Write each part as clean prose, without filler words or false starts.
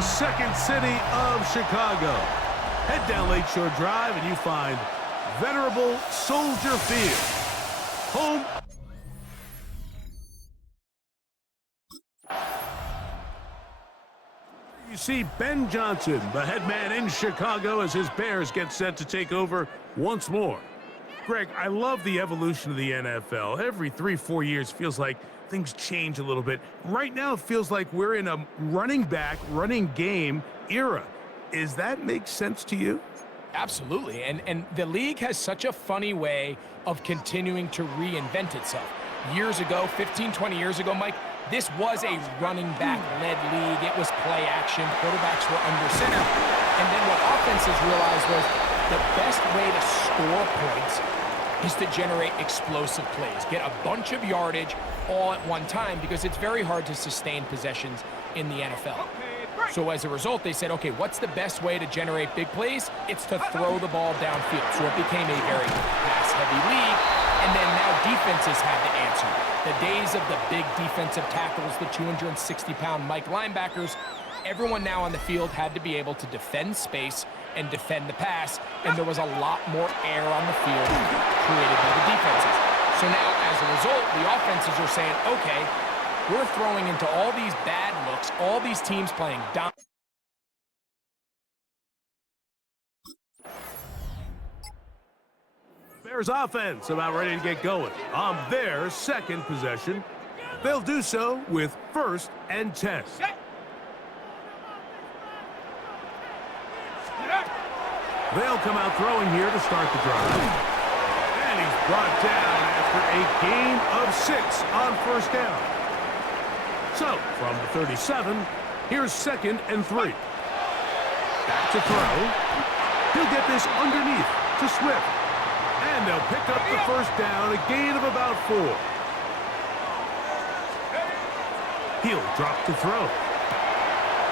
the second city of Chicago. Head down Lakeshore Drive and you find venerable Soldier Field. Home. You see Ben Johnson, the head man in Chicago, as his Bears get set to take over once more. Greg, I love the evolution of the NFL. Every 3-4 years feels like things change a little bit. Right now, it feels like we're in a running back, running game era. Does that make sense to you? Absolutely, and the league has such a funny way of continuing to reinvent itself. Years ago, 15, 20 years ago, Mike, this was a running back-led league. It was play action. Quarterbacks were under center. And then what offenses realized was the best way to score points is to generate explosive plays. Get a bunch of yardage all at one time because it's very hard to sustain possessions in the NFL. So as a result, they said, okay, what's the best way to generate big plays? It's to throw the ball downfield. So it became a very pass-heavy league. And then now defenses had to answer. The days of the big defensive tackles, the 260-pound Mike linebackers, everyone now on the field had to be able to defend space and defend the pass, and there was a lot more air on the field created by the defenses. So now, as a result, the offenses are saying, okay, we're throwing into all these bad looks, all these teams playing down. Bears offense about ready to get going on their second possession. They'll do so with 1st and 10. They'll come out throwing here to start the drive. And he's brought down after a gain of 6 on 1st down. So, from the 37, here's 2nd and 3. Back to throw. He'll get this underneath to Swift. And they'll pick up the 1st down, a gain of about 4. He'll drop to throw.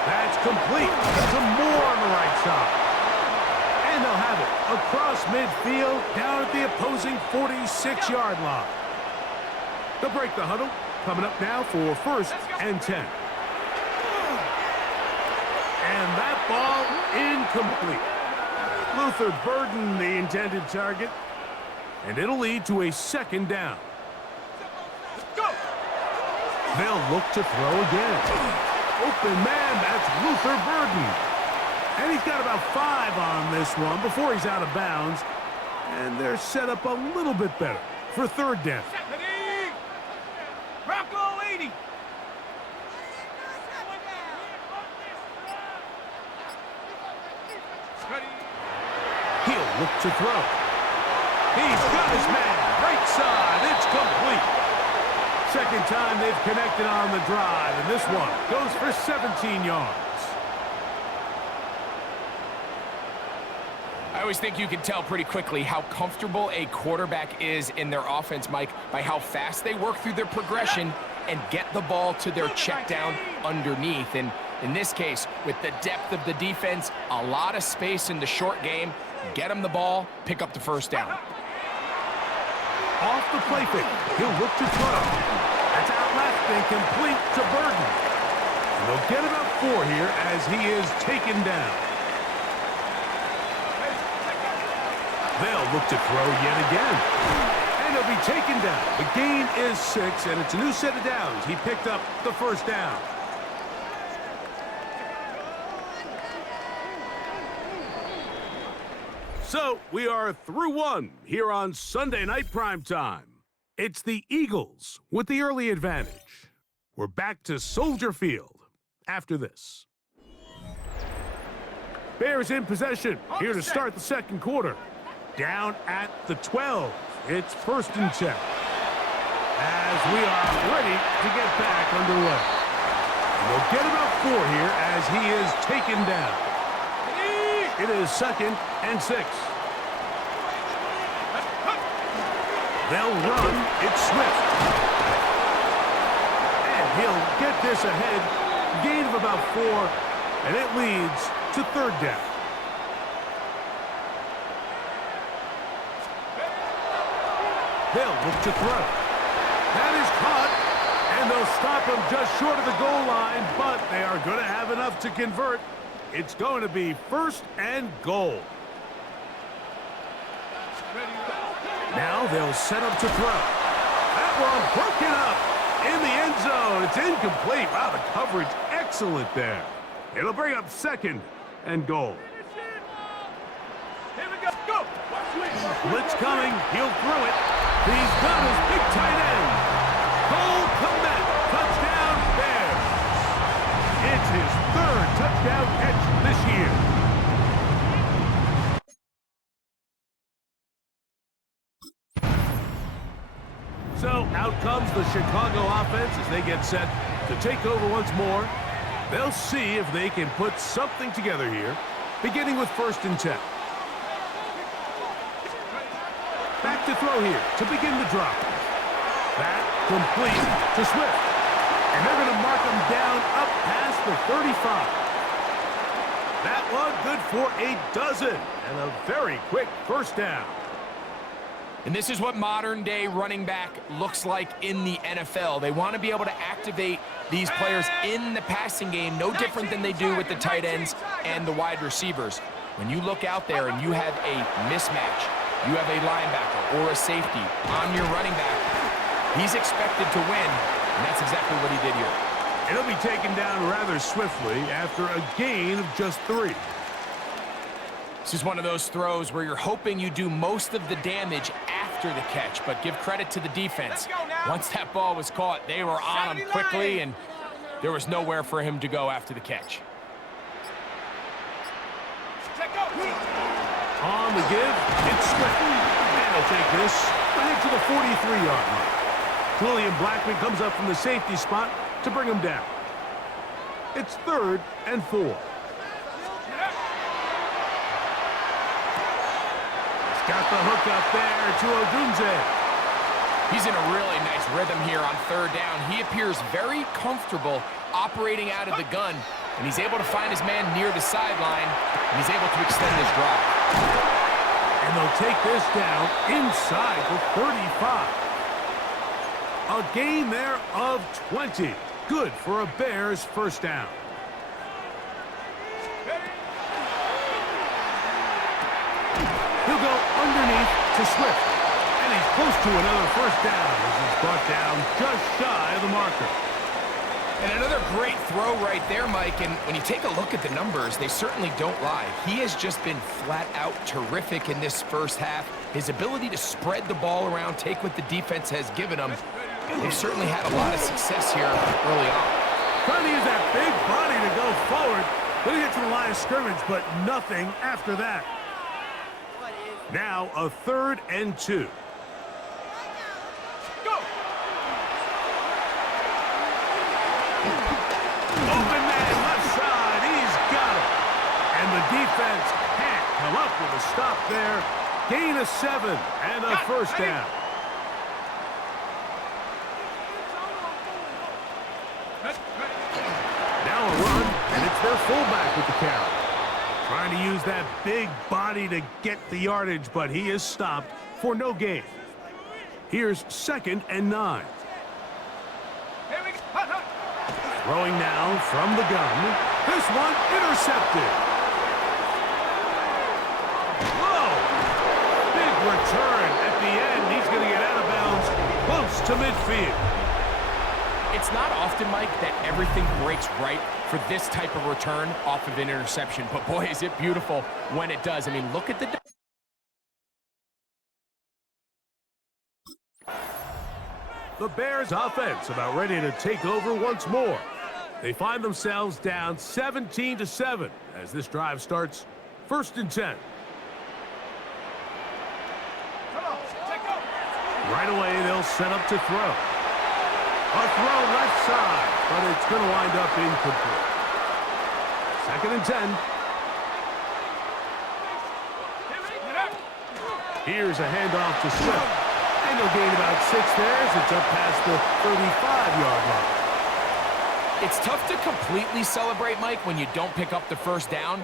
That's complete to Moore on the right side. And they'll have it across midfield down at the opposing 46-yard line. They'll break the huddle. Coming up now for 1st and 10. And that ball incomplete. Luther Burden, the intended target. And it'll lead to a 2nd down. They'll look to throw again. Open man, that's Luther Burden. And he's got about 5 on this one before he's out of bounds. And they're set up a little bit better for 3rd down. He'll look to throw. He's got his man, right side, it's complete. 2nd time they've connected on the drive, and this one goes for 17 yards. I always think you can tell pretty quickly how comfortable a quarterback is in their offense, Mike, by how fast they work through their progression and get the ball to their check down underneath. And in this case, with the depth of the defense, a lot of space in the short game, get them the ball, pick up the 1st down. Off the play fake, he'll look to throw. That's out left and complete to Burden. And they'll get about 4 here as he is taken down. They'll look to throw yet again. And he'll be taken down. The gain is 6, and it's a new set of downs. He picked up the 1st down. So, we are through 1 here on Sunday Night Primetime. It's the Eagles with the early advantage. We're back to Soldier Field after this. Bears in possession here to start the 2nd quarter. Down at the 12. It's 1st and 10. As we are ready to get back underway. We'll get about 4 here as he is taken down. It is 2nd and 6. They'll run. It's Swift. And he'll get this ahead. Gain of about 4. And it leads to 3rd down. They'll look to throw. That is caught. And they'll stop him just short of the goal line, but they are going to have enough to convert. It's going to be 1st and goal. Now they'll set up to throw. That one broken up in the end zone. It's incomplete. Wow, the coverage excellent there. It'll bring up 2nd and goal. Here we go. Go. Blitz coming. He'll throw it. He's got his big tight end. Cole Kmet. Touchdown, Bears. It's his 3rd touchdown catch this year. So out comes the Chicago offense as they get set to take over once more. They'll see if they can put something together here, beginning with 1st and 10. Back to throw here to begin the drive. That complete to Swift. And they're going to mark him down up past the 35. That one good for a dozen and a very quick 1st down. And this is what modern-day running back looks like in the NFL. They want to be able to activate these players in the passing game, no different than they do with the tight ends and the wide receivers. When you look out there and you have a mismatch, you have a linebacker or a safety on your running back, he's expected to win, and that's exactly what he did here. It'll be taken down rather swiftly after a gain of just 3. This is one of those throws where you're hoping you do most of the damage after the catch, but give credit to the defense. Once that ball was caught, they were on him quickly, and there was nowhere for him to go after the catch. On the give, it's Swift. And he'll take this right to the 43-yard line. Julian Blackman comes up from the safety spot to bring him down. It's 3rd and 4. Got the hook up there to Odunze. He's in a really nice rhythm here on 3rd down. He appears very comfortable operating out of the gun, and he's able to find his man near the sideline, and he's able to extend this drive. And they'll take this down inside the 35. A gain there of 20. Good for a Bears 1st down. He'll go underneath to Swift. And he's close to another 1st down as he's brought down just shy of the marker. And another great throw right there, Mike. And when you take a look at the numbers, they certainly don't lie. He has just been flat out terrific in this 1st half. His ability to spread the ball around, take what the defense has given him. They've certainly had a lot of success here early on. Trying to use that big body to go forward. Going to get to the line of scrimmage, but nothing after that. Now a 3rd and 2. Go! Open man left side. He's got it. And the defense can't come up with a stop there. Gain of 7 and a 1st down. Now a run, and it's their fullback with the carry. Trying to use that big body to get the yardage, but he is stopped for no gain. Here's 2nd and 9. Throwing now from the gun. This one intercepted. Whoa! Big return at the end. He's going to get out of bounds close to midfield. It's not often, Mike, that everything breaks right for this type of return off of an interception. But boy, is it beautiful when it does. I mean, look at the... The Bears offense about ready to take over once more. They find themselves down 17-7 as this drive starts 1st and 10. Right away, they'll set up to throw. A throw left side, but it's going to wind up incomplete. 2nd and 10. Here's a handoff to Swift. And they'll gain about 6 there as it's up past the 35-yard line. It's tough to completely celebrate, Mike, when you don't pick up the 1st down,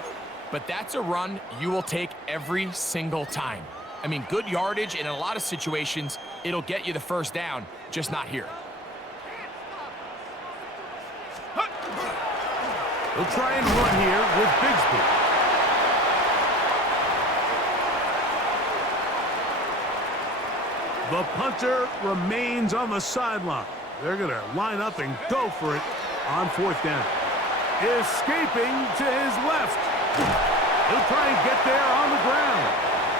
but that's a run you will take every single time. I mean, good yardage, and in a lot of situations, it'll get you the 1st down, just not here. He'll try and run here with Bigsby. The punter remains on the sideline. They're going to line up and go for it on fourth down. Escaping to his left. He'll try and get there on the ground.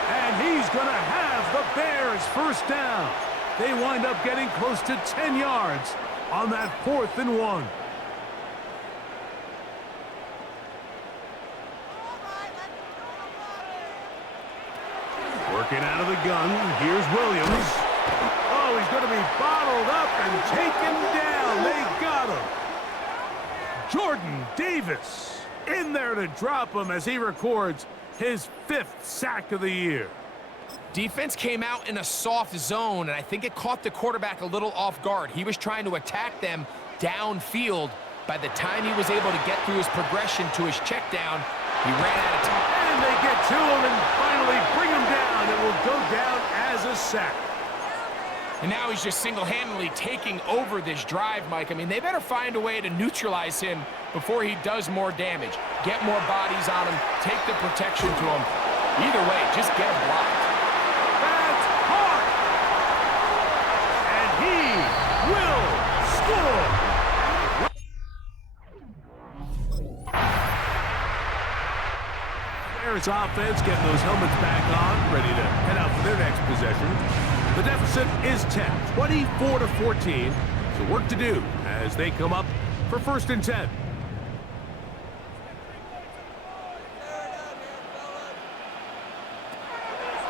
And he's going to have the Bears first down. They wind up getting close to 10 yards on that 4th and 1. Working out of the gun, here's Williams. Oh, he's going to be bottled up and taken down. They got him. Jordan Davis in there to drop him as he records his 5th sack of the year. Defense came out in a soft zone, and I think it caught the quarterback a little off guard. He was trying to attack them downfield. By the time he was able to get through his progression to his check down, he ran out of time. And they get to him and finally bring him down. It will go down as a sack. And now he's just single-handedly taking over this drive, Mike. I mean, they better find a way to neutralize him before he does more damage. Get more bodies on him, take the protection to him. Either way, just get him blocked. That's hard. And he will score. Bears offense getting those helmets back on, ready to head out for their next possession. The deficit is 10, 24-14. So work to do as they come up for 1st and 10.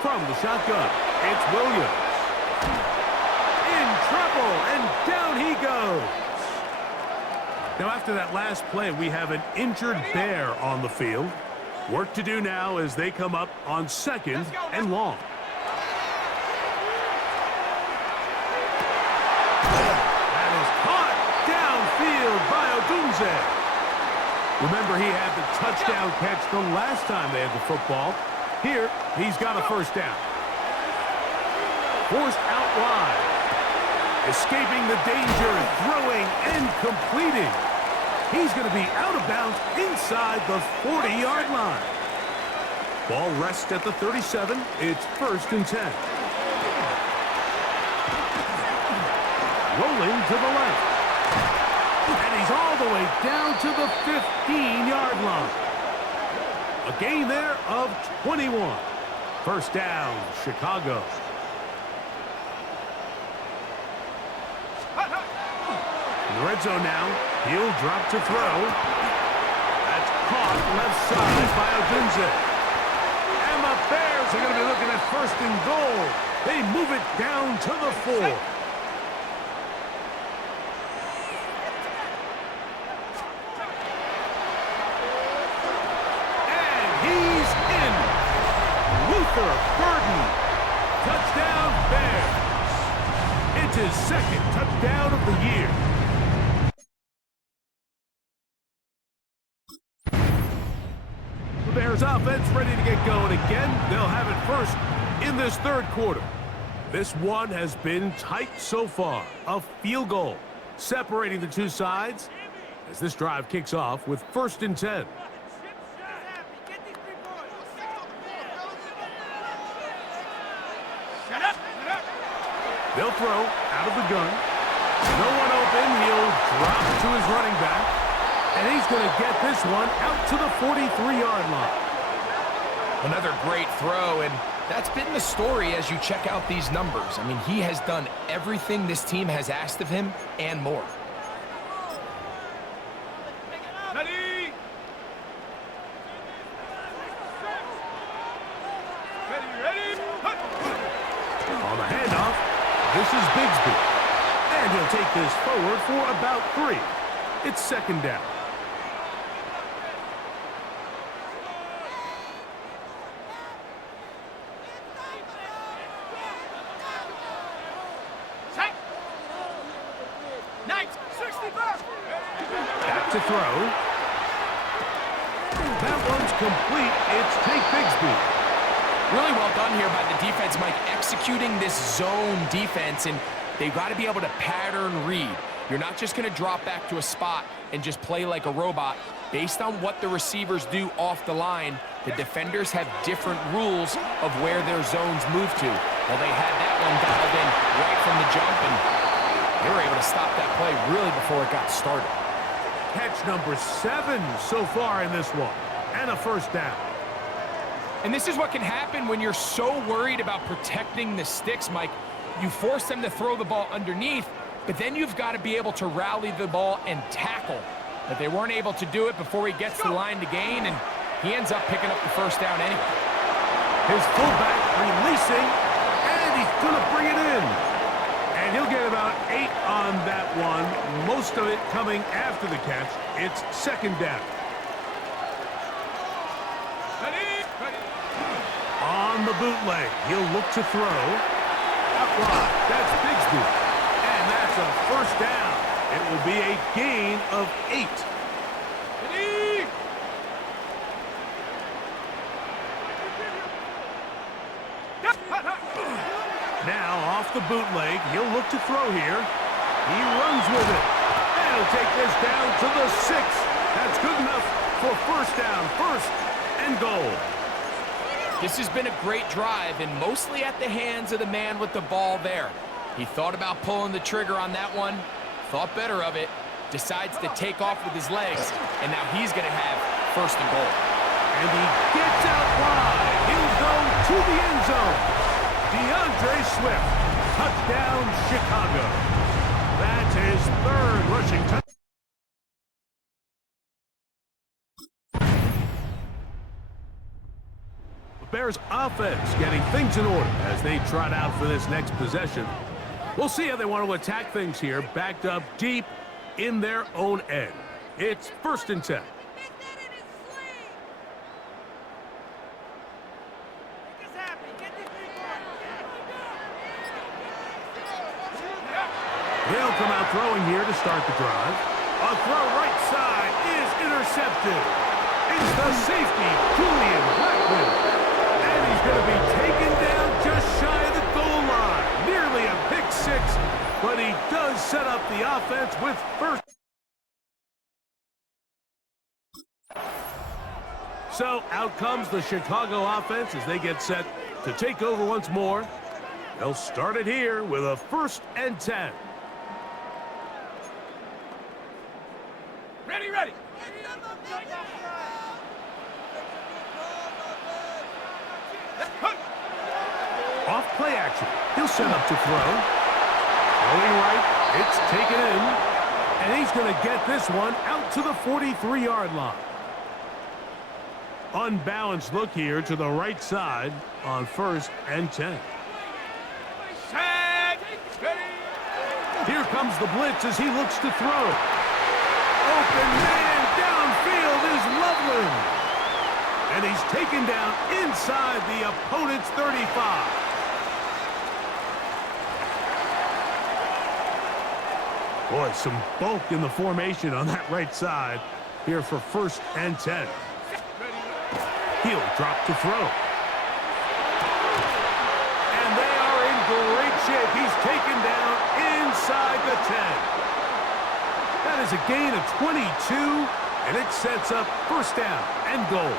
From the shotgun, it's Williams. In trouble, and down he goes. Now after that last play, we have an injured Bear on the field. Work to do now as they come up on 2nd and long. That is caught downfield by Odunze. Remember, he had the touchdown catch the last time they had the football. Here, he's got a first down. Forced out wide. Escaping the danger, throwing and completing. He's going to be out of bounds inside the 40-yard line. Ball rests at the 37. It's 1st and 10. Rolling to the left. And he's all the way down to the 15-yard line. A gain there of 21. First down, Chicago. In the red zone now, he'll drop to throw. That's caught left side by Odunze. And the Bears are going to be looking at 1st and goal. They move it down to the 4. And he's in. Luther Burden. Touchdown, Bears. It's his 2nd touchdown of the year. Bears offense ready to get going again. They'll have it first in this 3rd quarter. This one has been tight so far. A field goal separating the two sides as this drive kicks off with 1st and 10. They'll throw out of the gun. No one open. He'll drop to his running back. And he's going to get this one out to the 43-yard line. Another great throw, and that's been the story as you check out these numbers. I mean, he has done everything this team has asked of him and more. Ready? Ready? On the handoff, this is Bigsby. And he'll take this forward for about 3. It's 2nd down. Back to throw. That one's complete. It's Tank Bigsby. Really well done here by the defense, Mike, executing this zone defense, and they've got to be able to pattern read. You're not just going to drop back to a spot and just play like a robot. Based on what the receivers do off the line, the defenders have different rules of where their zones move to. Well, they had that one dialed in right from the jump, and they were able to stop that play really before it got started. Catch number 7 so far in this one, and a first down. And this is what can happen when you're so worried about protecting the sticks, Mike. You force them to throw the ball underneath, but then you've got to be able to rally the ball and tackle. But they weren't able to do it before he gets to the line to gain, and he ends up picking up the first down anyway. His fullback releasing, and he's going to bring it in. And he'll get about 8 on that one, most of it coming after the catch. It's second down. On the bootleg, he'll look to throw. Out wide, that's Bigsby. And that's a first down. It will be a gain of 8. Now off the bootleg, he'll look to throw here. He runs with it. And he'll take this down to the 6. That's good enough for first down, first and goal. This has been a great drive, and mostly at the hands of the man with the ball there. He thought about pulling the trigger on that one, thought better of it, decides to take off with his legs, and now he's going to have first and goal. And he gets out wide. He'll go to the end zone. DeAndre Swift, touchdown Chicago. That's his 3rd rushing touchdown. The Bears offense getting things in order as they trot out for this next possession. We'll see how they want to attack things here, backed up deep in their own end. It's first and 10. They'll come out throwing here to start the drive. A throw right side is intercepted. It's the safety, Julian Blackman. And he's going to be taken down just shy of the goal line. Nearly a pick 6, but he does set up the offense with first. So out comes the Chicago offense as they get set to take over once more. They'll start it here with a first and 10. Ready. Off play action. He'll set up to throw. Throwing right. It's taken in. And he's going to get this one out to the 43-yard line. Unbalanced look here to the right side on first and 10. Set. Here comes the blitz as he looks to throw. Open man downfield is Loveland. And he's taken down inside the opponent's 35. Boy, some bulk in the formation on that right side here for first and 10. He'll drop to throw. And they are in great shape. He's taken down inside the 10. That is a gain of 22, and it sets up first down and goal.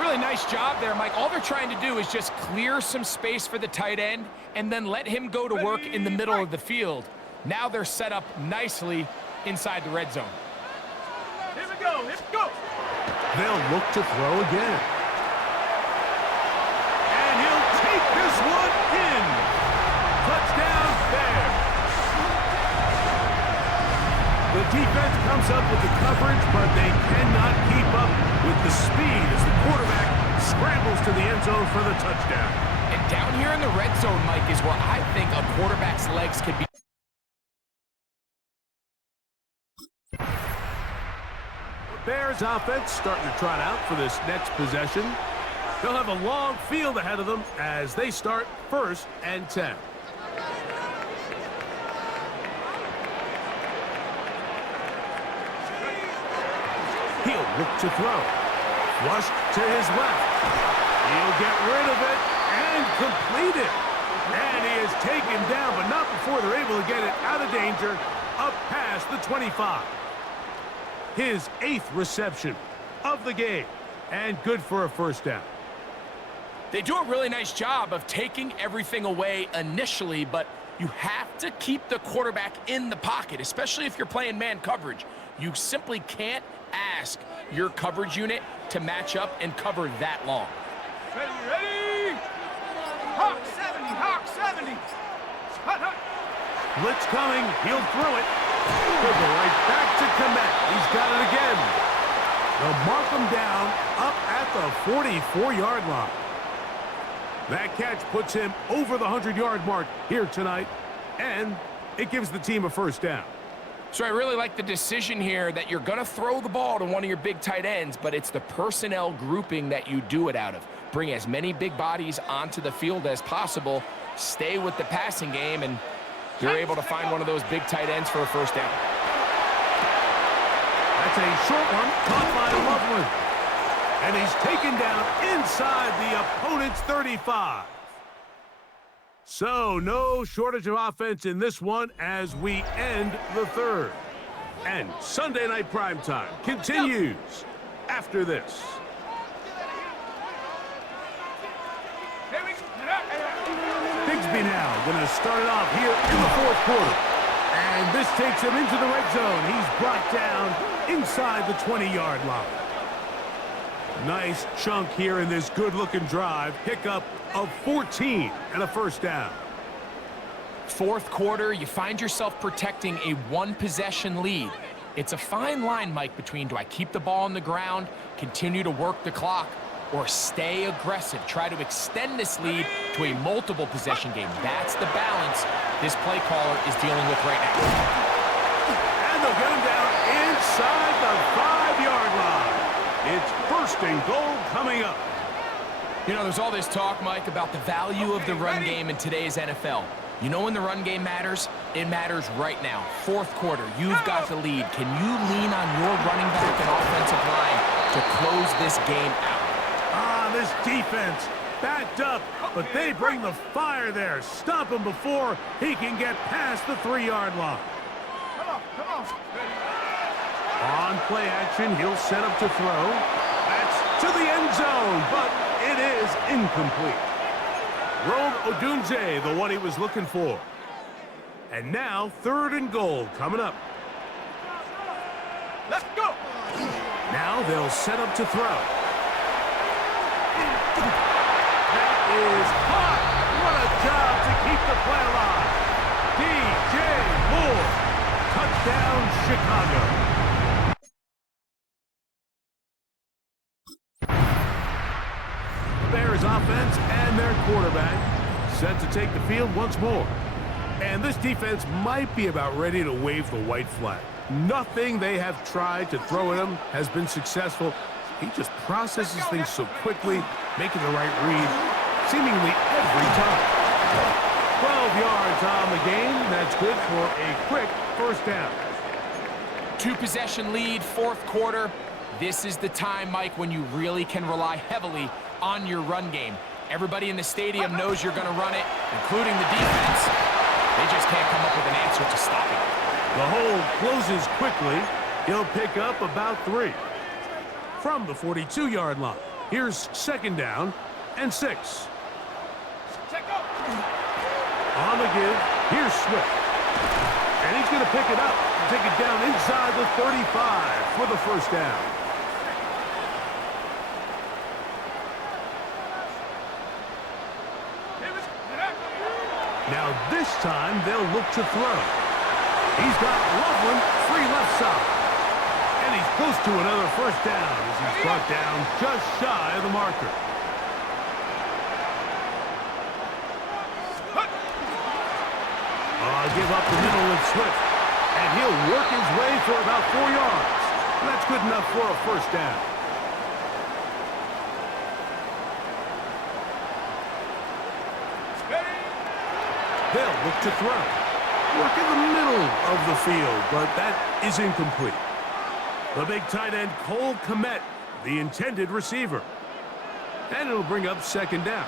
Really nice job there, Mike. All they're trying to do is just clear some space for the tight end and then let him go to work in the middle of the field. Now they're set up nicely inside the red zone. Here we go. They'll look to throw again. And he'll take this one in. Touchdown Bears. The defense comes up with the coverage, but they cannot keep up with the speed as the quarterback scrambles to the end zone for the touchdown. And down here in the red zone, Mike, is where I think a quarterback's legs can be. Bears offense starting to trot out for this next possession. They'll have a long field ahead of them as they start first and 10. He'll look to throw. Flushed to his left. He'll get rid of it and complete it. And he is taken down, but not before they're able to get it out of danger, up past the 25. His 8th reception of the game, and good for a first down. They do a really nice job of taking everything away initially, but you have to keep the quarterback in the pocket, especially if you're playing man coverage. You simply can't ask your coverage unit to match up and cover that long. Ready, ready! Hawk 70, Hawk 70! Hut, hut! Blitz coming, he'll throw it. He'll go right back to Komet. He's got it again. They'll mark him down up at the 44-yard line. That catch puts him over the 100-yard mark here tonight, and it gives the team a first down. So I really like the decision here that you're going to throw the ball to one of your big tight ends, but it's the personnel grouping that you do it out of. Bring as many big bodies onto the field as possible, stay with the passing game, and you're able to find one of those big tight ends for a first down. That's a short one, caught by Loveland. And he's taken down inside the opponent's 35. So no shortage of offense in this one as we end the third. And Sunday Night Primetime continues after this. Bigsby now going to start it off here in the fourth quarter. And this takes him into the red zone. He's brought down inside the 20-yard line. Nice chunk here in this good-looking drive. Pickup of 14 and a first down. Fourth quarter, you find yourself protecting a one-possession lead. It's a fine line, Mike, between do I keep the ball on the ground, continue to work the clock, or stay aggressive, try to extend this lead to a multiple-possession game. That's the balance this play caller is dealing with right now. And they'll get him down inside the 5-yard line. It's first and goal coming up. You know, there's all this talk, Mike, about the value of the run game in today's NFL. You know when the run game matters? It matters right now. Fourth quarter, you've got the lead. Can you lean on your running back and offensive line to close this game out? This defense backed up, but they bring the fire there. Stop him before he can get past the 3-yard line. Come on, come on. On play action, he'll set up to throw. That's to the end zone, but it is incomplete. Rome Odunze, the one he was looking for. And now, third and goal coming up. Let's go. Now they'll set up to throw. That is hot. What a job to keep the play alive. DJ Moore. Touchdown, Chicago. Bears offense and their quarterback set to take the field once more. And this defense might be about ready to wave the white flag. Nothing they have tried to throw at him has been successful. He just processes things so quickly, making the right read seemingly every time. 12 yards on the game. That's good for a quick first down. Two-possession lead, fourth quarter. This is the time, Mike, when you really can rely heavily on your run game. Everybody in the stadium knows you're going to run it, including the defense. They just can't come up with an answer to stop it. The hole closes quickly. He'll pick up about 3. From the 42-yard line, here's second down and 6. Check up. On the give, here's Swift. And he's going to pick it up and take it down inside the 35 for the first down. Now this time they'll look to throw. He's got Loveland free left side. And he's close to another first down as he's brought down just shy of the marker. Give up the middle with Swift. And he'll work his way for about 4 yards. That's good enough for a first down. They'll look to throw. Work in the middle of the field, but that is incomplete. The big tight end, Cole Kmet, the intended receiver. And it'll bring up second down.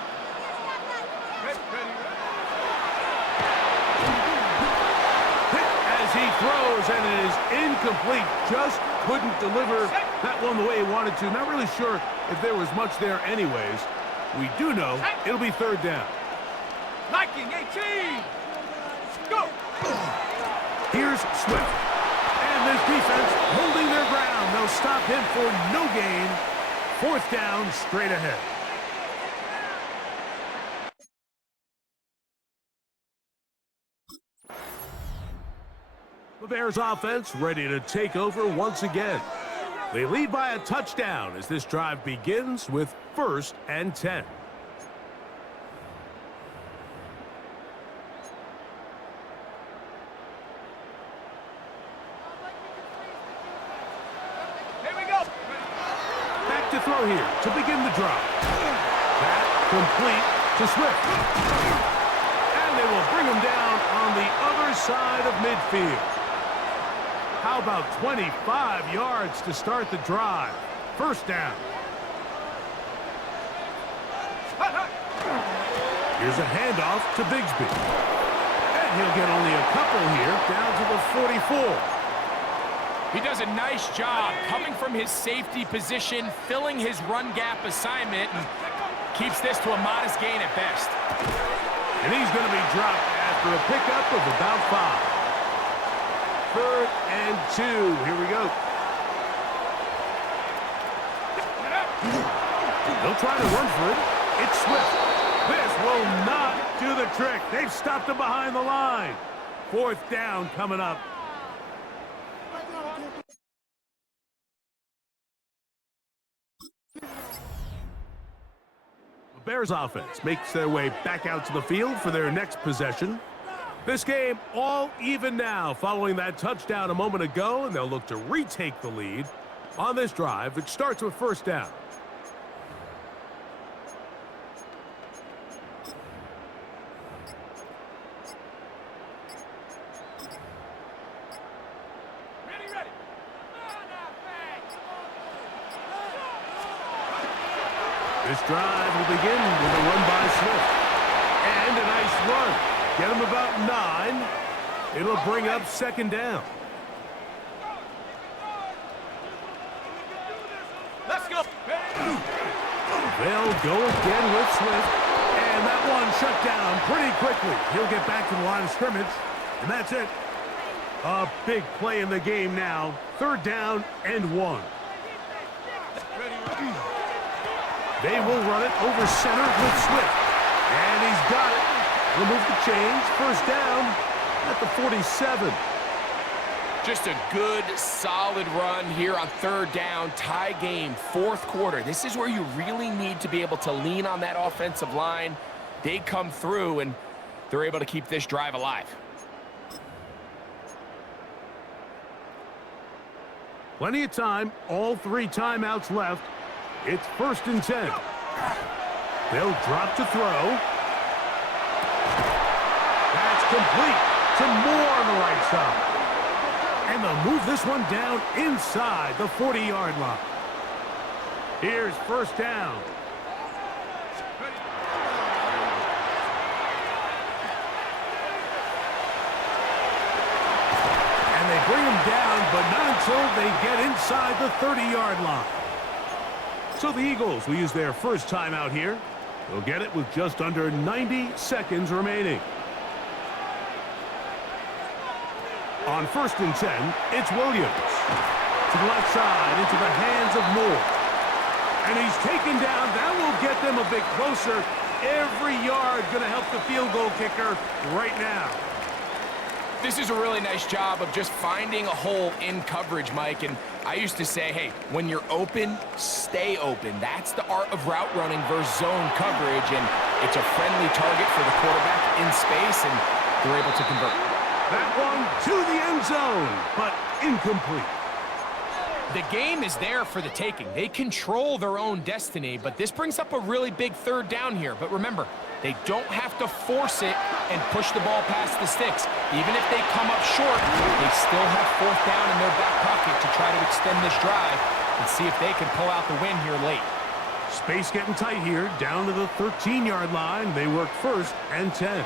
He throws, and it is incomplete. Just couldn't deliver that one the way he wanted to. Not really sure if there was much there anyways. We do know it'll be third down. Liking 18. Go. Here's Swift. And this defense holding their ground. They'll stop him for no gain. Fourth down, straight ahead. The Bears offense ready to take over once again. They lead by a touchdown as this drive begins with 1st and 10. Here we go. Back to throw here to begin the drive. That complete to Swift. And they will bring him down on the other side of midfield. How about 25 yards to start the drive? First down. Here's a handoff to Bigsby. And he'll get only a couple here, down to the 44. He does a nice job coming from his safety position, filling his run gap assignment, and keeps this to a modest gain at best. And he's going to be dropped after a pickup of about 5. 3rd and 2. Here we go. They'll try to run for it. It's Swift. This will not do the trick. They've stopped him behind the line. 4th down coming up. The Bears offense makes their way back out to the field for their next possession. This game all even now following that touchdown a moment ago, and they'll look to retake the lead on this drive. It starts with 1st down. Ready. This drive will begin with a run by Swift. And a nice run. Get him about 9. It'll bring up 2nd down. Let's go. They'll go again with Swift. And that one shut down pretty quickly. He'll get back to the line of scrimmage. And that's it. A big play in the game now. 3rd down and 1. They will run it over center with Swift. And he's got it. Remove the change. 1st down at the 47. Just a good, solid run here on 3rd down. Tie game, 4th quarter. This is where you really need to be able to lean on that offensive line. They come through, and they're able to keep this drive alive. Plenty of time. All 3 timeouts left. It's 1st and 10. They'll drop to throw. That's complete to Moore on the right side. And they'll move this one down inside the 40-yard line. Here's 1st down. And they bring him down, but not until they get inside the 30-yard line. So the Eagles will use their first timeout here. They'll get it with just under 90 seconds remaining. On 1st and 10, it's Williams. To the left side, into the hands of Moore. And he's taken down. That will get them a bit closer. Every yard going to help the field goal kicker right now. This is a really nice job of just finding a hole in coverage, Mike. And I used to say, hey, when you're open, stay open. That's the art of route running versus zone coverage. And it's a friendly target for the quarterback in space, and they're able to convert. That one to the end zone, but incomplete. The game is there for the taking. They control their own destiny, but this brings up a really big 3rd down here. But remember, they don't have to force it and push the ball past the sticks. Even if they come up short, they still have 4th down in their back pocket to try to extend this drive and see if they can pull out the win here late. Space getting tight here, down to the 13-yard line. They work 1st and 10.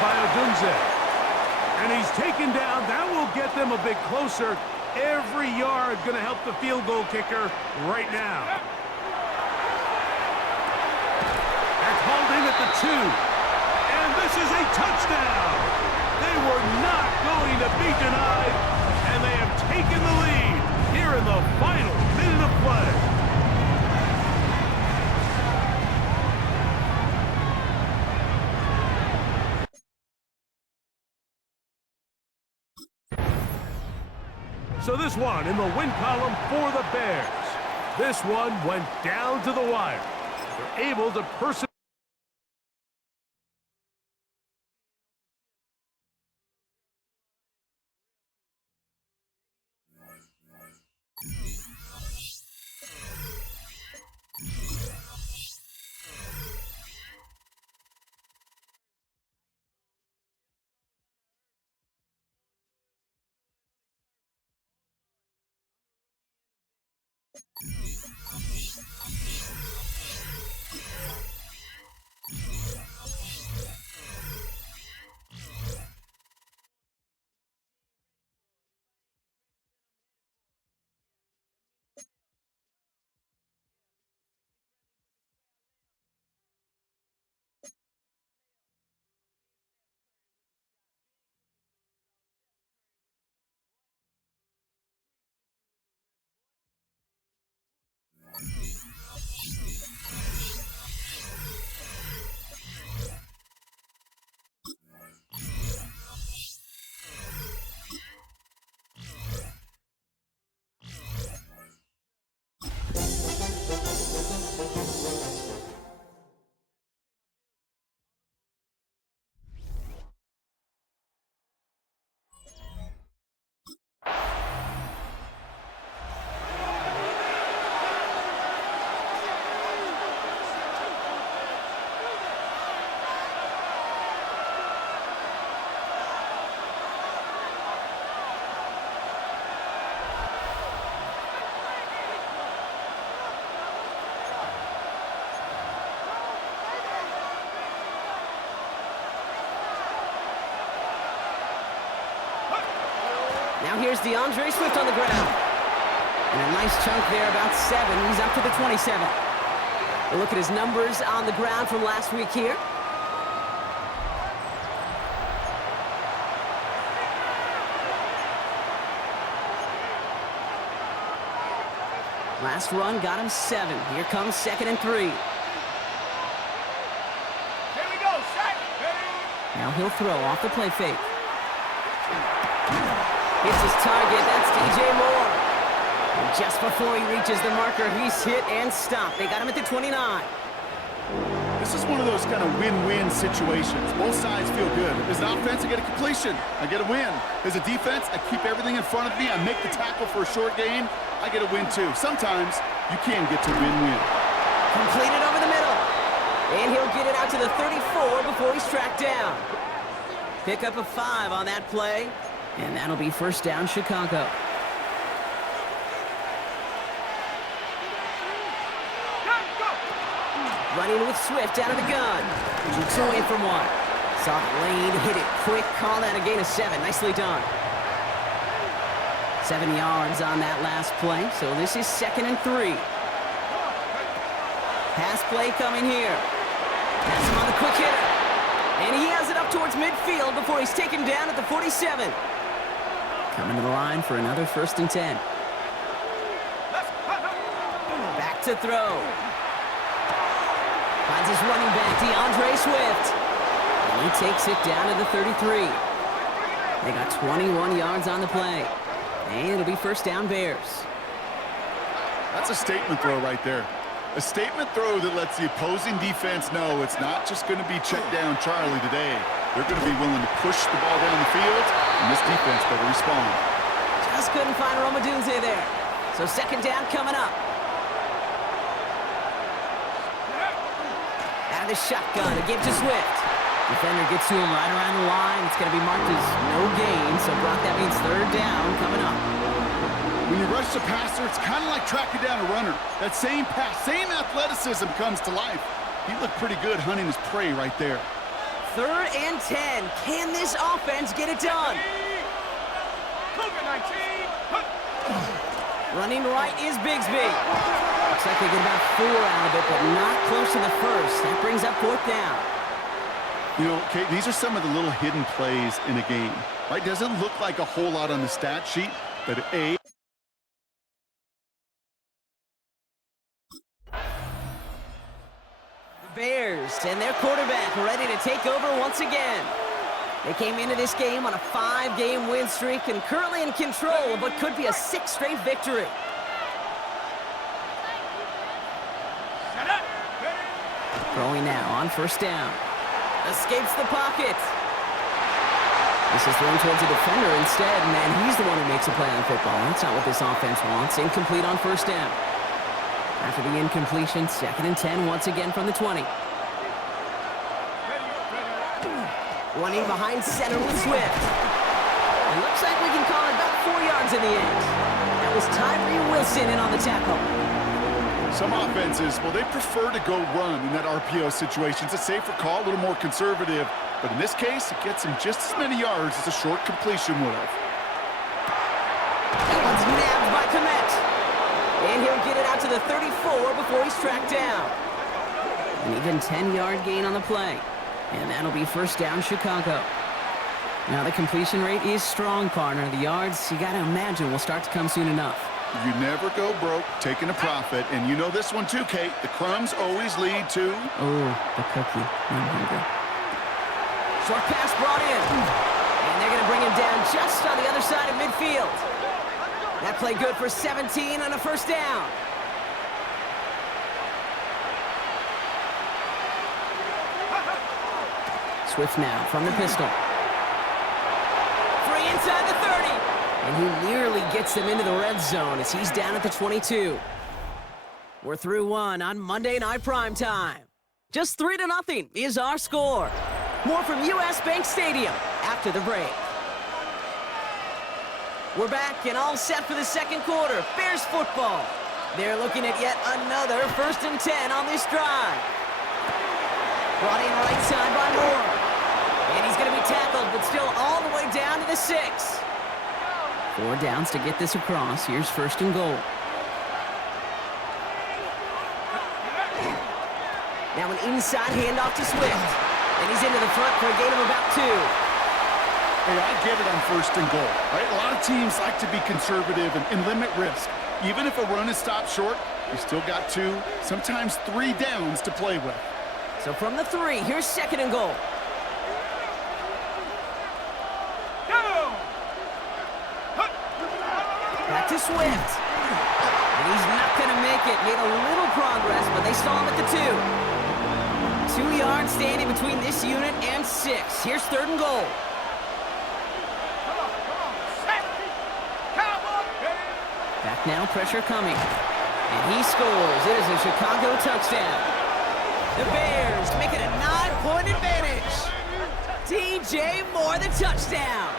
by Odunze. And he's taken down. That will get them a bit closer. Every yard going to help the field goal kicker right now. That's hauled in at the 2. And this is a touchdown. They were not going to be denied. And they have taken the lead here in the final minute of play. So this one in the win column for the Bears. This one went down to the wire. They're able to persevere. Now here's DeAndre Swift on the ground. And a nice chunk there, about 7. He's up to the 27. We'll look at his numbers on the ground from last week here. Last run got him 7. Here comes 2nd and 3. Here we go, set. Now he'll throw off the play fake. Hits his target, that's DJ Moore. And just before he reaches the marker, he's hit and stopped. They got him at the 29. This is one of those kind of win-win situations. Both sides feel good. As an offense, I get a completion. I get a win. As a defense, I keep everything in front of me. I make the tackle for a short gain. I get a win, too. Sometimes, you can get to win-win. Completed over the middle. And he'll get it out to the 34 before he's tracked down. Pick up a 5 on that play. And that'll be first down, Chicago. Running with Swift out of the gun. Keeps away from one. Saw the lane, hit it quick, call that a gain of 7. Nicely done. 7 yards on that last play, so this is 2nd and 3. Pass play coming here. Pass him on the quick hitter. And he has it up towards midfield before he's taken down at the 47. Coming to the line for another 1st and 10. Back to throw. Finds his running back, DeAndre Swift. And he takes it down to the 33. They got 21 yards on the play. And it'll be first down, Bears. That's a statement throw right there. A statement throw that lets the opposing defense know it's not just going to be check down Charlie today. They're going to be willing to push the ball down the field, and this defense better respond. Just couldn't find Romadunze there. So 2nd down coming up. Out of the shotgun, a give to Swift. Defender gets to him right around the line. It's going to be marked as no gain. So, Brock, that means 3rd down coming up. When you rush the passer, it's kind of like tracking down a runner. That same pass, same athleticism comes to life. He looked pretty good hunting his prey right there. 3rd and 10. Can this offense get it done? Cougar 19. Running right is Bigsby. Looks like they get about 4 out of it, but not close to the first. That brings up 4th down. You know, Kate, these are some of the little hidden plays in a game. Right? Doesn't look like a whole lot on the stat sheet, but The Bears and their quarterback ready to take over once again. They came into this game on a 5-game win streak and currently in control of what could be a 6th straight victory. Throwing now on 1st down. Escapes the pocket. This is thrown towards a defender instead, and he's the one who makes a play on football. That's not what this offense wants. Incomplete on 1st down. After the incompletion, 2nd and 10 once again from the 20. Running behind center with Swift. It looks like we can call it about 4 yards in the end. That was Tyree Wilson in on the tackle. Some offenses, well, they prefer to go run in that RPO situation. It's a safer call, a little more conservative. But in this case, it gets him just as many yards as a short completion would have. That one's nabbed by Komet. And he'll get it out to the 34 before he's tracked down. An even 10-yard gain on the play. And that'll be 1st down Chicago. Now the completion rate is strong, partner. The yards, you got to imagine, will start to come soon enough. You never go broke taking a profit. And you know this one too, Kate. The crumbs always lead to... Oh, the cookie. I'm hungry. Short pass brought in. And they're going to bring him down just on the other side of midfield. That play good for 17 on a 1st down. Swift now from the pistol. Free inside the 30. And he nearly gets them into the red zone as he's down at the 22. We're through 1 on Monday Night Primetime. Just 3-0 is our score. More from US Bank Stadium after the break. We're back and all set for the 2nd quarter. Bears football. They're looking at yet another 1st and 10 on this drive. Brought in right side by Moore. And he's going to be tackled, but still all the way down to the 6. 4 downs to get this across. Here's 1st and goal. Now an inside handoff to Swift. And he's into the front for a gain of about 2. Hey, I get it on 1st and goal, right? A lot of teams like to be conservative and limit risk. Even if a run is stopped short, you still got 2, sometimes 3 downs to play with. So from the 3, here's 2nd and goal. Back to Swift. And he's not going to make it. Made a little progress, but they stall him at the 2. 2 yards standing between this unit and 6. Here's 3rd and goal. Back now, pressure coming. And he scores. It is a Chicago touchdown. The Bears make it a 9-point advantage. DJ Moore, the touchdown.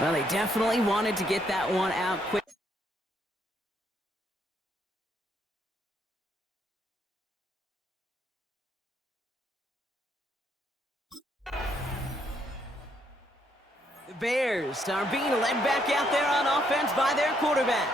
Well, they definitely wanted to get that one out quick. The Bears are being led back out there on offense by their quarterback.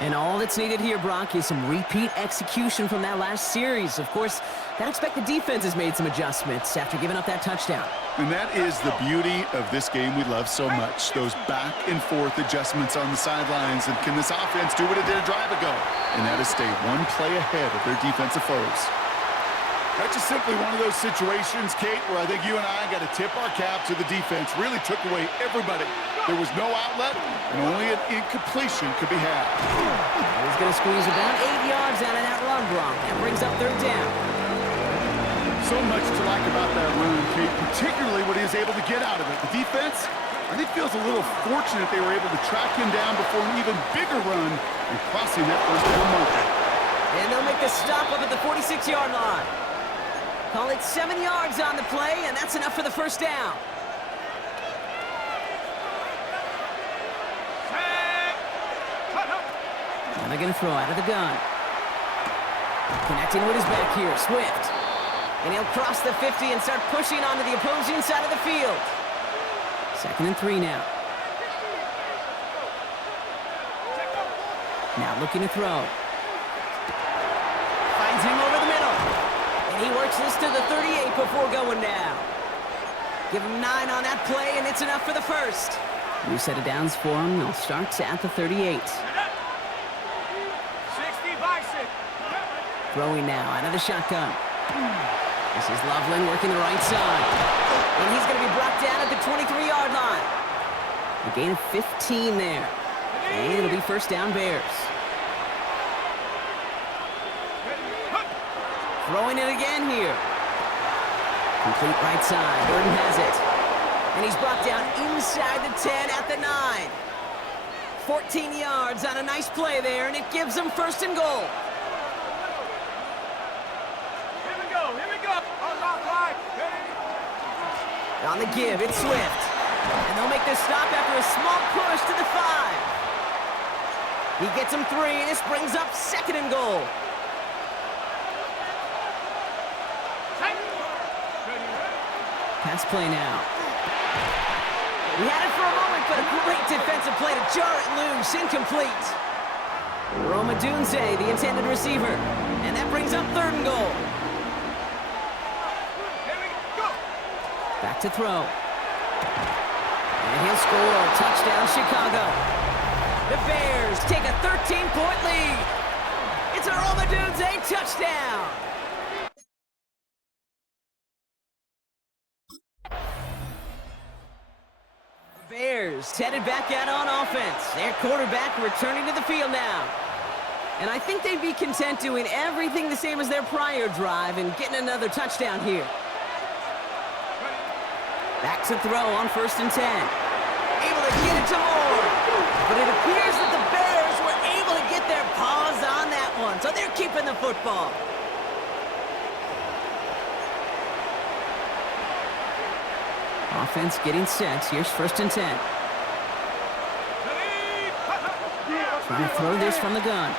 And all that's needed here, Brock, is some repeat execution from that last series. Of course, I expect the defense has made some adjustments after giving up that touchdown. And that is the beauty of this game we love so much. Those back and forth adjustments on the sidelines. And can this offense do what it did a drive ago? And that is stay 1 play ahead of their defensive foes. That's just simply one of those situations, Kate, where I think you and I got to tip our cap to the defense. Really took away everybody. There was no outlet, and only an incompletion could be had. He's going to squeeze about 8 yards out of that run, Brock. That brings up 3rd down. So much to like about that run, Kate, particularly what he was able to get out of it. The defense, I think, feels a little fortunate they were able to track him down before an even bigger run and crossing that 1st down marker. And they'll make the stop up at the 46-yard line. Call it 7 yards on the play, and that's enough for the 1st down. Now they're going to throw out of the gun. Connecting with his back here, Swift. And he'll cross the 50 and start pushing onto the opposing side of the field. 2nd and 3 now. Now looking to throw. Finds him over the middle. And he works this to the 38 before going down. Give him 9 on that play, and it's enough for the first. New set of downs for him. They'll start at the 38. 60 by 6. Throwing now out of the shotgun. This is Loveland working the right side. And he's going to be brought down at the 23-yard line. A gain of 15 there. And it'll be first down Bears. Throwing it again here. Complete right side. Burton has it. And he's brought down inside the 10 at the 9. 14 yards on a nice play there, and it gives them first and goal. Here we go. Unlock right. On the give, it's Swift. And they'll make this stop after a small push to the 5. He gets him 3, and this brings up 2nd and goal. Pass play now. He had it for a moment, but a great defensive play to jar it loose. Incomplete. Roma Dunze, the intended receiver. And that brings up 3rd and goal. Here we go. Back to throw. And he'll score. Touchdown, Chicago. The Bears take a 13-point lead. It's a Roma Dunze touchdown. Bears headed back out on offense. Their quarterback returning to the field now. And I think they'd be content doing everything the same as their prior drive and getting another touchdown here. Back to throw on 1st and 10. Able to get it to Moore. But it appears that the Bears were able to get their paws on that one. So they're keeping the football. Offense getting set. Here's 1st and 10. Trying to throw this from the gun.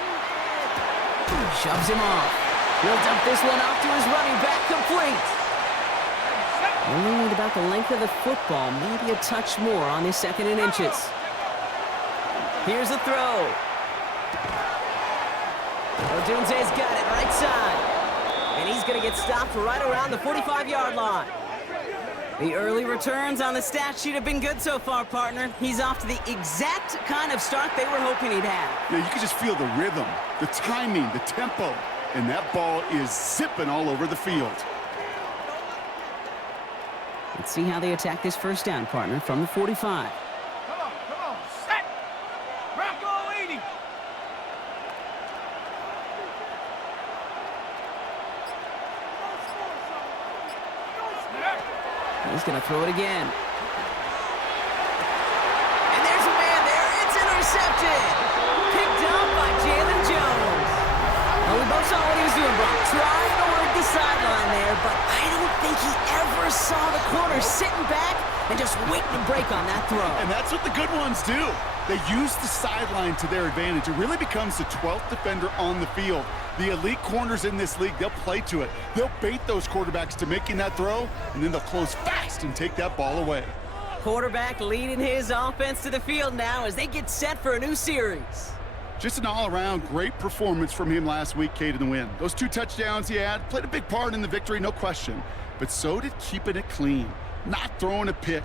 Shoves him off. He'll dump this one off to his running back, complete. Only need about the length of the football, maybe a touch more on this 2nd and inches. Here's the throw. Odunze's got it right side. And he's going to get stopped right around the 45-yard line. The early returns on the stat sheet have been good so far, partner. He's off to the exact kind of start they were hoping he'd have. Yeah, you can just feel the rhythm, the timing, the tempo, and that ball is zipping all over the field. Let's see how they attack this first down, partner, from the 45. Come on. Set. Bronco 80. He's going to throw it again. And there's a man there. It's intercepted. Picked up by Jalen Jones. Well, we both saw what he was doing, Brock. Trying to work the sideline there, but I don't think he ever saw the corner sitting back and just waiting to break on that throw. And that's what the good ones do. They use the sideline to their advantage. It really becomes the 12th defender on the field. The elite corners in this league, they'll play to it. They'll bait those quarterbacks to making that throw, and then they'll close fast and take that ball away. Quarterback leading his offense to the field now as they get set for a new series. Just an all-around great performance from him last week, Kate, in the win. Those 2 touchdowns he had played a big part in the victory, no question. But so did keeping it clean, not throwing a pick.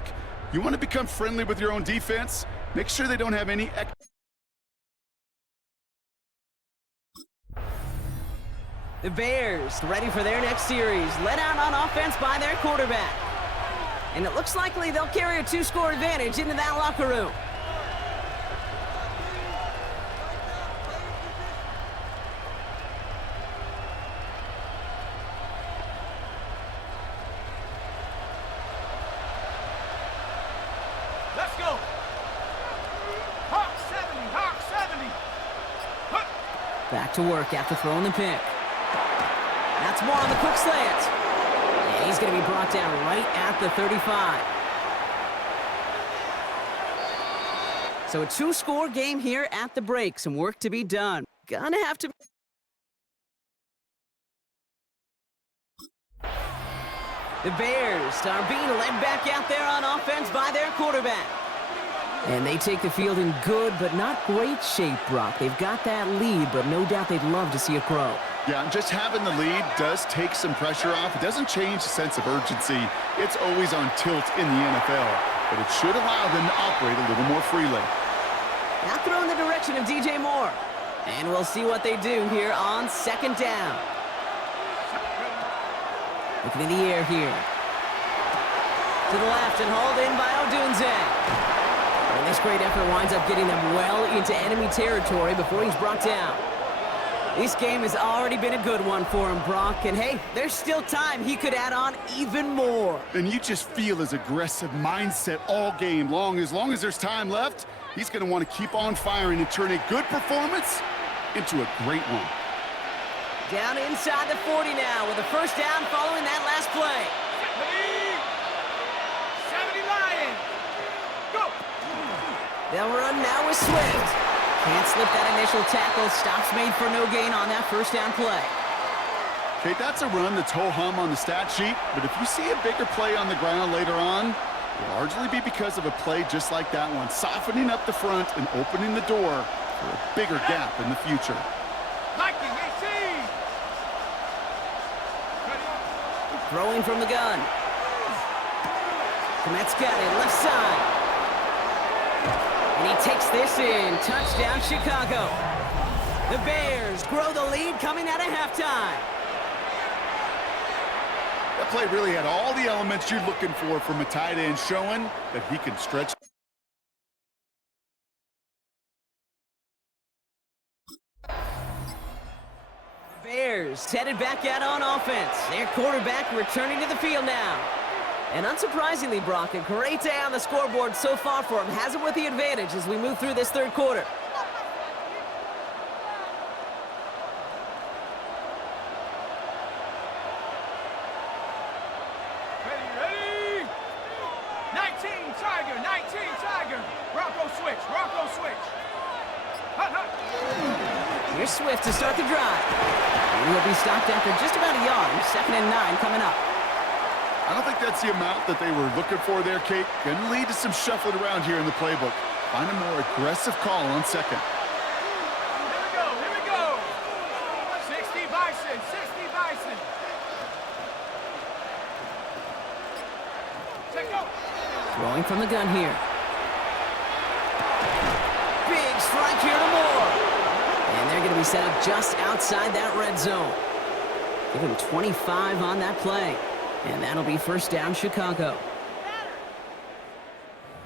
You want to become friendly with your own defense? Make sure they don't have any... The Bears ready for their next series, led out on offense by their quarterback. And it looks likely they'll carry a 2-score advantage into that locker room. Let's go. Hawk 70. Back to work after throwing the pick. That's more on the quick slant. And he's going to be brought down right at the 35. So a 2-score game here at the break. Some work to be done. Gonna have to... The Bears are being led back out there on offense by their quarterback. And they take the field in good but not great shape, Brock. They've got that lead, but no doubt they'd love to see it grow. Yeah, and just having the lead does take some pressure off. It doesn't change the sense of urgency. It's always on tilt in the NFL, but it should allow them to operate a little more freely. Now throw in the direction of DJ Moore. And we'll see what they do here on second down. Looking in the air here. To the left and hauled in by Odunze. And this great effort winds up getting them well into enemy territory before he's brought down. This game has already been a good one for him, Brock. And hey, there's still time. He could add on even more. And you just feel his aggressive mindset all game long. As long as there's time left, he's going to want to keep on firing and turn a good performance into a great one. Down inside the 40 now with a first down following that last play. 70 Lions. Go. They'll run now with Swift. Can't slip that initial tackle. Stops made for no gain on that first down play. Okay, that's a run that's ho-hum on the stat sheet, but if you see a bigger play on the ground later on, it'll largely be because of a play just like that one, softening up the front and opening the door for a bigger gap in the future. Viking 18. Throwing from the gun. Komet's got it, left side. And he takes this in. Touchdown, Chicago. The Bears grow the lead coming out of halftime. That play really had all the elements you're looking for from a tight end, showing that he can stretch. Bears headed back out on offense. Their quarterback returning to the field now. And unsurprisingly, Brock, a great day on the scoreboard so far for him. Has it with the advantage as we move through this third quarter. Ready. 19 Tiger. 19 Tiger. Bronco switch. Bronco switch. Hut, hut. Here's Swift to start the drive. And he'll be stopped after just about a yard. 2nd and 9 coming up. I don't think that's the amount that they were looking for there, Kate. Going to lead to some shuffling around here in the playbook. Find a more aggressive call on second. Here we go. Here we go. 60 Bison. 60 Bison. Check go. Throwing from the gun here. Big strike here to Moore. And they're going to be set up just outside that red zone. Give him 25 on that play. And that'll be first down, Chicago.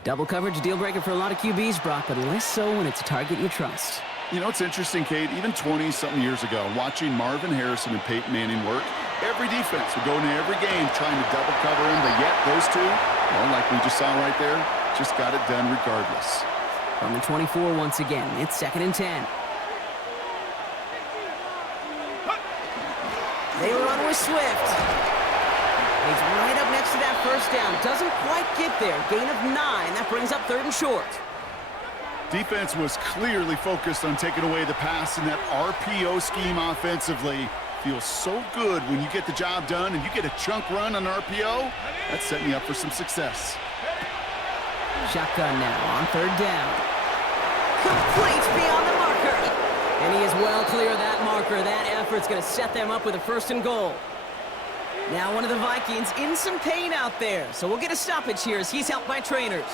Double coverage, deal breaker for a lot of QBs, Brock, but less so when it's a target you trust. You know, it's interesting, Kate, even 20-something years ago, watching Marvin Harrison and Peyton Manning work, every defense would go into every game trying to double cover him, but yet those two, well, like we just saw right there, just got it done regardless. From the 24 once again, it's 2nd and 10. They run with Swift. He's right up next to that first down. Doesn't quite get there. Gain of 9. That brings up 3rd and short. Defense was clearly focused on taking away the pass in that RPO scheme offensively. Feels so good when you get the job done and you get a chunk run on RPO. That's setting you up for some success. Shotgun now on 3rd down. Complete beyond the marker. And he is well clear of that marker. That effort's going to set them up with a 1st and goal. Now one of the Vikings in some pain out there. So we'll get a stoppage here as he's helped by trainers.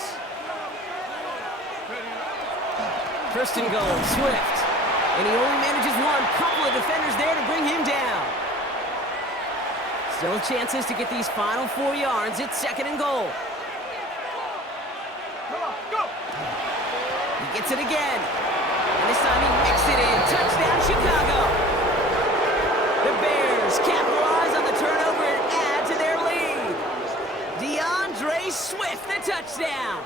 1st and goal, Swift. And he only manages one. Couple of defenders there to bring him down. Still chances to get these final 4 yards. It's 2nd and goal. Come on, go. He gets it again. And this time he mixed it in. Touchdown, Chicago. The Bears capitalize on the turnover and add to their lead. DeAndre Swift, the touchdown.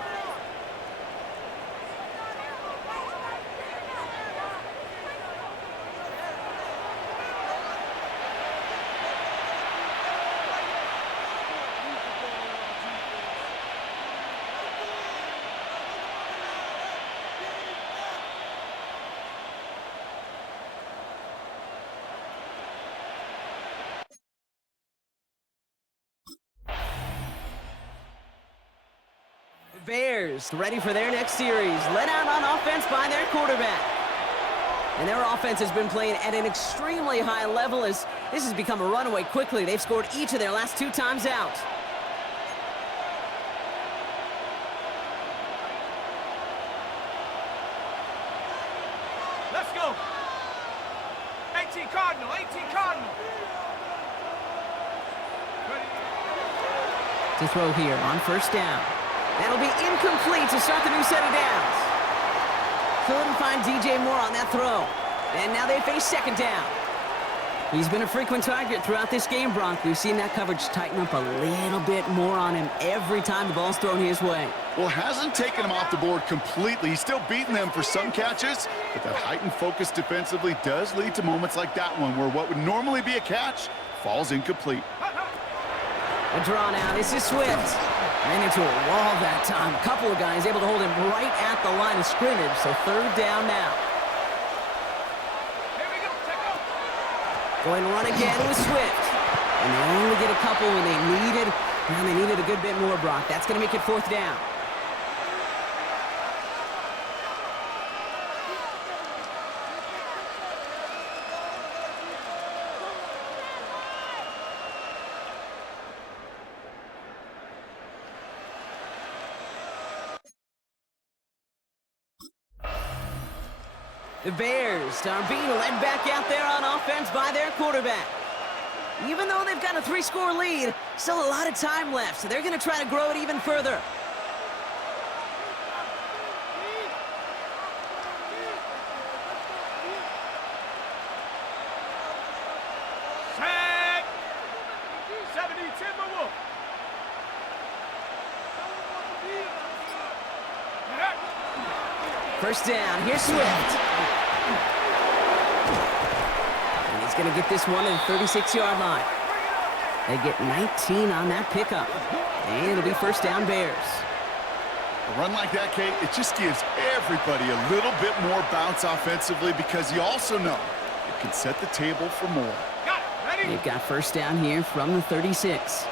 Bears ready for their next series. Led out on offense by their quarterback. And their offense has been playing at an extremely high level as this has become a runaway quickly. They've scored each of their last 2 times out. Let's go. 18 Cardinal, 18 Cardinal. To throw here on first down. That'll be incomplete to start the new set of downs. Couldn't find DJ Moore on that throw. And now they face second down. He's been a frequent target throughout this game, Bronk. We've seen that coverage tighten up a little bit more on him every time the ball's thrown his way. Well, hasn't taken him off the board completely. He's still beating them for some catches, but that heightened focus defensively does lead to moments like that one where what would normally be a catch falls incomplete. A draw now. This is Swift. Ran into a wall that time. A couple of guys able to hold him right at the line of scrimmage, so third down now. Here we go. Check out. Going to run again with Swift. And they only get a couple when they needed a good bit more, Brock. That's going to make it fourth down. The Bears are being led back out there on offense by their quarterback. Even though they've got a 3-score lead, still a lot of time left, so they're going to try to grow it even further. Set. 70 Timberwolf. First down, here's Swift. And he's going to get this one at the 36-yard line. They get 19 on that pickup. And it'll be first down Bears. A run like that, Kate, it just gives everybody a little bit more bounce offensively because you also know it can set the table for more. Got it. Ready? They've got first down here from the 36.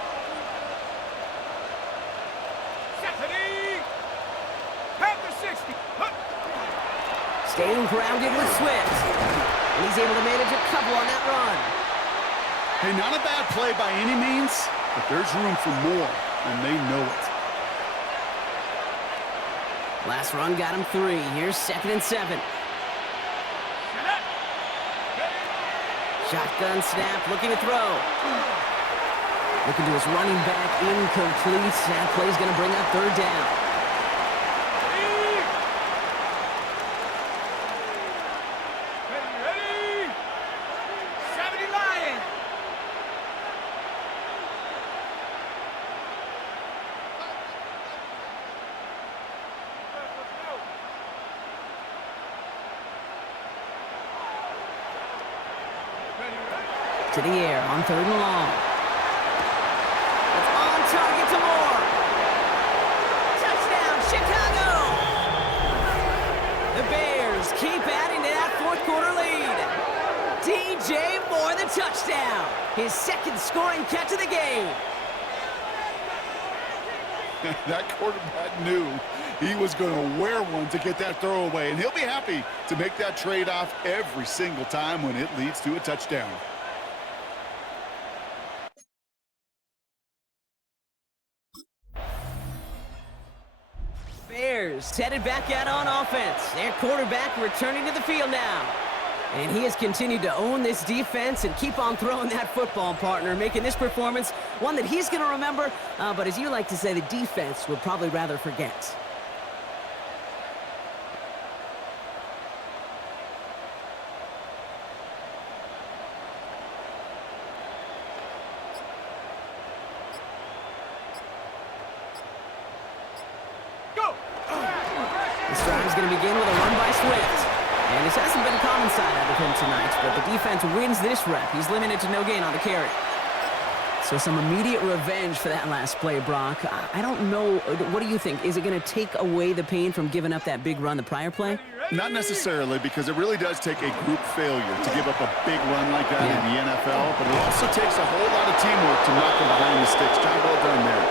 Staying grounded with Swift. And he's able to manage a couple on that run. Hey, not a bad play by any means, but there's room for more, and they know it. Last run got him 3. Here's 2nd and 7. Shotgun snap, looking to throw. Looking to his running back, incomplete. That play's going to bring up third down. To the air on 3rd and long. It's on target to Moore. Touchdown, Chicago! The Bears keep adding to that 4th quarter lead. DJ Moore, the touchdown. His 2nd scoring catch of the game. That quarterback knew he was going to wear one to get that throw away, and he'll be happy to make that trade-off every single time when it leads to a touchdown. Bears headed back out on offense. Their quarterback returning to the field now. And he has continued to own this defense and keep on throwing that football, partner, making this performance one that he's going to remember, but as you like to say, the defense would probably rather forget. This drive is going to begin with a run by Swift. And this hasn't been a common side out of him tonight, but the defense wins this rep. He's limited to no gain on the carry. So some immediate revenge for that last play, Brock. I don't know. What do you think? Is it going to take away the pain from giving up that big run the prior play? Not necessarily, because it really does take a group failure to give up a big run like that in the NFL, but it also takes a whole lot of teamwork to knock them behind the sticks. Job well done there.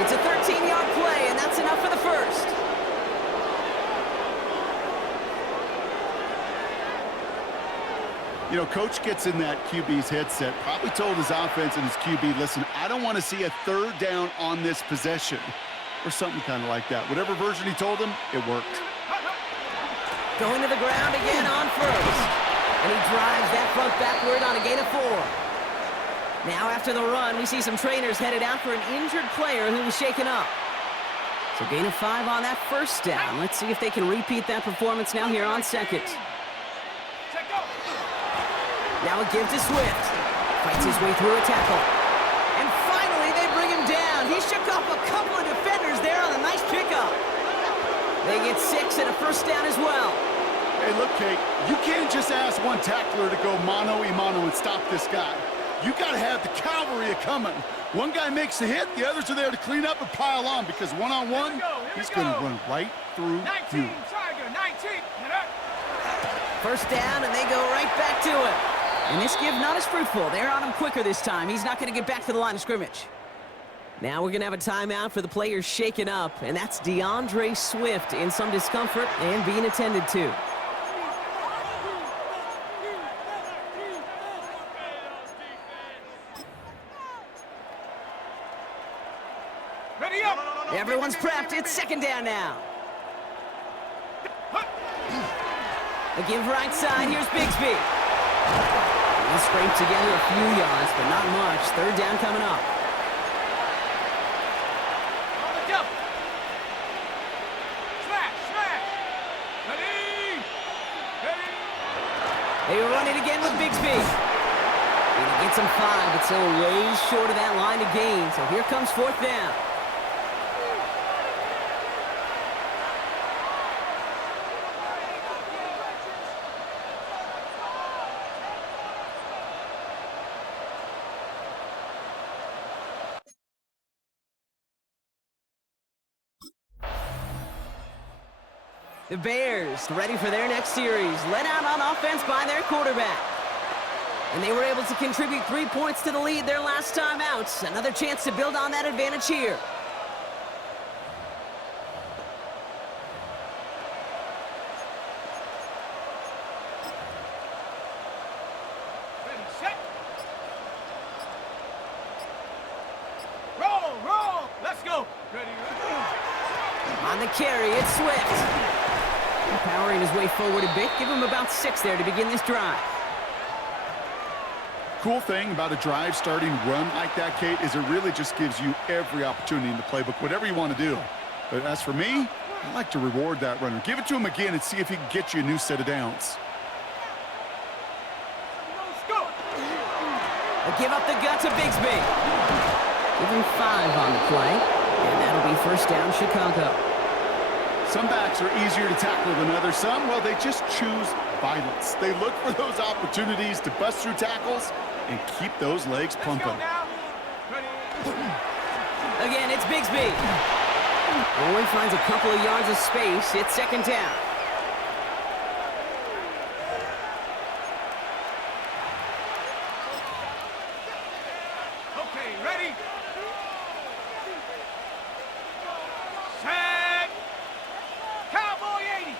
It's a 13-yard play, and that's enough for the first. You know, Coach gets in that QB's headset, probably told his offense and his QB, listen, I don't want to see a third down on this possession, or something kind of like that. Whatever version he told him, it worked. Going to the ground again on first. And he drives that front backward on a gain of 4. Now after the run, we see some trainers headed out for an injured player who was shaken up. So gain of 5 on that first down. Let's see if they can repeat that performance now here on second. Now a give to Swift. Fights his way through a tackle. And finally, they bring him down. He shook off a couple of defenders there on a nice pickup. They get 6 and a first down as well. Hey, look, Kate, you can't just ask one tackler to go mano-a-mano and stop this guy. You got to have the cavalry coming. One guy makes the hit, the others are there to clean up and pile on, because one-on-one, he's going to run right through you. 19, Tiger, 19. First down, and they go right back to it. And this give not as fruitful. They're on him quicker this time. He's not going to get back to the line of scrimmage. Now we're going to have a timeout for the players shaken up, and that's DeAndre Swift in some discomfort and being attended to. Ready up. Everyone's prepped. It's second down now. A give right side. Here's Bigsby. He scraped together a few yards, but not much. Third down coming up. On the jump. Smash, smash. Ready. Ready. They run it again with Bigsby. And he gets him 5, but still way short of that line to gain. So here comes fourth down. The Bears ready for their next series, led out on offense by their quarterback. And they were able to contribute 3 points to the lead their last time out. Another chance to build on that advantage here. Ready, set. Roll, roll. Let's go. Ready, ready. On the carry, it's Swift. Powering his way forward a bit. Give him about 6 there to begin this drive. Cool thing about a drive starting run like that, Kate, is it really just gives you every opportunity in the playbook, whatever you want to do. But as for me, I like to reward that runner. Give it to him again and see if he can get you a new set of downs. Let's go. A give up the gut to Bigsby. Give him 5 on the play. And that'll be first down, Chicago. Some backs are easier to tackle than others. Some, well, they just choose violence. They look for those opportunities to bust through tackles and keep those legs pumping. Let's go now. Ready. Again, it's Bigsby. Only finds a couple of yards of space. It's second down. Okay, ready. Set. Cowboy 80.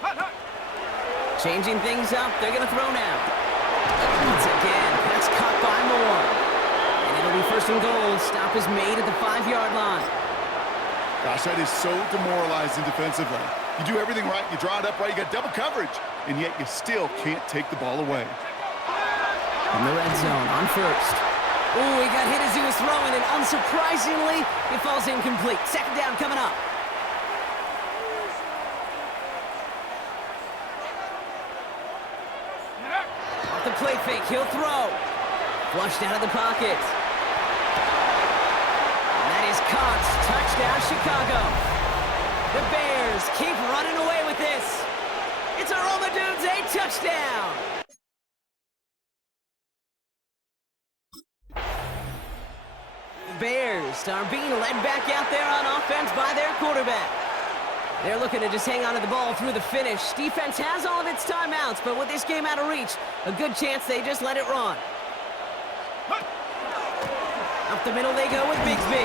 Hut, hut. Changing things up. They're going to throw now. Once again, that's caught by Moore. And it'll be first and goal. Stop is made at the 5-yard line. Gosh, that is so demoralizing defensively. You do everything right, you draw it up right, you got double coverage, and yet you still can't take the ball away. In the red zone on first. Ooh, he got hit as he was throwing, and unsurprisingly, it falls incomplete. Second down coming up. Off the play fake, he'll throw. Flushed out of the pocket. And that is caught. Touchdown, Chicago. The Bears keep running away with this. It's a Romadudes, a touchdown. The Bears are being led back out there on offense by their quarterback. They're looking to just hang on to the ball through the finish. Defense has all of its timeouts, but with this game out of reach, a good chance they just let it run. Up the middle they go with Bigsby.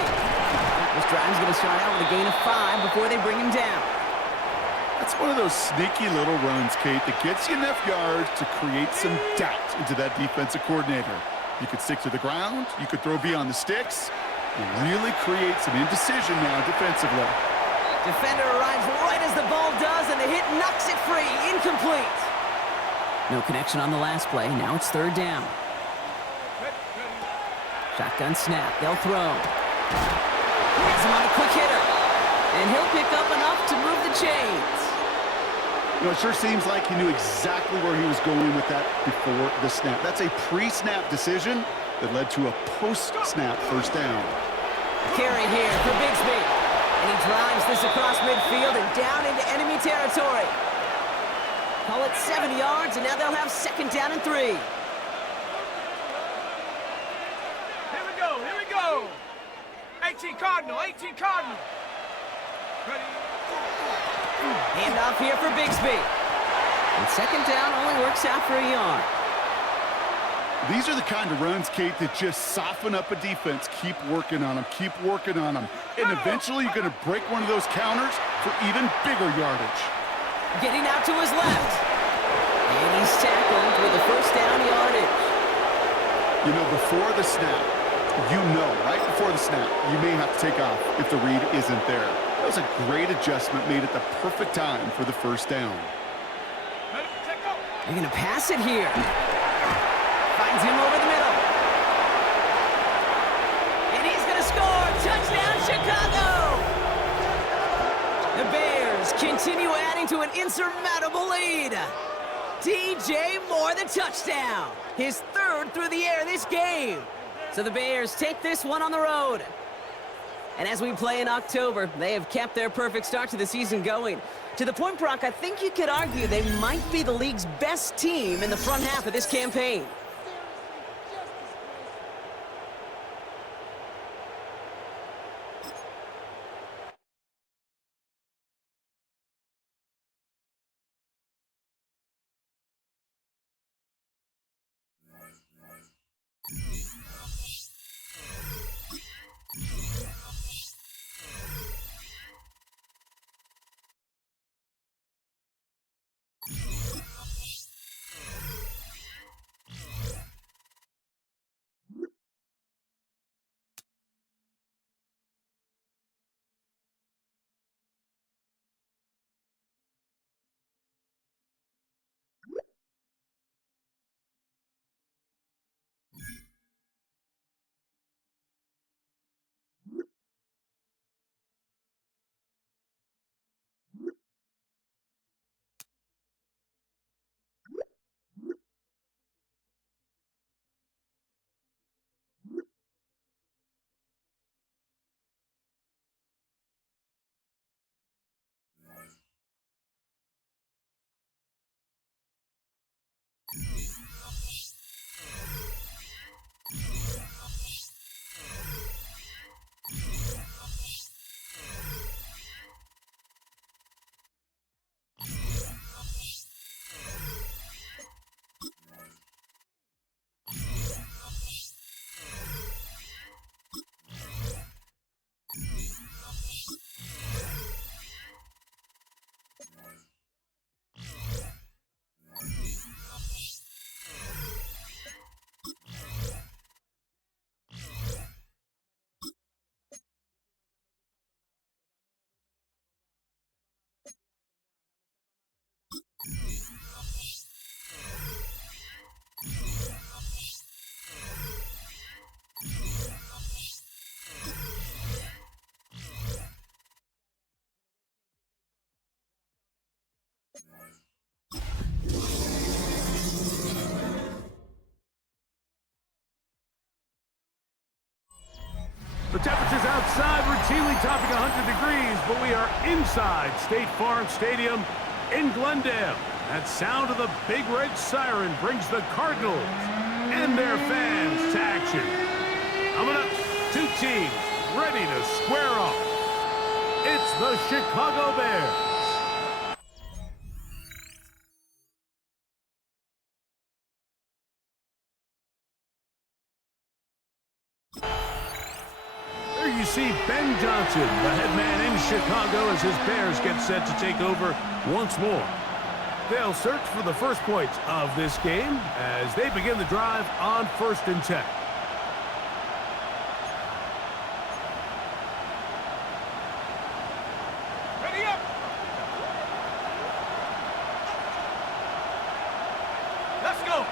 This drive's going to start out with a gain of 5 before they bring him down. That's one of those sneaky little runs, Kate, that gets you enough yards to create some doubt into that defensive coordinator. You could stick to the ground, you could throw beyond the sticks, and really create some indecision now defensively. Defender arrives right as the ball does, and the hit knocks it free. Incomplete. No connection on the last play. Now it's 3rd down. Shotgun snap. They'll throw. Has him on a quick hitter. And he'll pick up enough to move the chains. You know, it sure seems like he knew exactly where he was going with that before the snap. That's a pre-snap decision that led to a post-snap first down. Carry here for Bigsby. And he drives this across midfield and down into enemy territory. Call it 7 yards, and now they'll have 2nd down and 3. Here we go. 18 Cardinal. Ready? Hand off here for Bigsby. And 2nd down only works out for a yard. These are the kind of runs, Kate, that just soften up a defense. Keep working on them. And eventually you're going to break one of those counters for even bigger yardage. Getting out to his left. And he's tackled with a 1st down yardage. You know, before the snap, right before the snap, you may have to take off if the read isn't there. That was a great adjustment made at the perfect time for the 1st down. They're going to pass it here. Finds him over the middle. And he's going to score. Touchdown, Chicago! The Bears continue adding to an insurmountable lead. DJ Moore, the touchdown. His 3rd through the air this game. So the Bears take this one on the road. And as we play in October, they have kept their perfect start to the season going. To the point, Brock, I think you could argue they might be the league's best team in the front half of this campaign. The temperatures outside routinely topping 100 degrees, but we are inside State Farm Stadium in Glendale. That sound of the Big Red Siren brings the Cardinals and their fans to action. Coming up, two teams ready to square off. It's the Chicago Bears. There you see Ben Johnson, the head man in Chicago, as his Bears get set to take over once more. They'll search for the first points of this game as they begin the drive on 1st and 10. Ready up. Let's go.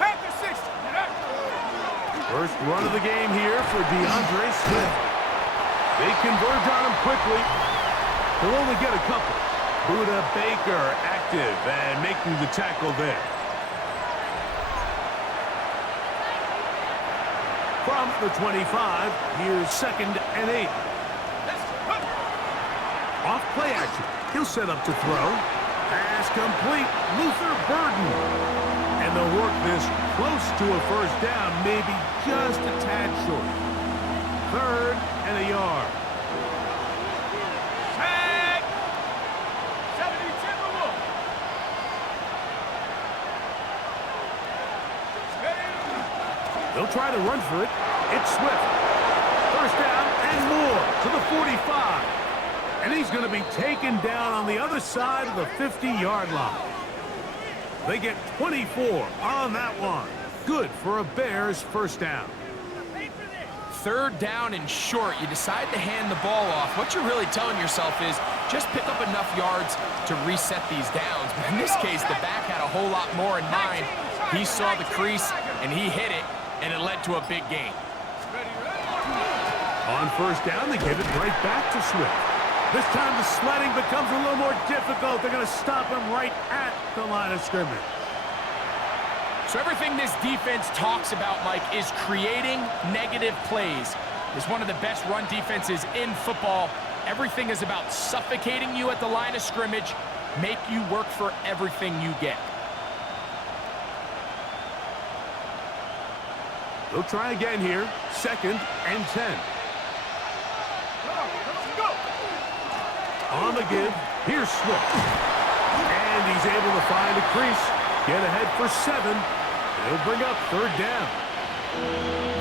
Panther 60. First run of the game here for DeAndre Swift. They converge on him quickly. He'll only get a couple. Buda Baker active and making the tackle there. From the 25, here's 2nd and 8. Off play action. He'll set up to throw. Pass complete. Luther Burden. And they'll work this close to a first down, maybe just a tad short. 3rd and a yard. Tag. 70 Timberwolves. They'll try to run for it. It's Swift. First down and more to the 45. And he's going to be taken down on the other side of the 50-yard line. They get 24 on that one. Good for a Bears first down. 3rd down and short. You decide to hand the ball off. What you're really telling yourself is just pick up enough yards to reset these downs. But in this case, the back had a whole lot more in mind. He saw the crease, and he hit it, and it led to a big gain. On first down, they give it right back to Swift. This time the sledding becomes a little more difficult. They're going to stop him right at the line of scrimmage. So everything this defense talks about, Mike, is creating negative plays. It's one of the best run defenses in football. Everything is about suffocating you at the line of scrimmage, make you work for everything you get. They'll try again here. 2nd and 10. On the give, here's Swift. And he's able to find a crease, get ahead for 7. He'll bring up 3rd down.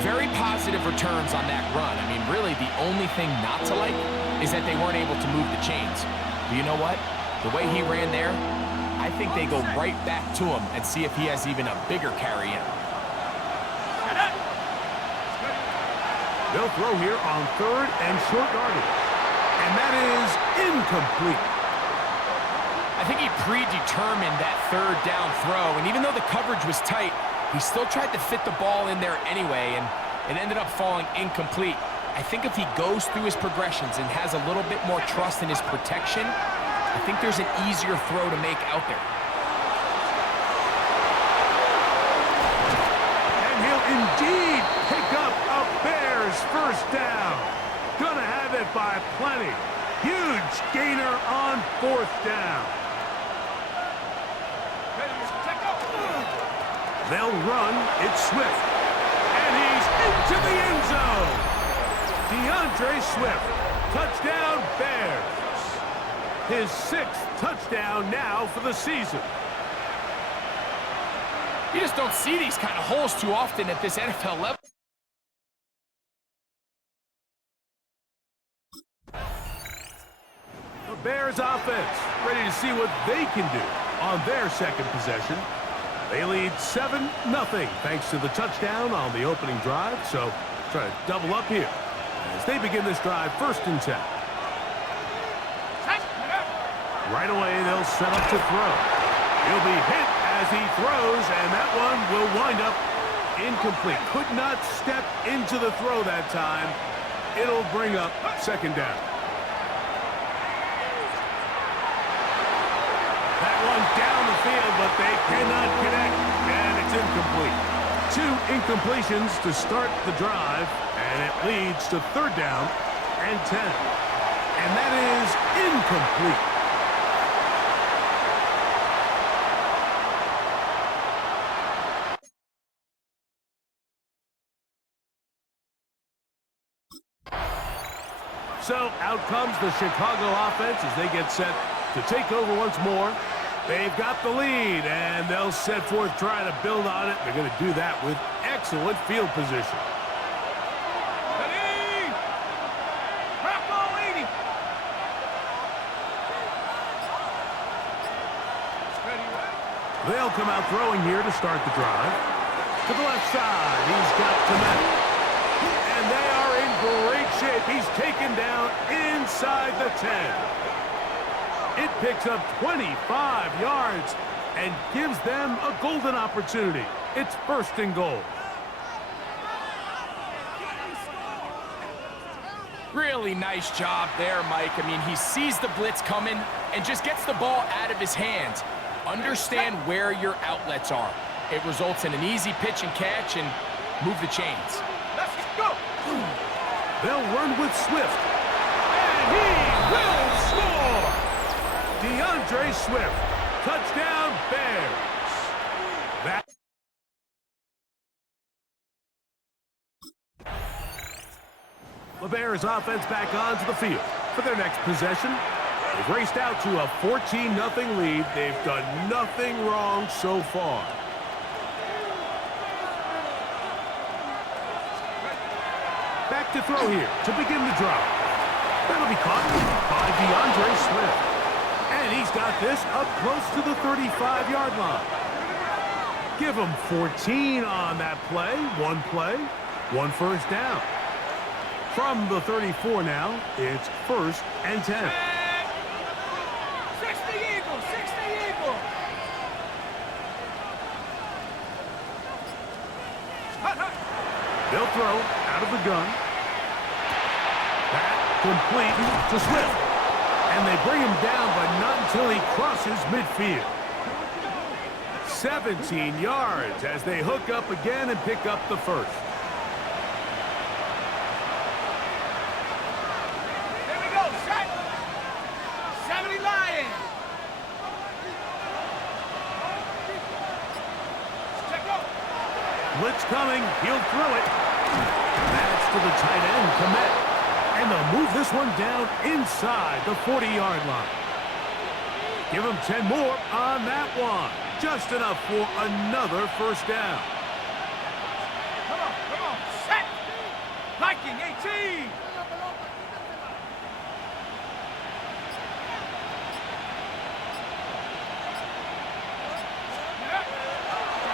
Very positive returns on that run. I mean, really, the only thing not to like is that they weren't able to move the chains. But you know what? The way he ran there, I think they go right back to him and see if he has even a bigger carry in him. They'll throw here on 3rd and short yardage. And that is incomplete. I think he predetermined that 3rd down throw, and even though the coverage was tight, he still tried to fit the ball in there anyway, and it ended up falling incomplete. I think if he goes through his progressions and has a little bit more trust in his protection, I think there's an easier throw to make out there. And he'll indeed pick up a Bears first down. Gonna have it by plenty. Huge gainer on 4th down. They'll run. It's Swift. And he's into the end zone. DeAndre Swift. Touchdown, Bears. His 6th touchdown now for the season. You just don't see these kind of holes too often at this NFL level. The Bears offense ready to see what they can do on their 2nd possession. They lead 7-0 thanks to the touchdown on the opening drive. So try to double up here as they begin this drive 1st and 10. Right away, they'll set up to throw. He'll be hit as he throws, and that one will wind up incomplete. Could not step into the throw that time. It'll bring up 2nd down. That one down the field, but they cannot connect, and it's incomplete. 2 incompletions to start the drive, and it leads to 3rd down and 10. And that is incomplete. so out comes the Chicago offense as they get set to take over once more. They've got the lead, and they'll set forth trying to build on it. They're going to do that with excellent field position. Ready? Crack ball 80. Steady, right? They'll come out throwing here to start the drive. To the left side, he's got Madden. And they are in great shape. He's taken down inside the 10. It picks up 25 yards and gives them a golden opportunity. It's first and goal. Really nice job there, Mike. I mean, he sees the blitz coming and just gets the ball out of his hands. Understand where your outlets are. It results in an easy pitch and catch and move the chains. Let's go. They'll run with Swift. And he will score! DeAndre Swift. Touchdown, Bears. That the Bears offense back onto the field for their next possession. They've raced out to a 14-0 lead. They've done nothing wrong so far. Back to throw here to begin the drive. That'll be caught by DeAndre Swift. And he's got this up close to the 35-yard line. Give him 14 on that play. One first down. From the 34 now, it's first and 10. 60 Eagles, 60 Eagles. Hut, hut. They'll throw out of the gun. That complete to Swift. And they bring him down, but not until he crosses midfield. 17 yards as they hook up again and pick up the first. There we go, set. 70 Lions. Check out. Blitz coming. He'll throw it. That's to the tight end, Komet. And they'll move this one down inside the 40-yard line. Give him 10 more on that one. Just enough for another first down. Come on, set. Viking 18.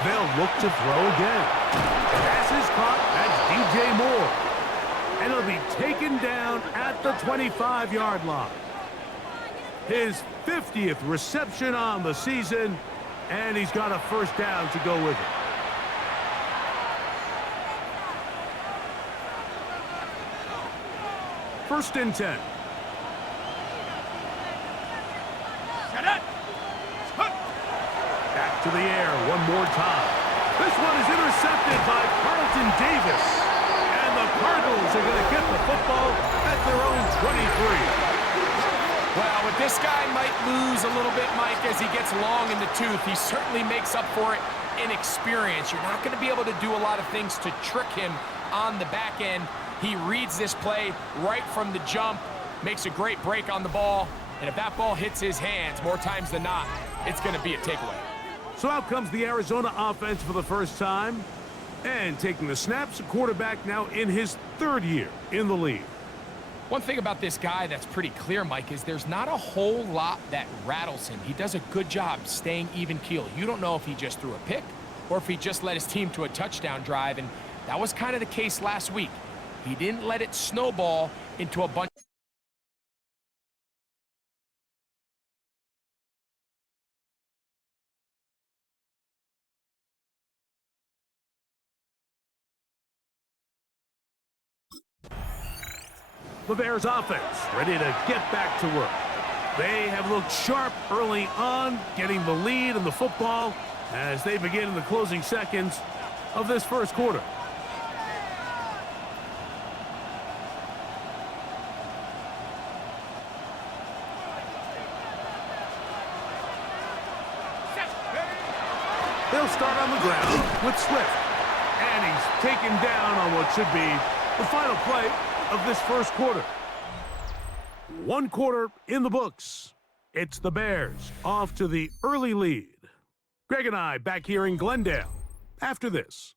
They'll look to throw again. Pass is caught. That's DJ Moore. And he'll be taken down at the 25-yard line. His 50th reception on the season, and he's got a first down to go with it. First and 10. Set it. Hut. Back to the air one more time. This one is intercepted by Carlton Davis. And the Cardinals are going to get the football at their own 23. Well, what this guy might lose a little bit, Mike, as he gets long in the tooth, he certainly makes up for it in experience. You're not going to be able to do a lot of things to trick him on the back end. He reads this play right from the jump, makes a great break on the ball, and if that ball hits his hands more times than not, it's going to be a takeaway. So out comes the Arizona offense for the first time. And taking the snaps, a quarterback now in his third year in the league. One thing about this guy that's pretty clear, Mike, is there's not a whole lot that rattles him. He does a good job staying even keel. You don't know if he just threw a pick or if he just led his team to a touchdown drive, and that was kind of the case last week. He didn't let it snowball into a bunch. The Bears offense ready to get back to work. They have looked sharp early on, getting the lead in the football as they begin in the closing seconds of this first quarter. They'll start on the ground with Swift. And he's taken down on what should be the final play of this first quarter. One quarter in the books. It's the Bears off to the early lead. Greg and I back here in Glendale after this.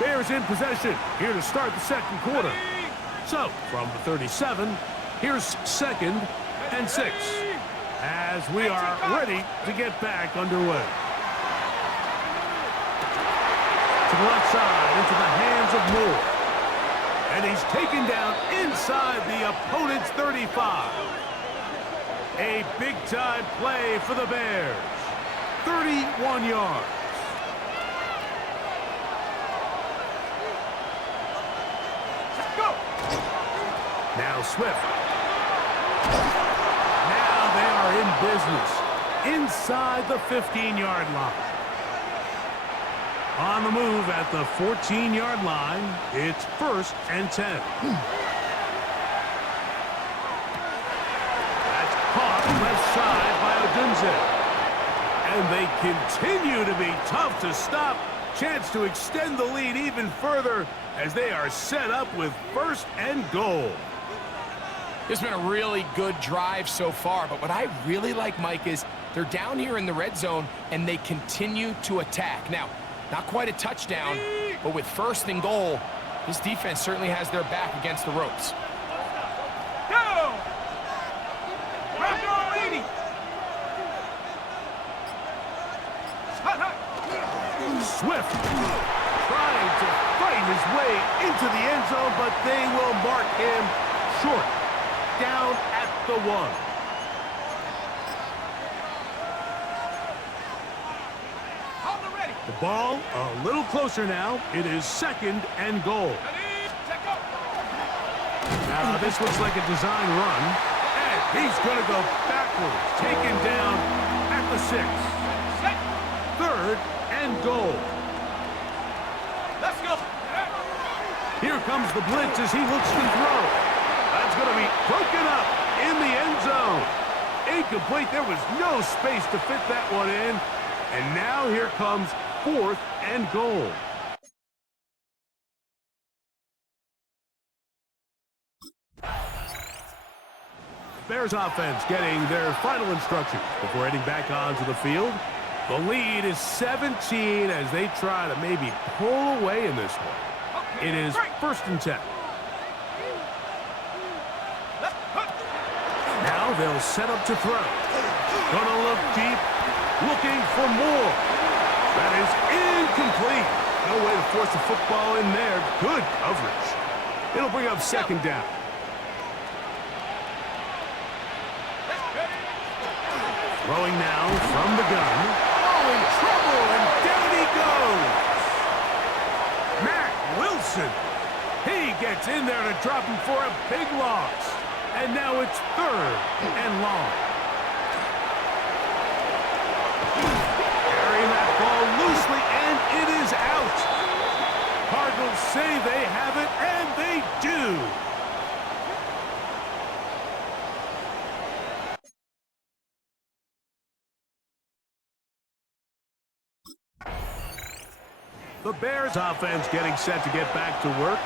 Bears in possession here to start the second quarter. So, from the 37, here's 2nd and 6 as we are ready to get back underway. To the left side, into the hands of Moore. And he's taken down inside the opponent's 35. A big-time play for the Bears. 31 yards. Now Swift. Now they are in business inside the 15-yard line. On the move at the 14-yard line, it's 1st and 10. That's caught left side by Odunze. And they continue to be tough to stop. Chance to extend the lead even further as they are set up with 1st and goal. It's been a really good drive so far, but what I really like, Mike, is they're down here in the red zone, and they continue to attack. Now, not quite a touchdown, but with 1st and goal, this defense certainly has their back against the ropes. Go! Grab your lady! Swift trying to fight his way into the end zone, but they will mark him short. Down at the 1. The ball a little closer now. It is 2nd and goal. Now this looks like a design run. And he's going to go backwards. Taken down at the 6. 3rd and goal. Let's go! Here comes the blitz as he looks to throw. That's going to be broken up in the end zone. Incomplete. There was no space to fit that one in. And now here comes 4th and goal. Bears offense getting their final instructions before heading back onto the field. The lead is 17 as they try to maybe pull away in this one. It is 1st and 10. Now they'll set up to throw. Gonna look deep, looking for more. That is incomplete. No way to force the football in there. Good coverage. It'll bring up 2nd down. Throwing now from the gun. Oh, in trouble, and down he goes. Matt Wilson. He gets in there to drop him for a big loss. And now it's 3rd and long. Carrying that ball loosely, and it is out. Cardinals say they have it, and they do. The Bears offense getting set to get back to work.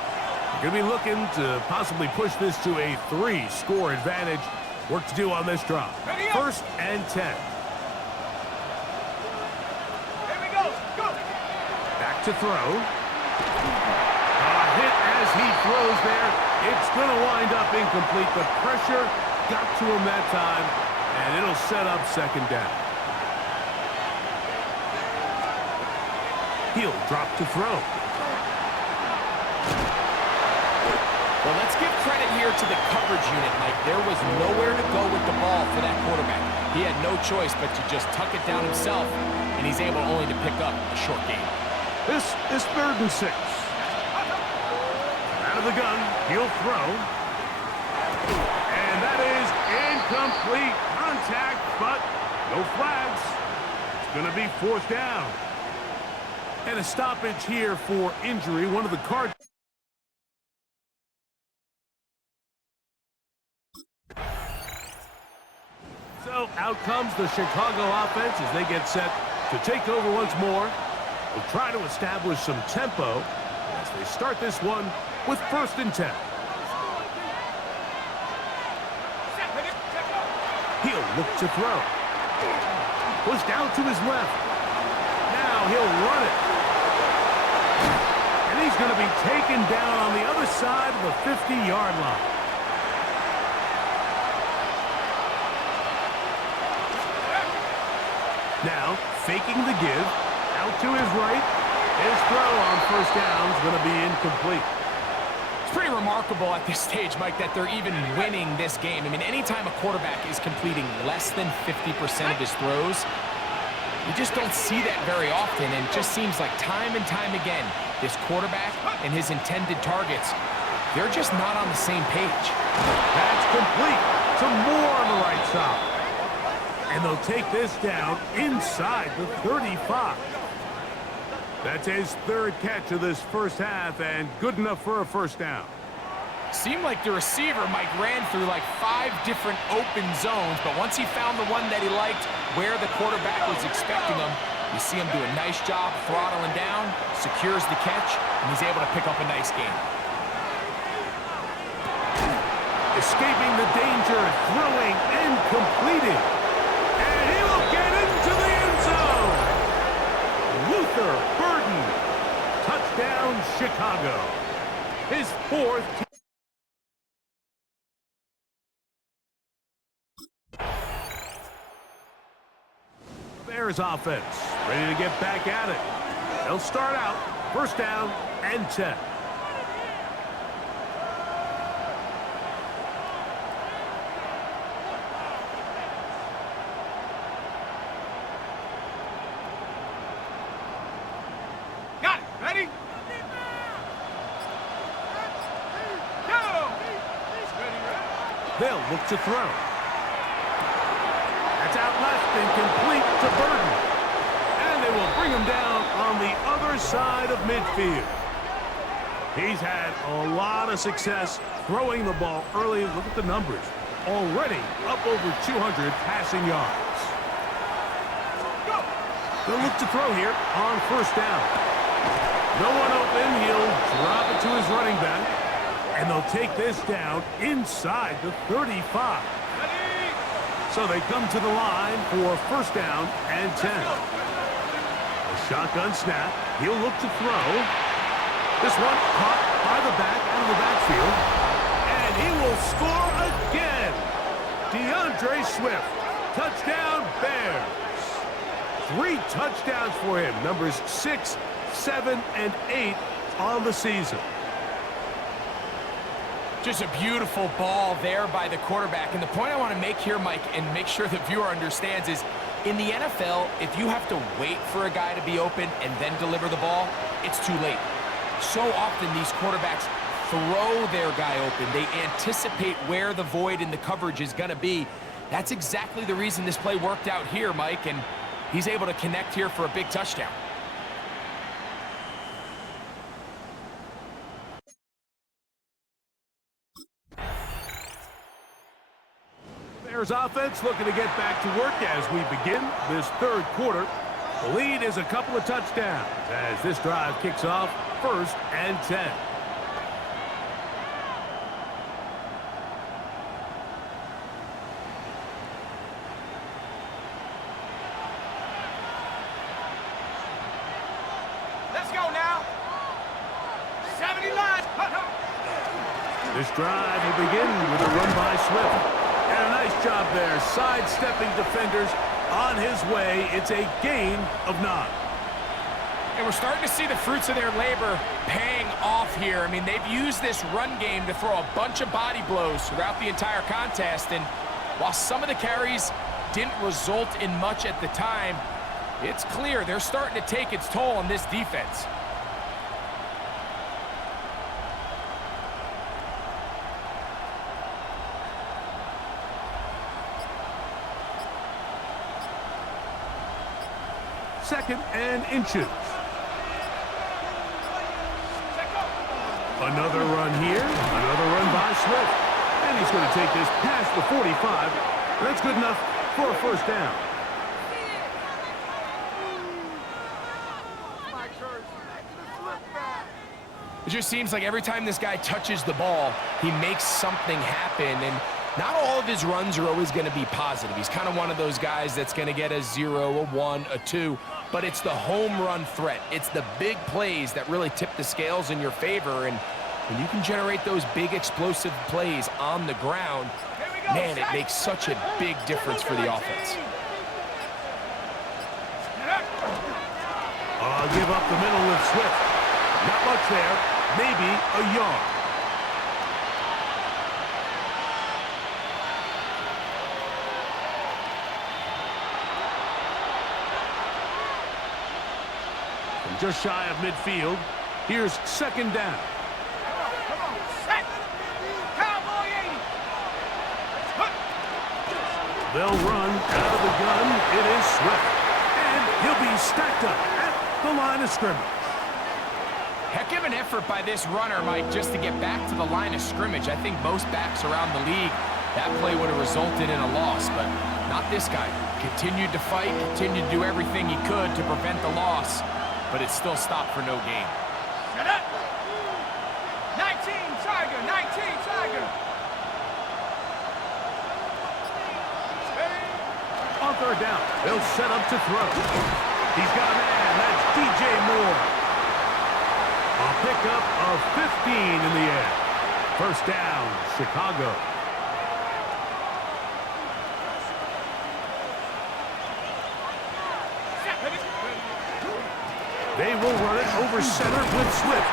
Going to be looking to possibly push this to a 3-score advantage. Work to do on this drive. 1st and 10. Here we go! Go! Back to throw. A hit as he throws there. It's going to wind up incomplete. The pressure got to him that time, and it'll set up 2nd down. He'll drop to throw. Well, let's give credit here to the coverage unit, Mike. There was nowhere to go with the ball for that quarterback. He had no choice but to just tuck it down himself, and he's able only to pick up a short gain. This is 3rd and 6. Out of the gun, he'll throw. And that is incomplete. Contact, but no flags. It's going to be 4th down. And a stoppage here for injury. One of the Cardinals. So Out comes the Chicago offense as they get set to take over once more. They'll try to establish some tempo as they start this one with 1st and 10. He'll look to throw. Pushed out to his left. Now he'll run it. And he's going to be taken down on the other side of the 50-yard line. Now, faking the give, out to his right. His throw on 1st down is going to be incomplete. It's pretty remarkable at this stage, Mike, that they're even winning this game. I mean, anytime a quarterback is completing less than 50% of his throws, you just don't see that very often, and it just seems like time and time again, this quarterback and his intended targets, they're just not on the same page. That's complete. Some more on the right side. And they'll take this down inside the 35. That's his 3rd catch of this first half, and good enough for a 1st down. Seemed like the receiver, Mike, ran through like 5 different open zones, but once he found the one that he liked where the quarterback was expecting him, you see him do a nice job throttling down, secures the catch, and he's able to pick up a nice gain. Escaping the danger, throwing and completing. And he will get into the end zone. Luther Burden. Touchdown, Chicago. His 4th. Bears offense ready to get back at it. They'll start out 1st down and 10. Got it. Ready? Go! They'll look to throw. That's out left and complete to Burden. And they will bring him down on the other side of midfield. He's had a lot of success throwing the ball early. Look at the numbers. Already up over 200 passing yards. They'll look to throw here on 1st down. No one open. He'll drop it to his running back. And they'll take this down inside the 35. So they come to the line for 1st down and 10. A shotgun snap. He'll look to throw. This one caught by the back out of the backfield. And he will score again. DeAndre Swift. Touchdown, Bears. 3 touchdowns for him. Numbers 6, 7, and 8 on the season. Just a beautiful ball there by the quarterback. And the point I want to make here, Mike, and make sure the viewer understands is, in the NFL, if you have to wait for a guy to be open and then deliver the ball, it's too late. So often these quarterbacks throw their guy open. They anticipate where the void in the coverage is going to be. That's exactly the reason this play worked out here, Mike, and he's able to connect here for a big touchdown. Bears offense looking to get back to work as we begin this 3rd quarter. The lead is a couple of touchdowns as this drive kicks off 1st and 10. Let's go now. 70 line. This drive will begin with a run by Swift. And a nice job there, sidestepping defenders on his way. It's a gain of 9. And we're starting to see the fruits of their labor paying off here. I mean, they've used this run game to throw a bunch of body blows throughout the entire contest. And while some of the carries didn't result in much at the time, it's clear they're starting to take its toll on this defense. Second and inches. Another run here. Another run by Swift. And he's going to take this past the 45. That's good enough for a first down. It just seems like every time this guy touches the ball, he makes something happen, and not all of his runs are always going to be positive. He's kind of one of those guys that's going to get a 0, a 1, a 2, but it's the home run threat. It's the big plays that really tip the scales in your favor, and when you can generate those big explosive plays on the ground, man, it makes such a big difference for the offense. Give up the middle with Swift. Not much there. Maybe a yard. From just shy of midfield, here's second down. Come on, set. Cowboy 80. They'll run out of the gun. It is Swift. And he'll be stacked up at the line of scrimmage. Heck of an effort by this runner, Mike, just to get back to the line of scrimmage. I think most backs around the league, that play would have resulted in a loss, but not this guy. Continued to fight, continued to do everything he could to prevent the loss, but it still stopped for no gain. Shut up. 19 Tiger, 19 Tiger. On third down, they'll set up to throw. He's got a man. That's DJ Moore. A pickup of 15 in the air. First down, Chicago. They will run it over center with Swift.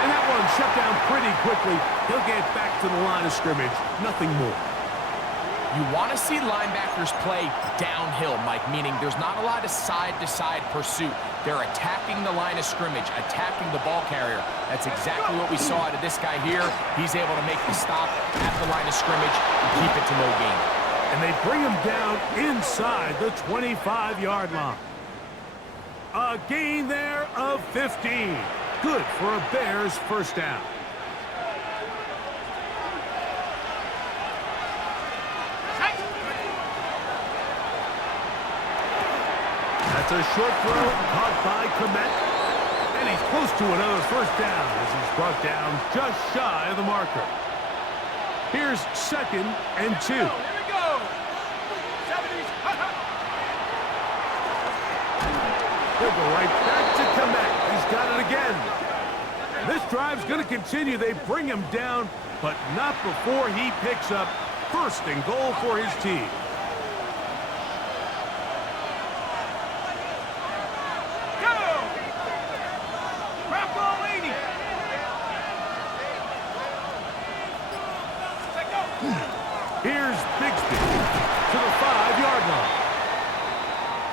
And that one shut down pretty quickly. He'll get back to the line of scrimmage. Nothing more. You want to see linebackers play downhill, Mike, meaning there's not a lot of side-to-side pursuit. They're attacking the line of scrimmage, attacking the ball carrier. That's exactly what we saw out of this guy here. He's able to make the stop at the line of scrimmage and keep it to no gain. And they bring him down inside the 25-yard line. A gain there of 15. Good for a Bears first down. That's a short throw caught by Komet. And he's close to another first down as he's brought down just shy of the marker. Here's second and 2. Here we go. 70s. He'll go right back to Komet. He's got it again. This drive's going to continue. They bring him down, but not before he picks up first and goal for his team. Here's Bigsby to the 5-yard line.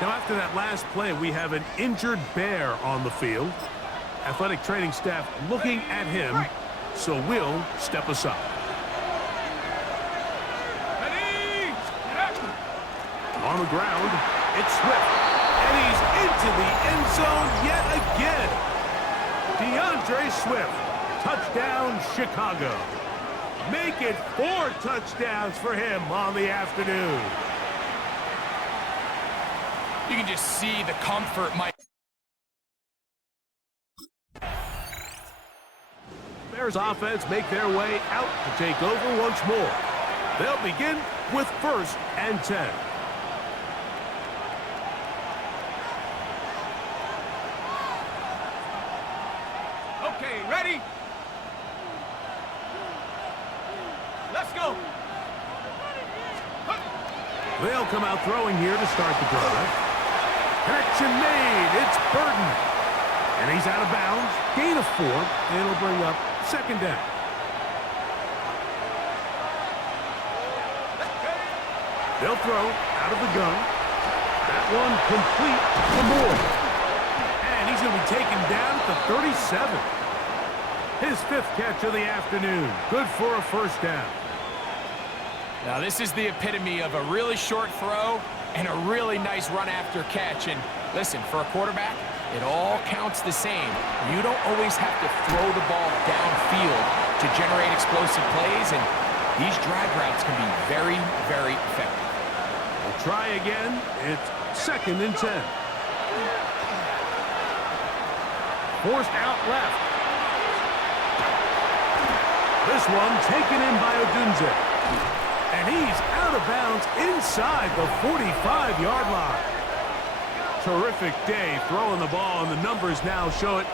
Now, after that last play, we have an injured Bear on the field. Athletic training staff looking at him, so we'll step aside. On the ground, it's Swift, and he's into the end zone yet again. DeAndre Swift, touchdown Chicago. Make it 4 touchdowns for him on the afternoon. You can just see the comfort, Mike. Bears offense make their way out to take over once more. They'll begin with first and 10. Okay, ready? Let's go. They'll come out throwing here to start the drive. Connection made. It's Burton. And he's out of bounds. Gain of 4. And it'll bring up second down. They'll throw out of the gun. That one complete to Moore. And he's going to be taken down at the 37. His 5th catch of the afternoon. Good for a first down. Now, this is the epitome of a really short throw and a really nice run after catch. And listen, for a quarterback, it all counts the same. You don't always have to throw the ball downfield to generate explosive plays, and these drag routes can be very, very effective. We'll try again. It's 2nd and 10. Forced out left. This one taken in by Odunze. And he's out of bounds inside the 45-yard line. Terrific day throwing the ball, and the numbers now show it.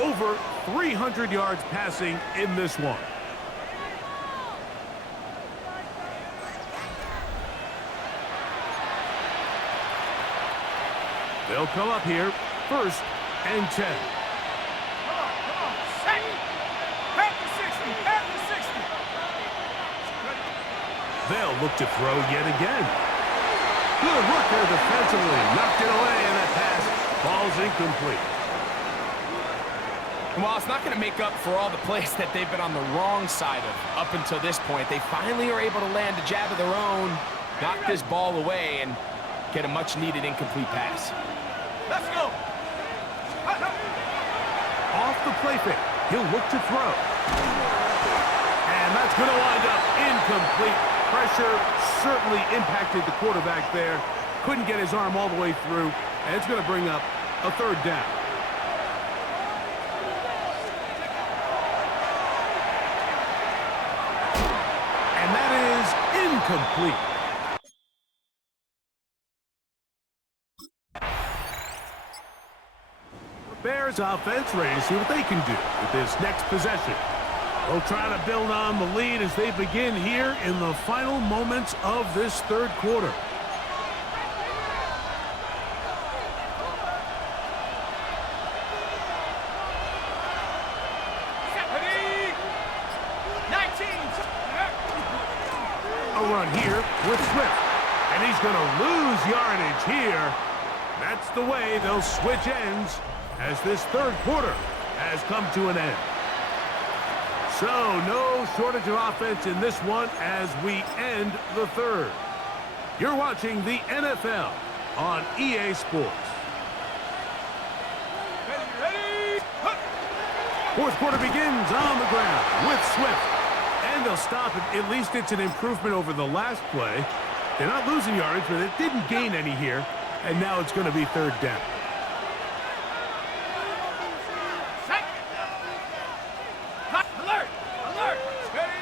Over 300 yards passing in this one. They'll come up here, 1st and 10. Come on, set. Pat the 60, pat the 60. They'll look to throw yet again. Good work there defensively. Knocked it away, and that pass falls incomplete. And while it's not going to make up for all the plays that they've been on the wrong side of up until this point, they finally are able to land a jab of their own, knock this ball away, and get a much-needed incomplete pass. Let's go. Off the play fake. He'll look to throw. And that's going to wind up incomplete. Pressure certainly impacted the quarterback there. Couldn't get his arm all the way through, and it's going to bring up a 3rd down. And that is incomplete. Bears offense ready to see what they can do with this next possession. They'll try to build on the lead as they begin here in the final moments of this 3rd quarter. Ready? 19. A run here with Swift. And he's going to lose yardage here. That's the way they'll switch ends as this 3rd quarter has come to an end. So, no shortage of offense in this one as we end the 3rd. You're watching the NFL on EA Sports. Ready? 4th quarter begins on the ground with Swift. And they'll stop it. At least it's an improvement over the last play. They're not losing yardage, but it didn't gain any here. And now it's going to be 3rd down. Alert! Alert! Ready?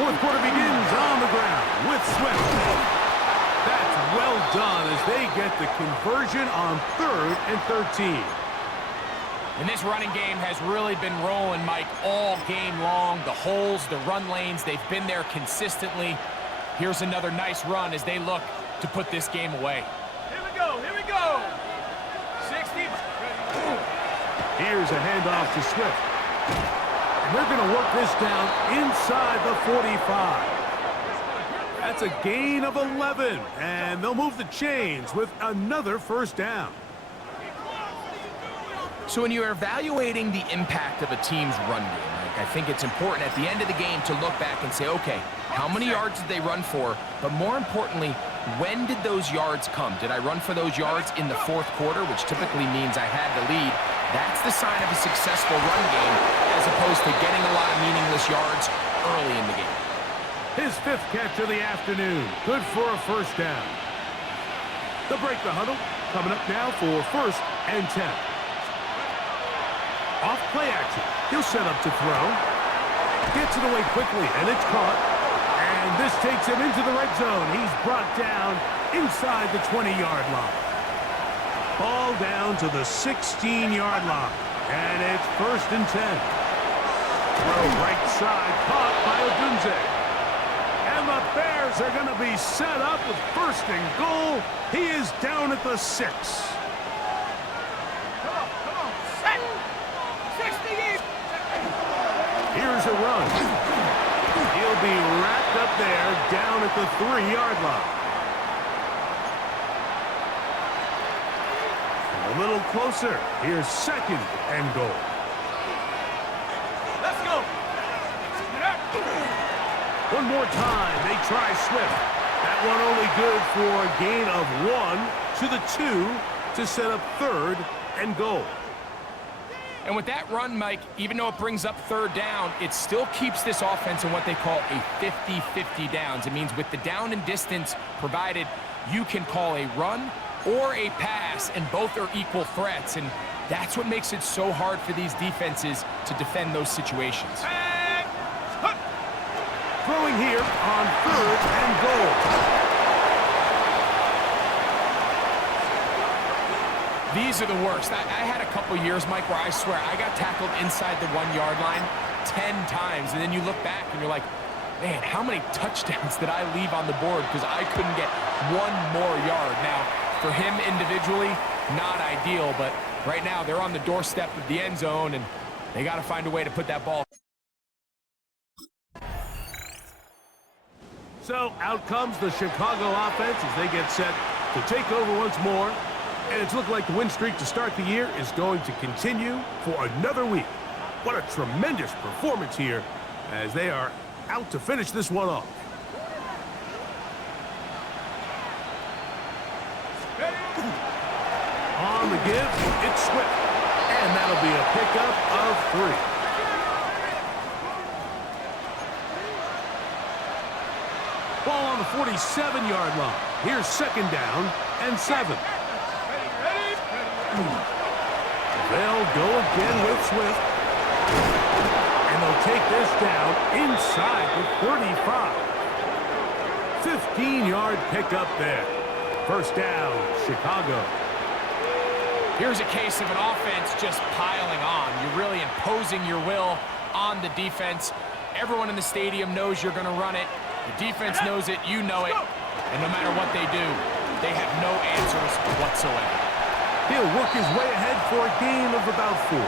4th quarter begins on the ground with Swift. That's well done as they get the conversion on 3rd and 13. And this running game has really been rolling, Mike, all game long. The holes, the run lanes, they've been there consistently. Here's another nice run as they look to put this game away. Here we go, here we go. 60. Here's a handoff to Swift. And they're going to work this down inside the 45. That's a gain of 11. And they'll move the chains with another 1st down. So when you're evaluating the impact of a team's run game, Mike, I think it's important at the end of the game to look back and say, okay, how many yards did they run for? But more importantly, when did those yards come? Did I run for those yards in the 4th quarter, which typically means I had the lead? That's the sign of a successful run game, as opposed to getting a lot of meaningless yards early in the game. His 5th catch of the afternoon. Good for a 1st down. They'll break the huddle. Coming up now for 1st and 10. Off play action. He'll set up to throw. Gets it away quickly, and it's caught. And this takes him into the red zone. He's brought down inside the 20-yard line. Ball down to the 16-yard line. And it's 1st and 10. Throw right side, caught by Odunze. And the Bears are going to be set up with 1st and goal. He is down at the 6. Come on, set. 60. Here's a run. He'll be wrapped up there down at the 3-yard line. A little closer. Here's 2nd and goal. Let's go. One more time. They try Swift. That one only good for a gain of 1 to the 2 to set up 3rd and goal. And with that run, Mike, even though it brings up third down, it still keeps this offense in what they call a 50-50 downs. It means with the down and distance provided, you can call a run or a pass, and both are equal threats. And that's what makes it so hard for these defenses to defend those situations. Throwing here on 3rd and goal. These are the worst. I had a couple years, Mike, where I swear I got tackled inside the 1-yard line 10 times, and then you look back and you're like, man, how many touchdowns did I leave on the board because I couldn't get one more yard? Now, for him individually, not ideal, but right now they're on the doorstep of the end zone, and they got to find a way to put that ball. So out comes the Chicago offense as they get set to take over once more. And it's looked like the win streak to start the year is going to continue for another week. What a tremendous performance here as they are out to finish this one off. On the give, it's Swift. And that'll be a pickup of 3. Ball on the 47-yard line. Here's 2nd down and 7. They'll go again with Swift. And they'll take this down inside the 35. 15-yard pickup there. 1st down, Chicago. Here's a case of an offense just piling on. You're really imposing your will on the defense. Everyone in the stadium knows you're going to run it. The defense knows it, you know it, and no matter what they do, they have no answers whatsoever. He'll work his way ahead for a gain of about 4.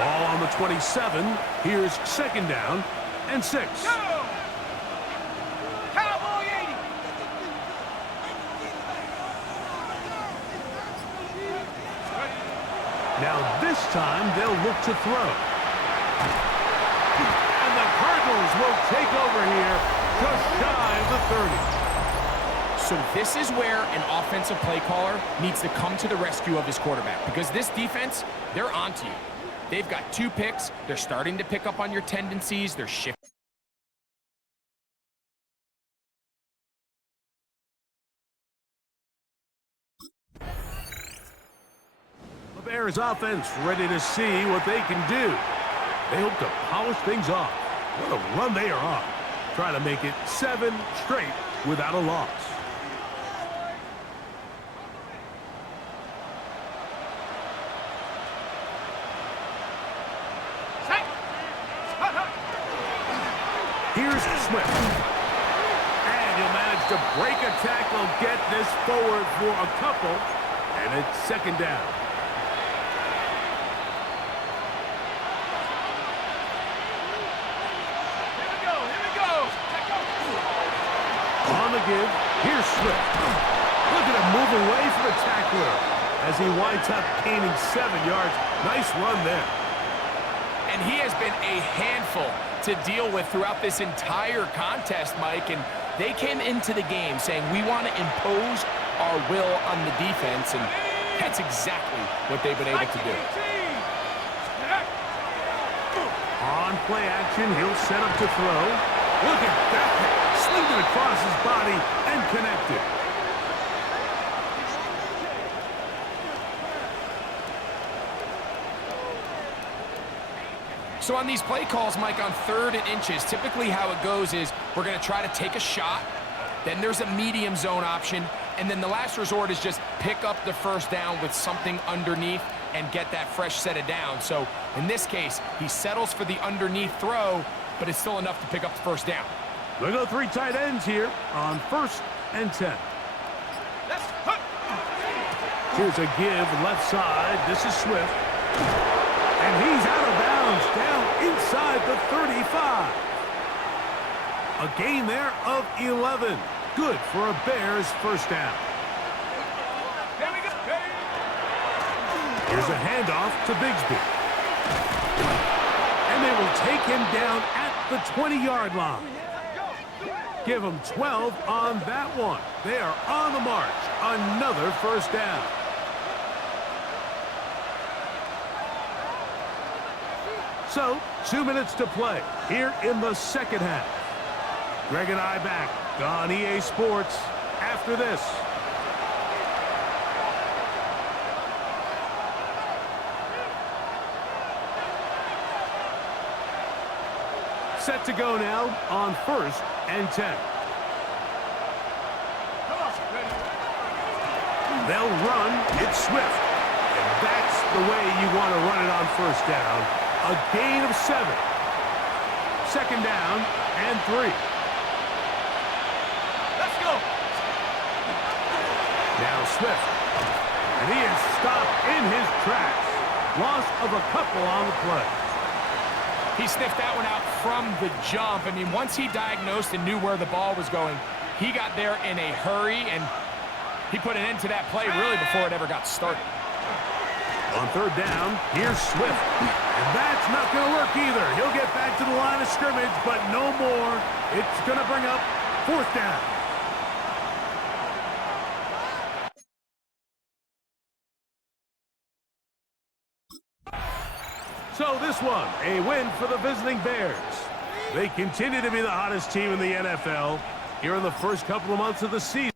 Ball on the 27. Here's 2nd down and 6. Go! Cowboy 80! Now this time they'll look to throw. And the Cardinals will take over here just shy of the 30. So this is where an offensive play caller needs to come to the rescue of his quarterback, because this defense, they're onto you. They've got 2 picks. They're starting to pick up on your tendencies. They're shifting. The Bears offense ready to see what they can do. They hope to polish things off. What a run they are on. Trying to make it 7 straight without a loss. Here's Swift. And he'll manage to break a tackle, get this forward for a couple, and it's 2nd down. Here we go, here we go! On the give, here's Swift. Look at him move away from the tackler as he winds up gaining 7 yards. Nice run there. And he has been a handful to deal with throughout this entire contest, Mike. And they came into the game saying, we want to impose our will on the defense. And that's exactly what they've been able to do. On play action, he'll set up to throw. Look at that. Slinged it across his body and connected. So on these play calls, Mike, on 3rd and inches, typically how it goes is we're going to try to take a shot, then there's a medium zone option, and then the last resort is just pick up the 1st down with something underneath and get that fresh set of downs. So in this case, he settles for the underneath throw, but it's still enough to pick up the 1st down. They go 3 tight ends here on 1st and 10. Here's a give left side. This is Swift. And he's out of bounds down inside the 35. A gain there of 11. Good for a Bears 1st down. Here's a handoff to Bigsby. And they will take him down at the 20-yard line. Give them 12 on that one. They are on the march. Another 1st down. So, 2 minutes to play here in the second half. Greg and I back on EA Sports after this. Set to go now on 1st and 10. They'll run. It's Swift. And that's the way you want to run it on 1st down. A gain of 7. 2nd down and 3. Let's go. Now Swift. And he is stopped in his tracks. Loss of a couple on the play. He sniffed that one out from the jump. I mean, once he diagnosed and knew where the ball was going, he got there in a hurry, and he put an end to that play really before it ever got started. On 3rd down, here's Swift. And that's not going to work either. He'll get back to the line of scrimmage, but no more. It's going to bring up 4th down. So this one, a win for the visiting Bears. They continue to be the hottest team in the NFL here in the first couple of months of the season.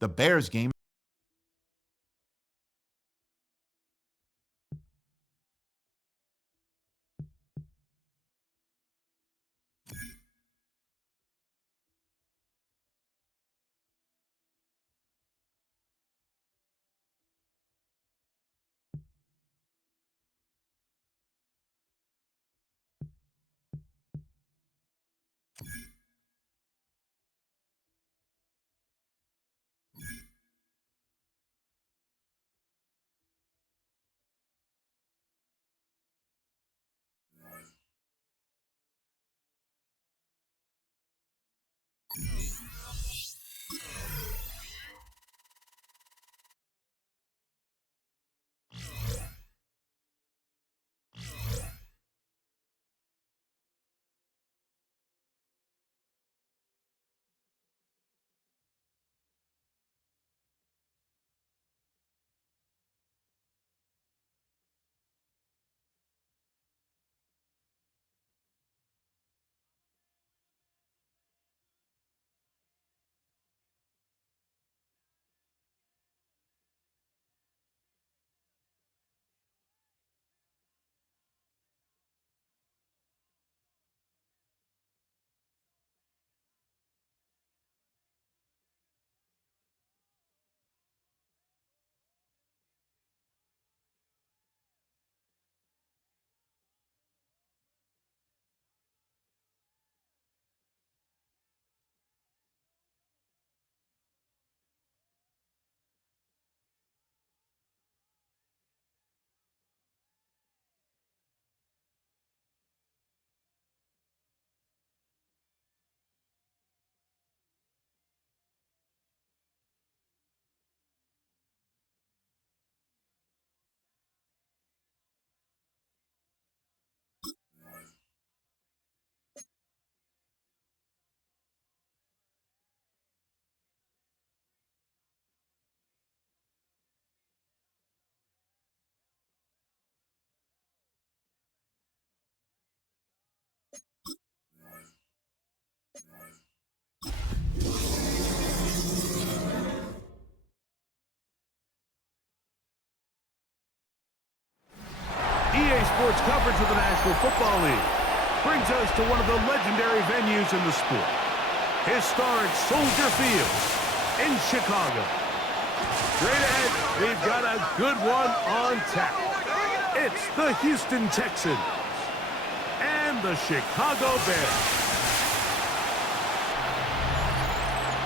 The Bears game. EA Sports coverage of the National Football League brings us to one of the legendary venues in the sport. Historic Soldier Field in Chicago. Straight ahead, we've got a good one on tap. It's the Houston Texans and the Chicago Bears.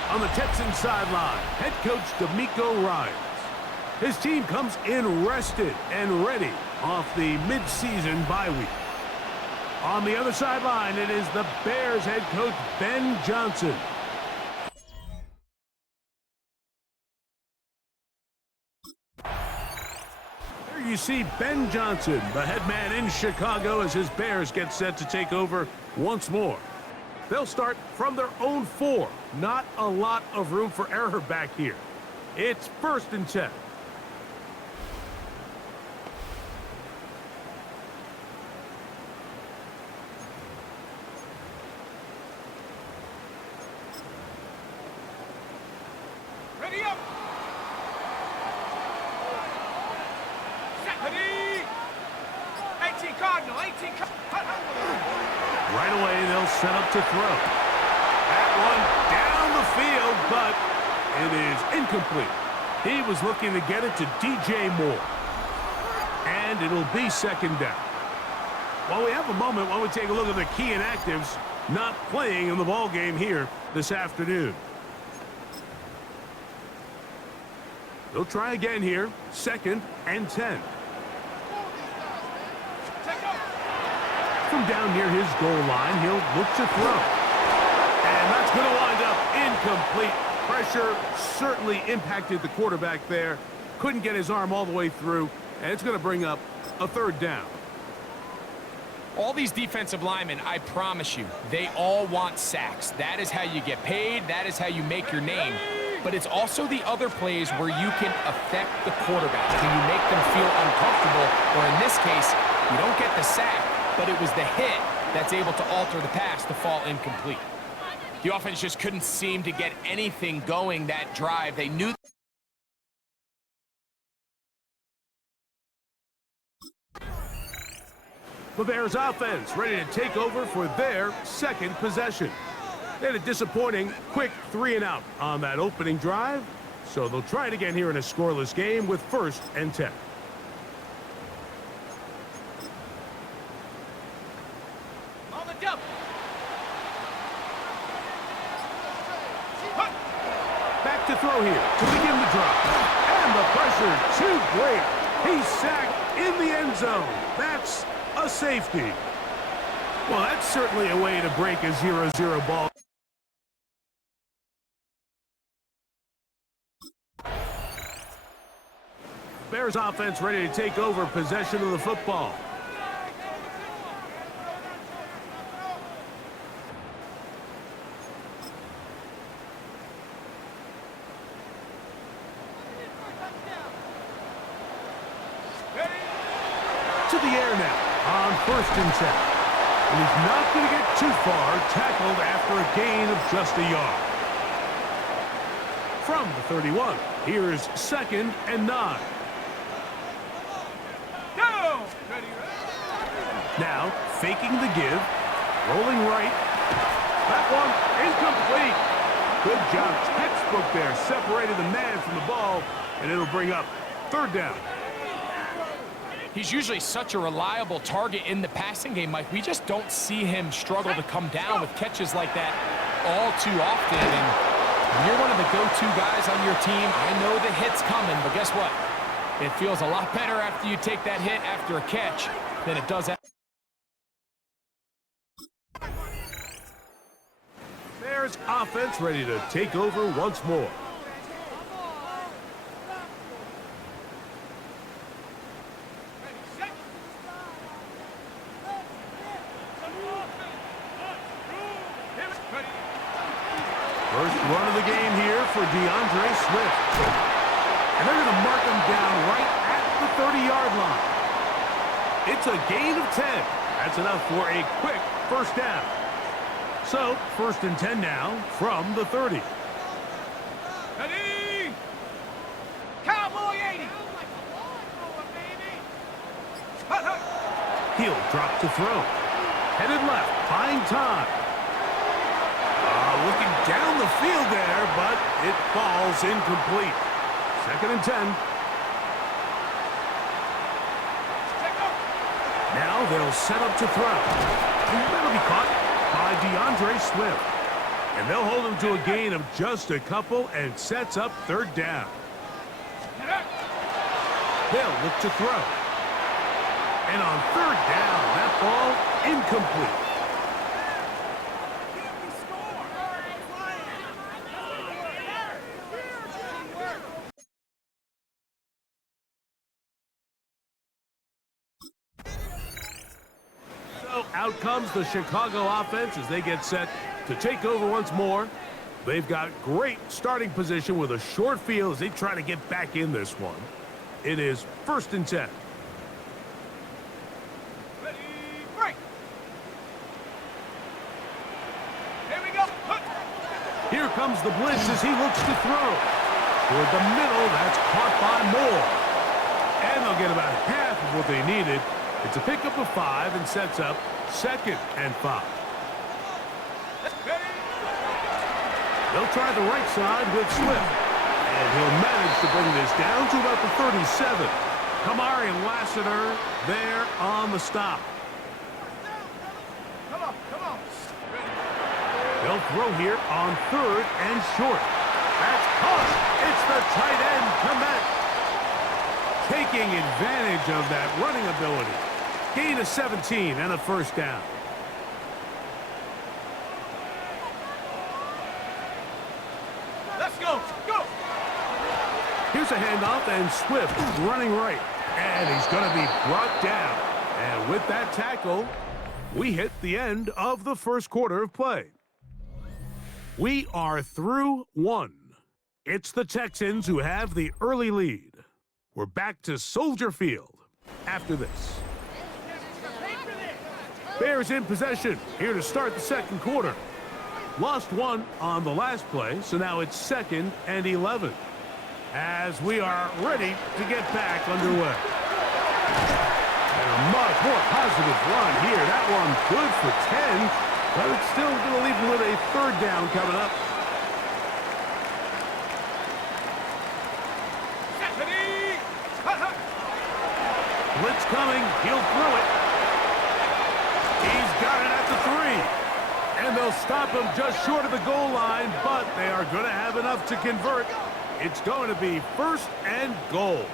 On the Texans sideline, head coach D'Amico Ryans. His team comes in rested and ready off the midseason bye week. On the other sideline, it is the Bears head coach Ben Johnson. you see Ben Johnson, the head man in Chicago, as his Bears get set to take over once more. They'll start from their own 4. Not a lot of room for error back here. It's 1st and 10. Ready up. Set. Ready. 18 Cardinal. 18 Cardinal. Right away, they'll set up to throw. That one down the field, but it is incomplete. He was looking to get it to DJ Moore. And it'll be 2nd down. While we have a moment, why don't we take a look at the key inactives not playing in the ball game here this afternoon. They'll try again here, 2nd and 10. From down near his goal line, he'll look to throw. And that's going to wind up incomplete. Pressure certainly impacted the quarterback there. Couldn't get his arm all the way through, and it's going to bring up a 3rd down. All these defensive linemen, I promise you, they all want sacks. That is how you get paid. That is how you make your name. But it's also the other plays where you can affect the quarterback. Can you make them feel uncomfortable? Or in this case, you don't get the sack, but it was the hit that's able to alter the pass to fall incomplete. The offense just couldn't seem to get anything going that drive. They knew. The Bears offense ready to take over for their 2nd possession. They had a disappointing quick 3-and-out on that opening drive, so they'll try it again here in a scoreless game with 1st and 10. On the double. Back to throw here to begin the drive. And the pressure too great. He's sacked in the end zone. That's a safety. Well, that's certainly a way to break a 0-0 ball. Bears offense ready to take over possession of the football. To the air now on 1st and 10. And he's not going to get too far, tackled after a gain of just a yard. From the 31, here's 2nd and 9. Now, faking the give, rolling right. That one incomplete. Good job, textbook there, separated the man from the ball, and it'll bring up 3rd down. He's usually such a reliable target in the passing game, Mike. We just don't see him struggle to come down with catches like that all too often. And when you're one of the go-to guys on your team, I know the hit's coming, but guess what? It feels a lot better after you take that hit after a catch than it does after. Bears offense ready to take over once more. First run of the game here for DeAndre Swift. And they're going to mark him down right at the 30-yard line. It's a gain of 10. That's enough for a quick 1st down. So, 1st and 10 now from the 30. Ready. Cowboy 80. He'll drop to throw. Headed left, buying time. Looking down the field there, but it falls incomplete. 2nd and 10. Now they'll set up to throw. That'll be caught by DeAndre Swift. And they'll hold him to a gain of just a couple and sets up 3rd down. They'll look to throw. And on 3rd down, that ball incomplete. Out comes the Chicago offense as they get set to take over once more. They've got great starting position with a short field as they try to get back in this one. It is 1st and 10. Ready, break. Here we go. Here comes the blitz as he looks to throw. Toward the middle, that's caught by Moore. And they'll get about half of what they needed. It's a pickup of 5 and sets up 2nd and 5. Ready. They'll try the right side with Swift. And he'll manage to bring this down to about the 37. Kamari Lassiter there on the stop. Come on, come on. They'll throw here on 3rd and short. That's caught. It's the tight end, Komet. Taking advantage of that running ability. Gain of 17 and a 1st down. Let's go, go. Here's a handoff, and Swift running right. And he's going to be brought down. And with that tackle, we hit the end of the 1st quarter of play. We are through 1. It's the Texans who have the early lead. We're back to Soldier Field after this. Bears in possession, here to start the 2nd quarter. Lost 1 on the last play, so now it's 2nd and 11. As we are ready to get back underway. And a much more positive run here. That one good for 10, but it's still going to leave him with a 3rd down coming up. Ready. Blitz coming, he'll throw it. He's got it at the 3. And they'll stop him just short of the goal line, but they are going to have enough to convert. It's going to be 1st and goal.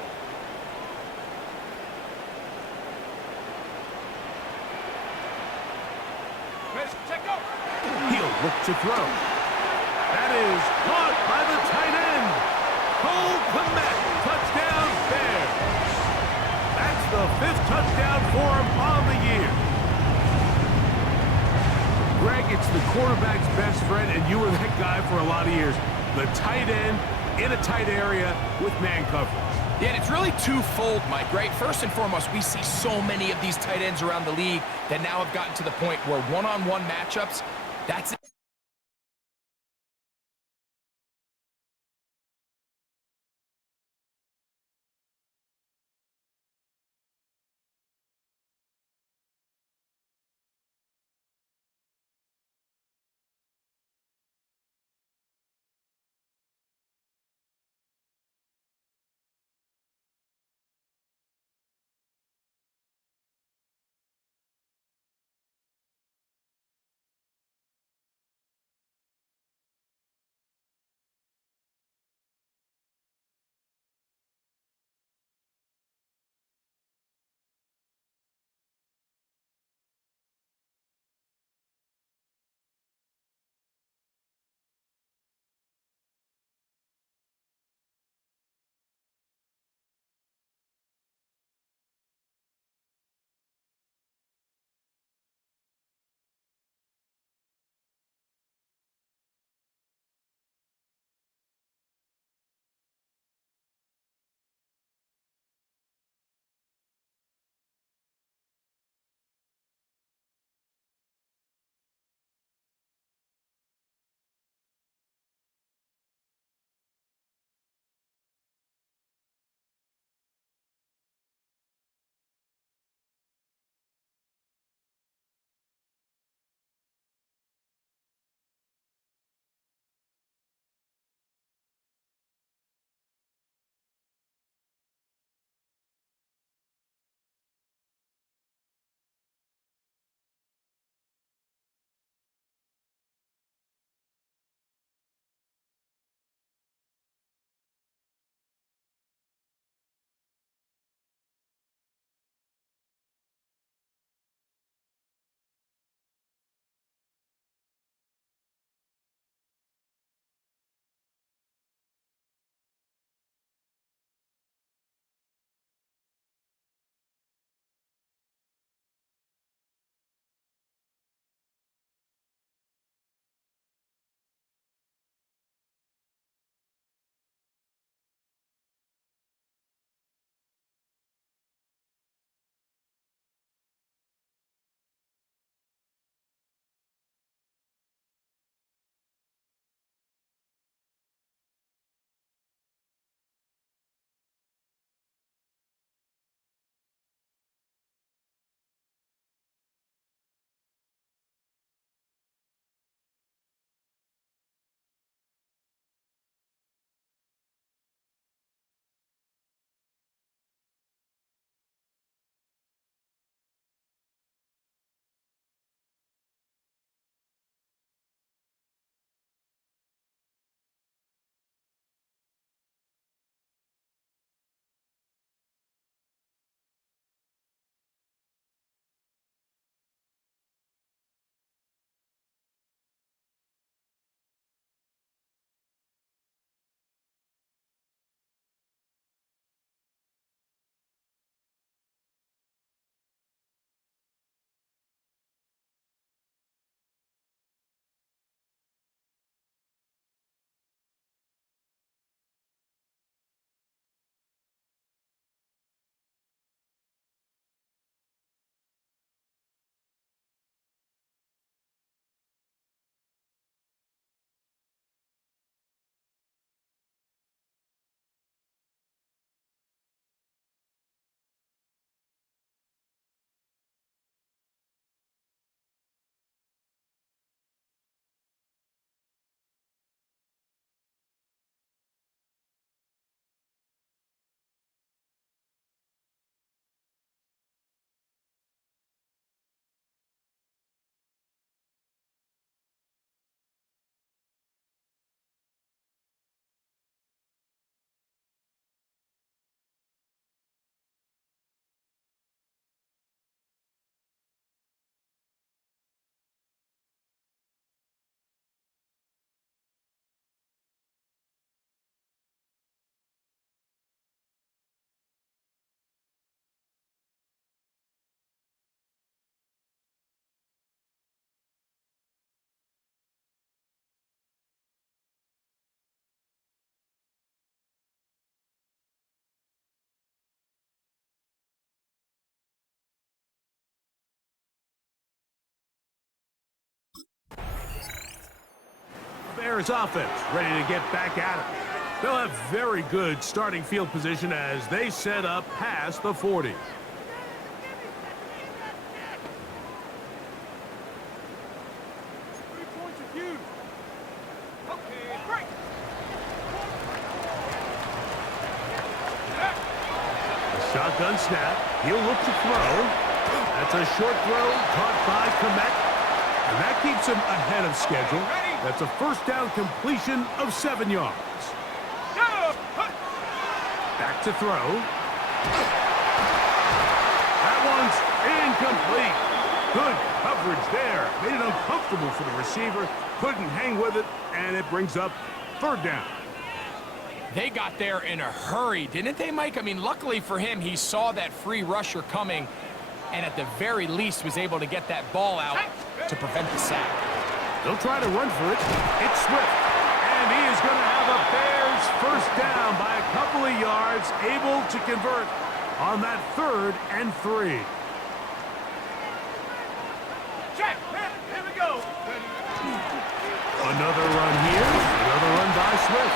Ready, check, go. He'll look to throw. That is caught by the tight end. Cole Kmet, touchdown Bears. That's the 5th touchdown for him on the year. Greg, it's the quarterback's best friend, and you were that guy for a lot of years. The tight end in a tight area with man coverage. Yeah, and it's really twofold, Mike, right? First and foremost, we see so many of these tight ends around the league that now have gotten to the point where one-on-one matchups, that's it. Bears offense ready to get back at it. They'll have very good starting field position as they set up past the 40. Shotgun snap. He'll look to throw. That's a short throw caught by Komet. And that keeps him ahead of schedule. That's a first down completion of 7 yards. Back to throw. That one's incomplete. Good coverage there. Made it uncomfortable for the receiver. Couldn't hang with it, and it brings up third down. They got there in a hurry, didn't they, Mike? I mean, luckily for him, he saw that free rusher coming and at the very least was able to get that ball out to prevent the sack. They'll try to run for it. It's Swift. And he is going to have a Bears first down by a couple of yards, able to convert on that 3rd and 3. Check. Here we go. Another run here. Another run by Swift.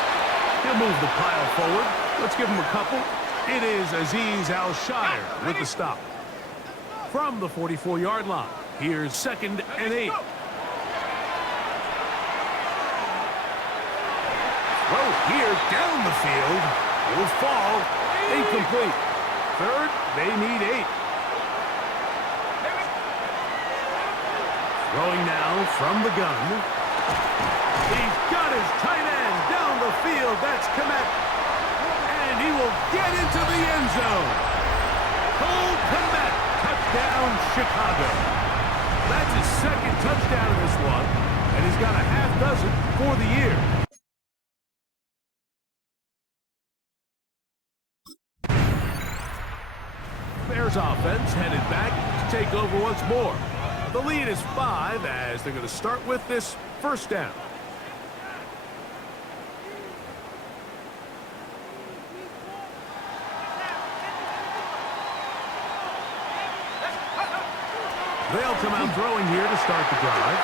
He'll move the pile forward. Let's give him a couple. It is Azeez Al-Shire with the stop. From the 44-yard line, here's 2nd and 8. Throw here down the field. Will fall. Incomplete. 3rd, they need 8. Throwing now from the gun. He's got his tight end down the field. That's Komet. And he will get into the end zone. Cole Komet, touchdown Chicago. That's his 2nd touchdown in this one, and he's got a half dozen for the year. Bears offense headed back to take over once more. The lead is 5 as they're going to start with this first down. They'll come out throwing here to start the drive.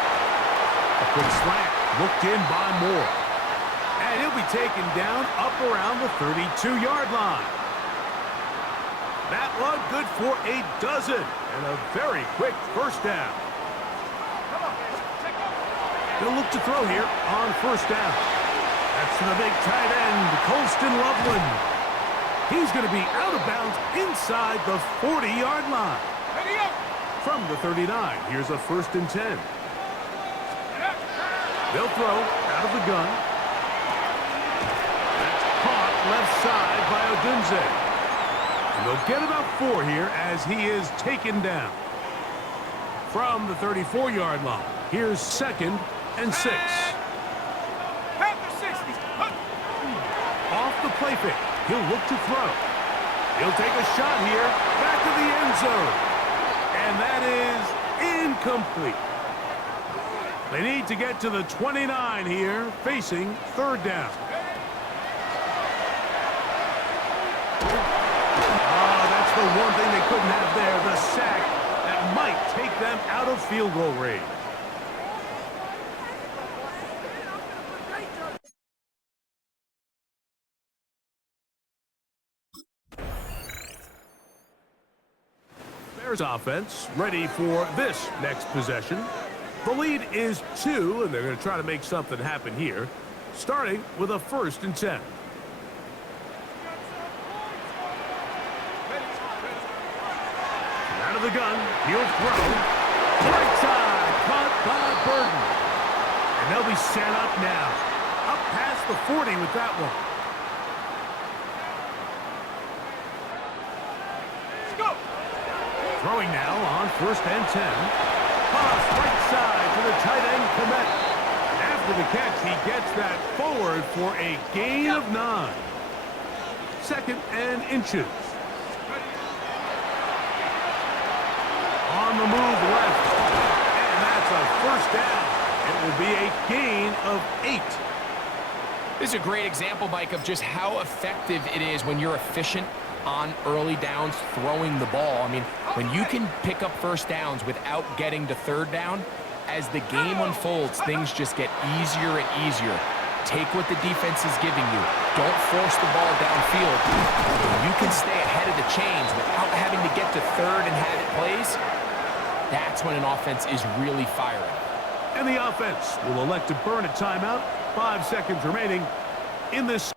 A quick slant, looked in by Moore. And he'll be taken down up around the 32-yard line. That one good for a dozen and a very quick first down. They'll look to throw here on first down. That's to the big tight end, Colston Loveland. He's going to be out of bounds inside the 40-yard line. From the 39, here's a 1st and 10. They'll throw out of the gun. That's caught left side by Odunze. And they'll get about 4 here as he is taken down. From the 34-yard line, here's 2nd and 6. Off the play fake, he'll look to throw. He'll take a shot here, back to the end zone. And that is incomplete. They need to get to the 29 here, facing 3rd down. That's the one thing they couldn't have there, the sack that might take them out of field goal range. Bears offense ready for this next possession. The lead is 2, and they're going to try to make something happen here, starting with a 1st and 10. Out of the gun, he'll throw. Right side, caught by Burton. And they'll be set up now. Up past the 40 with that one. Throwing now on 1st and 10. Pass right side to the tight end, Komet. After the catch, he gets that forward for a gain of 9. 2nd and inches. On the move left. And that's a first down. It will be a gain of 8. This is a great example, Mike, of just how effective it is when you're efficient on early downs throwing the ball. I mean, when you can pick up first downs without getting to 3rd down, as the game unfolds, things just get easier and easier. Take what the defense is giving you. Don't force the ball downfield. You can stay ahead of the chains without having to get to third and have it plays. That's when an offense is really firing. And the offense will elect to burn a timeout. 5 seconds remaining in this.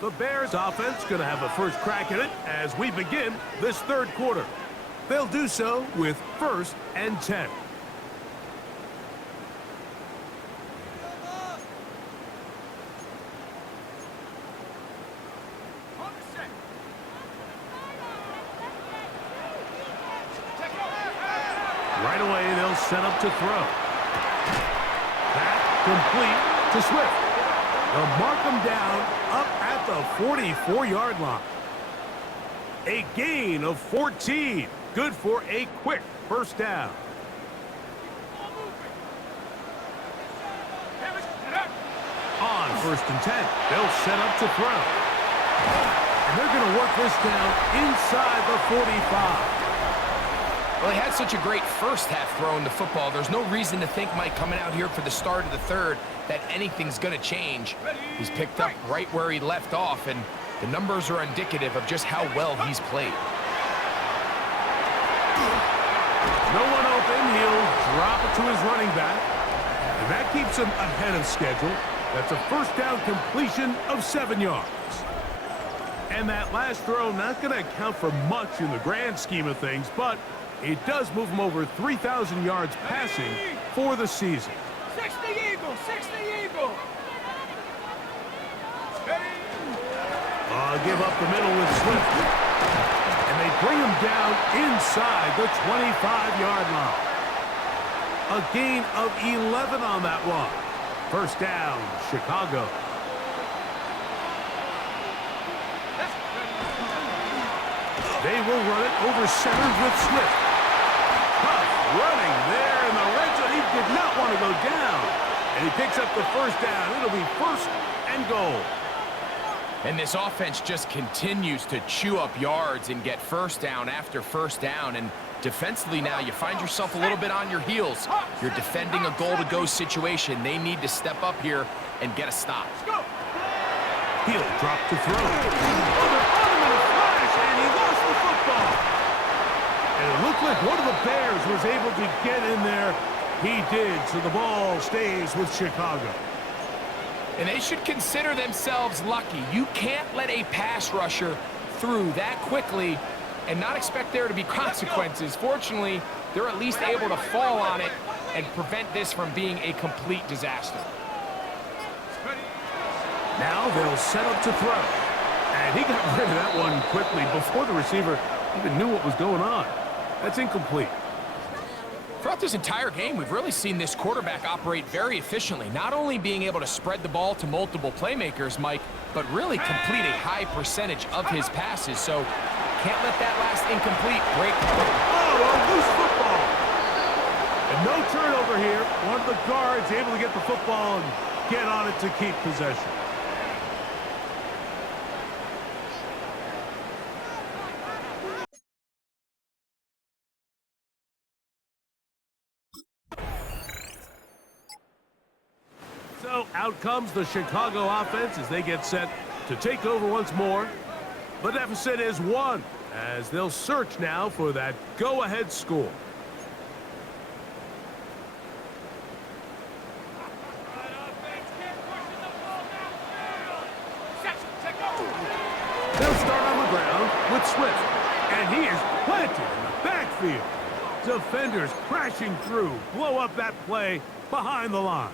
The Bears offense going to have a first crack at it as we begin this third quarter. They'll do so with 1st and 10. Right away, they'll set up to throw. That complete to Swift. They'll mark them down up at the 44-yard line. A gain of 14. Good for a quick first down. On 1st and 10, they'll set up to throw. And they're going to work this down inside the 45. Well, he had such a great first half throwing the football. There's no reason to think, Mike, coming out here for the start of the third, that anything's going to change. He's picked up right where he left off, and the numbers are indicative of just how well he's played. No one open. He'll drop it to his running back. And that keeps him ahead of schedule. That's a first down completion of 7 yards. And that last throw not going to account for much in the grand scheme of things, but it does move him over 3,000 yards passing for the season. 60 Eagle, 60 Eagle. Give up the middle with Swift. And they bring him down inside the 25-yard line. A gain of 11 on that one. First down, Chicago. They will run it over center with Swift. Tough running there in the red zone. He did not want to go down. And he picks up the first down. It'll be 1st and goal. And this offense just continues to chew up yards and get first down after first down. And defensively now, you find yourself a little bit on your heels. You're defending a goal-to-go situation. They need to step up here and get a stop. He'll drop to throw. And he lost the football. And it looked like one of the Bears was able to get in there. He did, so the ball stays with Chicago. And they should consider themselves lucky. You can't let a pass rusher through that quickly and not expect there to be consequences. Fortunately, they're at least able to fall on it and prevent this from being a complete disaster. Now they'll set up to throw. And he got rid of that one quickly before the receiver even knew what was going on. That's incomplete. Throughout this entire game, we've really seen this quarterback operate very efficiently, not only being able to spread the ball to multiple playmakers, Mike, but really complete a high percentage of his passes. So can't let that last incomplete break. Oh, a loose football. And no turnover here. One of the guards able to get the football and get on it to keep possession. So out comes the Chicago offense as they get set to take over once more. The deficit is 1 as they'll search now for that go-ahead score. They'll start on the ground with Swift, and he is planted in the backfield. Defenders crashing through, blow up that play behind the line.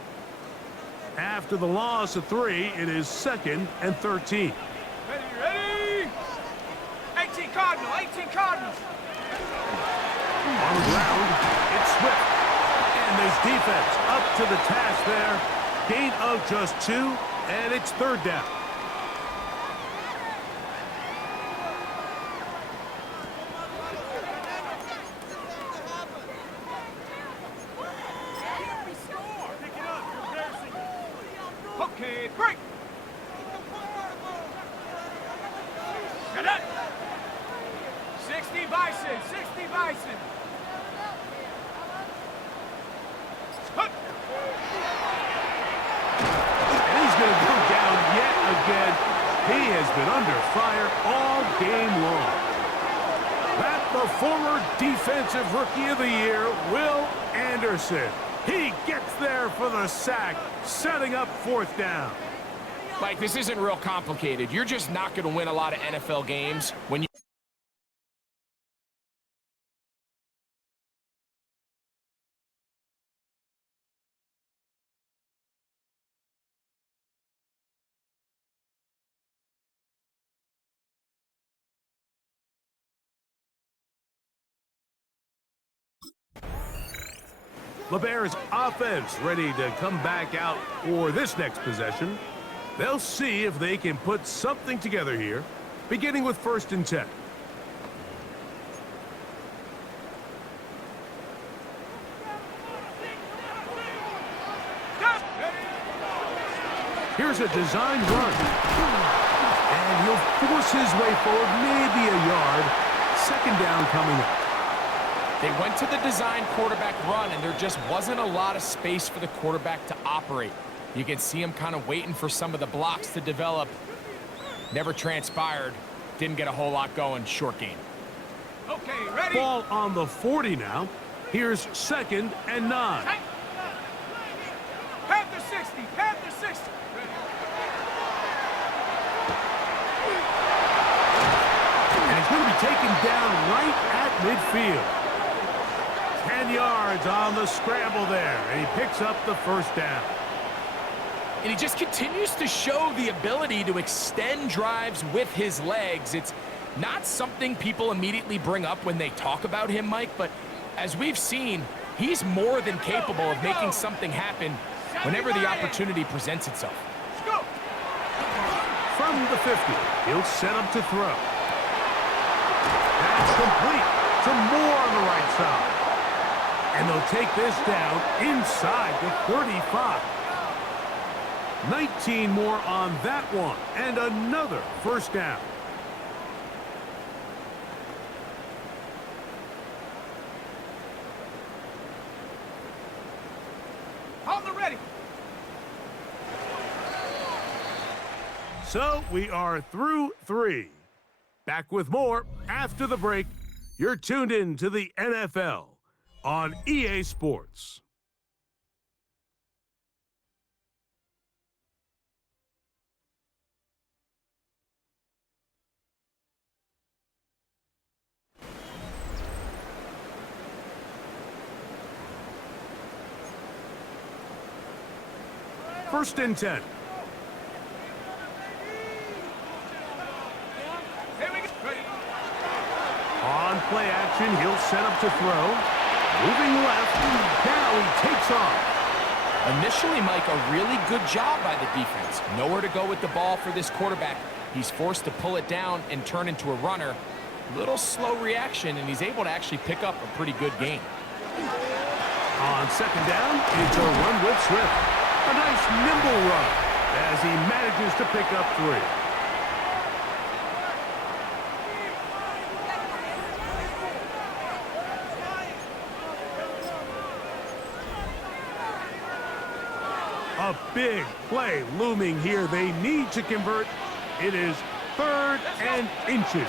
After the loss of 3, it is 2nd and 13. Ready? 18 Cardinal, 18 Cardinals. On the ground, it's Swift. And this defense up to the task there. Gain of just 2, and it's 3rd down. Okay, break. Bison, 60 Bison. And he's going to go down yet again. He has been under fire all game long. That the former Defensive Rookie of the Year, Will Anderson. He gets there for the sack, setting up fourth down. Mike, this isn't real complicated. You're just not going to win a lot of NFL games when you... The Bears offense ready to come back out for this next possession. They'll see if they can put something together here, beginning with 1st and 10. Here's a designed run. And he'll force his way forward, maybe a yard. 2nd down coming up. They went to the design quarterback run, and there just wasn't a lot of space for the quarterback to operate. You can see him kind of waiting for some of the blocks to develop. Never transpired. Didn't get a whole lot going. Short game. Okay, ready? Ball on the 40 now. Here's 2nd and 9. Panther 60, Panther 60. And he's going to be taken down right at midfield. 10 yards on the scramble there, and he picks up the 1st down. And he just continues to show the ability to extend drives with his legs. It's not something people immediately bring up when they talk about him, Mike, but as we've seen, he's more than capable of making something happen whenever the opportunity presents itself. Let's go. From the 50, he'll set up to throw. That's complete. Some more on the right side. And they'll take this down inside the 35. 19 more on that one, and another 1st down. On the ready. So we are through 3. Back with more after the break. You're tuned in to the NFL on EA Sports. First and 10. Here we go. Ready. On play action, he'll set up to throw. Moving left, now he takes off. Initially, Mike, a really good job by the defense. Nowhere to go with the ball for this quarterback. He's forced to pull it down and turn into a runner. Little slow reaction, and he's able to actually pick up a pretty good gain. On 2nd down, it's a run with Swift. A nice nimble run as he manages to pick up 3. A big play looming here. They need to convert. It is 3rd and inches.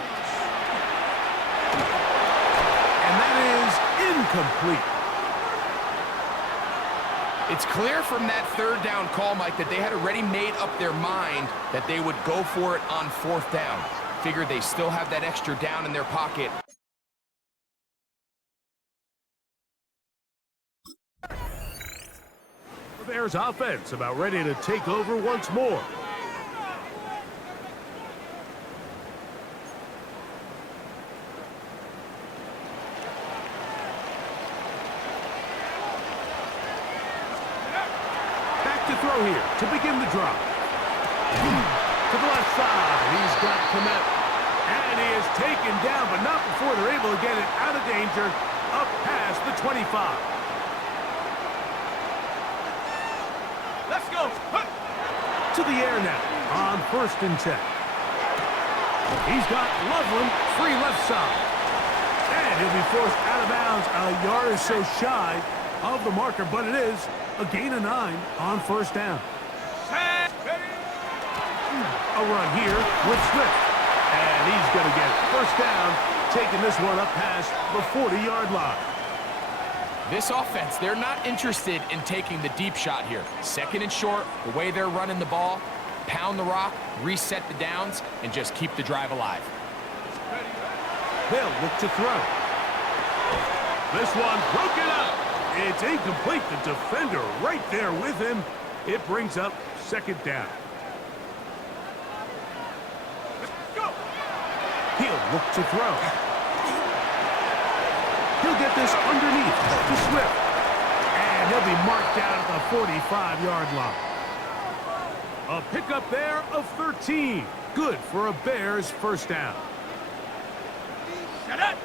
And that is incomplete. It's clear from that 3rd down call, Mike, that they had already made up their mind that they would go for it on 4th down. Figured they still have that extra down in their pocket. The Bears offense about ready to take over once more. Back to throw here to begin the drive. To the left side, he's got Kmet. And he is taken down, but not before they're able to get it out of danger, up past the 25. Let's go. To the air now on 1st and 10. He's got Loveland free left side. And he'll be forced out of bounds a yard or so shy of the marker, but it is a gain of 9 on first down. A run here with Swift. And he's going to get first down, taking this one up past the 40-yard line. This offense, they're not interested in taking the deep shot here. Second and short, the way they're running the ball, pound the rock, reset the downs, and just keep the drive alive. They'll look to throw. This one broken up. It's incomplete. The defender right there with him. It brings up second down. He'll look to throw. He'll get this underneath to Swift. And he'll be marked down at the 45-yard line. A pickup there of 13. Good for a Bears first down. Shut up!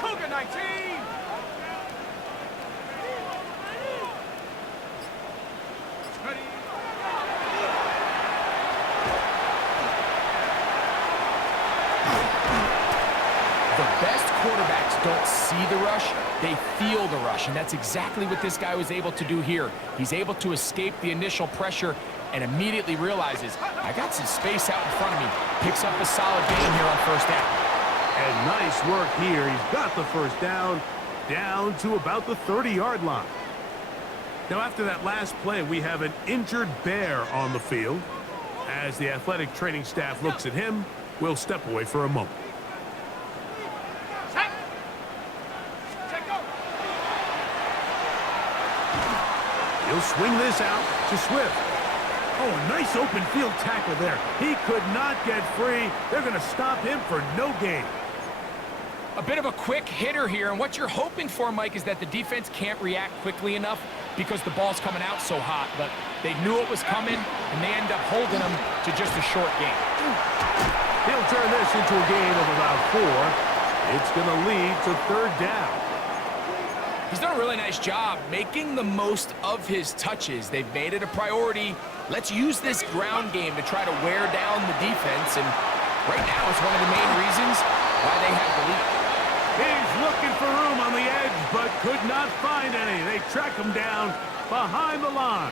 Cougar 19! Ready? The best quarterbacks don't see the rush, they feel the rush, and that's exactly what this guy was able to do here. He's able to escape the initial pressure and immediately realizes, I got some space out in front of me. Picks up a solid gain here on first down. And nice work here. He's got the first down to about the 30-yard line. Now, after that last play, we have an injured Bear on the field. As the athletic training staff looks at him, we'll step away for a moment. He'll swing this out to Swift. Oh, a nice open field tackle there. He could not get free. They're going to stop him for no gain. A bit of a quick hitter here, and what you're hoping for, Mike, is that the defense can't react quickly enough because the ball's coming out so hot, but they knew it was coming, and they end up holding them to just a short gain. He'll turn this into a gain of about 4. It's going to lead to third down. He's done a really nice job making the most of his touches. They've made it a priority. Let's use this ground game to try to wear down the defense, and right now it's one of the main reasons why they have the lead. He's looking for room on the edge, but could not find any. They track him down behind the line.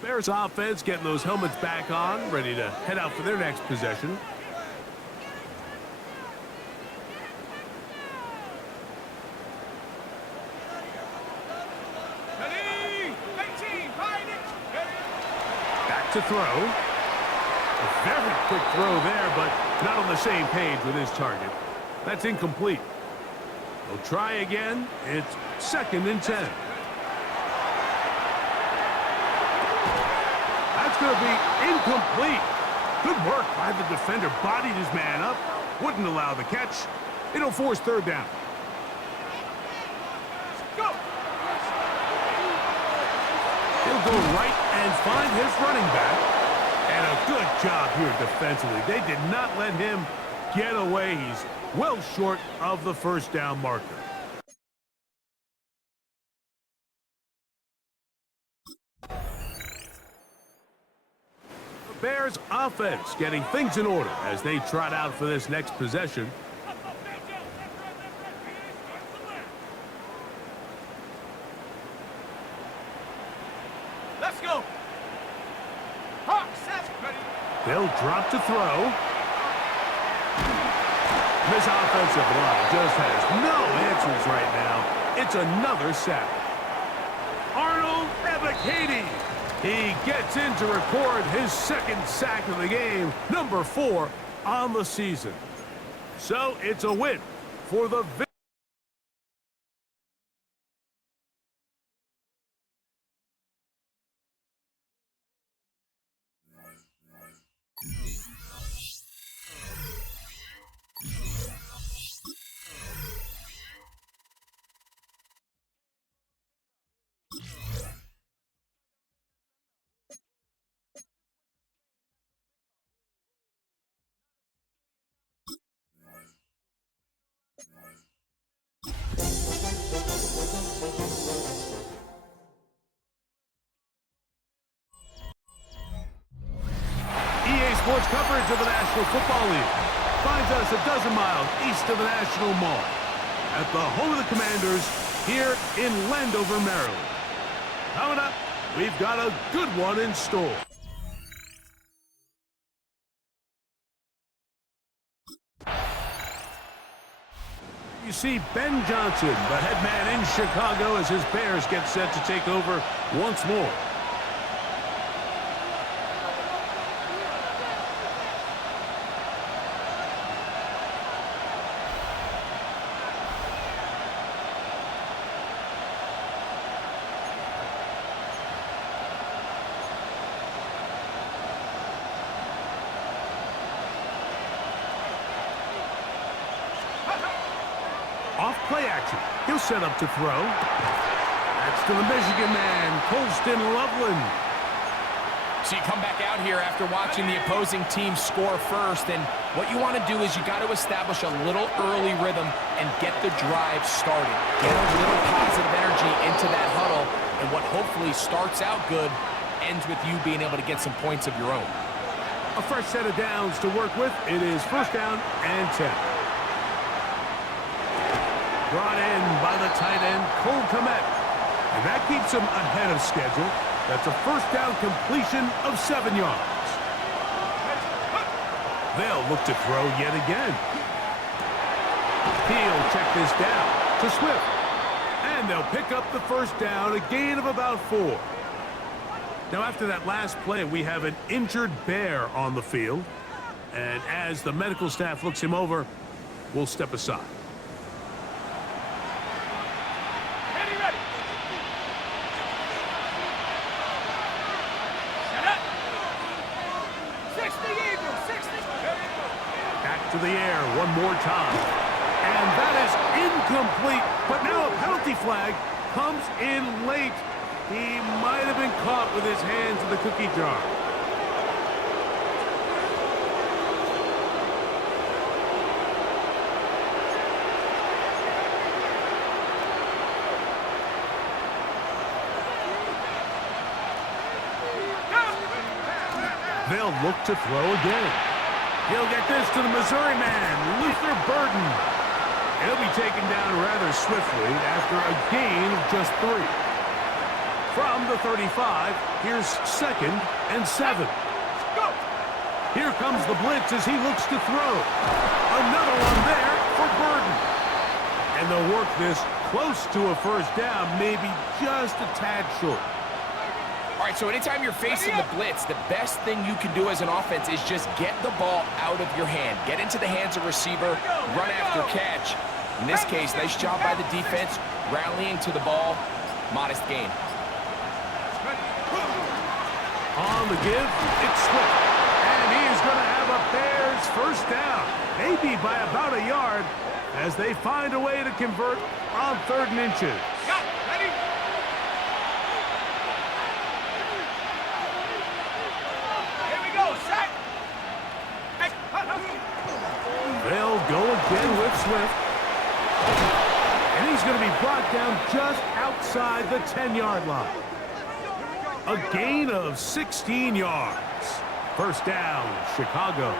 Bears offense getting those helmets back on, ready to head out for their next possession. Ready? 18, find it! Back to throw. A very quick throw there, but not on the same page with his target. That's incomplete. He'll try again. It's second and 10. That's going to be incomplete. Good work by the defender. Bodied his man up. Wouldn't allow the catch. It'll force third down. Go! He'll go right and find his running back. And a good job here defensively. They did not let him get away. He's well short of the first down marker. The Bears offense getting things in order as they trot out for this next possession. Let's go! Hawk, set, ready! They'll drop to throw. This offensive line just has no answers right now. It's another sack. Arnold Ebiketie. He gets in to record his second sack of the game, number 4 on the season. So it's a win for the Sports coverage of the National Football League finds us a dozen miles east of the National Mall at the home of the Commanders here in Landover, Maryland. Coming up, we've got a good one in store. You see Ben Johnson, the head man in Chicago, as his Bears get set to take over once more. Off play action. He'll set up to throw. That's to the Michigan man, Colston Loveland. So you come back out here after watching the opposing team score first, and what you want to do is you got to establish a little early rhythm and get the drive started. Get a little positive energy into that huddle, and what hopefully starts out good ends with you being able to get some points of your own. A fresh set of downs to work with. It is first down and 10. Brought in by the tight end, Cole Kmet. And that keeps him ahead of schedule. That's a first down completion of 7 yards. They'll look to throw yet again. He'll check this down to Swift. And they'll pick up the first down, a gain of about 4. Now after that last play, we have an injured Bear on the field. And as the medical staff looks him over, we'll step aside. To the air one more time. And that is incomplete. But now a penalty flag comes in late. He might have been caught with his hands in the cookie jar. They'll look to throw again. He'll get this to the Missouri man, Luther Burden. He'll be taken down rather swiftly after a gain of just 3. From the 35, here's 2nd and 7. Here comes the blitz as he looks to throw. Another one there for Burden. And they'll work this close to a first down, maybe just a tad short. All right, so anytime you're facing the blitz, the best thing you can do as an offense is just get the ball out of your hand. Get into the hands of receiver, run after catch. In this case, nice job by the defense, rallying to the ball, modest gain. On the give, it's Swift. And he is going to have a Bears first down, maybe by about a yard, as they find a way to convert on 3rd and inches. They'll go again with Swift. And he's going to be brought down just outside the 10-yard line. A gain of 16 yards. First down, Chicago.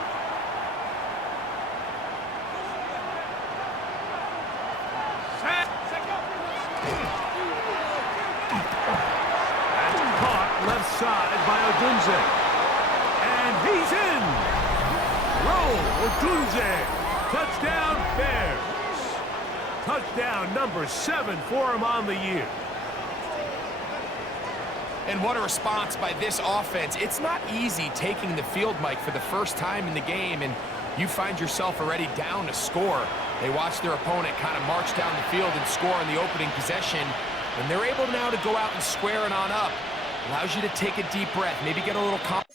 That's caught left side by Odunze. And he's in. Odunze. Touchdown, Bears. Touchdown number 7 for him on the year. And what a response by this offense. It's not easy taking the field, Mike, for the first time in the game, and you find yourself already down to score. They watch their opponent kind of march down the field and score on the opening possession, and they're able now to go out and square it on up. Allows you to take a deep breath, maybe get a little confidence.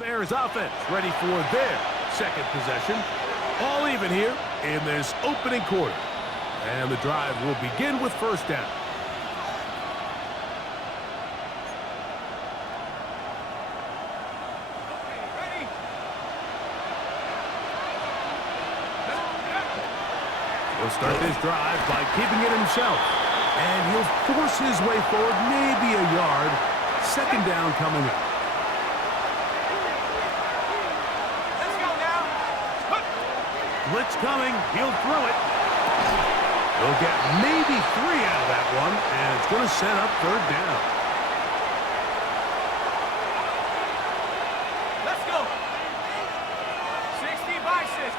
Bears offense ready for their second possession. All even here in this opening quarter. And the drive will begin with first down. He'll start this drive by keeping it himself. And he'll force his way forward, maybe a yard. Second down coming up. Let's go now. Blitz coming. He'll throw it. He'll get maybe 3 out of that one, and it's going to set up third down. Let's go. 60 by 6.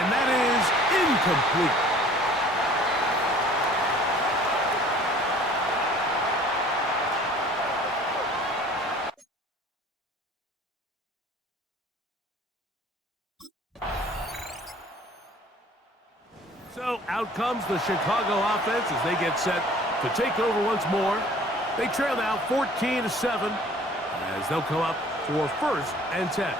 And that is incomplete. So out comes the Chicago offense as they get set to take over once more. They trail now 14-7 as they'll come up for first and 10.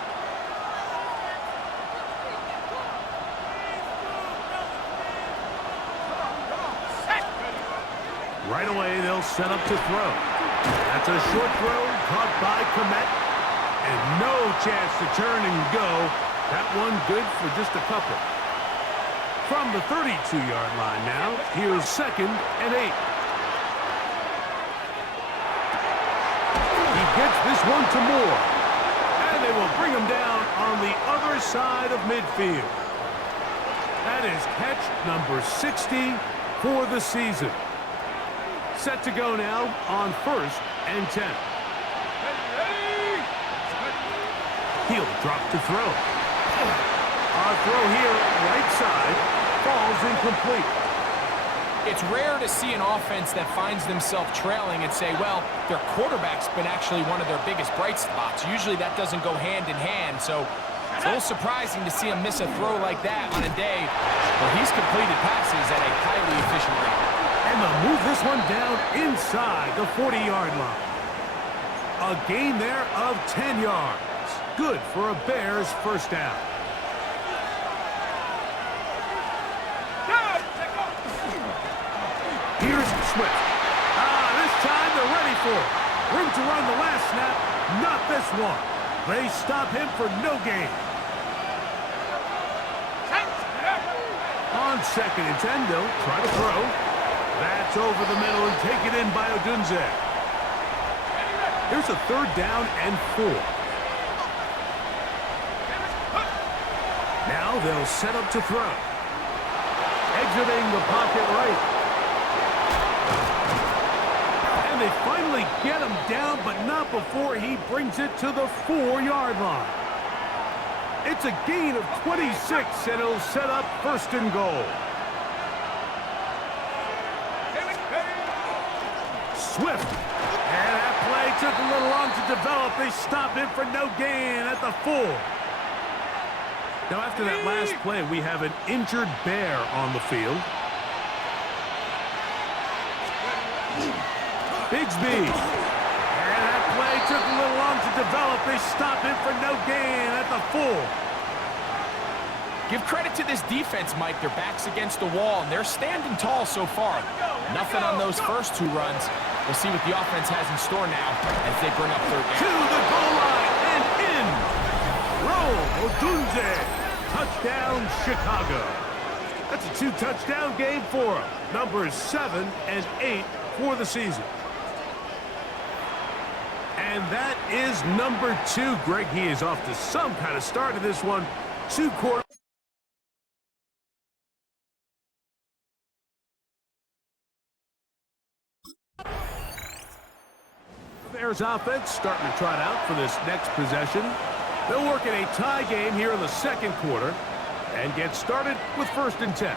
Right away, they'll set up to throw. That's a short throw caught by Komet. And no chance to turn and go. That one good for just a couple. From the 32-yard line now, here's second and 8. He gets this one to Moore. And they will bring him down on the other side of midfield. That is catch number 60 for the season. Set to go now on first and 10. He'll drop to throw. Our throw here, right side, falls incomplete. It's rare to see an offense that finds themselves trailing and say, well, their quarterback's been actually one of their biggest bright spots. Usually that doesn't go hand in hand, so it's a little surprising to see him miss a throw like that on a day where he's completed passes at a highly efficient rate. And they'll move this one down inside the 40-yard line. A gain there of 10 yards. Good for a Bears first down. Here's Swift. This time they're ready for it. Room to run the last snap. Not this one. They stop him for no gain. On second and 10, they'll try to throw. That's over the middle and taken in by Odunze. Here's a third down and 4. Now they'll set up to throw. Exiting the pocket right. And they finally get him down, but not before he brings it to the 4-yard line. It's a gain of 26, and it'll set up first and goal. Swift. And that play took a little long to develop. They stop him for no gain at the 4. Now, after that last play, we have an injured Bear on the field. Bigsby. And that play took a little long to develop. They stop him for no gain at the 4. Give credit to this defense, Mike. Their back's against the wall, and they're standing tall so far. Nothing on those first 2 runs. We'll see what the offense has in store now as they bring up third down. To the goal line and in. Roll Odunze. Touchdown, Chicago. That's a 2-touchdown game for him. Numbers 7 and 8 for the season. And that is number 2. Greg, he is off to some kind of start in this one. 2 quarters. Bears offense starting to trot out for this next possession. They'll work in a tie game here in the second quarter and get started with first and 10.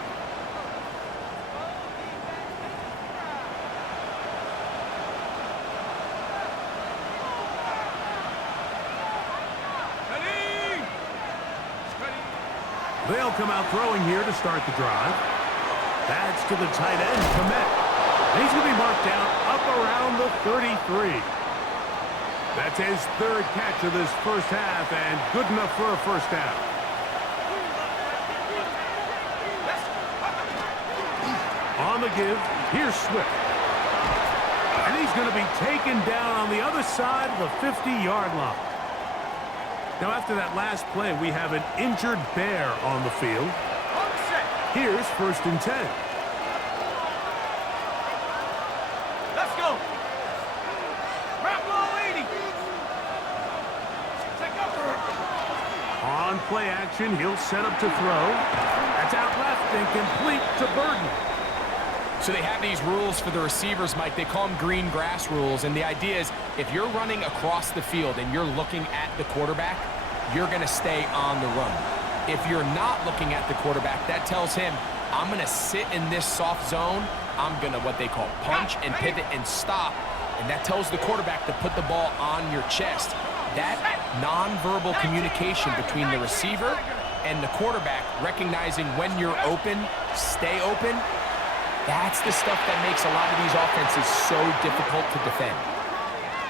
They'll come out throwing here to start the drive. That's to the tight end, Komet. He's going to be marked down up around the 33. That's his 3rd catch of this first half, and good enough for a first down. On the give, here's Swift. And he's going to be taken down on the other side of the 50-yard line. Now, after that last play, we have an injured Bear on the field. Here's 1st and 10. Let's go. Wrap low 80. Take over. On play action, he'll set up to throw. That's out left and complete to Burden. So they have these rules for the receivers, Mike. They call them green grass rules. And the idea is if you're running across the field and you're looking at the quarterback, you're going to stay on the run. If you're not looking at the quarterback, that tells him, I'm going to sit in this soft zone. I'm going to what they call punch and pivot and stop. And that tells the quarterback to put the ball on your chest. That nonverbal communication between the receiver and the quarterback, recognizing when you're open, stay open, that's the stuff that makes a lot of these offenses so difficult to defend.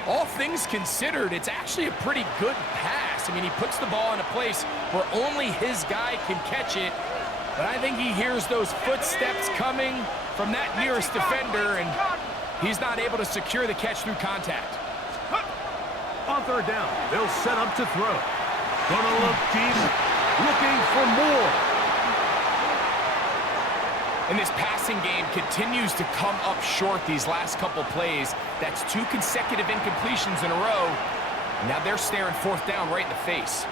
All things considered, it's actually a pretty good pass. I mean, he puts the ball in a place where only his guy can catch it, but I think he hears those footsteps coming from that nearest defender, and he's not able to secure the catch through contact. On 3rd down, they'll set up to throw. Gonna look deep, looking for more. And this passing game continues to come up short these last couple plays. That's 2 consecutive incompletions in a row. Now they're staring 4th down right in the face.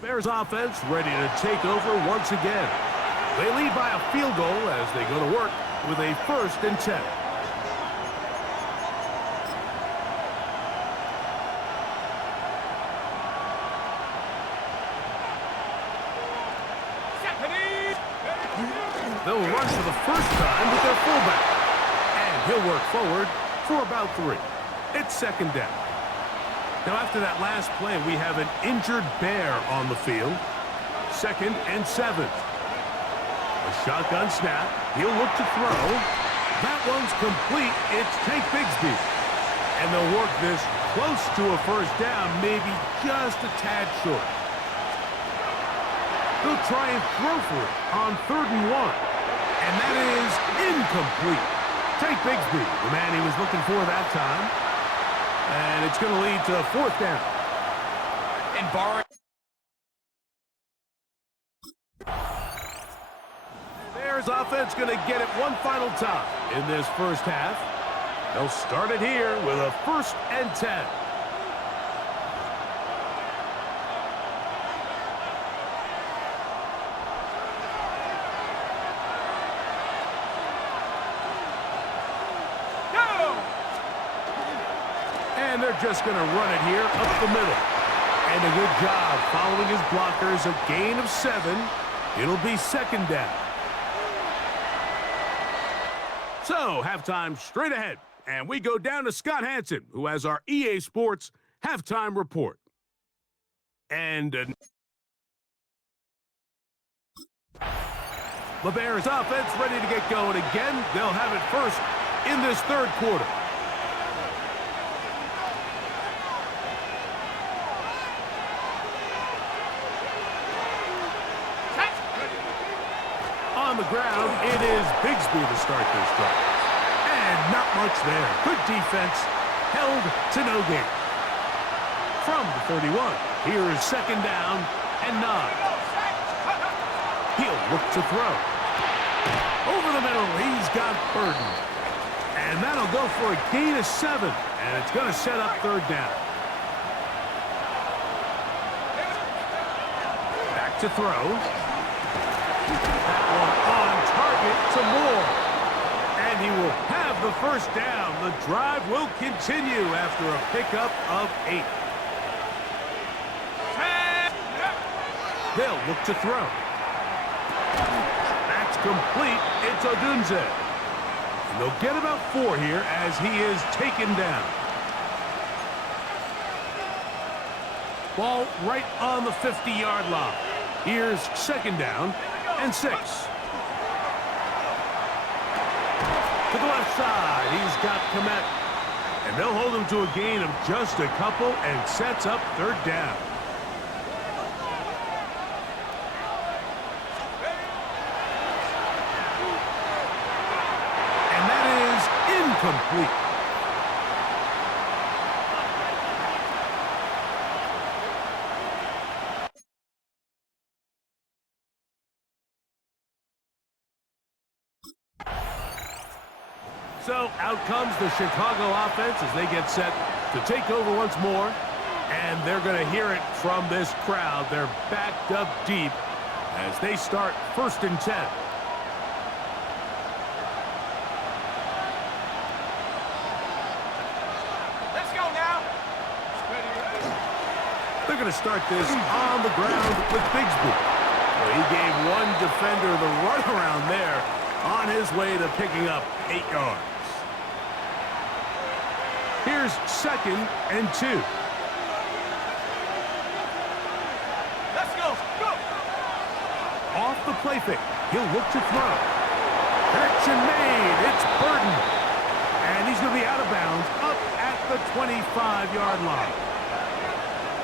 Bears offense ready to take over once again. They lead by a field goal as they go to work with a 1st and 10. They'll run for the first time with their fullback. And he'll work forward for about 3. It's 2nd down. Now, after that last play, we have an injured Bear on the field. 2nd and 7. A shotgun snap. He'll look to throw. That one's complete. It's Tank Bigsby. And they'll work this close to a 1st down, maybe just a tad short. They'll try and throw for it on 3rd and 1. And that is incomplete. Tank Bigsby, the man he was looking for that time. And it's going to lead to a 4th down. And barring... Bears offense going to get it one final time in this first half. They'll start it here with a 1st and 10. And they're just going to run it here up the middle. And a good job following his blockers. A gain of 7. It'll be 2nd down. So, halftime straight ahead. And we go down to Scott Hansen, who has our EA Sports halftime report. And the Bears offense ready to get going again. They'll have it first in this 3rd quarter. On the ground, it is Bigsby to start this drive. And not much there. Good defense, held to no gain. From the 31, here is 2nd down and 9. He'll look to throw. Over the middle, he's got Burden. And that'll go for a gain of 7. And it's going to set up 3rd down. Back to throw. That one on target to Moore. And he will have the 1st down. The drive will continue after a pickup of 8. They'll look to throw. That's complete. It's Odunze. And they'll get about 4 here as he is taken down. Ball right on the 50-yard line. Here's 2nd down and 6. To the left side, he's got Komet. And they'll hold him to a gain of just a couple and sets up 3rd down. And complete. So out comes the Chicago offense as they get set to take over once more. And they're going to hear it from this crowd. They're backed up deep as they start 1st and 10. Let's go now. They're going to start this on the ground with Bigsby. Well, he gave one defender the runaround there on his way to picking up 8 yards. Here's 2nd and 2. Let's go. Go. Off the play fake. He'll look to throw. Connection made. It's Burton. And he's going to be out of bounds up at the 25-yard line.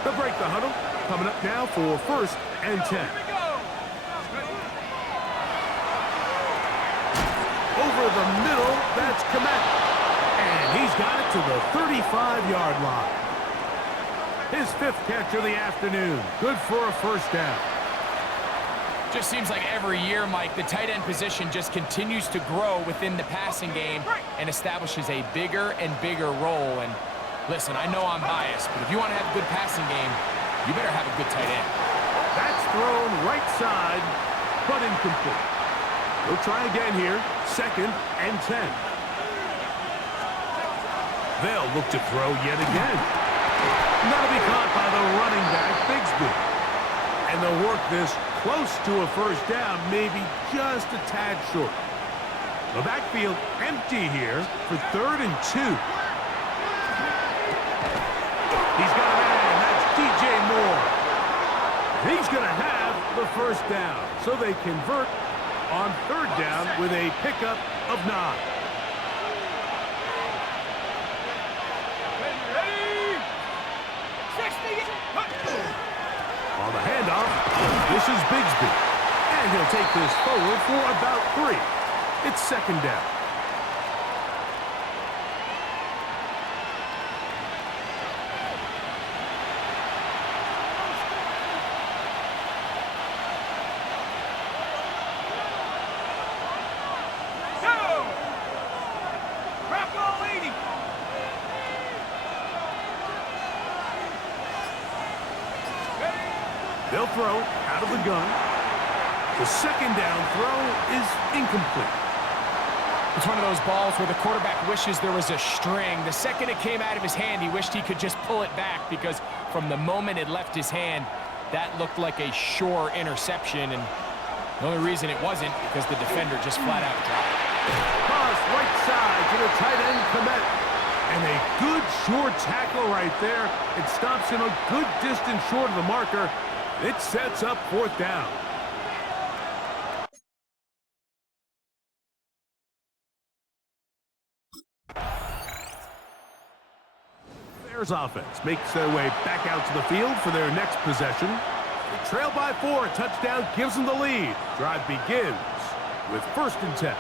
They'll break the huddle. Coming up now for 1st and 10. Here we go. Over the middle, that's Komet. And he's got it to the 35-yard line. His 5th catch of the afternoon. Good for a 1st down. Just seems like every year, Mike, the tight end position just continues to grow within the passing game and establishes a bigger and bigger role. And listen, I know I'm biased, but if you want to have a good passing game, you better have a good tight end. That's thrown right side, but incomplete. We'll try again here. 2nd and 10. They'll look to throw yet again. That'll be caught by the running back, Bigsby. And they'll work this close to a 1st down, maybe just a tad short. The backfield empty here for 3rd and 2. He's got a man. That's DJ Moore. He's going to have the 1st down. So they convert on 3rd down with a pickup of 9. Ready. 60. On the handoff, this is Bigsby. And he'll take this forward for about 3. It's 2nd down. Go. Wrap all 80. They'll throw out of the gun. The 2nd down throw is incomplete. It's one of those balls where the quarterback wishes there was a string. The second it came out of his hand, he wished he could just pull it back because from the moment it left his hand, that looked like a sure interception. And the only reason it wasn't because the defender just flat out dropped it. Cross right side to the tight end, Komet. And a good short tackle right there. It stops him a good distance short of the marker. It sets up 4th down. Bears offense makes their way back out to the field for their next possession. They trail by 4. A touchdown gives them the lead. Drive begins with 1st and 10.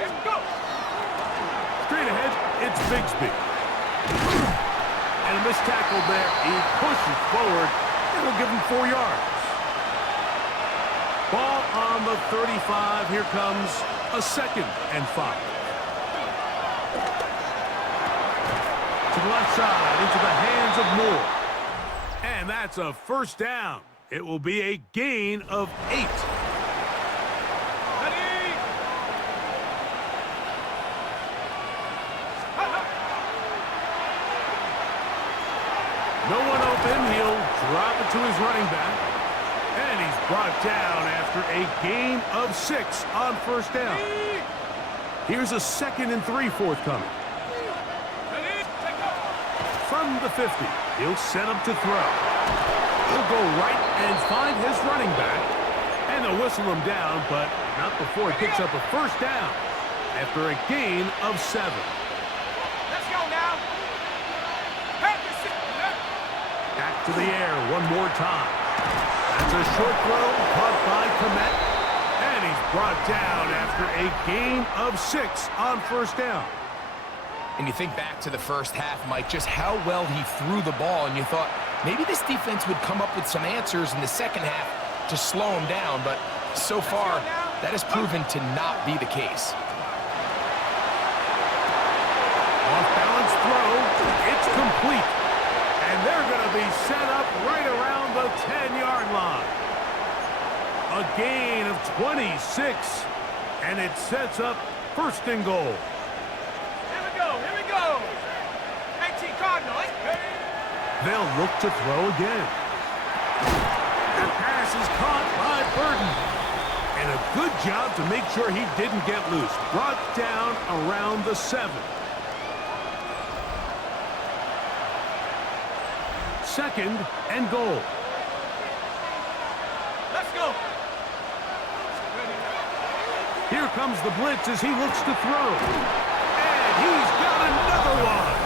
Let's go. Straight ahead, it's Bigsby. And a missed tackle there. He pushes forward, and will give him 4 yards. Ball on the 35. Here comes a 2nd and 5. To the left side, into the hands of Moore. And that's a 1st down. It will be a gain of 8. Ready. No one open. He'll drop it to his running back. And he's brought down after a gain of 6 on 1st down. Here's a 2nd and 3 forthcoming. Ready. Take off. From the 50, he'll set up to throw. He'll go right and find his running back. And they'll whistle him down, but not before he picks up a 1st down after a gain of 7. Let's go now. Back to the air one more time. That's a short throw caught by Komet. And he's brought down after a gain of 6 on first down. And you think back to the first half, Mike, just how well he threw the ball, and you thought maybe this defense would come up with some answers in the second half to slow him down, but so far, that has proven to not be the case. Off-balance throw, it's complete. And they're going to be set up right around the 10-yard line. A gain of 26, and it sets up first and goal. Here we go, here we go. 18 Cardinals. They'll look to throw again. The pass is caught by Burton. And a good job to make sure he didn't get loose. Brought down around the 7. Second and goal. Let's go. Here comes the blitz as he looks to throw. And he's got another one.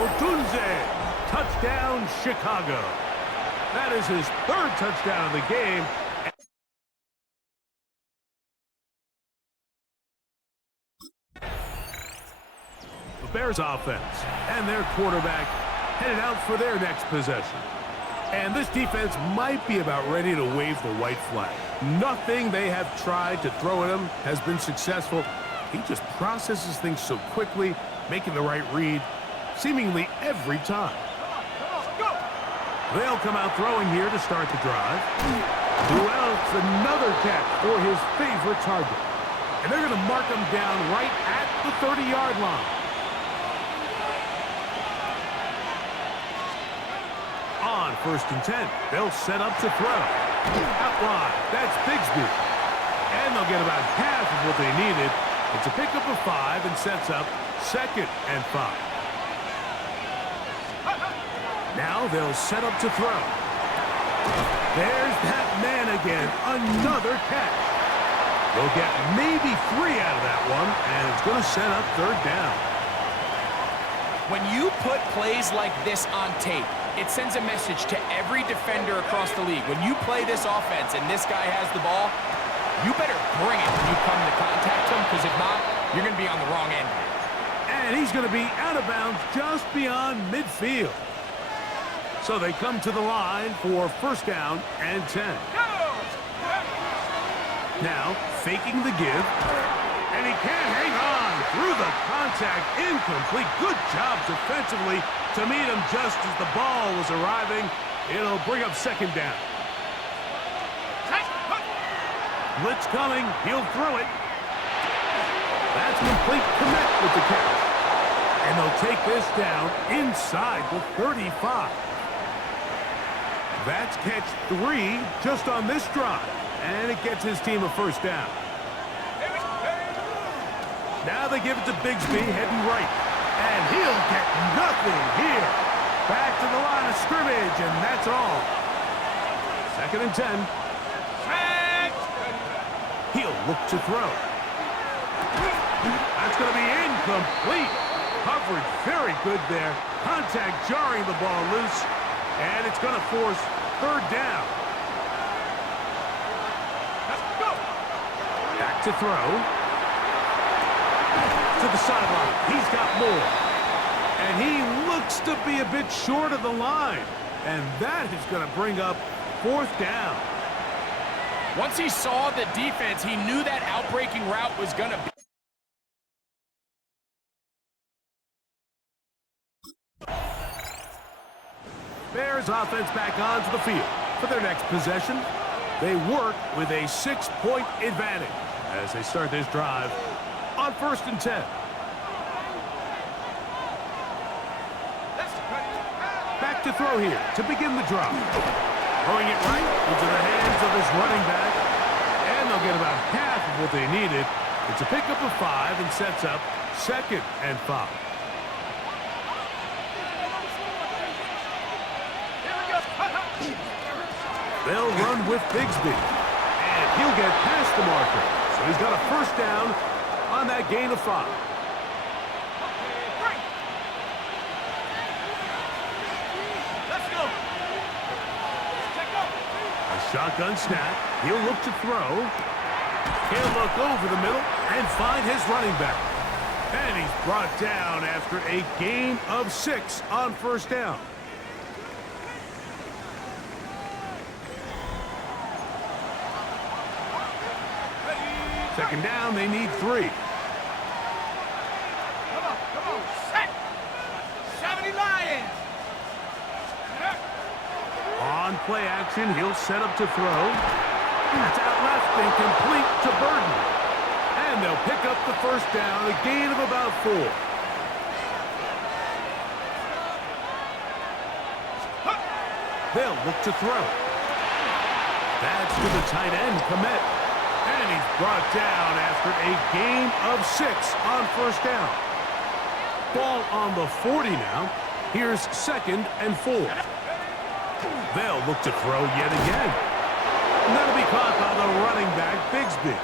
Odunze. Touchdown, Chicago. That is his 3rd touchdown of the game. The Bears offense and their quarterback headed out for their next possession. And this defense might be about ready to wave the white flag. Nothing they have tried to throw at him has been successful. He just processes things so quickly, making the right read seemingly every time. They'll come out throwing here to start the drive. Who else? Another catch for his favorite target. And they're going to mark him down right at the 30-yard line. On 1st and 10, they'll set up to throw. Out wide, that's Bigsby. And they'll get about half of what they needed. It's a pickup of 5 and sets up 2nd and 5. Now they'll set up to throw. There's that man again. Another catch. They'll get maybe 3 out of that one, and it's going to set up 3rd down. When you put plays like this on tape, it sends a message to every defender across the league. When you play this offense and this guy has the ball, you better bring it when you come to contact him, because if not, you're going to be on the wrong end. And he's going to be out of bounds just beyond midfield. So they come to the line for 1st down and 10. Now, faking the give. And he can't hang on through the contact. Incomplete. Good job defensively to meet him just as the ball was arriving. It'll bring up 2nd down. Blitz coming. He'll throw it. That's complete. Commit with the catch. And they'll take this down inside the 35. That's catch 3 just on this drive. And it gets his team a 1st down. Now they give it to Bigsby heading right. And he'll get nothing here. Back to the line of scrimmage, and that's all. 2nd and 10. He'll look to throw. That's going to be incomplete. Coverage very good there. Contact jarring the ball loose. And it's going to force 3rd down. Back to throw. To the sideline. He's got more. And he looks to be a bit short of the line. And that is going to bring up 4th down. Once he saw the defense, he knew that outbreaking route was going to be. Bears offense back onto the field. For their next possession, they work with a 6-point advantage as they start this drive on 1st and 10. Back to throw here to begin the drive. Throwing it right into the hands of his running back. And they'll get about half of what they needed. It's a pickup of 5 and sets up 2nd and 5. They'll run with Bigsby. And he'll get past the marker. So he's got a 1st down on that gain of 5. Let's go. A shotgun snap. He'll look to throw. He'll look over the middle and find his running back. And he's brought down after a gain of 6 on first down. Second down, they need 3. Come on, set. 70 Lions. On play action, he'll set up to throw. It's out left and complete to Burden. And they'll pick up the first down, a gain of about 4. They'll look to throw. That's to the tight end, Komet. And he's brought down after a gain of 6 on first down. Ball on the 40 now. Here's 2nd and 4. They'll look to throw yet again. And that'll be caught by the running back, Bigsby.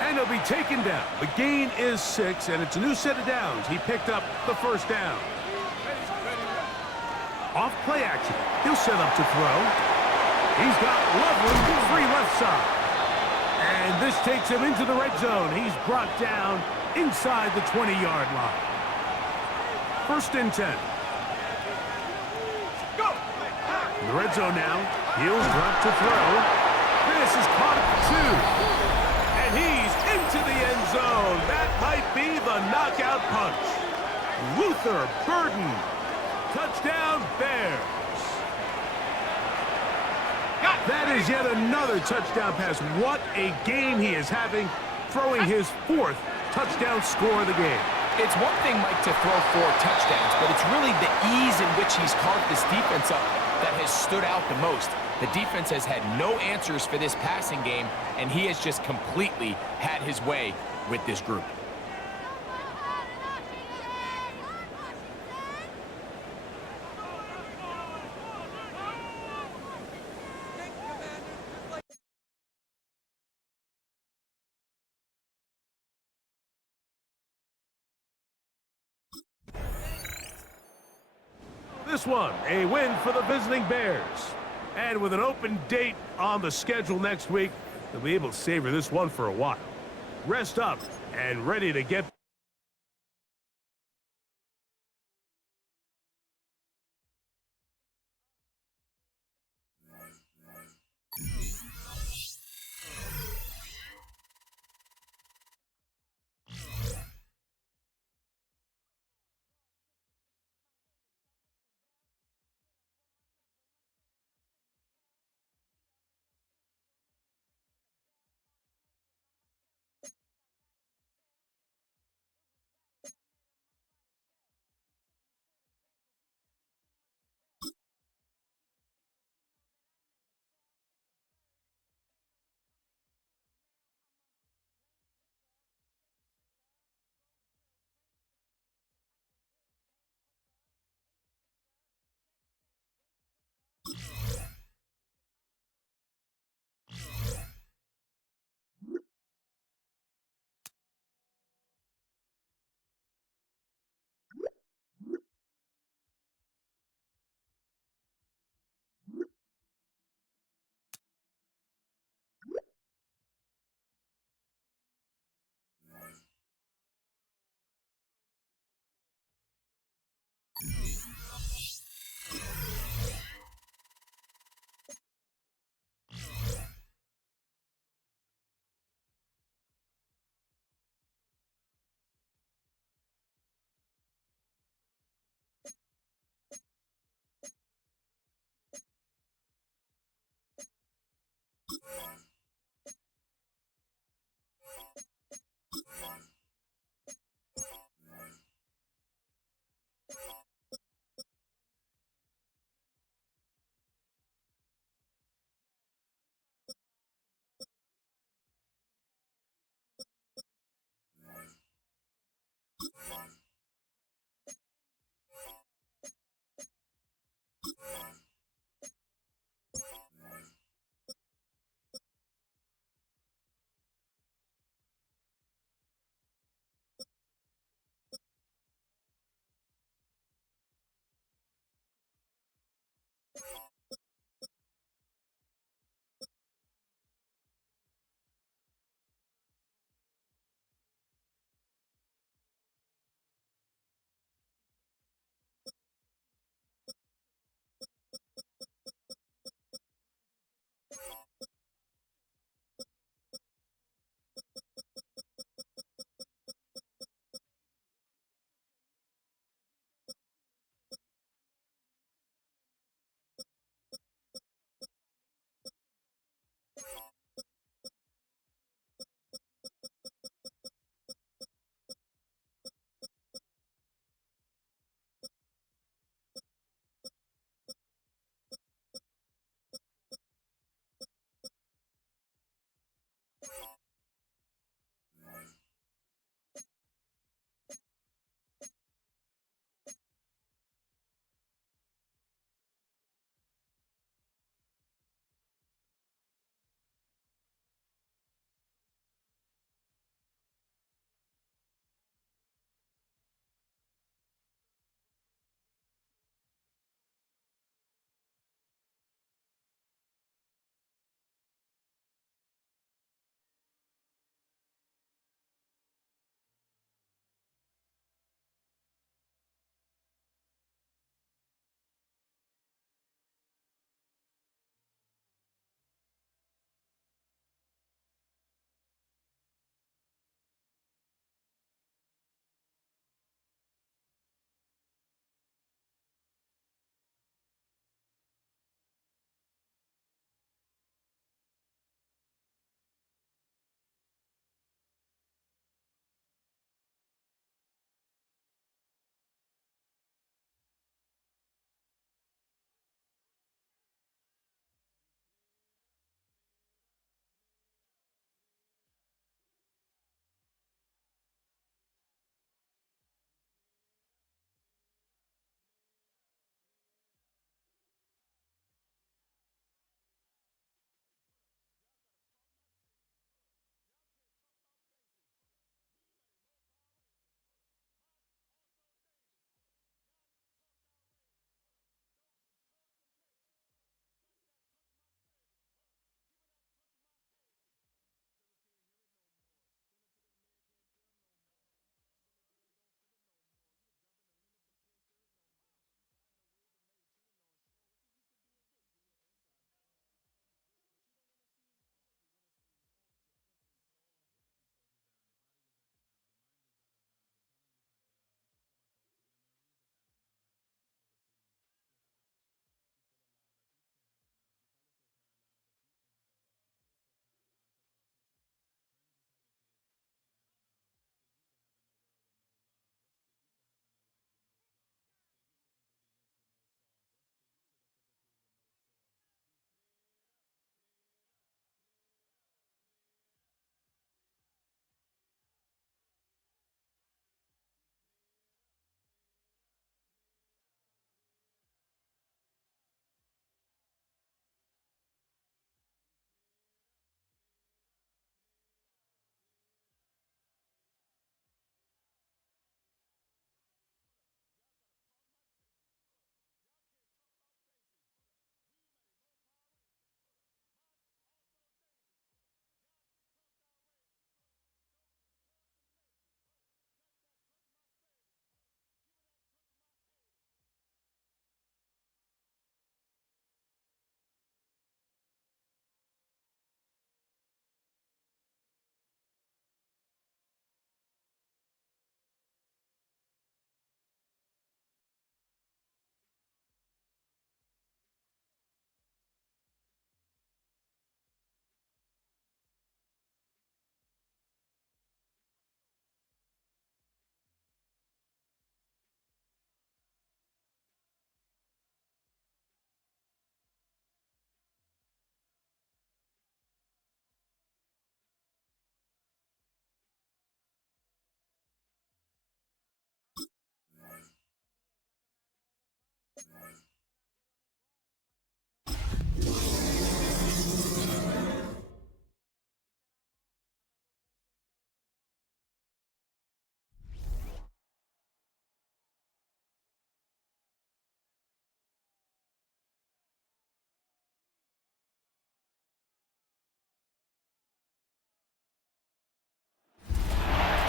And he'll be taken down. The gain is 6, and it's a new set of downs. He picked up the first down. Off play action. He'll set up to throw. He's got lovely free left side. And this takes him into the red zone. He's brought down inside the 20-yard line. 1st and 10. Go. In the red zone now. He'll drop to throw. This is caught at the 2. And he's into the end zone. That might be the knockout punch. Luther Burden. Touchdown, Bears. That is yet another touchdown pass. What a game he is having, throwing his 4th touchdown score of the game. It's one thing, Mike, to throw 4 touchdowns, but it's really the ease in which he's carved this defense up that has stood out the most. The defense has had no answers for this passing game, and he has just completely had his way with this group. This one, a win for the visiting Bears. And with an open date on the schedule next week, they'll be able to savor this one for a while. Rest up and ready to get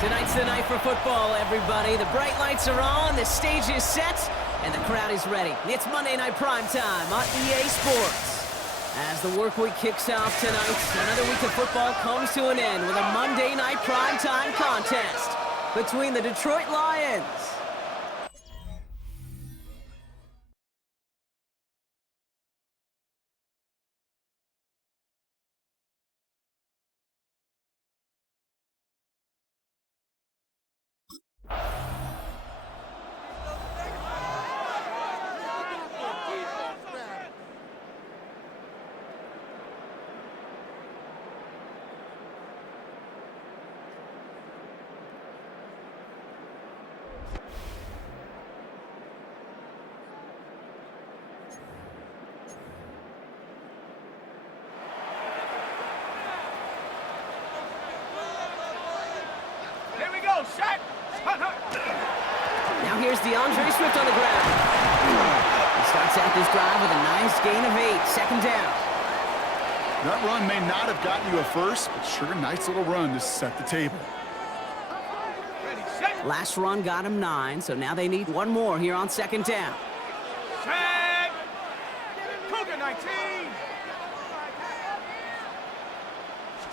Tonight's the night for football, everybody. The bright lights are on, the stage is set, and the crowd is ready. It's Monday Night Primetime on EA Sports. As the work week kicks off tonight, another week of football comes to an end with a Monday Night Primetime contest between the Detroit Lions Now here's DeAndre Swift on the ground. He starts out this drive with a nice gain of 8, second down. That run may not have gotten you a first, but sure, nice little run to set the table. Last run got him 9, so now they need one more here on second down. Set. Cougar 19.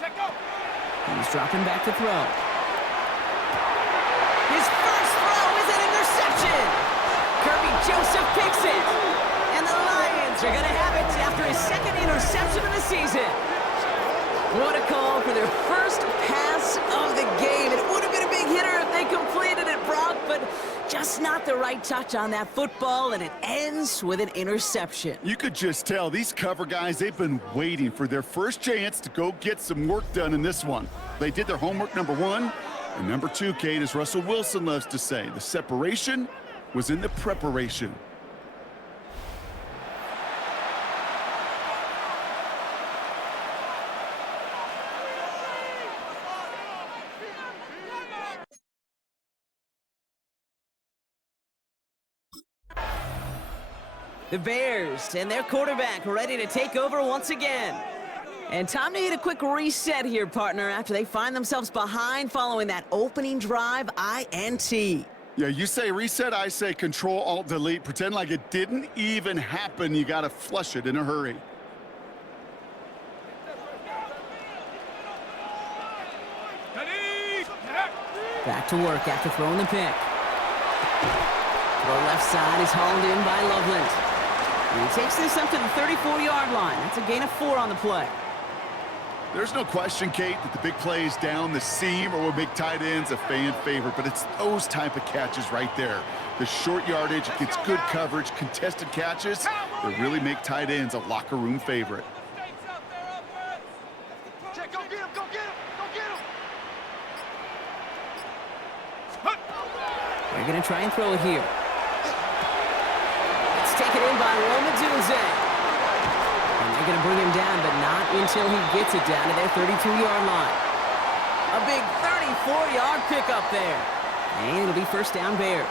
Check go. He's dropping back to throw. His first throw is an interception. Kirby Joseph picks it. And the Lions are going to have it after his second interception of the season. What a call for their first pass of the game. It would have been a big hitter if they completed it, Brock, but just not the right touch on that football, and it ends with an interception. You could just tell these cover guys, they've been waiting for their first chance to go get some work done in this one. They did their homework, number one. And number 2, Kate, as Russell Wilson loves to say, the separation was in the preparation. The Bears and their quarterback ready to take over once again. And time to hit a quick reset here, partner, after they find themselves behind following that opening drive INT. Yeah, you say reset, I say Control-Alt-Delete. Pretend like it didn't even happen. You got to flush it in a hurry. Back to work after throwing the pick. The left side is hauled in by Loveland. And he takes this up to the 34-yard line. That's a gain of 4 on the play. There's no question, Kate, that the big plays down the seam or what make tight ends a fan favorite, but it's those type of catches right there. The short yardage, it gets good coverage, contested catches that really make tight ends a locker room favorite. Check, go get him, go get him, go get him. They're going to try and throw it here. It's taken in by Roma Dunze. And they're going to bring him down, but not until he gets it down to their 32-yard line. A big 34-yard pickup there. And it'll be first down Bears.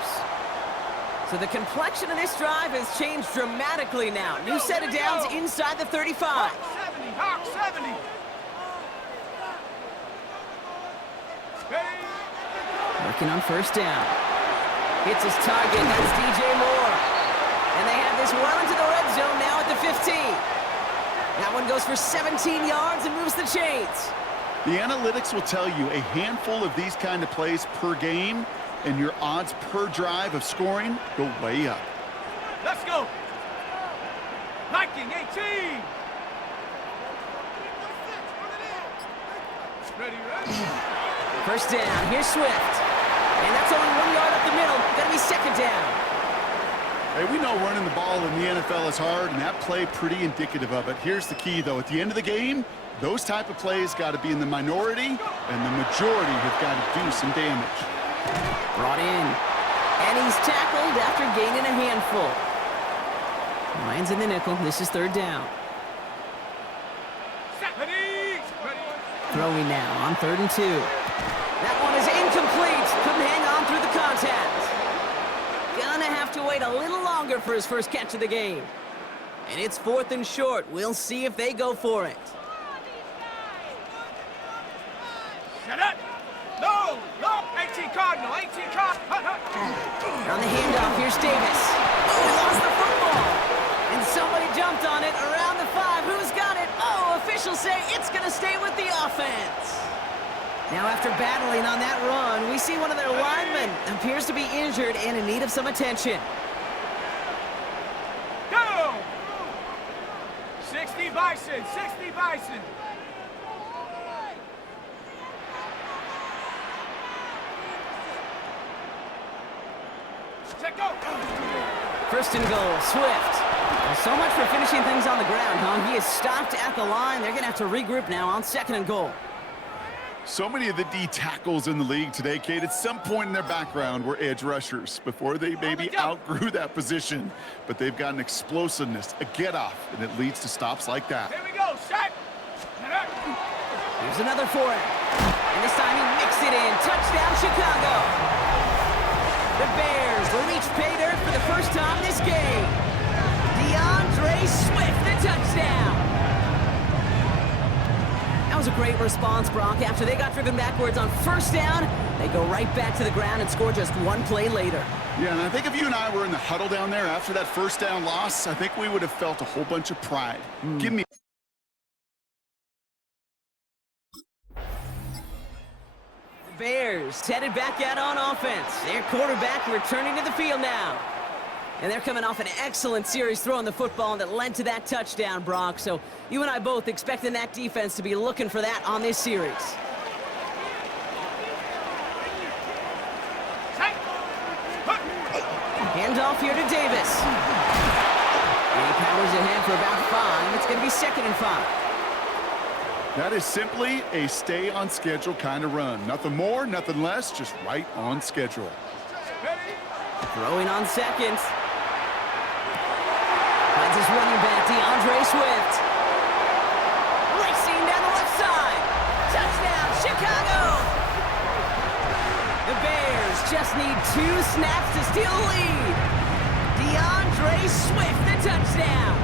So the complexion of this drive has changed dramatically now. New set of downs inside the 35. 70, Hawk 70. Working on first down. Hits his target, that's DJ Moore. And they have this well into the red zone now at the 15. That one goes for 17 yards and moves the chains. The analytics will tell you a handful of these kind of plays per game, and your odds per drive of scoring go way up. Let's go. Viking 18. Ready, ready. First down, here's Swift. And that's only 1 yard up the middle. Gonna be second down. Hey, we know running the ball in the NFL is hard, and that play pretty indicative of it. Here's the key, though. At the end of the game, those type of plays got to be in the minority, and the majority have got to do some damage. Brought in. And he's tackled after gaining a handful. Lions in the nickel. This is third down. Throwing now on 3rd and 2. That one is incomplete. Couldn't hang on through the contact. Gonna have to wait a little longer for his first catch of the game. And it's 4th and short. We'll see if they go for it. Shut up! No! No! Cardinal, 18 Cardinal. On the handoff, here's Davis. Oh, he lost the football. And somebody jumped on it around the 5. Who's got it? Oh, officials say it's going to stay with the offense. Now, after battling on that run, we see one of their linemen appears to be injured and in need of some attention. Go! 60 Bison, 60 Bison. Check go! First and goal, Swift. Well, so much for finishing things on the ground, huh? He is stopped at the line. They're going to have to regroup now on 2nd and goal. So many of the D tackles in the league today, Kate, at some point in their background were edge rushers before they maybe outgrew that position. But they've got an explosiveness, a get-off, and it leads to stops like that. Here we go, set! Here's another for him. And this time he nicks it in. Touchdown, Chicago. The Bears will reach pay dirt for the first time this game. DeAndre Swift, the touchdown. That was a great response, Brock. After they got driven backwards on 1st down, they go right back to the ground and score just one play later. Yeah, and I think if you and I were in the huddle down there after that 1st down loss, I think we would have felt a whole bunch of pride. Give me... Bears headed back out on offense. Their quarterback returning to the field now. And they're coming off an excellent series throwing the football that led to that touchdown, Brock. So you and I both expecting that defense to be looking for that on this series. Handoff here to Davis. And he powers ahead for about 5. It's going to be 2nd and 5. That is simply a stay-on-schedule kind of run. Nothing more, nothing less, just right on schedule. Throwing on 2nd. Finds his running back, DeAndre Swift. Racing down the left side. Touchdown, Chicago! The Bears just need 2 snaps to steal the lead. DeAndre Swift, the touchdown.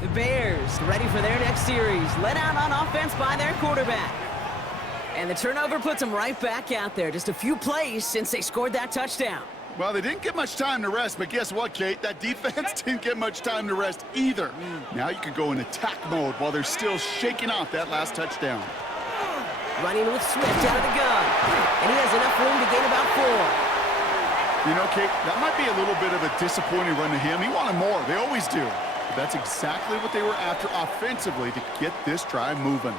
The Bears ready for their next series, led out on offense by their quarterback. And the turnover puts them right back out there. Just a few plays since they scored that touchdown. Well, they didn't get much time to rest, but guess what, Kate? That defense didn't get much time to rest either. Now you can go in attack mode while they're still shaking off that last touchdown. Running with Swift out of the gun. And he has enough room to gain about 4. You know, Kate, that might be a little bit of a disappointing run to him. He wanted more. They always do. But that's exactly what they were after offensively to get this drive moving.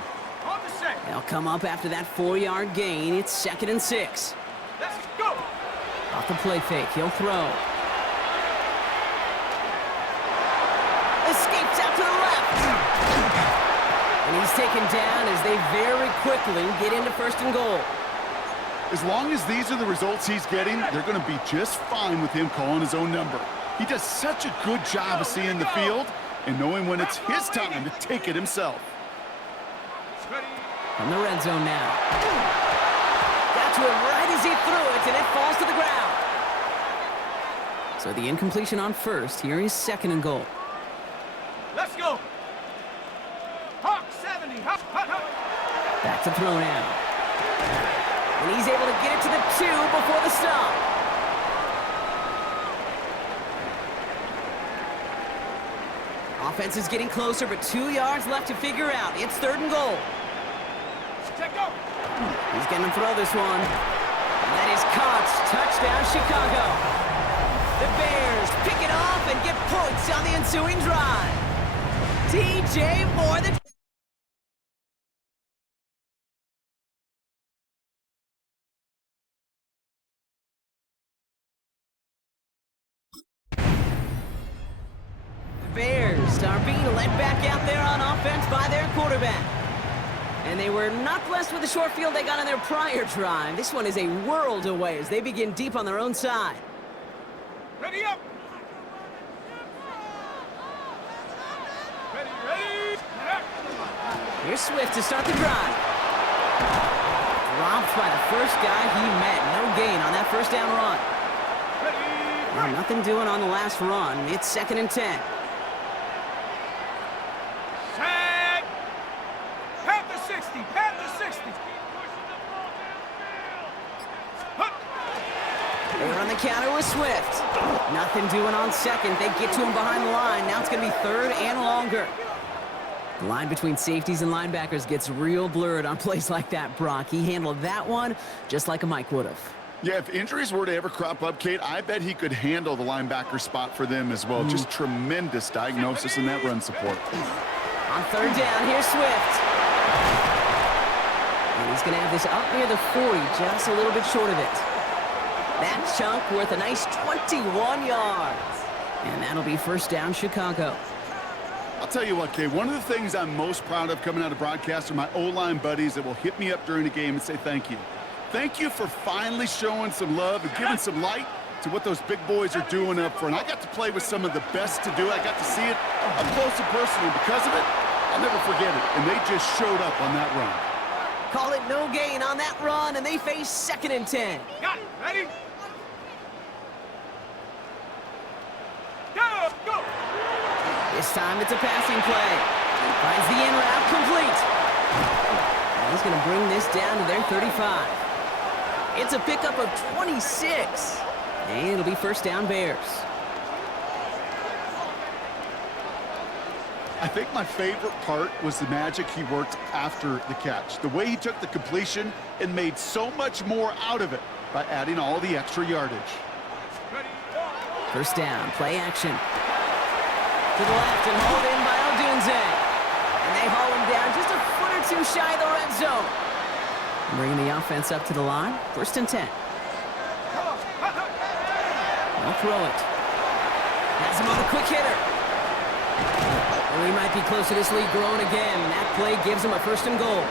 They'll come up after that 4-yard gain. It's 2nd and 6. Let's go! Off the play fake, he'll throw. Escapes out to the left. And he's taken down as they very quickly get into 1st and goal. As long as these are the results he's getting, they're going to be just fine with him calling his own number. He does such a good job of seeing the field and knowing when it's his time to take it himself. From the red zone now. Got to him right as he threw it, and it falls to the ground. So the incompletion on 1st. Here is 2nd and goal. Let's go! Hawk 70! Hawk! Back to throw now. And he's able to get it to the 2 before the stop. Offense is getting closer, but 2 yards left to figure out. It's 3rd and goal. Check go! He's going to throw this one. And that is caught. Touchdown, Chicago. The Bears pick it off and get points on the ensuing drive. DJ Moore, the... Bears are being led back out there on offense by their quarterback. And they were not blessed with the short field they got on their prior drive. This one is a world away as they begin deep on their own side. Ready up! Ready! Here's Swift to start the drive. Dropped by the first guy he met. No gain on that 1st down run. Well, nothing doing on the last run. It's 2nd and 10. on the counter with Swift. Nothing doing on second. They get to him behind the line. Now it's going to be third and longer. The line between safeties and linebackers gets real blurred on plays like that, Brock. He handled that one just like a Mike would have. Yeah, if injuries were to ever crop up, Kate, I bet he could handle the linebacker spot for them as well. Just tremendous diagnosis in that run support. On third down, here's Swift. And he's going to have this up near the 40, just a little bit short of it. That chunk worth a nice 21 yards. And that'll be first down, Chicago. I'll tell you what, Kate, one of the things I'm most proud of coming out of broadcast are my O-line buddies that will hit me up during the game and say thank you. Thank you for finally showing some love and giving some light to what those big boys are doing up front. I got to play with some of the best to do it. I got to see it up close and personal. Because of it, I'll never forget it. And they just showed up on that run. Call it no gain on that run, and they face 2nd and 10. Got it. Ready? Go! This time it's a passing play. Finds the in route complete. And he's going to bring this down to their 35. It's a pickup of 26. And it'll be first down, Bears. I think my favorite part was the magic he worked after the catch. The way he took the completion and made so much more out of it by adding all the extra yardage. First down, play action. To the left and hauled in by Odunze. And they haul him down just a foot or two shy of the red zone. Bringing the offense up to the line, first and 10. I'll throw it. Has him on the quick hitter. Well, he might be close to this lead growing again. That play gives him a first and goal.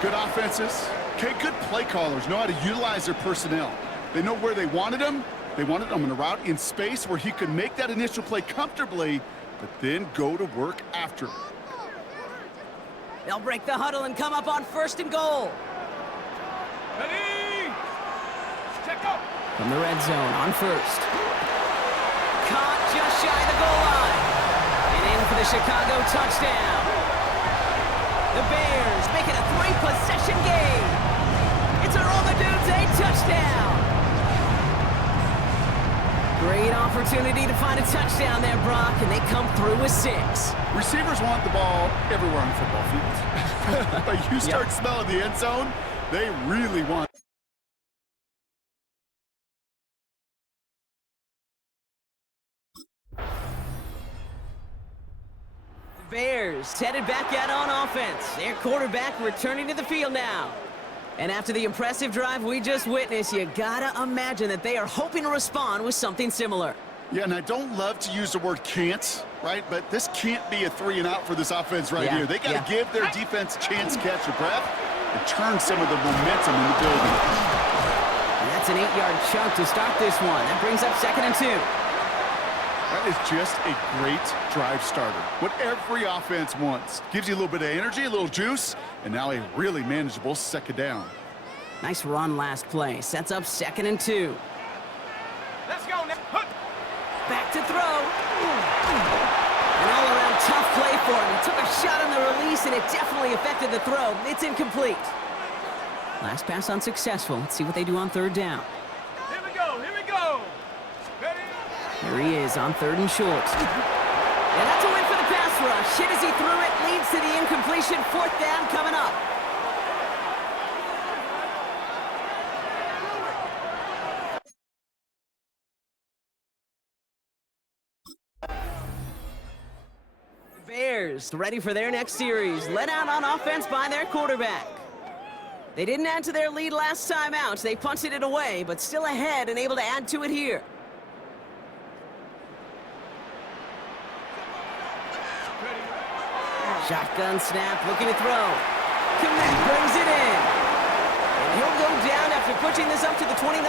Good offenses. Okay, good play callers know how to utilize their personnel. They know where they wanted him. They wanted him in a route in space where he could make that initial play comfortably, but then go to work after. They'll break the huddle and come up on first and goal. Ready? Check up. From the red zone on first. Caught just shy of the goal line. And in for the Chicago touchdown. The Bears make it a 3-possession game. It's a Romadunze touchdown. Great opportunity to find a touchdown there, Brock, and they come through with 6. Receivers want the ball everywhere on the football field. But you start smelling the end zone, they really want. Bears headed back out on offense. Their quarterback returning to the field now. And after the impressive drive we just witnessed, you gotta imagine that they are hoping to respond with something similar. Yeah, and I don't love to use the word can't, right? But this can't be a 3-and-out for this offense right here. They got to give their defense a chance to catch their breath and turn some of the momentum in the building. And that's an 8-yard chunk to start this one. That brings up 2nd and 2. That is just a great drive starter. What every offense wants. Gives you a little bit of energy, a little juice, and now a really manageable 2nd down. Nice run last play. Sets up 2nd and 2. Let's go now. Back to throw. An all-around tough play for him. He took a shot on the release, and it definitely affected the throw. It's incomplete. Last pass unsuccessful. Let's see what they do on 3rd down. Here we go. Here we go. Ready? There he is on 3rd and short. And that's a win for the pass rush. Hit as he threw it, leads to the incompletion. 4th down coming up. Bears ready for their next series. Led out on offense by their quarterback. They didn't add to their lead last time out. They punted it away, but still ahead and able to add to it here. Shotgun snap, looking to throw. Kmet brings it in. And he'll go down after pushing this up to the 29.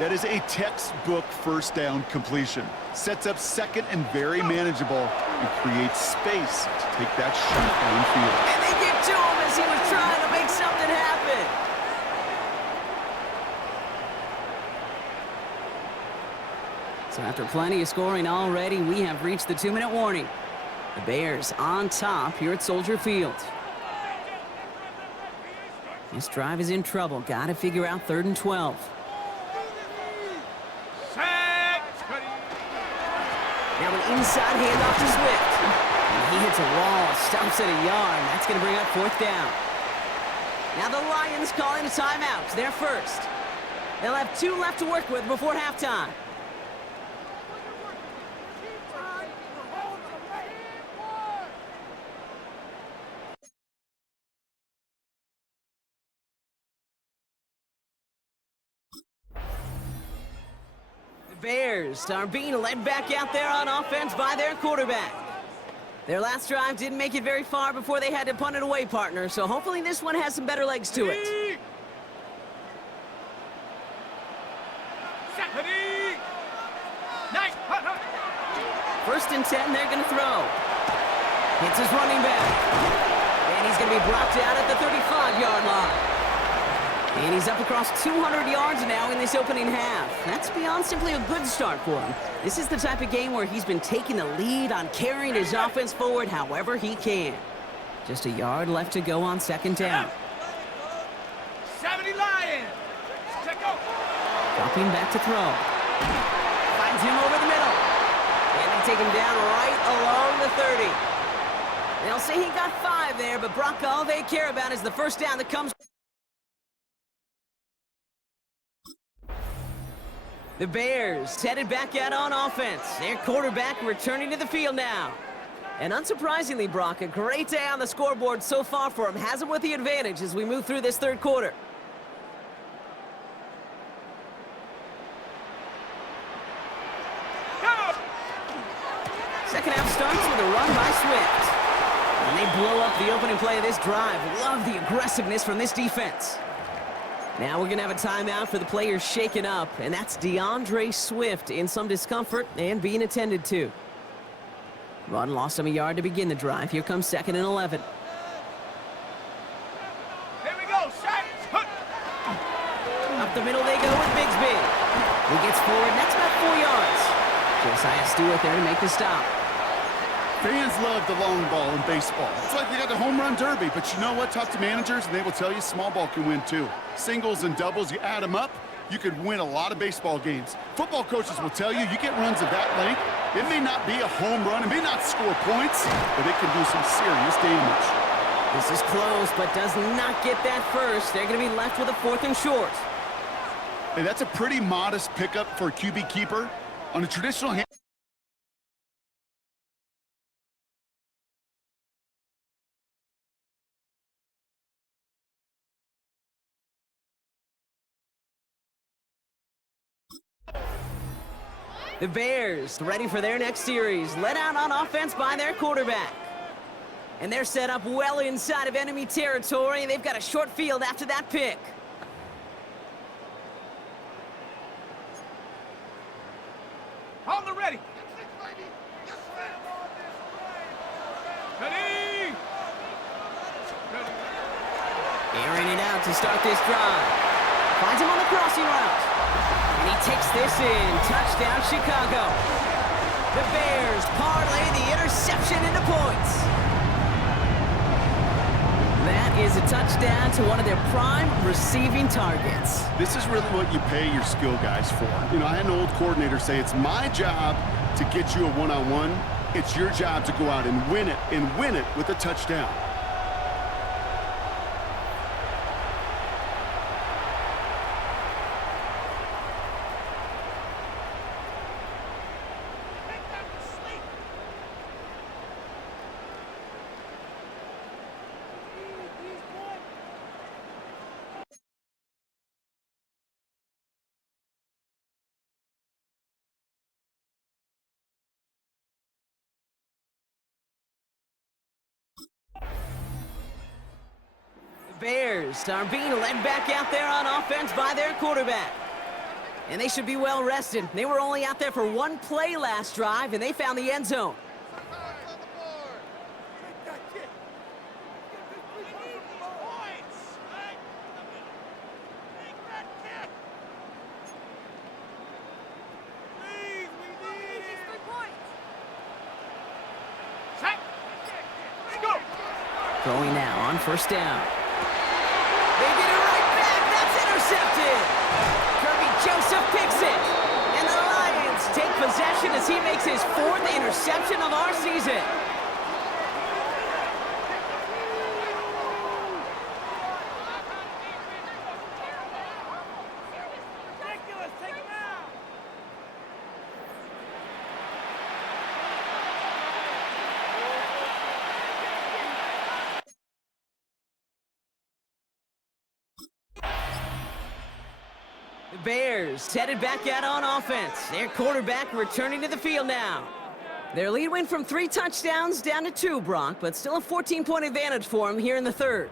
That is a textbook first down completion. Sets up 2nd and very manageable and creates space to take that shot downfield. And they get to him as he was trying to make something happen. So after plenty of scoring already, we have reached the 2-minute warning. The Bears on top here at Soldier Field. This drive is in trouble. Got to figure out 3rd and 12. Now an inside handoff to Swift. And he hits a wall, stops at a yard. That's going to bring up 4th down. Now the Lions calling a timeout. They're first. They'll have 2 left to work with before halftime. The Bears are being led back out there on offense by their quarterback. Their last drive didn't make it very far before they had to punt it away, partner, so hopefully this one has some better legs to it. First and 10, they're going to throw. Hits his running back. And he's going to be brought down at the 35-yard line. And he's up across 200 yards now in this opening half. That's beyond simply a good start for him. This is the type of game where he's been taking the lead on carrying his offense forward however he can. Just a yard left to go on 2nd down. 70 Lions. Dropping back to throw. Finds him over the middle. And they take him down right along the 30. They'll say he got 5 there, but Brock, all they care about is the first down that comes. The Bears headed back out on offense. Their quarterback returning to the field now. And unsurprisingly, Brock, a great day on the scoreboard so far for him. Has him with the advantage as we move through this 3rd quarter. Second half starts with a run by Swift. And they blow up the opening play of this drive. Love the aggressiveness from this defense. Now we're going to have a timeout for the players shaken up, and that's DeAndre Swift in some discomfort and being attended to. Run lost him a yard to begin the drive. Here comes 2nd and 11. Here we go, set. Up the middle they go with Bigsby. He gets forward, and that's about 4 yards. Josiah Stewart there to make the stop. Fans love the long ball in baseball. It's like they got the home run derby, but you know what? Talk to managers, and they will tell you small ball can win too. Singles and doubles, you add them up, you could win a lot of baseball games. Football coaches will tell you get runs of that length. It may not be a home run, it may not score points, but it can do some serious damage. This is close, but does not get that first. They're going to be left with a 4th and short. Hey, that's a pretty modest pickup for a QB keeper. On a traditional hand. The Bears ready for their next series, led out on offense by their quarterback. And they're set up well inside of enemy territory. They've got a short field after that pick. On the ready. Ready. Airing it out to start this drive. Finds him on the crossing route. And he takes this in. Touchdown, Chicago. The Bears parlay the interception into points. That is a touchdown to one of their prime receiving targets. This is really what you pay your skill guys for. You know, I had an old coordinator say it's my job to get you a one-on-one. It's your job to go out and win it with a touchdown. Bears are being led back out there on offense by their quarterback. And they should be well rested. They were only out there for 1 play last drive, and they found the end zone. Throwing now on 1st down. They get it right back. That's intercepted. Kirby Joseph picks it. And the Lions take possession as he makes his 4th interception of our season. The Bears headed back out on offense. Their quarterback returning to the field now. Their lead went from 3 touchdowns down to 2, Brock, but still a 14-point advantage for him here in the 3rd.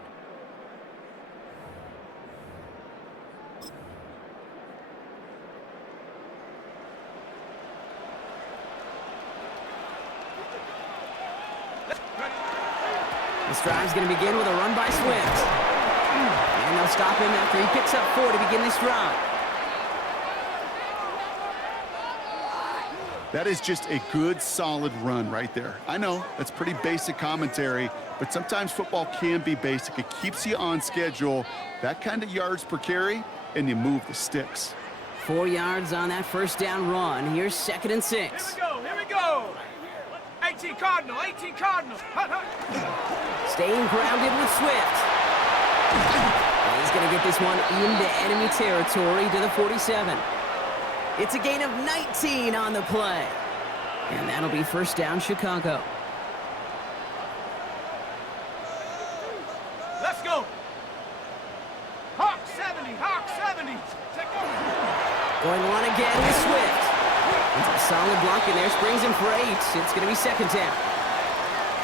This drive's going to begin with a run by Swift. And they'll stop him after he picks up 4 to begin this drive. That is just a good, solid run right there. I know, that's pretty basic commentary, but sometimes football can be basic. It keeps you on schedule, that kind of yards per carry, and you move the sticks. 4 yards on that first down run. Here's 2nd and 6. Here we go. 18 Cardinal, 18 Cardinal. Staying grounded with Swift. And he's going to get this one into enemy territory to the 47. It's a gain of 19 on the play. And that'll be first down, Chicago. Let's go. Hawk 70, Hawk 70. Going to run again with Swift. It's a solid block in there, springs him for 8. It's going to be 2nd down.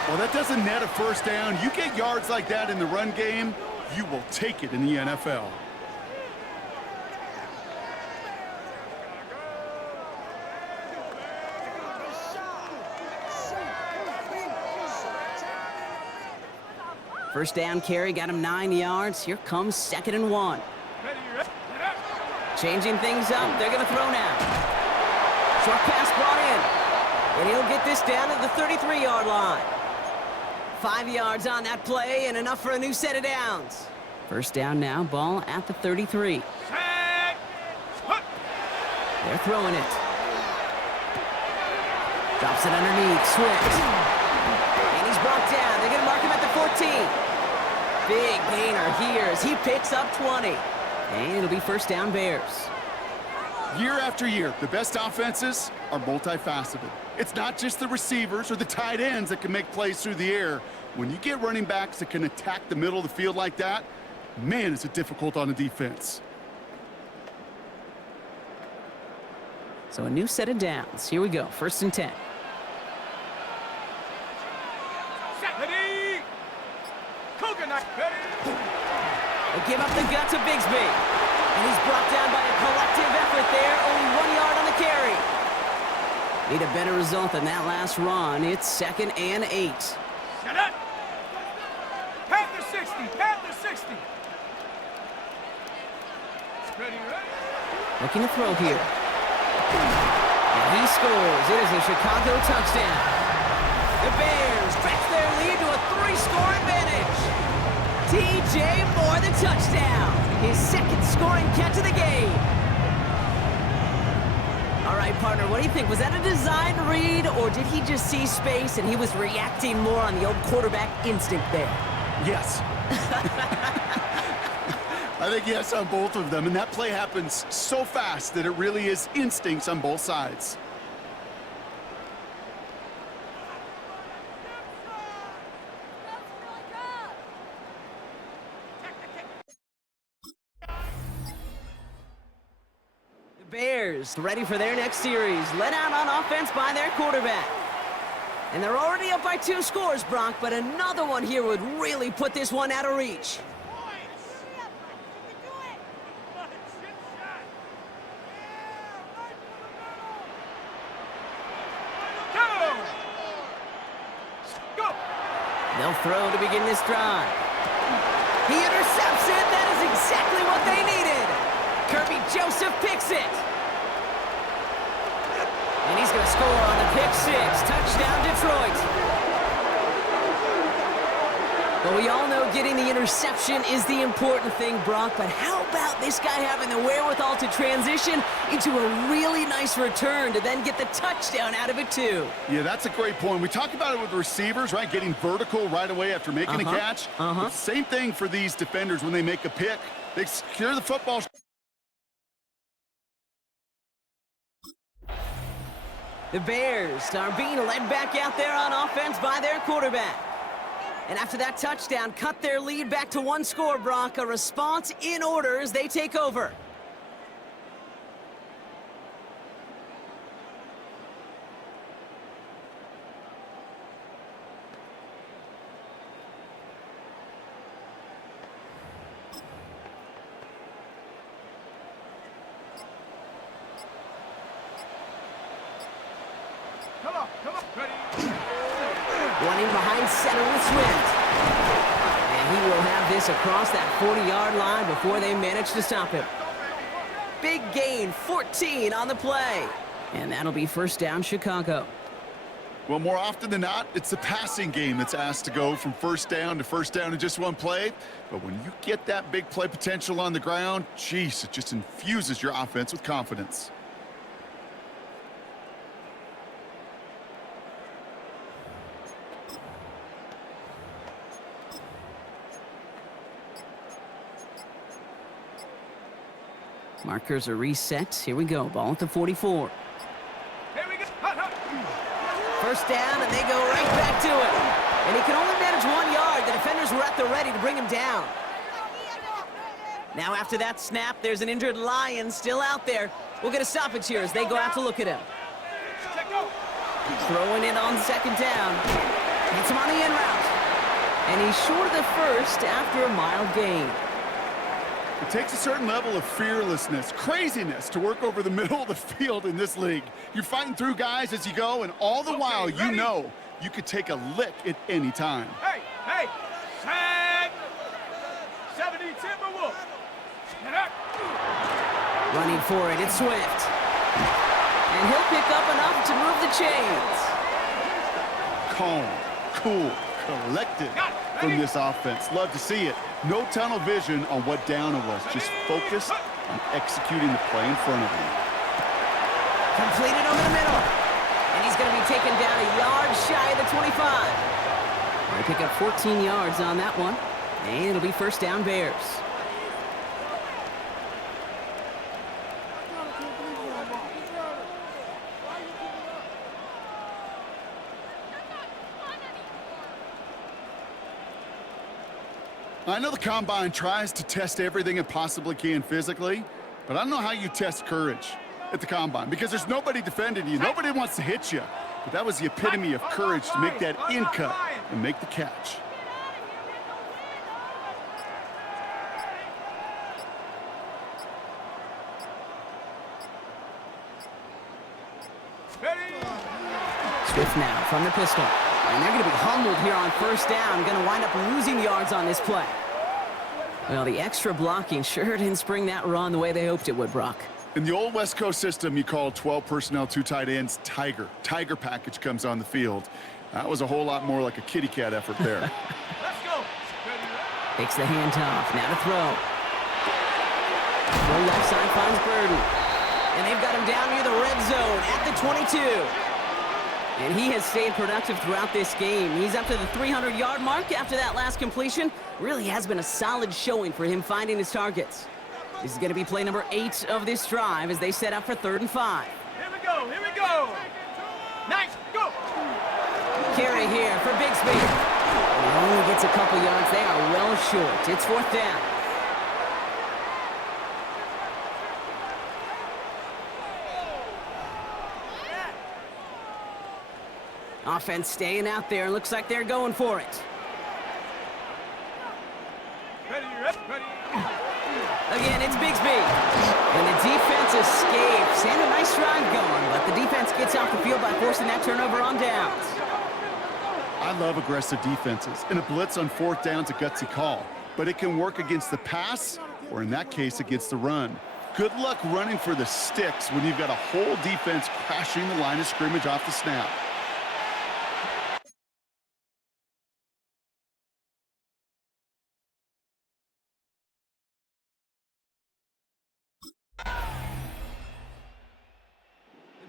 Well, that doesn't net a first down. You get yards like that in the run game, you will take it in the NFL. First down carry got him 9 yards. Here comes 2nd and 1. Changing things up. They're going to throw now. Short pass brought in. And he'll get this down at the 33-yard line. 5 yards on that play and enough for a new set of downs. First down now, ball at the 33. They're throwing it. Drops it underneath, Swift. And he's brought down. They're going to mark him at the 14. Big gainer here as he picks up 20. And it'll be first down, Bears. Year after year, the best offenses are multifaceted. It's not just the receivers or the tight ends that can make plays through the air. When you get running backs that can attack the middle of the field like that, man, is it difficult on the defense. So a new set of downs. Here we go, 1st and 10. They give up the gut to Bigsby. And he's brought down by a collective effort there. Only 1 yard on the carry. Need a better result than that last run. It's 2nd and 8. Shut up. Panther 60. Panther 60. Ready. Looking to throw here. And he scores. It is a Chicago touchdown. The Bears stretch their lead to a 3-score advantage. DJ Moore, the touchdown. His 2nd scoring catch of the game. All right, partner, what do you think? Was that a design read, or did he just see space and he was reacting more on the old quarterback instinct there? Yes. I think yes on both of them, and that play happens so fast that it really is instincts on both sides. Bears ready for their next series, led out on offense by their quarterback. And they're already up by 2 scores, Brock, but another one here would really put this one out of reach. They'll throw to begin this drive. He intercepts it. That is exactly what they needed. Kirby Joseph picks it. And he's going to score on the pick 6. Touchdown, Detroit. Well, we all know getting the interception is the important thing, Brock, but how about this guy having the wherewithal to transition into a really nice return to then get the touchdown out of it, too? Yeah, that's a great point. We talk about it with receivers, right? Getting vertical right away after making a catch. Same thing for these defenders when they make a pick. They secure the football. The Bears are being led back out there on offense by their quarterback. And after that touchdown, cut their lead back to 1 score, Brock. A response in order as they take over. Come on, ready. Running behind center with Swift. And he will have this across that 40-yard line before they manage to stop him. Big gain, 14 on the play. And that'll be first down, Chicago. Well, more often than not, it's the passing game that's asked to go from first down in just one play. But when you get that big play potential on the ground, geez, it just infuses your offense with confidence. Markers are reset. Here we go. Ball at the 44. Here we go. Hot. First down, and they go right back to it. And he can only manage 1 yard. The defenders were at the ready to bring him down. Now after that snap, there's an injured Lion still out there. We'll get a stoppage here as they go out to look at him. Throwing it on second down. Hits him on the in route. And he's short of the first after a mild gain. It takes a certain level of fearlessness, craziness to work over the middle of the field in this league. You're fighting through guys as you go, and all the while you know you could take a lick at any time. Hey, set. 70 Timberwolves. Get up. Running for it, it's Swift. And he'll pick up enough to move the chains. Calm, cool, collected from this offense. Love to see it. No tunnel vision on what down it was. Just focused on executing the play in front of him. Completed over the middle. And he's going to be taken down a yard shy of the 25. They pick up 14 yards on that one. And it'll be first down Bears. I know the Combine tries to test everything it possibly can physically, but I don't know how you test courage at the Combine because there's nobody defending you. Nobody wants to hit you. But that was the epitome of courage to make that in cut and make the catch. Swift now from the pistol. And they're going to be humbled here on first down. Going to wind up losing yards on this play. Well, the extra blocking sure didn't spring that run the way they hoped it would, Brock. In the old West Coast system, you call 12 personnel, 2 tight ends, Tiger. Tiger package comes on the field. That was a whole lot more like a kitty cat effort there. Let's go. Takes the handoff. Now to throw. Throw left side finds Burden. And they've got him down near the red zone at the 22. And he has stayed productive throughout this game. He's up to the 300-yard mark after that last completion. Really has been a solid showing for him finding his targets. This is going to be play number 8 of this drive as they set up for 3rd and 5. Here we go. Nice, go. Carry here for Bigsby. He only gets a couple yards. They are well short. It's 4th down. Offense staying out there. Looks like they're going for it. Ready. Again, it's Bigsby. And the defense escapes. And a nice drive going, but the defense gets off the field by forcing that turnover on downs. I love aggressive defenses, and a blitz on 4th down's a gutsy call. But it can work against the pass, or in that case, against the run. Good luck running for the sticks when you've got a whole defense crashing the line of scrimmage off the snap.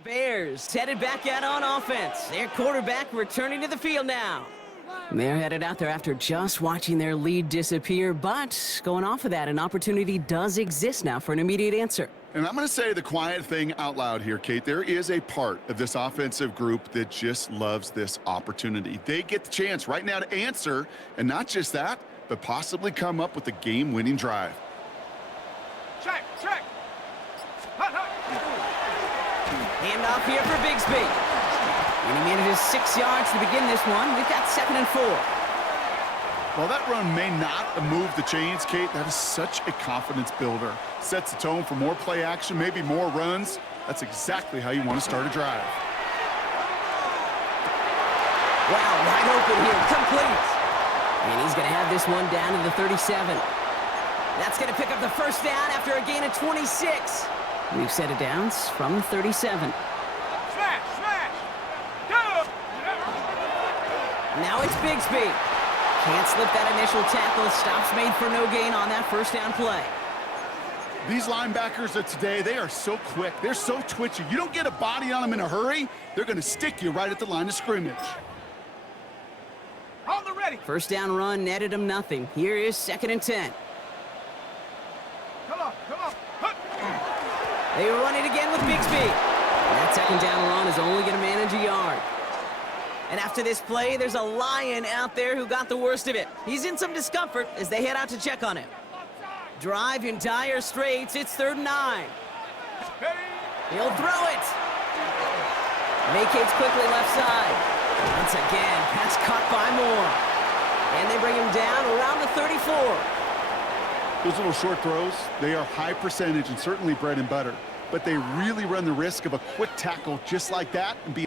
Bears headed back out on offense. Their quarterback returning to the field now. They're headed out there after just watching their lead disappear, but going off of that, an opportunity does exist now for an immediate answer. And I'm going to say the quiet thing out loud here, Kate. There is a part of this offensive group that just loves this opportunity. They get the chance right now to answer, and not just that, but possibly come up with a game-winning drive. Check, check. Hut, hut. Handoff here for Bigsby. And he manages 6 yards to begin this one. We've got 2nd and 4. While that run may not have moved the chains, Kate, that is such a confidence builder. Sets the tone for more play action, maybe more runs. That's exactly how you want to start a drive. Wow, wide open here, complete. And he's going to have this one down to the 37. That's going to pick up the first down after a gain of 26. We've set it downs from the 37. Smash, smash. Go. Now it's Bigsby. Can't slip that initial tackle. Stops made for no gain on that first down play. These linebackers of today, they are so quick. They're so twitchy. You don't get a body on them in a hurry, they're going to stick you right at the line of scrimmage. Hold the ready. First down run netted him nothing. Here is 2nd and 10. Come on, come on. Hut. They run it again with Bigsby. And that 2nd down run is only going to manage a yard. And after this play, there's a Lion out there who got the worst of it. He's in some discomfort as they head out to check on him. Drive in dire straits. It's 3rd and 9. He'll throw it. Vacates quickly left side. Once again, pass caught by Moore. And they bring him down around the 34. Those little short throws, they are high percentage and certainly bread and butter. But they really run the risk of a quick tackle just like that and be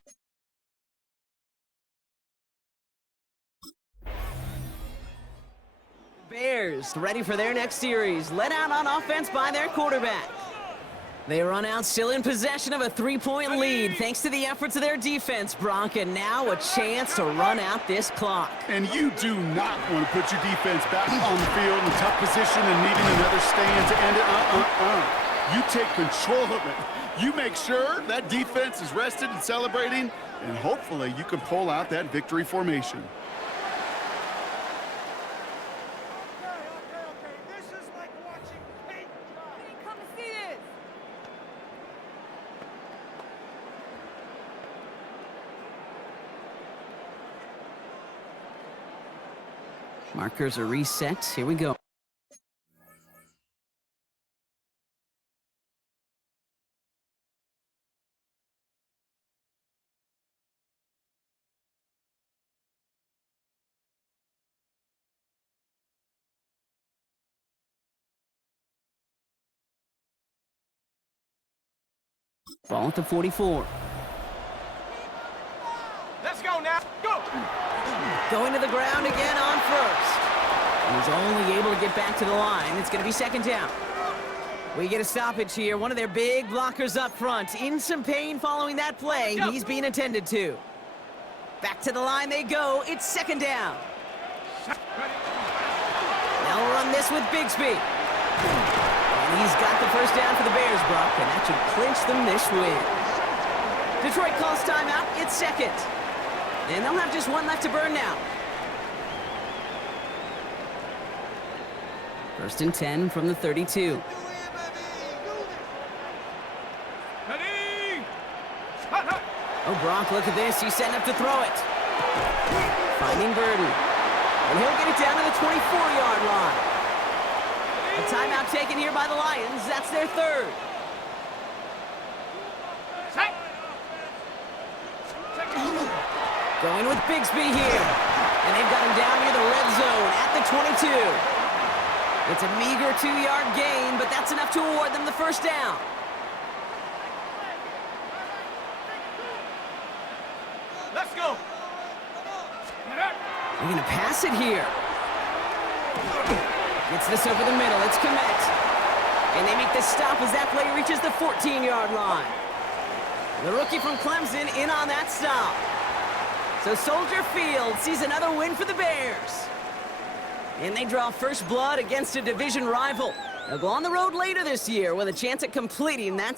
Bears ready for their next series, led out on offense by their quarterback. They run out still in possession of a 3-point lead thanks to the efforts of their defense, Brock, and now a chance to run out this clock. And you do not want to put your defense back on the field in a tough position and needing another stand to end it. You take control of it. You make sure that defense is rested and celebrating, and hopefully you can pull out that victory formation. This is like watching paint dry. Come and see this. Markers are reset. Here we go. Ball at the 44. Let's go now. Go. Going to the ground again on first. He's only able to get back to the line. It's going to be 2nd down. We get a stoppage here. One of their big blockers up front. In some pain following that play. He's being attended to. Back to the line they go. It's 2nd down. They'll run this with Bigsby. And he's got the first down for the Bears, Brock, and that should clinch them this win. Detroit calls timeout. It's 2nd. And they'll have just one left to burn now. 1st and 10 from the 32. Ready. Hut, hut. Oh, Brock, look at this. He's setting up to throw it. Finding Burden. And he'll get it down to the 24-yard line. A timeout taken here by the Lions. That's their 3rd. Check. Going with Bigsby here. And they've got him down near the red zone at the 22. It's a meager 2-yard gain, but that's enough to award them the first down. Let's go. They're going to pass it here. Gets this over the middle. It's Komet. And they make the stop as that play reaches the 14-yard line. The rookie from Clemson in on that stop. So Soldier Field sees another win for the Bears. And they draw first blood against a division rival. They'll go on the road later this year with a chance at completing that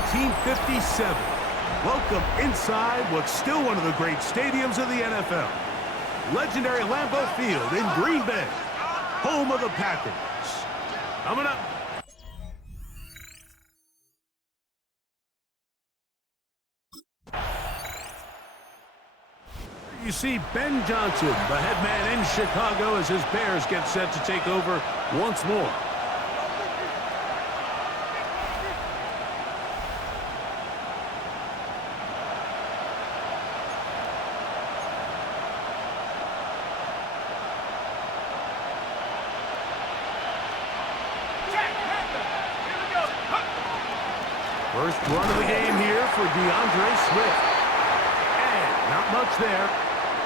1957. Welcome inside what's still one of the great stadiums of the NFL. Legendary Lambeau Field in Green Bay, home of the Packers. Coming up. You see Ben Johnson, the head man in Chicago, as his Bears get set to take over once more. First run of the game here for DeAndre Swift. And not much there.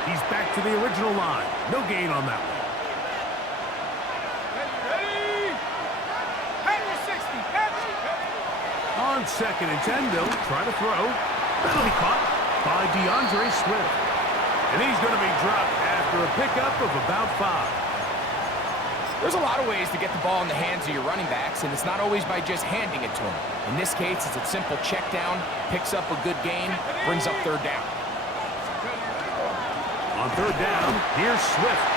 He's back to the original line. No gain on that one. Ready? Head to 60. On 2nd and 10, they'll try to throw. That'll be caught by DeAndre Swift. And he's going to be dropped after a pickup of about 5. There's a lot of ways to get the ball in the hands of your running backs, and it's not always by just handing it to them. In this case, it's a simple check down, picks up a good gain, brings up 3rd down. On 3rd down, here's Swift.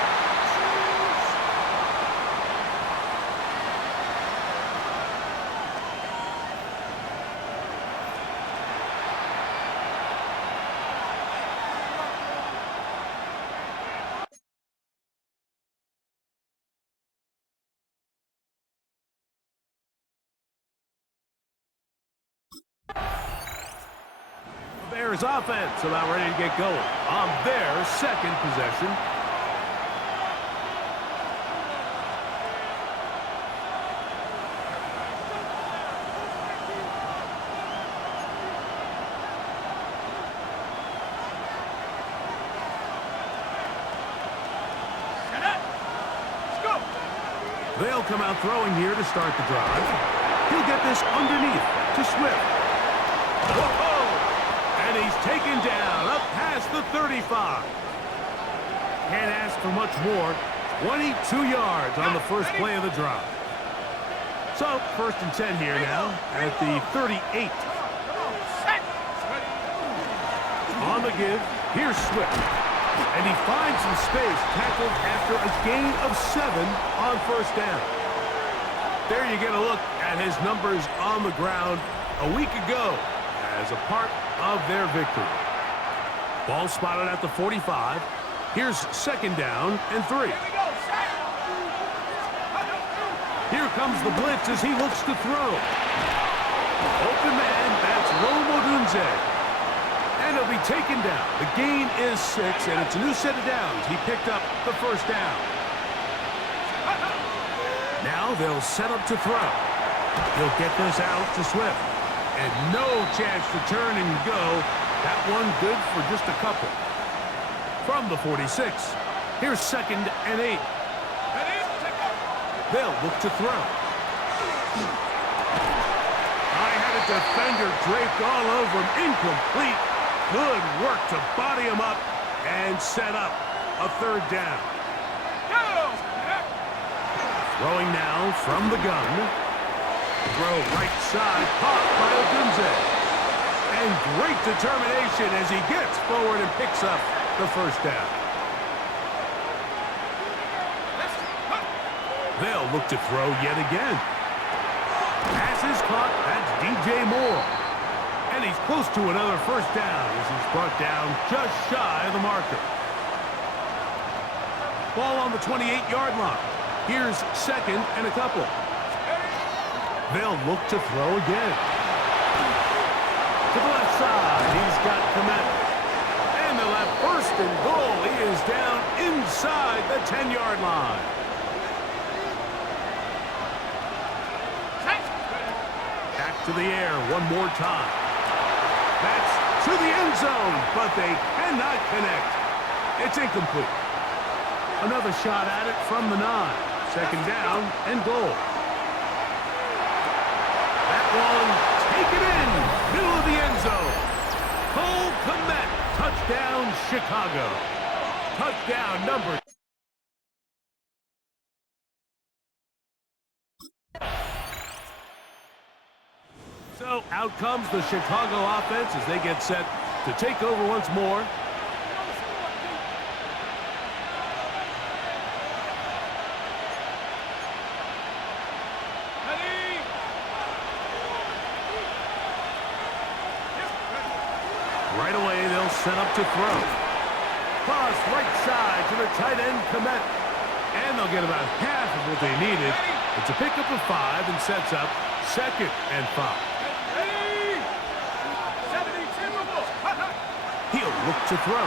Bears offense about ready to get going on their 2nd possession. Let's go. They'll come out throwing here to start the drive. He'll get this underneath to Swift. Whoa! And he's taken down up past the 35. Can't ask for much more. 22 yards on the first play of the drive. So, 1st and 10 here now at the 38. On the give, here's Swift. And he finds some space, tackled after a gain of 7 on 1st down. There you get a look at his numbers on the ground a week ago as a part of their victory. Ball spotted at the 45. Here's 2nd down and 3. Here comes the blitz as he looks to throw. Open man, that's Rome Odunze. And he'll be taken down. The gain is 6, and it's a new set of downs. He picked up the 1st down. Now they'll set up to throw. He'll get this out to Swift. And no chance to turn and go. That one good for just a couple. From the 46, here's 2nd and 8. They'll look to throw. I had a defender draped all over him. Incomplete. Good work to body him up and set up a 3rd down. Throwing now from the gun. Throw right side, caught by Odunze. And great determination as he gets forward and picks up the 1st down. They'll look to throw yet again. Pass is caught. That's DJ Moore. And he's close to another 1st down as he's brought down just shy of the marker. Ball on the 28-yard line. Here's 2nd and a couple. They'll look to throw again. To the left side, he's got Komet. And they'll have 1st and goal. He is down inside the 10-yard line. Back to the air one more time. That's to the end zone, but they cannot connect. It's incomplete. Another shot at it from the 9. 2nd down and goal. One, taken in, middle of the end zone. Cole Komet, touchdown Chicago. Touchdown number. So So out comes the Chicago offense as they get set to take over once more. Right away, they'll set up to throw. Cross right side to the tight end, Komet. And they'll get about half of what they needed. It's a pickup of 5 and sets up 2nd and 5. He'll look to throw.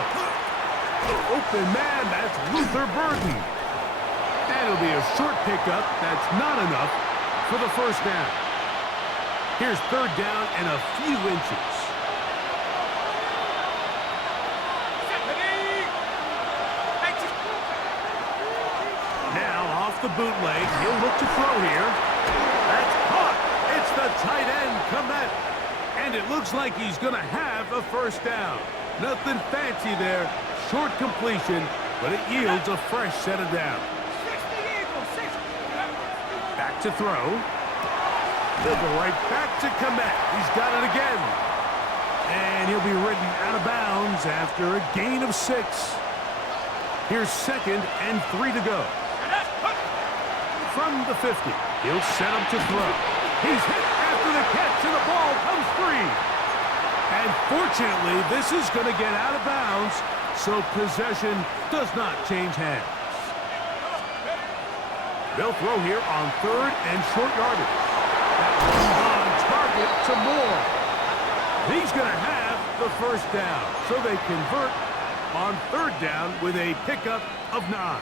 Open man, that's Luther Burden. And it'll be a short pickup. That's not enough for the first down. Here's 3rd down and a few inches. The bootleg. He'll look to throw here. That's caught. It's the tight end, Komet. And it looks like he's going to have a first down. Nothing fancy there. Short completion, but it yields a fresh set of downs. Back to throw. He'll go right back to Komet. He's got it again. And he'll be ridden out of bounds after a gain of 6. Here's 2nd and 3 to go. From the 50, he'll set up to throw. He's hit after the catch, and the ball comes free. And fortunately, this is going to get out of bounds, so possession does not change hands. They'll throw here on 3rd and short yardage. That one's on target to Moore. He's going to have the first down, so they convert on 3rd down with a pickup of 9.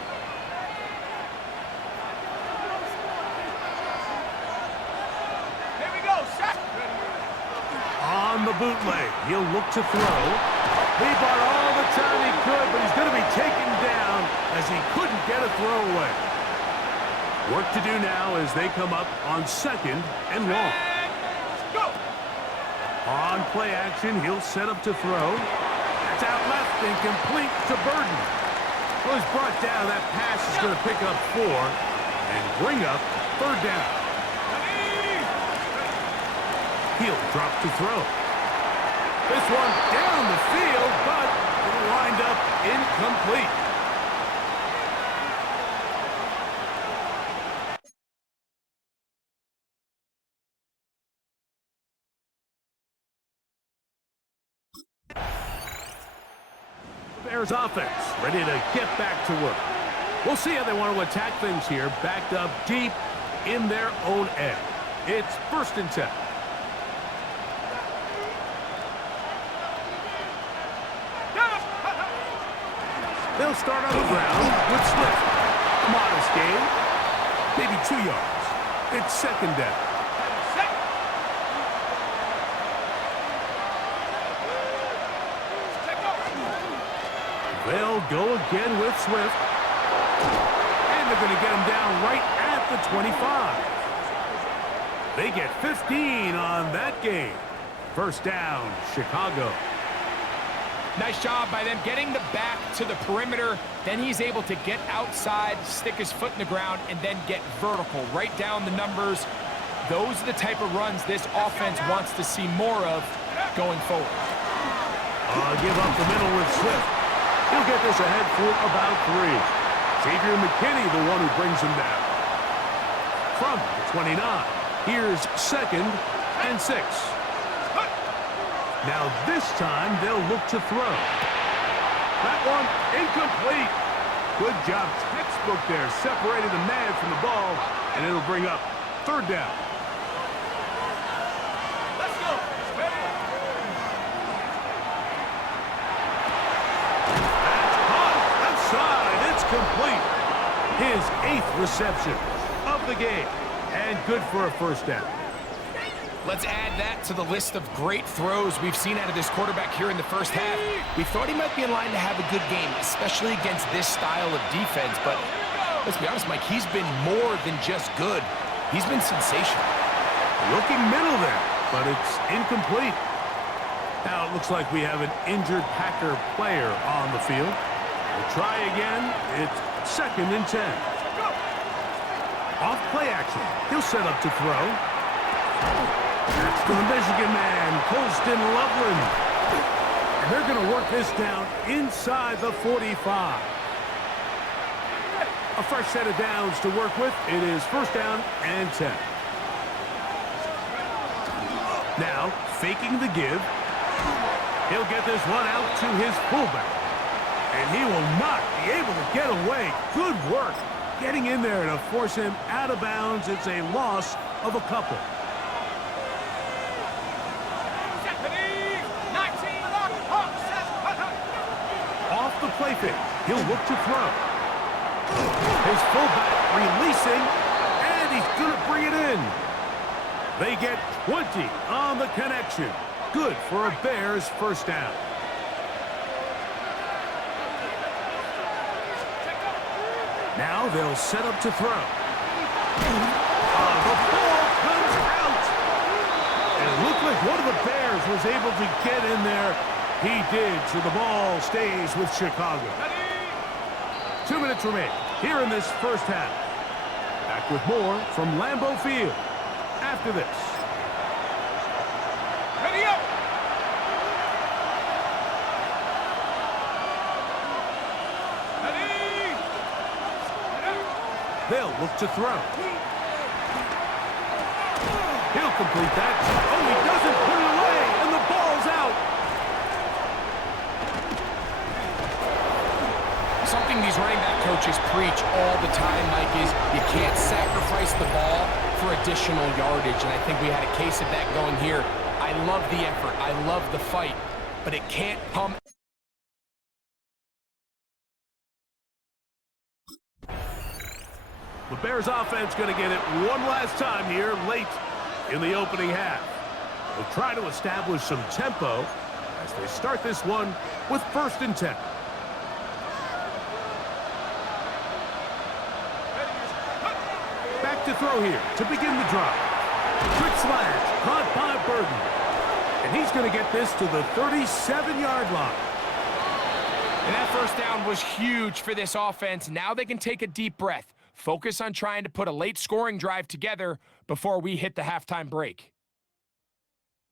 On the bootleg, he'll look to throw. He bought all the time he could, but he's going to be taken down as he couldn't get a throw away. Work to do now as they come up on 2nd and long. On play action, he'll set up to throw. That's out left and complete to Burden. Well, he's brought down. That pass is going to pick up 4 and bring up 3rd down. He'll drop to throw. This one down the field, but it'll wind up incomplete. The Bears offense ready to get back to work. We'll see how they want to attack things here, backed up deep in their own end. It's 1st and 10. They'll start on the ground with Swift. Modest gain, maybe 2 yards. It's 2nd down. They'll go again with Swift. And they're going to get him down right at the 25. They get 15 on that game. 1st down, Chicago. Nice job by them getting the back to the perimeter. Then he's able to get outside, stick his foot in the ground, and then get vertical. Right down the numbers. Those are the type of runs this offense wants to see more of going forward. Give up the middle with Swift. He'll get this ahead for about 3. Xavier McKinney, the one who brings him down. From the 29, here's 2nd and 6. Now this time, they'll look to throw. That one incomplete. Good job, textbook there, separating the man from the ball, and it'll bring up 3rd down. Let's go. That's caught outside. It's complete. His 8th reception of the game, and good for a 1st down. Let's add that to the list of great throws we've seen out of this quarterback here in the first half. We thought he might be in line to have a good game, especially against this style of defense. But let's be honest, Mike, he's been more than just good. He's been sensational. Looking middle there, but it's incomplete. Now it looks like we have an injured Packer player on the field. We'll try again. It's 2nd and 10. Off play action. He'll set up to throw. That's the Michigan man, Colston Loveland. And they're going to work this down inside the 45. A fresh set of downs to work with. It is first down and 10. Now, faking the give. He'll get this one out to his fullback. And he will not be able to get away. Good work getting in there to force him out of bounds. It's a loss of a couple. Off the play fake. He'll look to throw. His fullback releasing, and he's going to bring it in. They get 20 on the connection. Good for a Bears first down. Now they'll set up to throw. The ball comes out. And it looked like one of the Bears was able to get in there. He did, so the ball stays with Chicago. 2 minutes remain here in this first half. Back with more from Lambeau Field after this. Ready up! Ready! They'll look to throw. He'll complete that. Oh, he doesn't put it away, and the ball's out. Something these running back coaches preach all the time, Mike, is you can't sacrifice the ball for additional yardage, and I think we had a case of that going here. I love the effort. I love the fight, but it can't come. The Bears offense going to get it one last time here late in the opening half. They'll try to establish some tempo as they start this one with first and 10. Back to throw here to begin the drive. Quick slash, caught by Burton. And he's going to get this to the 37-yard line. And that first down was huge for this offense. Now they can take a deep breath. Focus on trying to put a late scoring drive together before we hit the halftime break.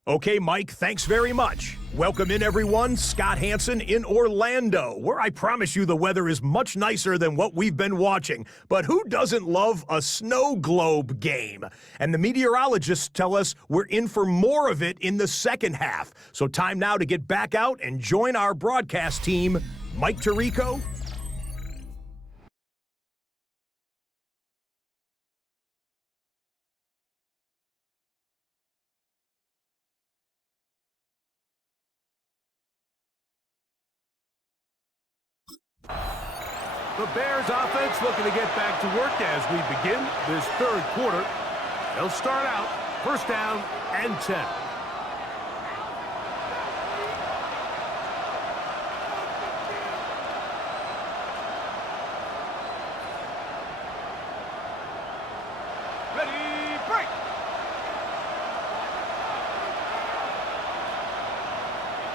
Okay, Mike, thanks very much. Welcome in, everyone. Scott Hansen in Orlando, where I promise you the weather is much nicer than what we've been watching. But who doesn't love a snow globe game? And the meteorologists tell us we're in for more of it in the second half. So time now to get back out and join our broadcast team. Mike Tirico. The Bears offense looking to get back to work as we begin this third quarter. They'll start out first down and 10. Ready, break!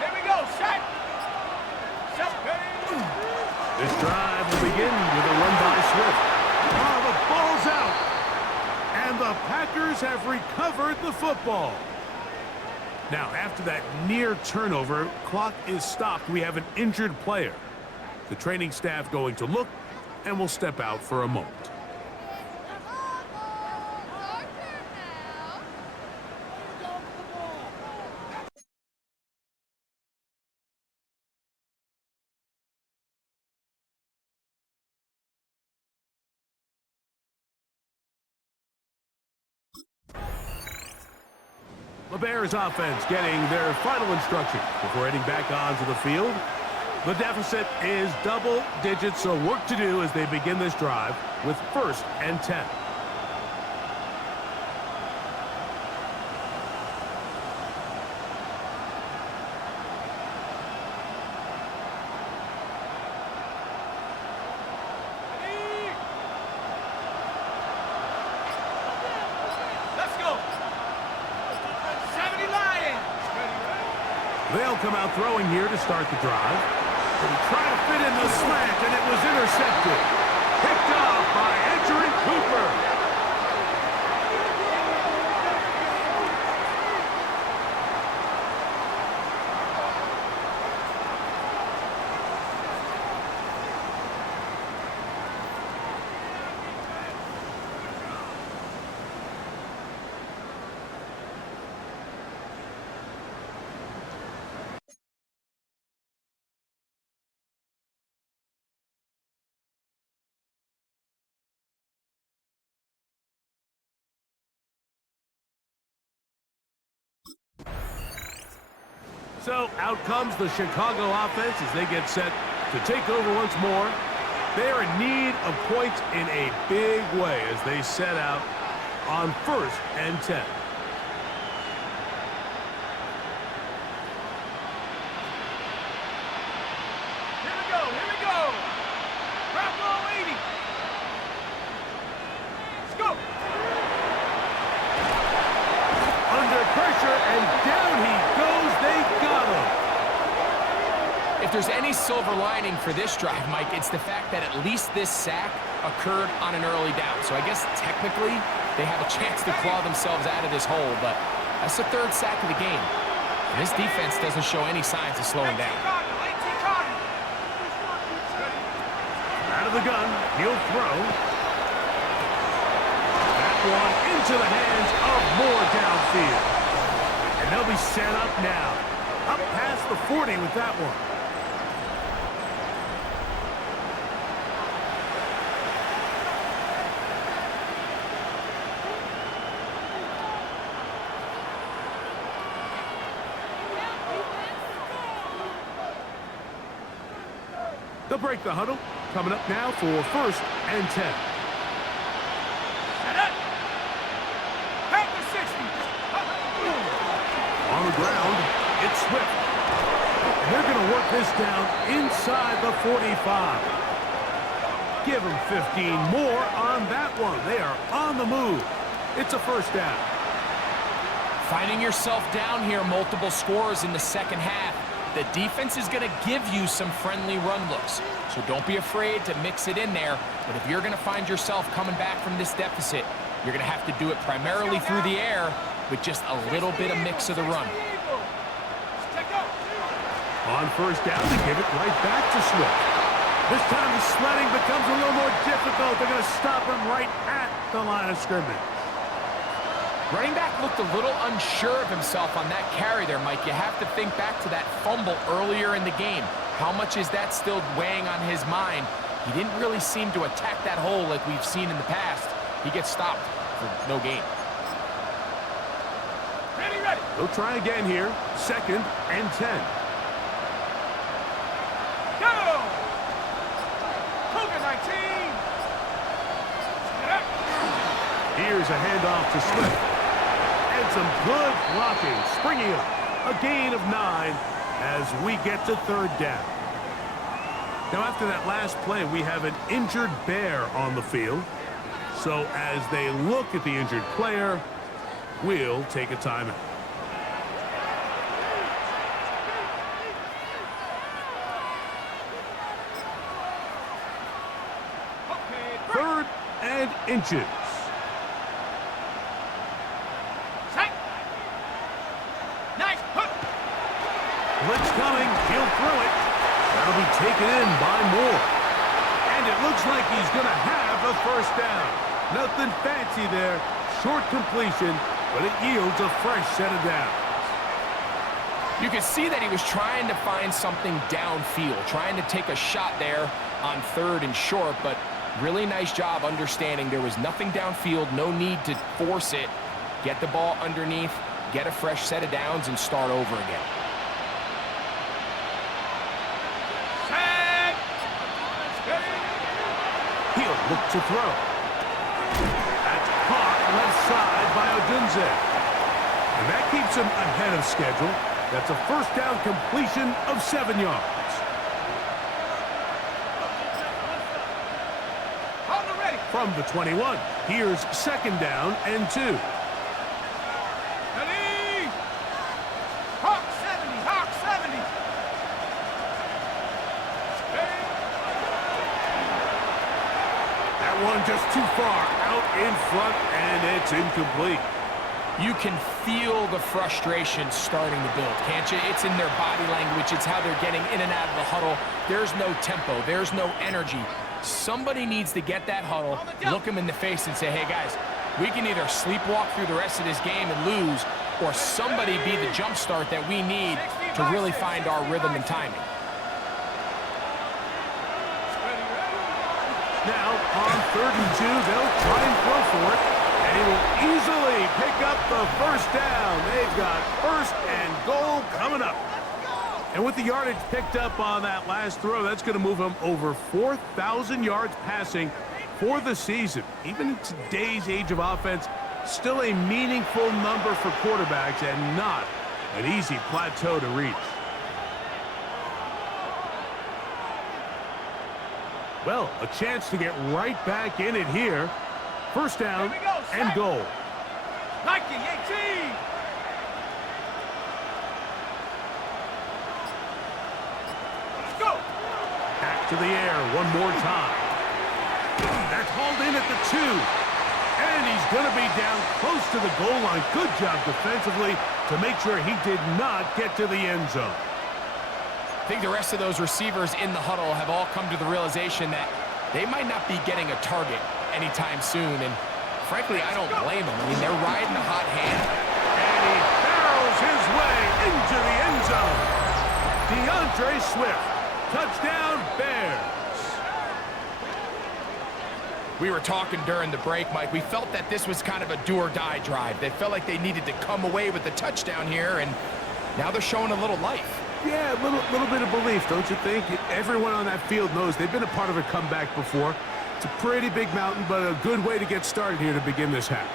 Here we go, set! Set, ready! This drive will begin with a run by Swift. Oh, the ball's out. And the Packers have recovered the football. Now, after that near turnover, clock is stopped. We have an injured player. The training staff going to look and will step out for a moment. The Bears offense getting their final instructions before heading back onto the field. The deficit is double digits, so work to do as they begin this drive with first and 10. Let's go! 70 Lions! They'll come out throwing here to start the drive. They try to fit in the slant, and it was intercepted. Picked off by Edgerrin Cooper. So out comes the Chicago offense as they get set to take over once more. They are in need of points in a big way as they set out on 1st and 10. Here we go, here we go. Crowd ball 80. Let's go. Under pressure, and down he goes. They got him. If there's any silver lining for this drive, Mike, it's the fact that at least this sack occurred on an early down. So I guess technically they have a chance to claw themselves out of this hole, but that's the 3rd sack of the game. And this defense doesn't show any signs of slowing down. Out of the gun, he'll throw. That one into the hands of Moore downfield. And they'll be set up now. Up past the 40 with that one. They'll break the huddle. Coming up now for 1st and 10. Set up. Back to 60. On the ground, it's Swift. And they're going to work this down inside the 45. Give them 15 more on that one. They are on the move. It's a 1st down. Finding yourself down here, multiple scores in the 2nd half. The defense is going to give you some friendly run looks, so don't be afraid to mix it in there. But if you're going to find yourself coming back from this deficit, you're going to have to do it primarily through the air with just a little bit of mix of the run. On 1st down, they give it right back to Swift. This time the sledding becomes a little more difficult. They're going to stop him right at the line of scrimmage. Running back looked a little unsure of himself on that carry there, Mike. You have to think back to that fumble earlier in the game. How much is that still weighing on his mind? He didn't really seem to attack that hole like we've seen in the past. He gets stopped for no gain. Ready, ready. They'll try again here. 2nd and 10. Go! Cougar 19. Set up. Here's a handoff to Swift. And some good blocking, springing up. A gain of 9 as we get to 3rd down. Now, after that last play, we have an injured Bear on the field. So as they look at the injured player, we'll take a timeout. Okay, 3rd and inches. nice hook. Blitz coming. He'll throw it. That'll be taken in by Moore. And it looks like he's going to have the 1st down. Nothing fancy there. Short completion, but it yields a fresh set of downs. You could see that he was trying to find something downfield, trying to take a shot there on 3rd and short, but really nice job understanding there was nothing downfield, no need to force it. Get the ball underneath, get a fresh set of downs, and start over again. Set. He'll look to throw. That's caught left side by Odunze. And that keeps him ahead of schedule. That's a 1st down completion of 7 yards. On the ready. From the 21, here's 2nd down and 2. Ready. Hawk 70. Hawk 70. That one just too far out in front, and it's incomplete. You can feel the frustration starting to build, can't you? It's in their body language. It's how they're getting in and out of the huddle. There's no tempo. There's no energy. Somebody needs to get that huddle, look them in the face and say, hey, guys, we can either sleepwalk through the rest of this game and lose, or somebody be the jump start that we need to really find our rhythm and timing. Now, on 3rd and 2, they'll try and throw for it. And he will easily pick up the 1st down. They've got 1st and goal coming up. And with the yardage picked up on that last throw, that's going to move him over 4,000 yards passing for the season. Even in today's age of offense, still a meaningful number for quarterbacks and not an easy plateau to reach. Well, a chance to get right back in it here. First down and goal. Nike 18. Let's go. Back to the air one more time. That's hauled in at the 2. And he's going to be down close to the goal line. Good job defensively to make sure he did not get to the end zone. I think the rest of those receivers in the huddle have all come to the realization that they might not be getting a target anytime soon. And frankly, I don't blame them. I mean, they're riding a hot hand. And he barrels his way into the end zone. DeAndre Swift. Touchdown, Bears. We were talking during the break, Mike. We felt that this was kind of a do-or-die drive. They felt like they needed to come away with the touchdown here, and now they're showing a little life. Yeah, a little bit of belief, don't you think? Everyone on that field knows they've been a part of a comeback before. It's a pretty big mountain, but a good way to get started here to begin this half.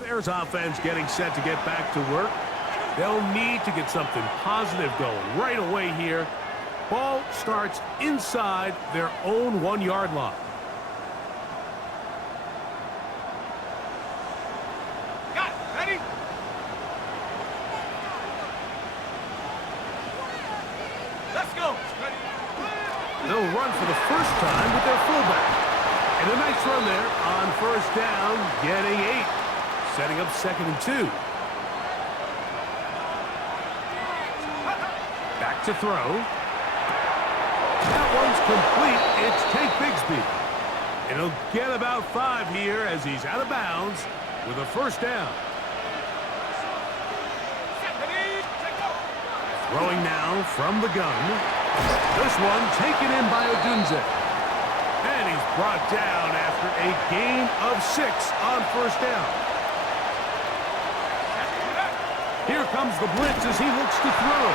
Bears offense getting set to get back to work. They'll need to get something positive going right away here. Ball starts inside their own 1-yard line. Got it. Ready? Let's go. Ready? They'll run for the first time with their fullback. And a nice run there on first down, getting 8. Setting up 2nd and 2. Back to throw. That one's complete. It's Tank Bigsby. And he'll get about 5 here as he's out of bounds with a first down. Throwing now from the gun. This one taken in by Odunze. And he's brought down after a gain of 6 on first down. Here comes the blitz as he looks to throw.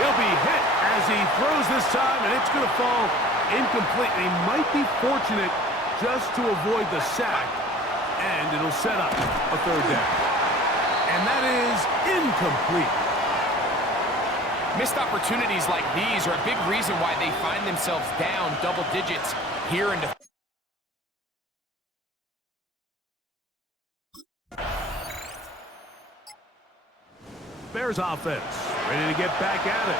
He'll be hit as he throws this time, and it's going to fall incomplete. He might be fortunate just to avoid the sack, and it'll set up a third down. And that is incomplete. Missed opportunities like these are a big reason why they find themselves down double digits here in the... Bears offense ready to get back at it.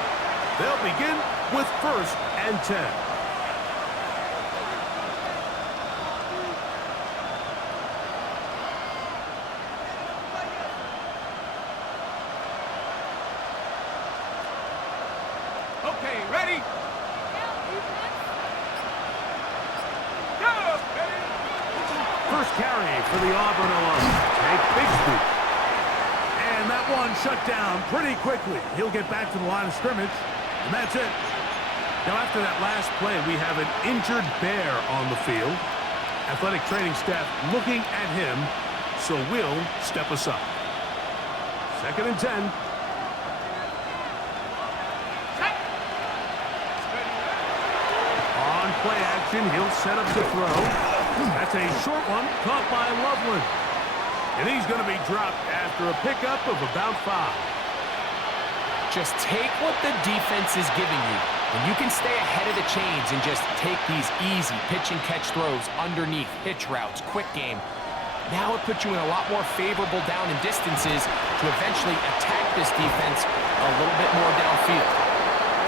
They'll begin with 1st and 10. Okay, ready? Go! Ready? First carry for the Auburn alum, Tank Bigsby. And that one shut down pretty quickly. He'll get back to the line of scrimmage, and that's it. Now, after that last play, we have an injured Bear on the field. Athletic training staff looking at him, so will step aside. 2nd and 10. On play action, he'll set up to throw. That's a short one, caught by Loveland. And he's going to be dropped after a pickup of about 5. Just take what the defense is giving you, and you can stay ahead of the chains and just take these easy pitch-and-catch throws underneath, hitch routes, quick game. Now it puts you in a lot more favorable down and distances to eventually attack this defense a little bit more downfield.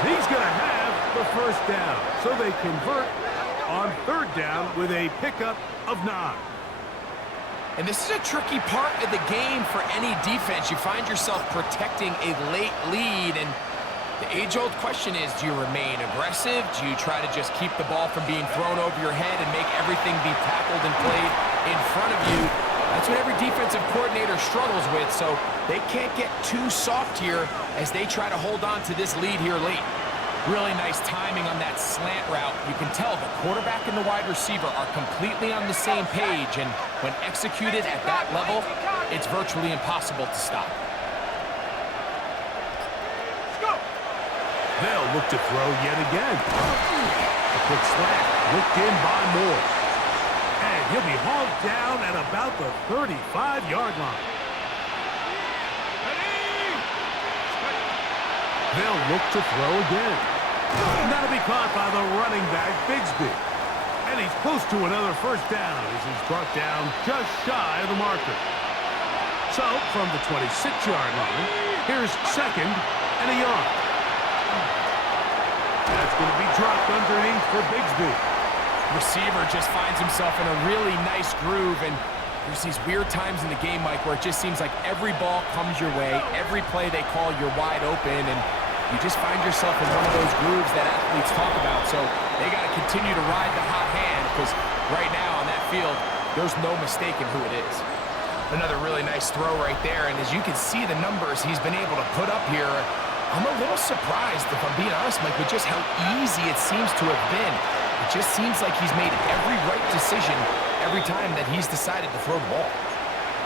He's going to have the first down, so they convert on 3rd down with a pickup of 9. And this is a tricky part of the game for any defense. You find yourself protecting a late lead, and the age-old question is, do you remain aggressive? Do you try to just keep the ball from being thrown over your head and make everything be tackled and played in front of you? That's what every defensive coordinator struggles with, so they can't get too soft here as they try to hold on to this lead here late. Really nice timing on that slant route. You can tell the quarterback and the wide receiver are completely on the same page, and when executed at that level, it's virtually impossible to stop. They'll look to throw yet again. A quick slant, looked in by Moore. And he'll be hauled down at about the 35-yard line. They'll look to throw again. And that'll be caught by the running back, Bigsby. And he's close to another first down as he's brought down just shy of the marker. So, from the 26-yard line, here's second and a yard. That's going to be dropped underneath for Bigsby. Receiver just finds himself in a really nice groove, and there's these weird times in the game, Mike, where it just seems like every ball comes your way, every play they call, you're wide open, and you just find yourself in one of those grooves that athletes talk about. So they got to continue to ride the hot hand, because right now on that field, there's no mistaking who it is. Another really nice throw right there, and as you can see the numbers he's been able to put up here, I'm a little surprised, if I'm being honest, Mike, with just how easy it seems to have been. It just seems like he's made every right decision every time that he's decided to throw the ball.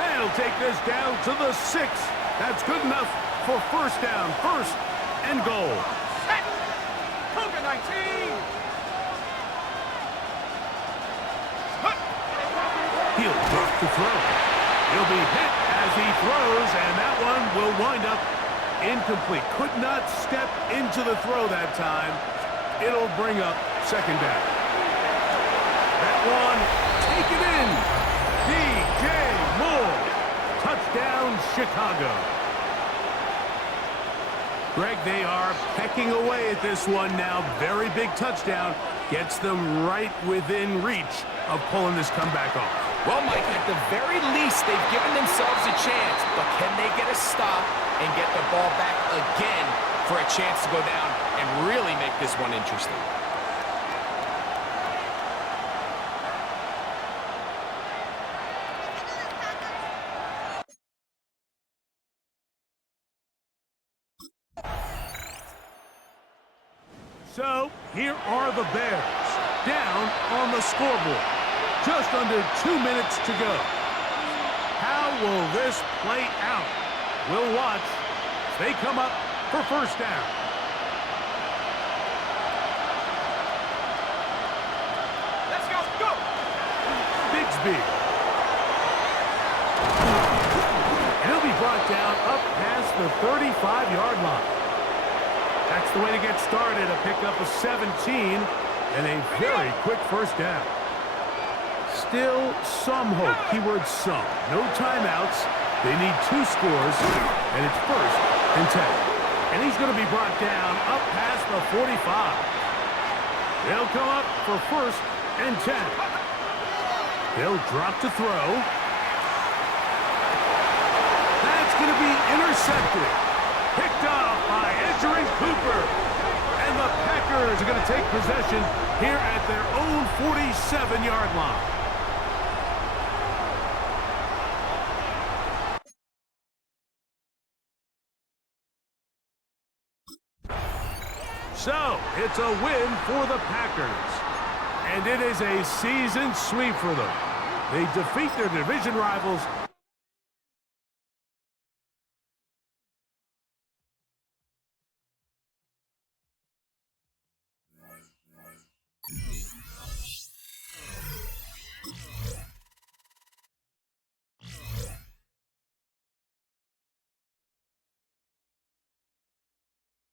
And he'll take this down to the 6. That's good enough for first down, first and goal. Set. Cougar 19. He'll drop to throw. He'll be hit as he throws, and that one will wind up incomplete. Could not step into the throw that time. It'll bring up second down. That one taken in. DJ Moore. Touchdown, Chicago. Greg, they are pecking away at this one now. Very big touchdown. Gets them right within reach of pulling this comeback off. Well, Mike, at the very least, they've given themselves a chance, but can they get a stop and get the ball back again for a chance to go down and really make this one interesting? So, here are the Bears, down on the scoreboard. Just under 2 minutes to go. How will this play out? We'll watch as they come up for first down. Let's go. Go. Bigsby. And he'll be brought down up past the 35-yard line. That's the way to get started. A pickup of 17 and a very quick first down. Still some hope. Keyword some. No timeouts. They need 2 scores, and it's first and 10. And he's going to be brought down up past the 45. They'll come up for first and 10. They'll drop to throw. That's going to be intercepted. Picked off by Edgerrin Cooper. And the Packers are going to take possession here at their own 47-yard line. So, it's a win for the Packers. And it is a season sweep for them. They defeat their division rivals.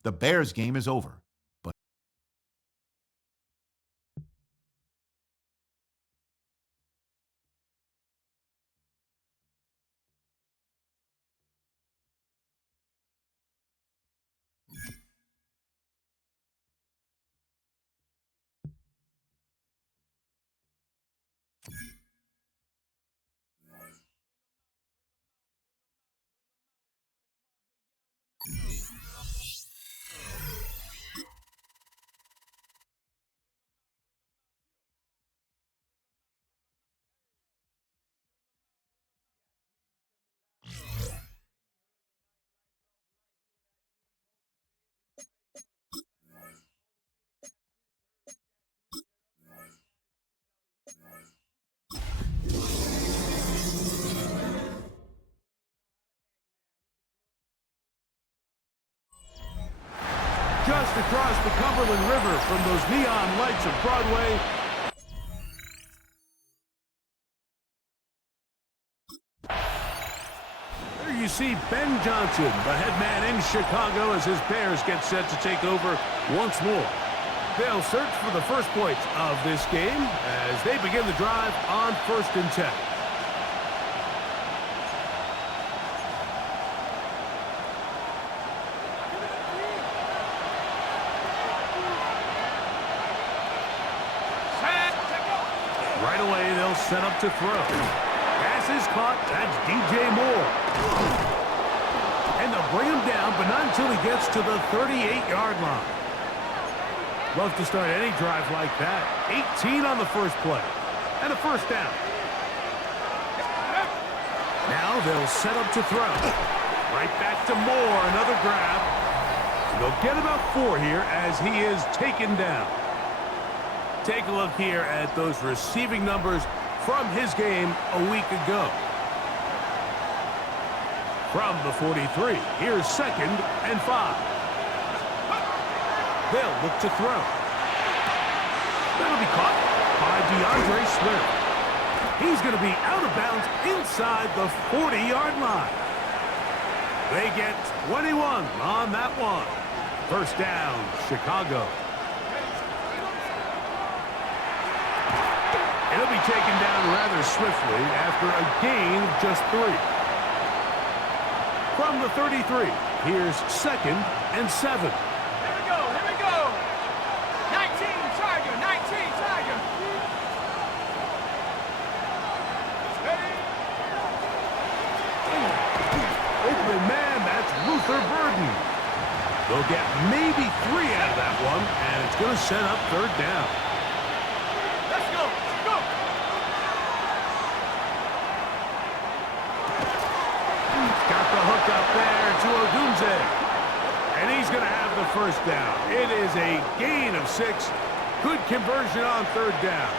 The Bears game is over. just across the Cumberland River from those neon lights of Broadway. There you see Ben Johnson, the head man in Chicago, as his Bears get set to take over once more. They'll search for the first points of this game as they begin the drive on 1st and 10. Right away, they'll set up to throw. Pass is caught. That's DJ Moore. And they'll bring him down, but not until he gets to the 38-yard line. Love to start any drive like that. 18 on the first play. And a first down. Now they'll set up to throw. Right back to Moore. Another grab. And they'll get about 4 here as he is taken down. Take a look here at those receiving numbers from his game a week ago. From the 43, here's 2nd and 5. They'll look to throw. That'll be caught by DeAndre Swift. He's going to be out of bounds inside the 40-yard line. They get 21 on that one. First down, Chicago. He'll be taken down rather swiftly after a gain of just 3. From the 33, here's 2nd and 7. Here we go, here we go. 19, Tiger, 19, Tiger. Open man, that's Luther Burden. They'll get maybe 3 out of that one, and it's going to set up 3rd down. Let's go, go. Got the hook up there to Odunze. And he's going to have the first down. It is a gain of 6. Good conversion on 3rd down.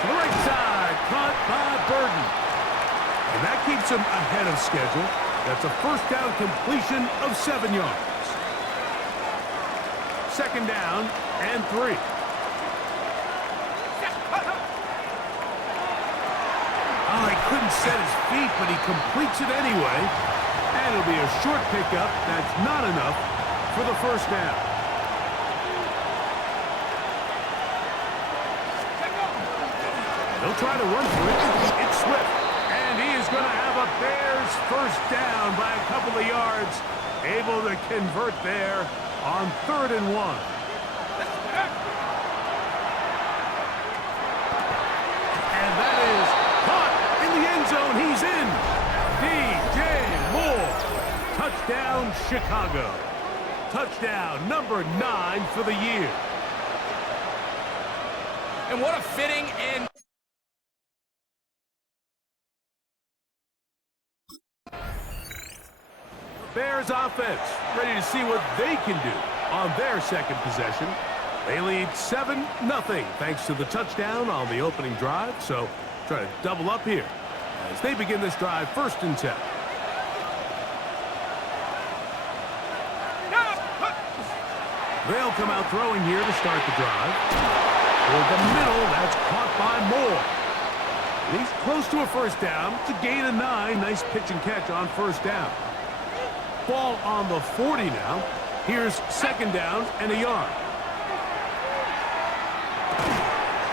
To the right side, caught by Burden. And that keeps him ahead of schedule. That's a first down completion of 7 yards. 2nd down and 3. Oh, he couldn't set his feet, but he completes it anyway. And it'll be a short pickup. That's not enough for the first down. They'll try to run for it. It's Swift. And he is going to have a Bears first down by a couple of yards. Able to convert there on 3rd and 1. And that is caught in the end zone. He's in. DJ Moore. Touchdown, Chicago. Touchdown number 9 for the year. And what a fitting end. Bears offense ready to see what they can do on their second possession. They lead 7-0 thanks to the touchdown on the opening drive. So try to double up here as they begin this drive 1st and 10. They'll come out throwing here to start the drive. Toward the middle, that's caught by Moore. And he's close to a first down. It's a gain of 9. Nice pitch and catch on 1st down. Ball on the 40 now. Here's 2nd down and a yard.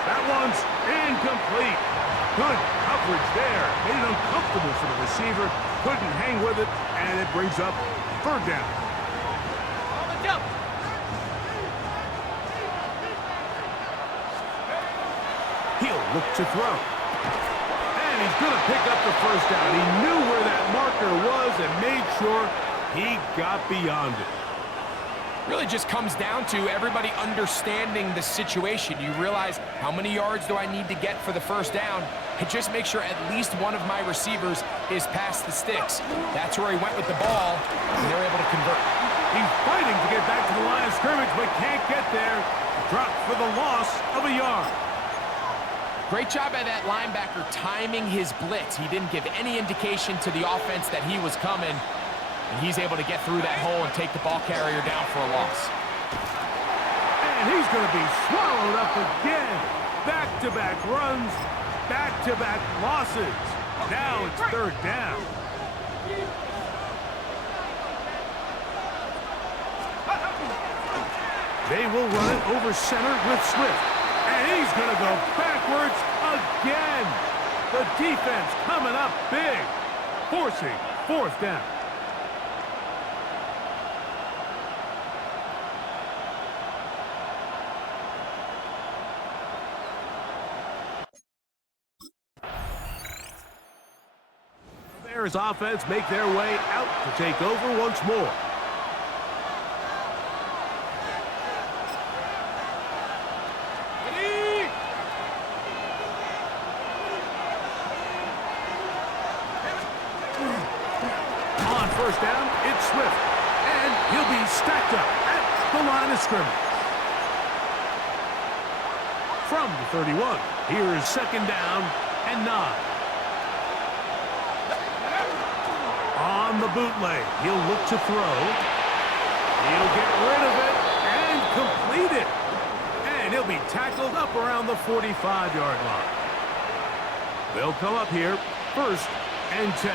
That one's incomplete. Good coverage there. Made it uncomfortable for the receiver. Couldn't hang with it, and it brings up 3rd down. On the jump. He'll look to throw. And he's going to pick up the first down. He knew where that marker was and made sure he got beyond it. Really just comes down to everybody understanding the situation. You realize how many yards do I need to get for the first down, and just make sure at least one of my receivers is past the sticks. That's where he went with the ball, and they're able to convert. He's fighting to get back to the line of scrimmage, but can't get there. Dropped for the loss of a yard. Great job by that linebacker timing his blitz. He didn't give any indication to the offense that he was coming, and he's able to get through that hole and take the ball carrier down for a loss. And he's going to be swallowed up again. Back-to-back runs, back-to-back losses. Now it's third down. They will run it over center with Swift. And he's going to go backwards again. The defense coming up big, forcing fourth down. The Bears offense make their way out to take over once more. First down, it's Swift, and he'll be stacked up at the line of scrimmage. From the 31, here's second down and 9. On the bootleg, he'll look to throw. He'll get rid of it and complete it. And he'll be tackled up around the 45-yard line. They'll come up here, first and 10.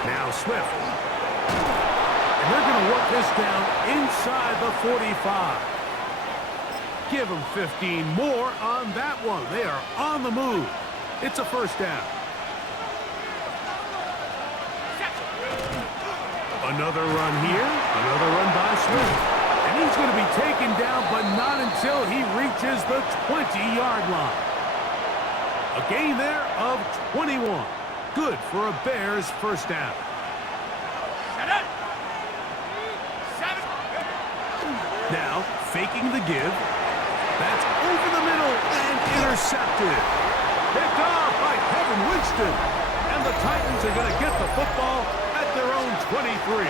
Now Swift. And they're going to work this down inside the 45. Give them 15 more on that one. They are on the move. It's a first down. Another run here. Another run by Swift. And he's going to be taken down, but not until he reaches the 20-yard line. A gain there of 21. Good for a Bears first down. Now, faking the give. That's over the middle and intercepted. Picked off by Kevin Winston. And the Titans are going to get the football at their own 23.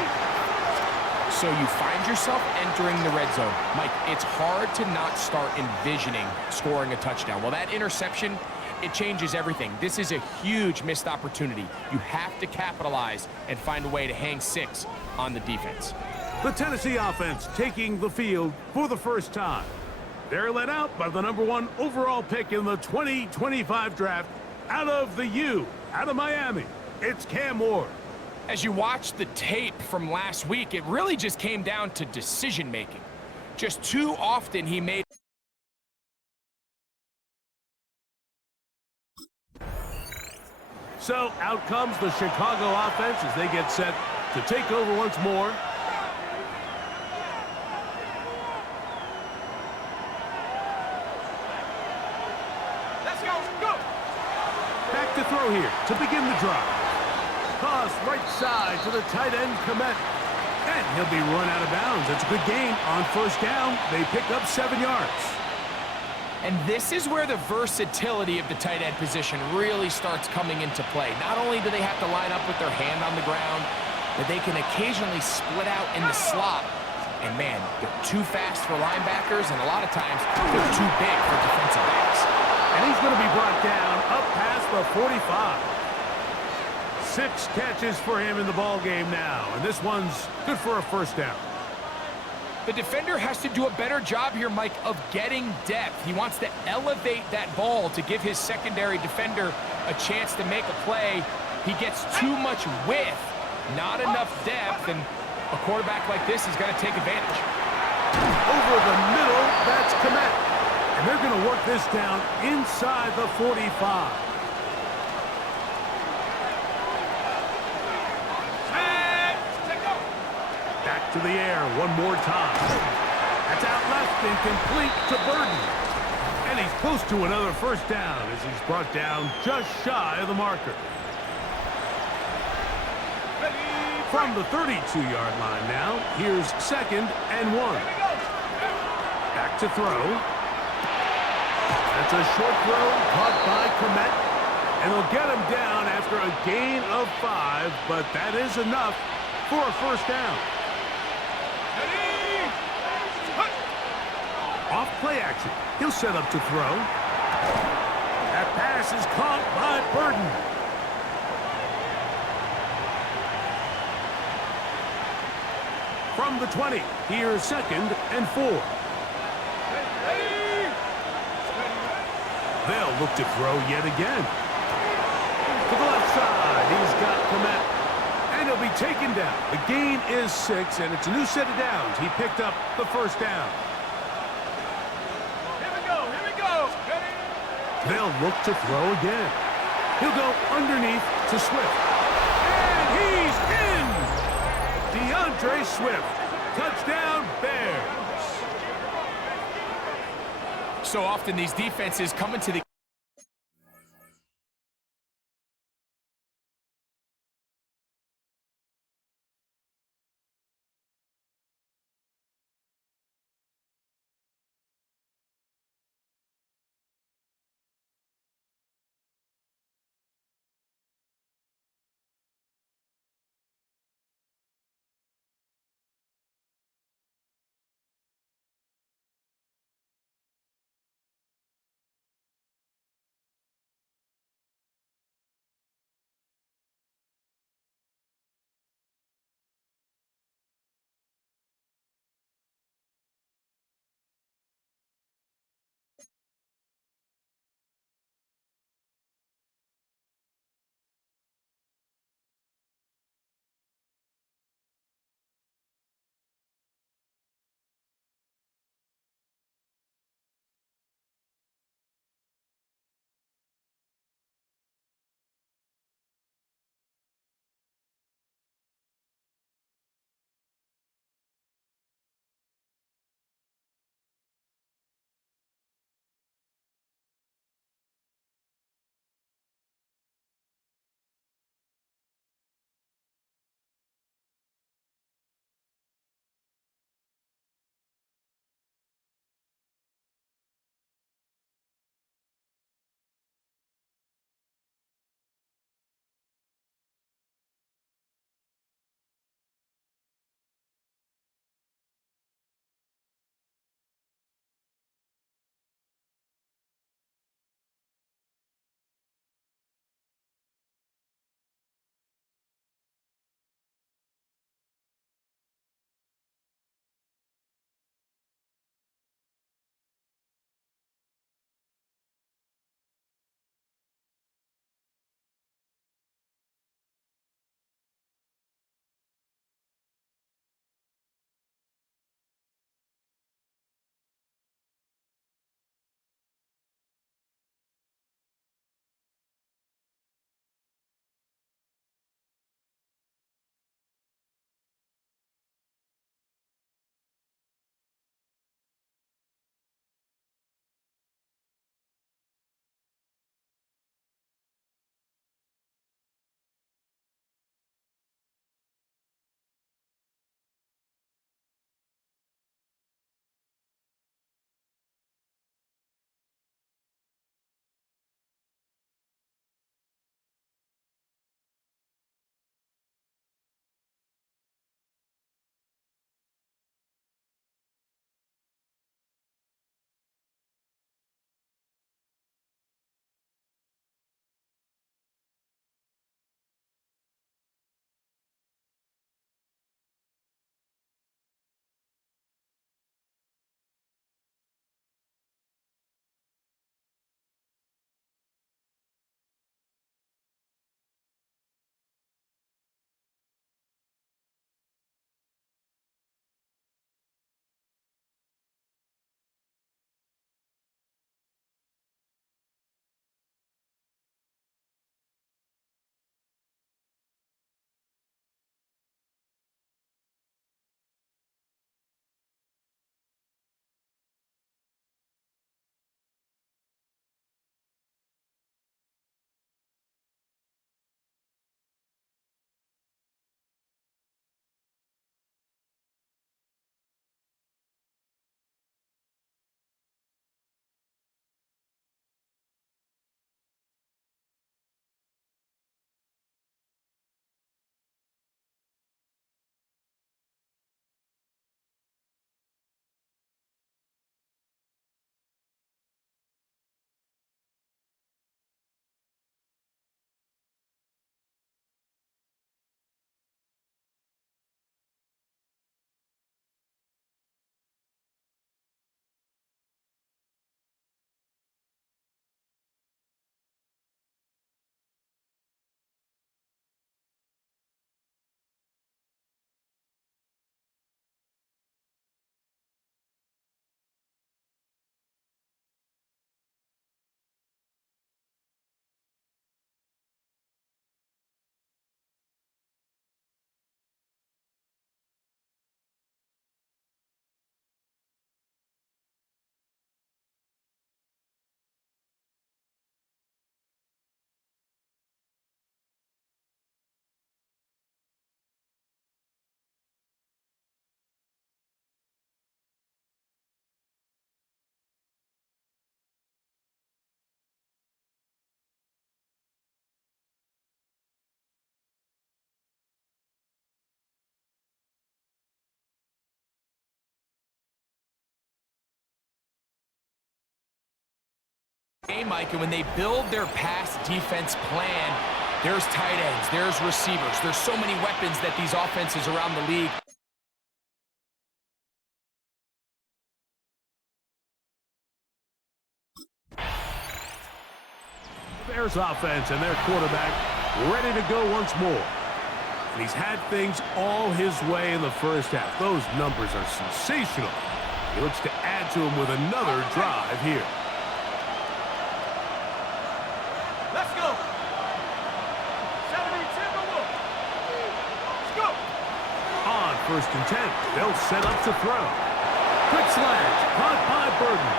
So you find yourself entering the red zone. Mike, it's hard to not start envisioning scoring a touchdown. Well, that interception, it changes everything. This is a huge missed opportunity. You have to capitalize and find a way to hang 6 on the defense. The Tennessee offense taking the field for the first time. They're led out by the #1 overall pick in the 2025 draft out of the U, out of Miami. It's Cam Ward. As you watch the tape from last week, it really just came down to decision-making. Just too often he made... So out comes the Chicago offense as they get set to take over once more. Let's go. Back to throw here to begin the drive. Toss right side to the tight end, Komet. And he'll be run out of bounds. That's a good gain on first down. They pick up 7 yards. And this is where the versatility of the tight end position really starts coming into play. Not only do they have to line up with their hand on the ground, but they can occasionally split out in the slot. And man, they're too fast for linebackers, and a lot of times they're too big for defensive backs. And he's going to be brought down up past the 45. 6 catches for him in the ball game now, and this one's good for a first down. The defender has to do a better job here, Mike, of getting depth. He wants to elevate that ball to give his secondary defender a chance to make a play. He gets too much width, not enough depth, and a quarterback like this is going to take advantage. Over the middle, that's Komet. And they're going to work this down inside the 45. Back to the air one more time. That's out left and complete to Burton. And he's close to another first down as he's brought down just shy of the marker. From the 32-yard line now, here's second and 1. Back to throw. That's a short throw caught by Komet. And they'll get him down after a gain of 5, but that is enough for a first down. Play action. He'll set up to throw. That pass is caught by Burton. From the 20, here's 2nd and 4. They'll look to throw yet again. To the left side, he's got Komet. And he'll be taken down. The gain is 6, and it's a new set of downs. He picked up the first down. Here we go, here we go. Ready? They'll look to throw again. He'll go underneath to Swift. And he's in! DeAndre Swift. Touchdown, Bears. So often these defenses come into the Hey, Mike, and when they build their pass defense plan, there's tight ends, there's receivers, there's so many weapons that these offenses around the league. Bears offense and their quarterback ready to go once more. And he's had things all his way in the first half. Those numbers are sensational. He looks to add to them with another drive here. Let's go. 70 Timberwolves. Let's go. On 1st and 10, they'll set up to throw. Quick slant, caught by Burden.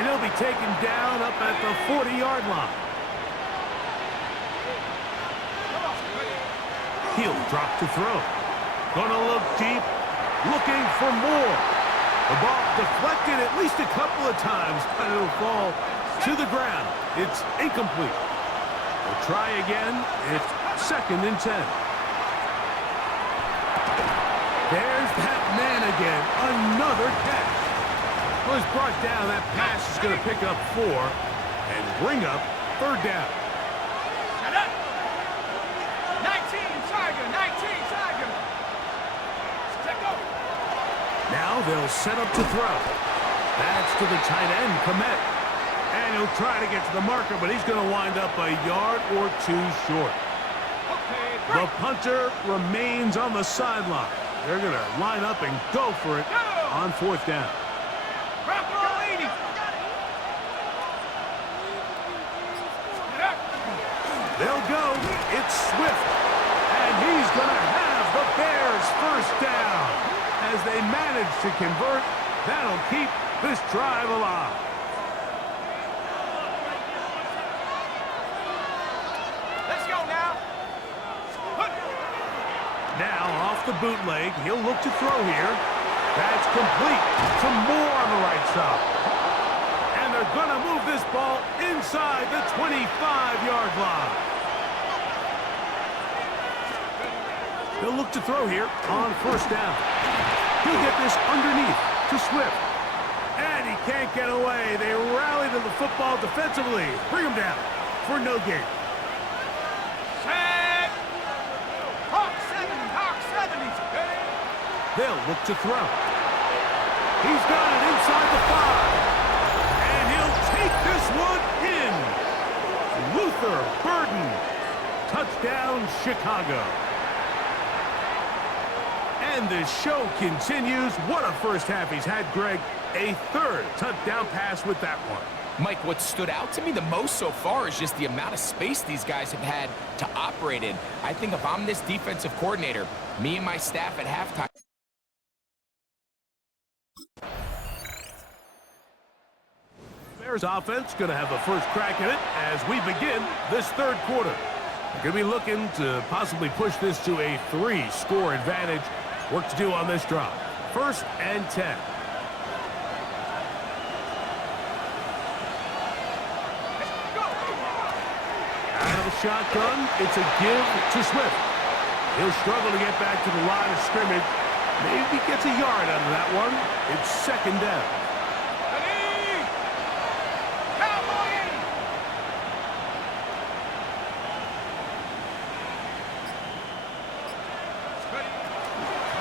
And he'll be taken down up at the 40-yard line. He'll drop to throw. Gonna look deep, looking for more. The ball deflected at least a couple of times, but it'll fall to the ground. It's incomplete. We'll try again. It's 2nd and 10. There's that man again. Another catch. Well, he's brought down. That pass is going to pick up 4 and bring up 3rd down. 19 Tiger. Check go. Now they'll set up to throw. That's to the tight end, Komet. And he'll try to get to the marker, but he's going to wind up a yard or 2 short. The punter remains on the sideline. They're going to line up and go for it on 4th down. They'll go. It's Swift. And he's going to have the Bears 1st down. As they manage to convert, that'll keep this drive alive. Let's go now. Now off the bootleg, he'll look to throw here. That's complete. Some more on the right side. And they're going to move this ball inside the 25-yard line. He'll look to throw here on 1st down. He'll get this underneath to Swift. And he can't get away. They rally to the football defensively. Bring him down for no gain. Set. Hawk 70. They'll look to throw. He's got it inside the 5. And he'll take this one in. Luther Burden. Touchdown, Chicago. And the show continues. What a first half he's had, Greg. A 3rd touchdown pass with that one. Mike, what stood out to me the most so far is just the amount of space these guys have had to operate in. I think if I'm this defensive coordinator, me and my staff at halftime. Bears offense going to have the first crack at it as we begin this 3rd quarter. They're going to be looking to possibly push this to a 3-score advantage. Work to do on this drive. 1st and 10. Out of the shotgun, it's a give to Swift. He'll struggle to get back to the line of scrimmage. Maybe gets a yard out of that one. It's 2nd down.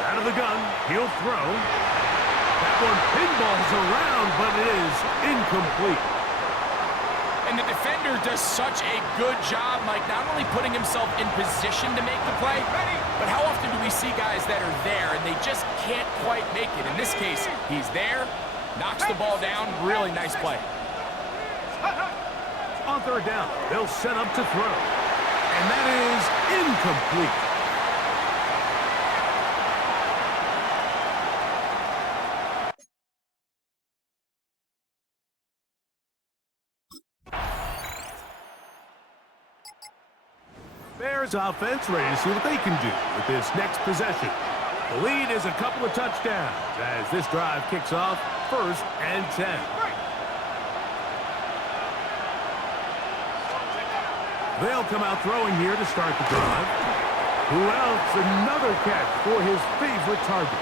Out of the gun, he'll throw. That one pinballs around, but it is incomplete. And the defender does such a good job, Mike, not only putting himself in position to make the play, but how often do we see guys that are there and they just can't quite make it? In this case, he's there, knocks the ball down, really nice play. On 3rd down, they'll set up to throw. And that is incomplete. Bears offense ready to see what they can do with this next possession. The lead is a couple of touchdowns as this drive kicks off 1st and 10. They'll come out throwing here to start the drive. Who else? Another catch for his favorite target.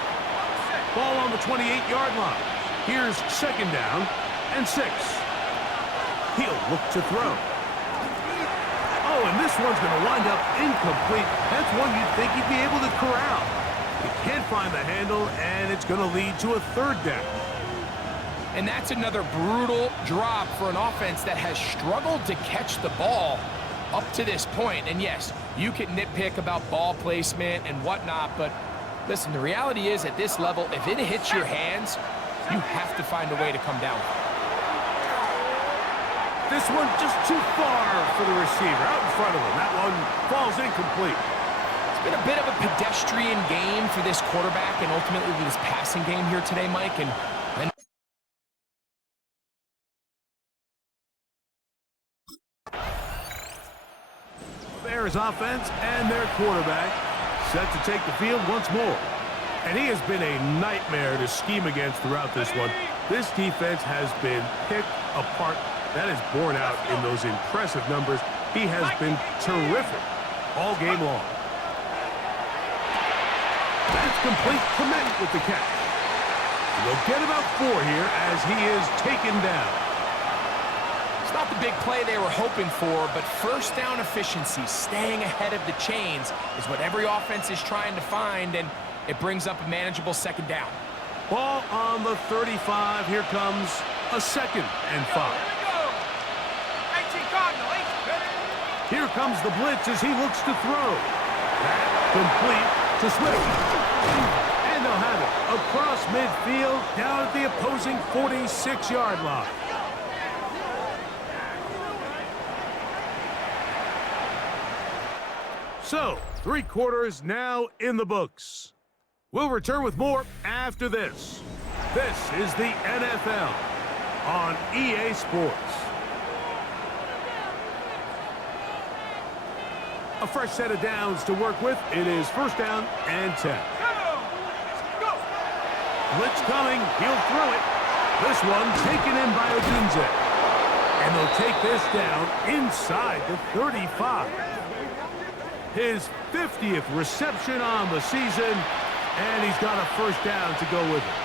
Ball on the 28-yard line. Here's 2nd down and 6. He'll look to throw. Oh, and this one's going to wind up incomplete. That's one you'd think he'd be able to corral. He can't find the handle, and it's going to lead to a third down. And that's another brutal drop for an offense that has struggled to catch the ball up to this point. And yes, you can nitpick about ball placement and whatnot, but listen, the reality is at this level, if it hits your hands, you have to find a way to come down with it. This one just too far for the receiver, out in front of him. That one falls incomplete. It's been a bit of a pedestrian game for this quarterback and ultimately this passing game here today, Mike. And Bears offense and their quarterback set to take the field once more. And he has been a nightmare to scheme against throughout this one. This defense has been picked apart. That is borne out in those impressive numbers. He has been terrific all game long. That's complete. Clement with the catch. They'll get about 4 here as he is taken down. it's not the big play they were hoping for, but first down efficiency, staying ahead of the chains, is what every offense is trying to find, and it brings up a manageable second down. Ball on the 35. Here comes a 2nd and 5. Here comes the blitz as he looks to throw. That complete to Swift. And they'll have it across midfield down at the opposing 46-yard line. So, 3 quarters now in the books. We'll return with more after this. This is the NFL on EA Sports. A fresh set of downs to work with. It is 1st down and 10. Blitz coming. He'll throw it. This one taken in by Odunze. And they'll take this down inside the 35. His 50th reception on the season, and he's got a 1st down to go with it.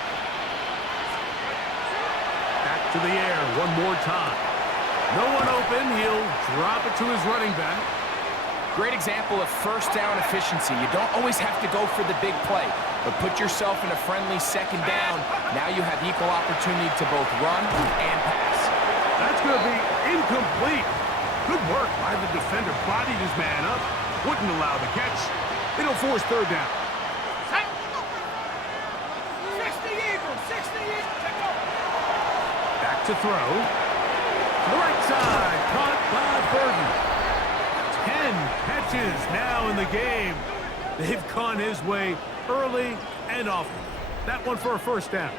Back to the air one more time. No one open. He'll drop it to his running back. Great example of first down efficiency. You don't always have to go for the big play, but put yourself in a friendly 2nd down. Now you have equal opportunity to both run and pass. That's going to be incomplete. Good work by the defender. Bodied his man up. Wouldn't allow the catch. It'll force 3rd down. 60 Eagles, 60 Eagles. Back to throw. To the right side. Caught by Burton. 10 catches now in the game. They've gone his way early and often. That one for a 1st down.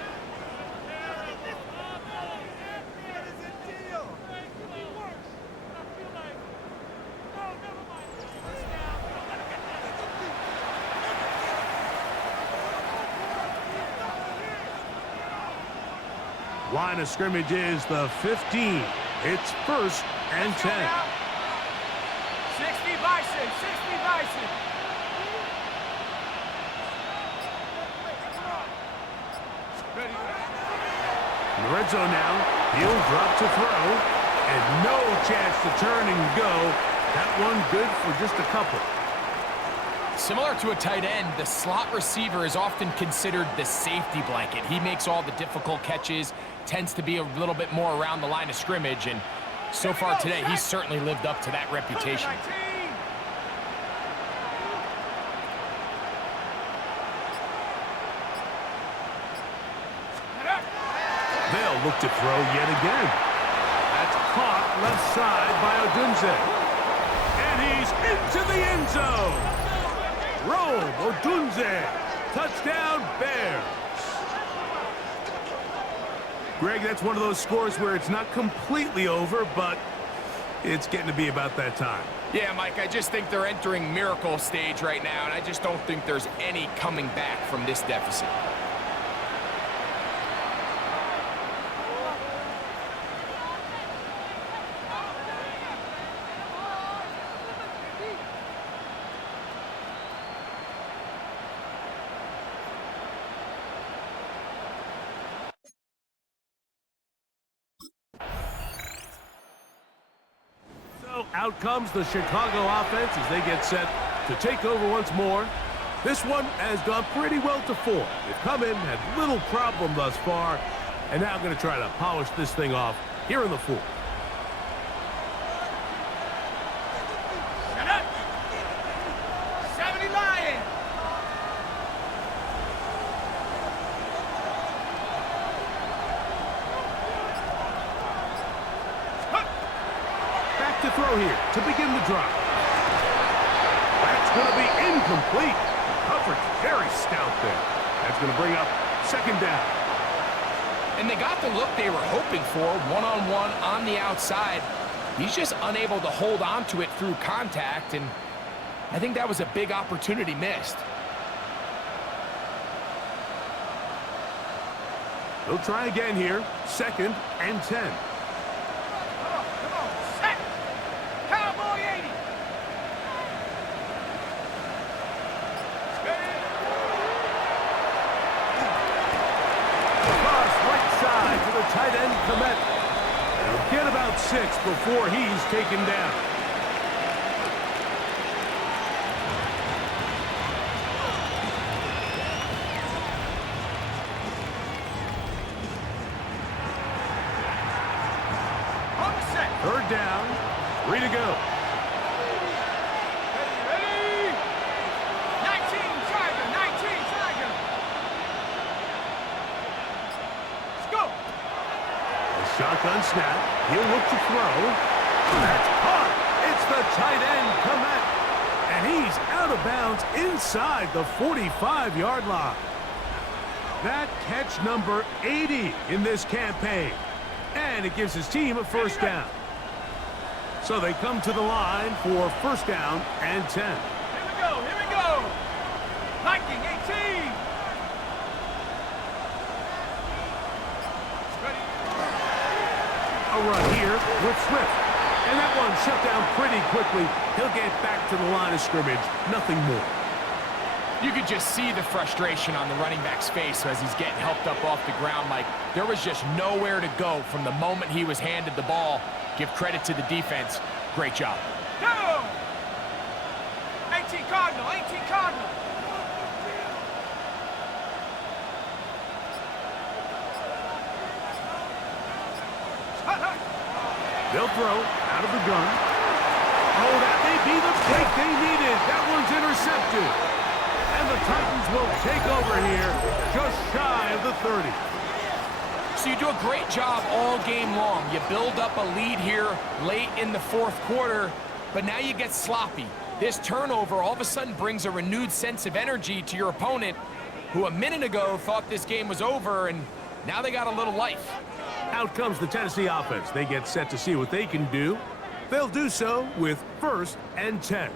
Line of scrimmage is the 15. It's 1st and 10. 60 Bison, 60 Bison. In the red zone now, he'll drop to throw, and no chance to turn and go. That one good for just a couple. Similar to a tight end, the slot receiver is often considered the safety blanket. He makes all the difficult catches, tends to be a little bit more around the line of scrimmage, and so far today, he's certainly lived up to that reputation. They'll look to throw yet again. That's caught left side by Odunze. And he's into the end zone. Rome Odunze. Touchdown, Bears. Greg, that's one of those scores where it's not completely over, but it's getting to be about that time. Yeah, Mike, I just think they're entering miracle stage right now, and I just don't think there's any coming back from this deficit. out comes the Chicago offense as they get set to take over once more. This one has gone pretty well to four. They've come in, had little problem thus far, and now going to try to polish this thing off here in the fourth. Shut up! 70 Lions! Back to throw here to begin the drive. That's going to be incomplete. Coverage very stout there. That's going to bring up second down. And they got the look they were hoping for, one-on-one on the outside. He's just unable to hold on to it through contact, and I think that was a big opportunity missed. They'll try again here, 2nd and 10. Come on, set! Cowboy 80! Across right side to the tight end, Komet. He'll get about 6 before he's taken down. On the set! 3rd down, 3 to go. Ready? 19 Tiger! 19 Tiger! Let's go! A shotgun snap. He'll look to throw. That's caught. It's the tight end, Komet. And he's out of bounds inside the 45-yard line. That catch number 80 in this campaign. And it gives his team a first down. So they come to the line for 1st down and 10. Here we go! Here we go! Viking 18! Ready? A run here with Swift. And that one shut down pretty quickly. He'll get back to the line of scrimmage. Nothing more. You could just see the frustration on the running back's face as he's getting helped up off the ground. Like, there was just nowhere to go from the moment he was handed the ball. Give credit to the defense. Great job. Go! 18 Cardinal! 18 Cardinal! Hut, hut. They'll throw out of the gun. Oh, that may be the break they needed. That one's intercepted. And the Titans will take over here just shy of the 30. So you do a great job all game long. You build up a lead here late in the 4th quarter, but now you get sloppy. This turnover all of a sudden brings a renewed sense of energy to your opponent, who a minute ago thought this game was over, and now they got a little life. Out comes the Tennessee offense. They get set to see what they can do. They'll do so with 1st and 10.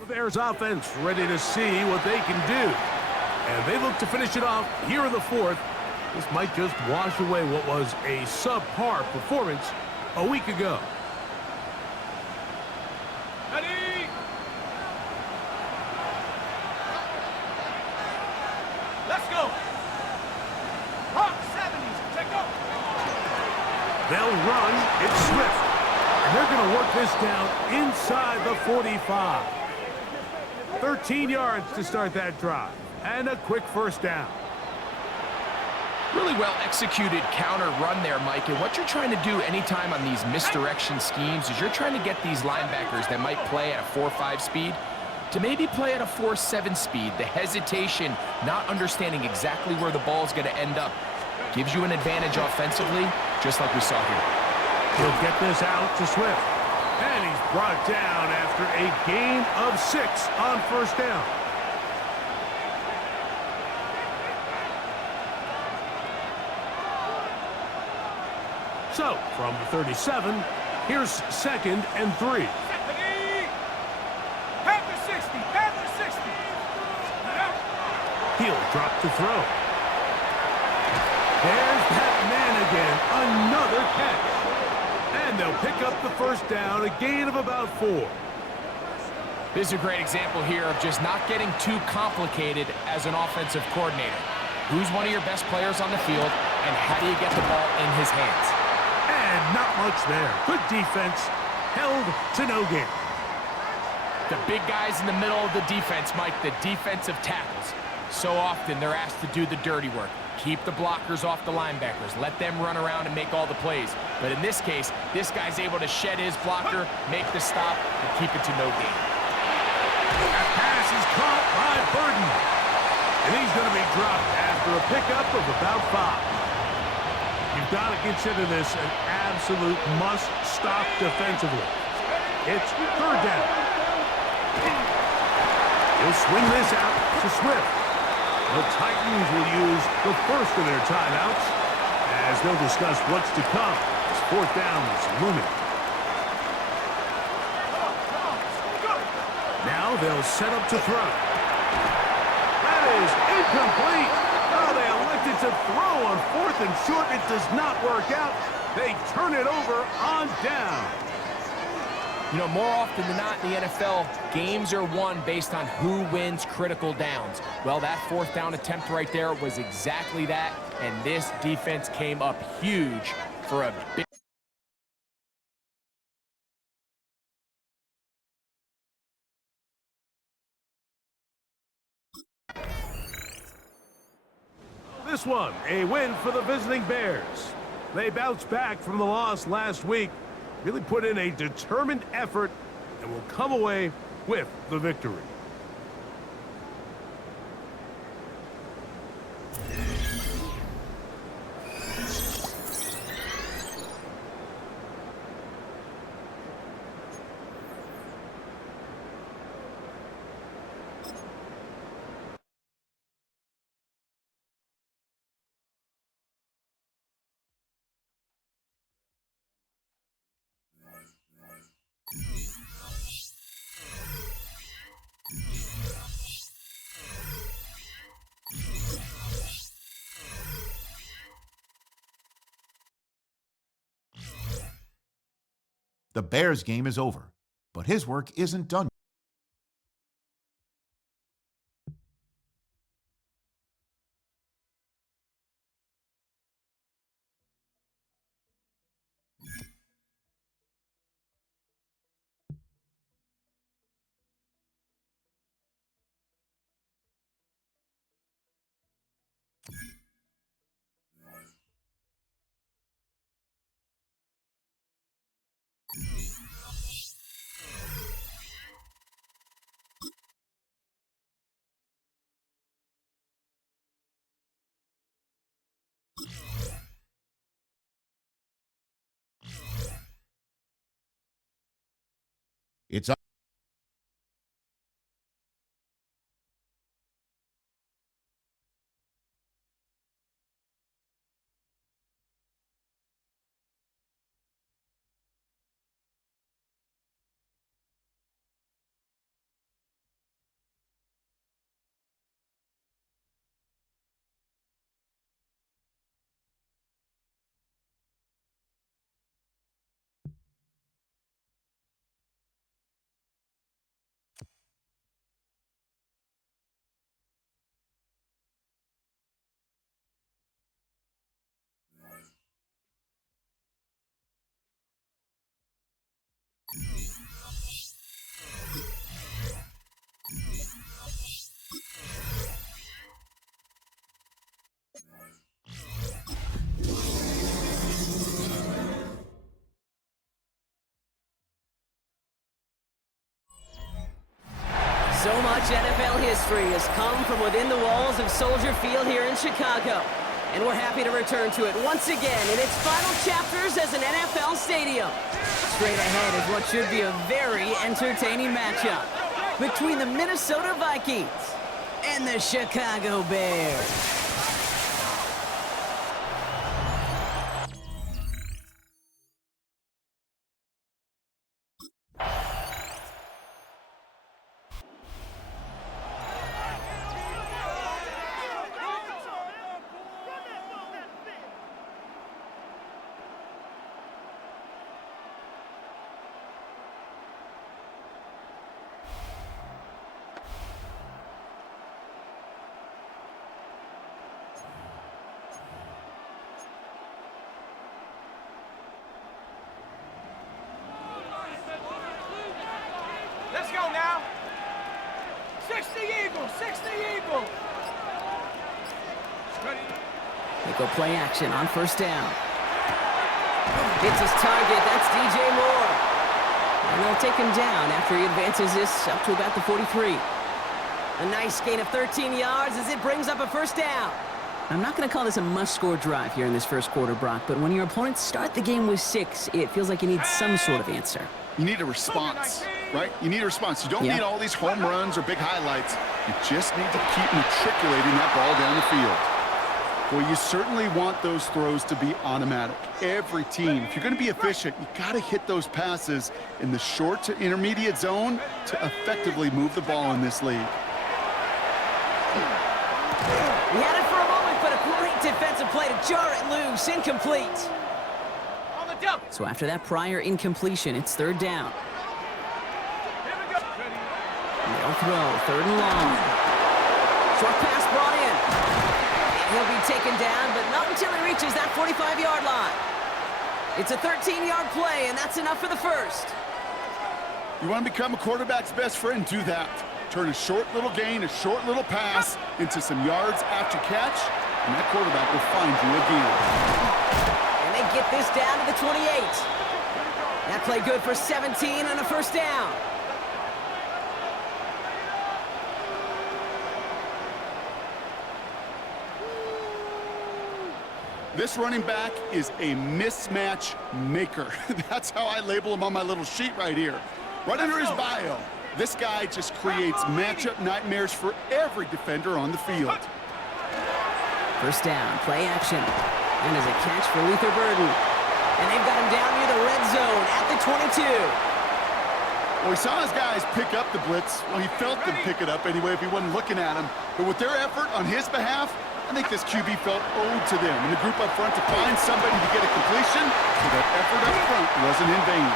The Bears offense ready to see what they can do. And they look to finish it off here in the 4th. This might just wash away what was a subpar performance a week ago. Ready? Let's go! Hawk 70s, take off! They'll run. It's Swift. And they're going to work this down inside the 45. 13 yards to start that drive. And a quick 1st down. Really well executed counter run there, Mike. And what you're trying to do anytime on these misdirection schemes is you're trying to get these linebackers that might play at a 4.5 speed to maybe play at a 4.7 speed. The hesitation, not understanding exactly where the ball's going to end up, gives you an advantage offensively, just like we saw here. He'll get this out to Swift. And he's brought down after a gain of 6 on 1st down. So, from the 37, here's 2nd and 3. Panther 60, Panther 60. He'll drop to throw. There's that man again. Another catch. And they'll pick up the first down, a gain of about 4. This is a great example here of just not getting too complicated as an offensive coordinator. Who's one of your best players on the field, and how do you get the ball in his hands? And not much there. Good defense. Held to no gain. The big guys in the middle of the defense, Mike, the defensive tackles. So often they're asked to do the dirty work. Keep the blockers off the linebackers. Let them run around and make all the plays. But in this case, this guy's able to shed his blocker, make the stop, and keep it to no gain. That pass is caught by Burden. And he's going to be dropped after a pickup of about 5. You've got to consider this an absolute must-stop defensively. It's third down. He'll swing this out to Swift. The Titans will use the first of their timeouts as they'll discuss what's to come as fourth down is looming. Now they'll set up to throw. That is incomplete. Oh, they elected to throw on 4th and short. It does not work out. They turn it over on down. You know, more often than not in the NFL, games are won based on who wins critical downs. Well, that fourth down attempt right there was exactly that, and this defense came up huge for a big... This one, a win for the visiting Bears. They bounced back from the loss last week, really put in a determined effort, and will come away with the victory. The Bears game is over, but his work isn't done. It's up. So much NFL history has come from within the walls of Soldier Field here in Chicago. And we're happy to return to it once again in its final chapters as an NFL stadium. Straight ahead is what should be a very entertaining matchup between the Minnesota Vikings and the Chicago Bears. 60 Eagle. They go play action on first down. Hits his target. That's DJ Moore. And they'll take him down after he advances this up to about the 43. A nice gain of 13 yards as it brings up a first down. I'm not going to call this a must-score drive here in this first quarter, Brock, but when your opponents start the game with 6, it feels like you need some sort of answer. You need a response, right? You need a response. You don't need all these home runs or big highlights. You just need to keep matriculating that ball down the field. Well, you certainly want those throws to be automatic. Every team, if you're going to be efficient, you got to hit those passes in the short to intermediate zone to effectively move the ball in this league. He had it for a moment, but a great defensive play to jar it loose. Incomplete. On the double. So after that prior incompletion, it's third down. Here we go. They'll throw, third and long. Short pass brought in. And he'll be taken down, but not until he reaches that 45-yard line. It's a 13-yard play, and that's enough for the first. You want to become a quarterback's best friend, do that. Turn a short little gain, a short little pass into some yards after catch, and that quarterback will find you again. And they get this down to the 28. That play good for 17 and a first down. This running back is a mismatch maker. That's how I label him on my little sheet right here. Right under his bio, this guy just creates matchup nightmares for every defender on the field. First down, play action. And as a catch for Luther Burden. And they've got him down near the red zone at the 22. Well, he saw his guys pick up the blitz. Well, he felt them pick it up anyway if he wasn't looking at him. But with their effort on his behalf, I think this QB felt owed to them and the group up front to find somebody to get a completion, so that effort up front wasn't in vain.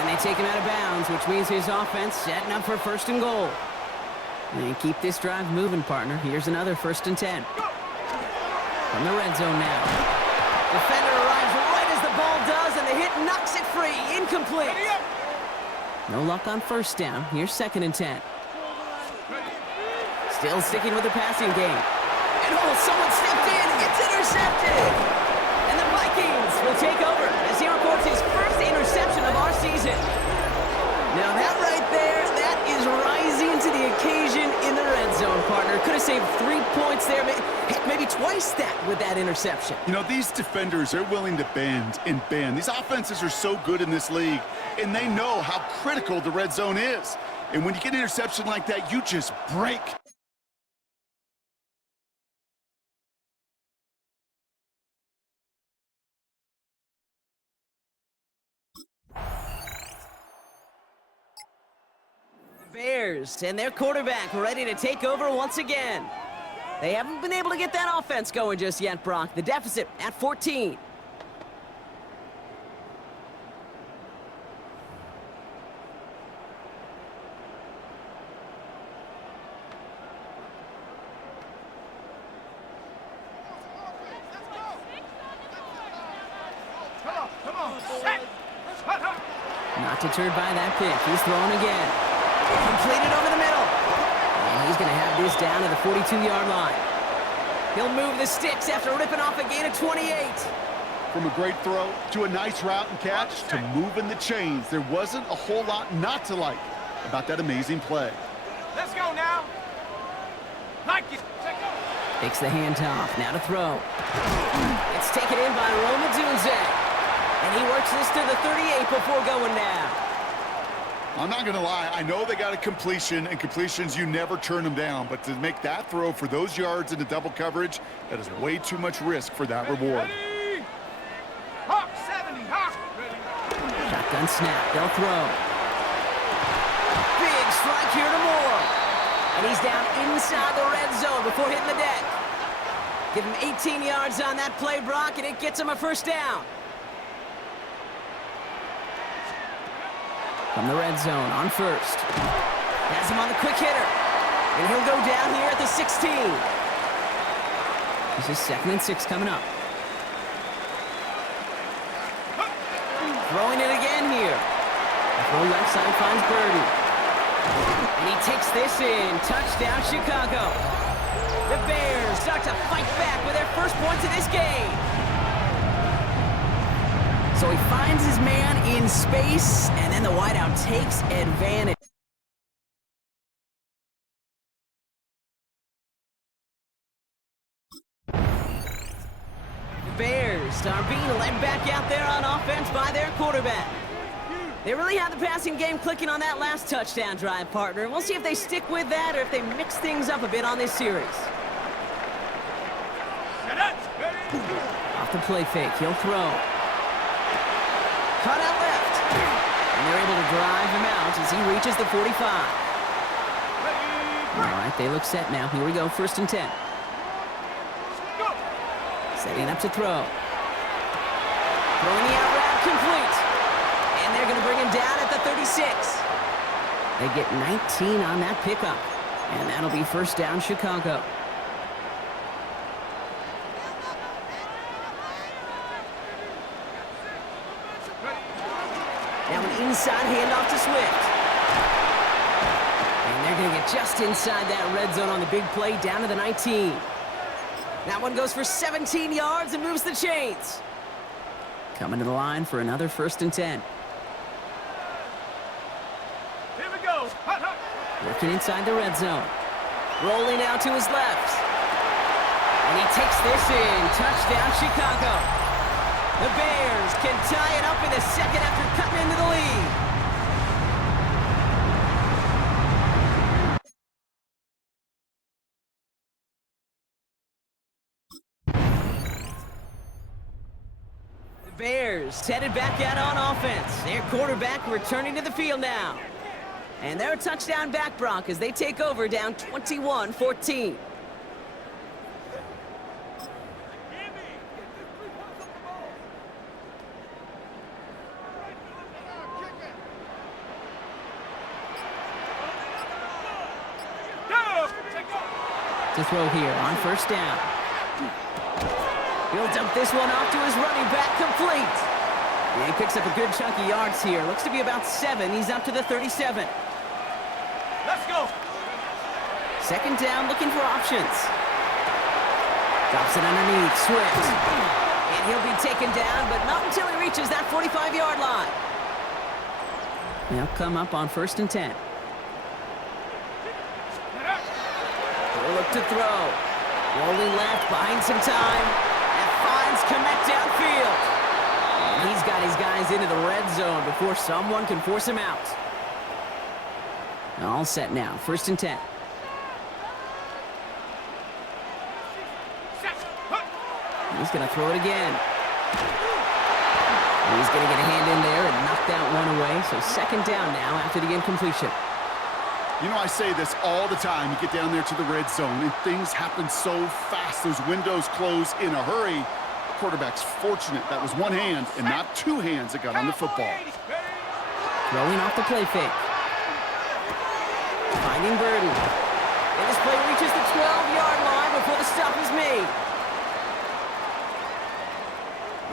And they take him out of bounds, which means his offense setting up for first and goal. And keep this drive moving, partner. Here's another 1st and 10. From the red zone now. Defender arrives right as the ball does, and the hit knocks it free. Incomplete. No luck on first down. Here's 2nd and 10. Still sticking with the passing game. And oh, someone stepped in. It's intercepted. And the Vikings will take over as he records his first interception of our season. Now that right there, that is rising to the occasion in the red zone, partner. Could have saved 3 points there. Heck, maybe twice that with that interception. You know, these defenders are willing to bend and bend. These offenses are so good in this league, and they know how critical the red zone is. And when you get an interception like that, you just break. Bears and their quarterback ready to take over once again. They haven't been able to get that offense going just yet, Brock. The deficit at 14. Come on, set. Not deterred by that pick. He's throwing again. Completed over the middle. And he's going to have this down to the 42-yard line. He'll move the sticks after ripping off a gain of 28. From a great throw to a nice route and catch to moving the chains, there wasn't a whole lot not to like about that amazing play. Let's go now. Like it. Check go. Takes the handoff. Now to throw. It's taken in by Roma Dunze. And he works this to the 38 before going down. I'm not going to lie. I know they got a completion, and completions, you never turn them down. But to make that throw for those yards into double coverage, that is way too much risk for that reward. Ready. Hawk 70. Hawk. Ready. Shotgun snap. They'll throw. Big strike here to Moore. And he's down inside the red zone before hitting the deck. Give him 18 yards on that play, Brock, and it gets him a first down. From the red zone on first. Has him on the quick hitter. And he'll go down here at the 16. This is 2nd and 6 coming up. Throwing it again here. The throw left side finds Birdie. And he takes this in. Touchdown, Chicago. The Bears start to fight back with their first points of this game. So he finds his man in space, and then the wideout takes advantage. The Bears are being led back out there on offense by their quarterback. They really had the passing game clicking on that last touchdown drive, partner. We'll see if they stick with that or if they mix things up a bit on this series. Off the play fake, he'll throw. Cut out left. And they're able to drive him out as he reaches the 45. All right, they look set now. Here we go, 1st and 10. Setting up to throw. Throwing the out route complete. And they're going to bring him down at the 36. They get 19 on that pickup. And that'll be 1st down, Chicago. Now an inside handoff to Swift. And they're going to get just inside that red zone on the big play down to the 19. That one goes for 17 yards and moves the chains. Coming to the line for another 1st and 10. Here we go. Hut, hut. Working inside the red zone. Rolling out to his left. And he takes this in. Touchdown, Chicago. The Bears can tie it up in the second after cutting into the lead. The Bears headed back out on offense. Their quarterback returning to the field now. And they're a touchdown back, Brock, as they take over down 21-14. To throw here on 1st down. He'll dump this one off to his running back, complete. And he picks up a good chunk of yards here. Looks to be about 7. He's up to the 37. Let's go. 2nd down, looking for options. Drops it underneath, Swift. And he'll be taken down, but not until he reaches that 45-yard line. They'll come up on 1st and 10. He'll look to throw. Rolling left, buying some time. And finds Komet downfield. And he's got his guys into the red zone before someone can force him out. All set now, 1st and 10. He's going to throw it again. He's going to get a hand in there and knock that one away. So 2nd down now after the incompletion. You know, I say this all the time. You get down there to the red zone, and things happen so fast. Those windows close in a hurry. The quarterback's fortunate that was one hand and not 2 hands that got on the football. Throwing off the play fake. Finding Burden. And this play reaches the 12-yard line before the stop is made.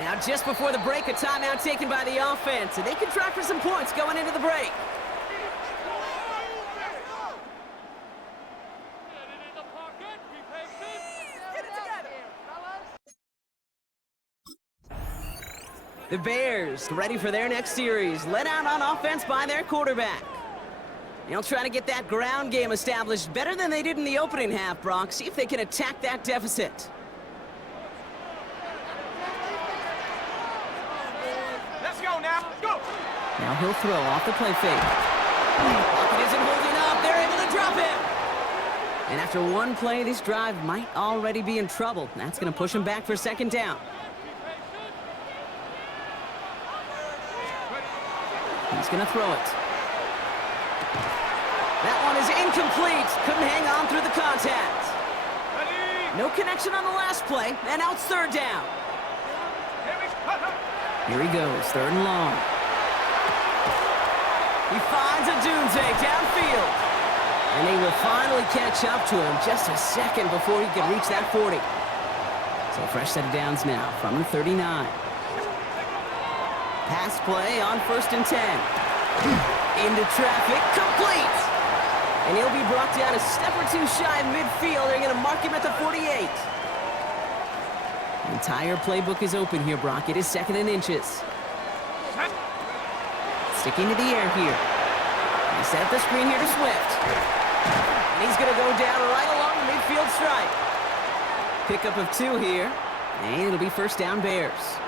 Now, just before the break, a timeout taken by the offense, and they can try for some points going into the break. The Bears ready for their next series, led out on offense by their quarterback. They'll try to get that ground game established better than they did in the opening half, Brock. See if they can attack that deficit. Let's go now. Go. Now he'll throw off the play fake. Pocket isn't holding up. They're able to drop him. And after one play, this drive might already be in trouble. That's going to push him back for 2nd down. He's going to throw it. That one is incomplete. Couldn't hang on through the contact. No connection on the last play, and now it's 3rd down. Here he goes, 3rd and long. He finds a Dunze downfield. And they will finally catch up to him just a second before he can reach that 40. So fresh set of downs now from the 39. Pass play on 1st and 10. Into traffic, complete. And he'll be brought down a step or two shy of midfield. They're going to mark him at the 48. The entire playbook is open here, Brock. It is 2nd and inches. Sticking to the air here. They set up the screen here to Swift. And he's going to go down right along the midfield stripe. Pickup of 2 here. And it'll be first down, Bears.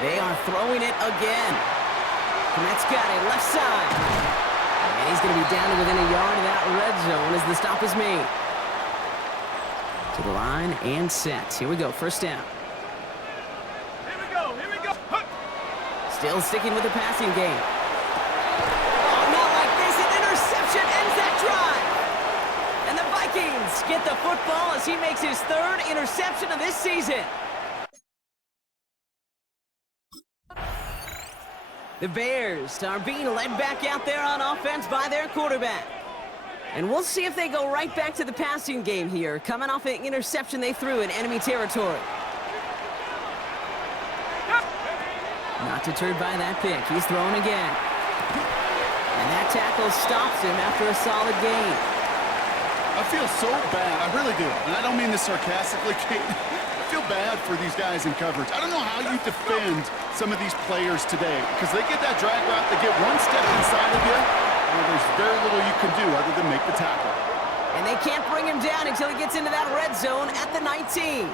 They are throwing it again. Komet's got it, left side. And he's going to be down to within a yard of that red zone as the stop is made. To the line and set. Here we go, first down. Here we go, here we go. Huh. Still sticking with the passing game. Oh, not like this. An interception ends that drive. And the Vikings get the football as he makes his 3rd interception of this season. The Bears are being led back out there on offense by their quarterback. And we'll see if they go right back to the passing game here, coming off an interception they threw in enemy territory. Not deterred by that pick. He's throwing again. And that tackle stops him after a solid gain. I feel so bad. I really do. And I don't mean this sarcastically, Kate. I feel bad for these guys in coverage. I don't know how you defend some of these players today because they get that drag route, they get one step inside of you, and there's very little you can do other than make the tackle. And they can't bring him down until he gets into that red zone at the 19.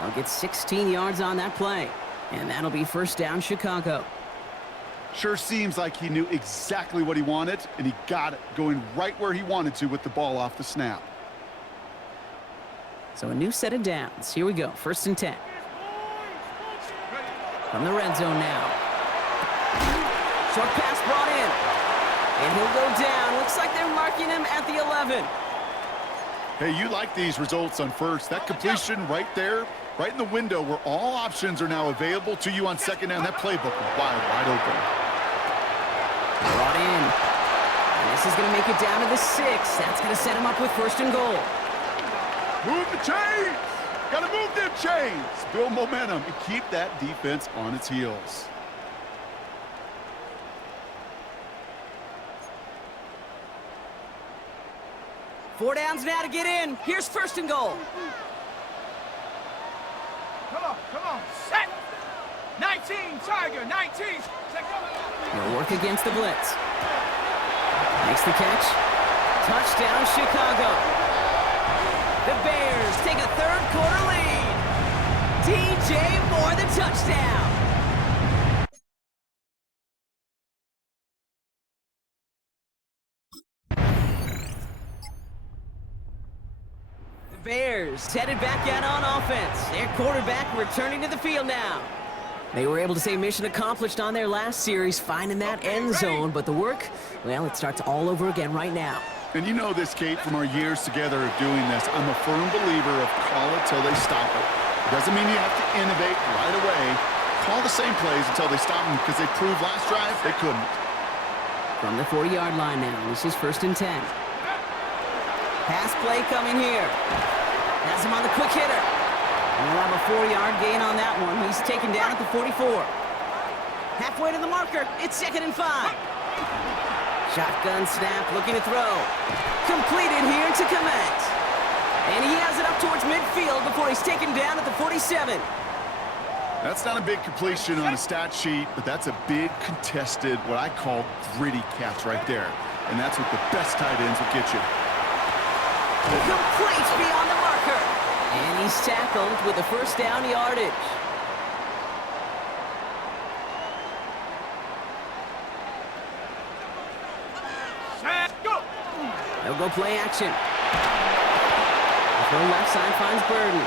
They'll get 16 yards on that play. And that'll be first down, Chicago. Sure seems like he knew exactly what he wanted, and he got it, going right where he wanted to with the ball off the snap. So a new set of downs. Here we go, 1st and 10. From the red zone now. Short pass brought in. And he'll go down. Looks like they're marking him at the 11. Hey, you like these results on first. That completion right there, right in the window where all options are now available to you on 2nd down. That playbook wide open. Brought in. And this is going to make it down to the 6. That's going to set him up with 1st and goal. Move the chains! Gotta move them chains! Build momentum and keep that defense on its heels. Four downs now to get in. Here's 1st and goal. Come on, set! 19, Tiger, 19. He'll work against the blitz. Makes the catch. Touchdown, Chicago. The Bears take a 3rd quarter lead. DJ Moore, the touchdown. The Bears headed back out on offense. Their quarterback returning to the field now. They were able to say mission accomplished on their last series, finding that end zone, but the work, well, it starts all over again right now. And you know this, Kate, from our years together of doing this. I'm a firm believer of call it till they stop it. It doesn't mean you have to innovate right away. Call the same plays until they stop them because they proved last drive they couldn't. From the 40-yard line now, this is 1st and 10. Pass play coming here. Has him on the quick hitter. And we'll have a 4-yard gain on that one. He's taken down at the 44. Halfway to the marker. It's 2nd and 5. Shotgun snap, looking to throw. Completed here to Komet. And he has it up towards midfield before he's taken down at the 47. That's not a big completion on a stat sheet, but that's a big contested, what I call gritty catch right there. And that's what the best tight ends will get you. Complete beyond the marker. And he's tackled with the 1st down yardage. They'll go play action. The throw left side finds Burden.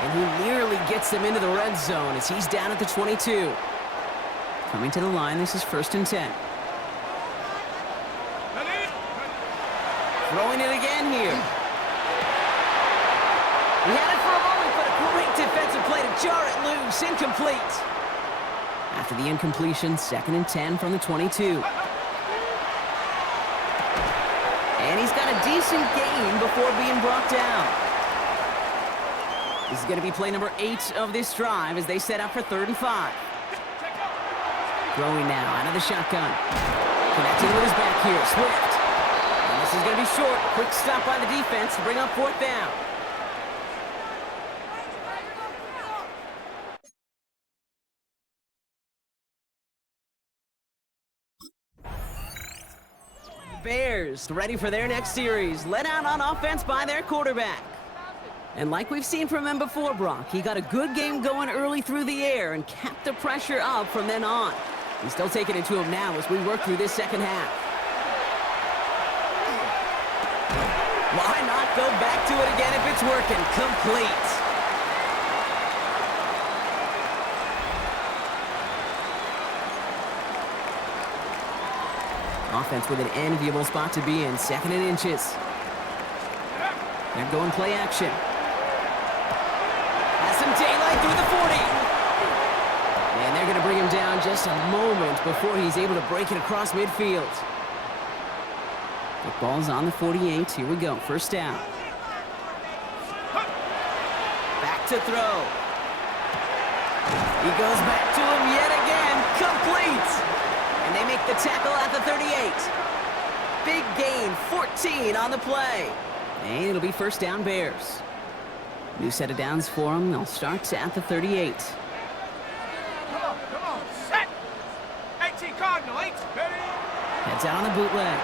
And he nearly gets them into the red zone as he's down at the 22. Coming to the line, this is 1st and 10. Throwing it again here. He had it for a moment, but a great defensive play to jar it loose. Incomplete. After the incompletion, 2nd and 10 from the 22. And he's got a decent gain before being brought down. This is going to be play number 8 of this drive as they set up for 3rd and 5. Throwing now out of the shotgun. Connecting with his back here, Swift. And this is going to be short. Quick stop by the defense to bring up 4th down. Bears ready for their next series, led out on offense by their quarterback. And like we've seen from him before, Brock, he got a good game going early through the air and kept the pressure up from then on. He's still taking it to him now as we work through this second half. Why not go back to it again if it's working? Complete. Offense with an enviable spot to be in. 2nd and inches. They're going play action. Has some daylight through the 40. And they're going to bring him down just a moment before he's able to break it across midfield. The ball's on the 48. Here we go. 1st down. Back to throw. He goes back to him yet again. Complete. And they make the tackle at the 38. Big gain, 14 on the play. And it'll be 1st down Bears. New set of downs for them. They'll start at the 38. Come on, set! 18 Cardinal, 8. Heads out on the bootleg.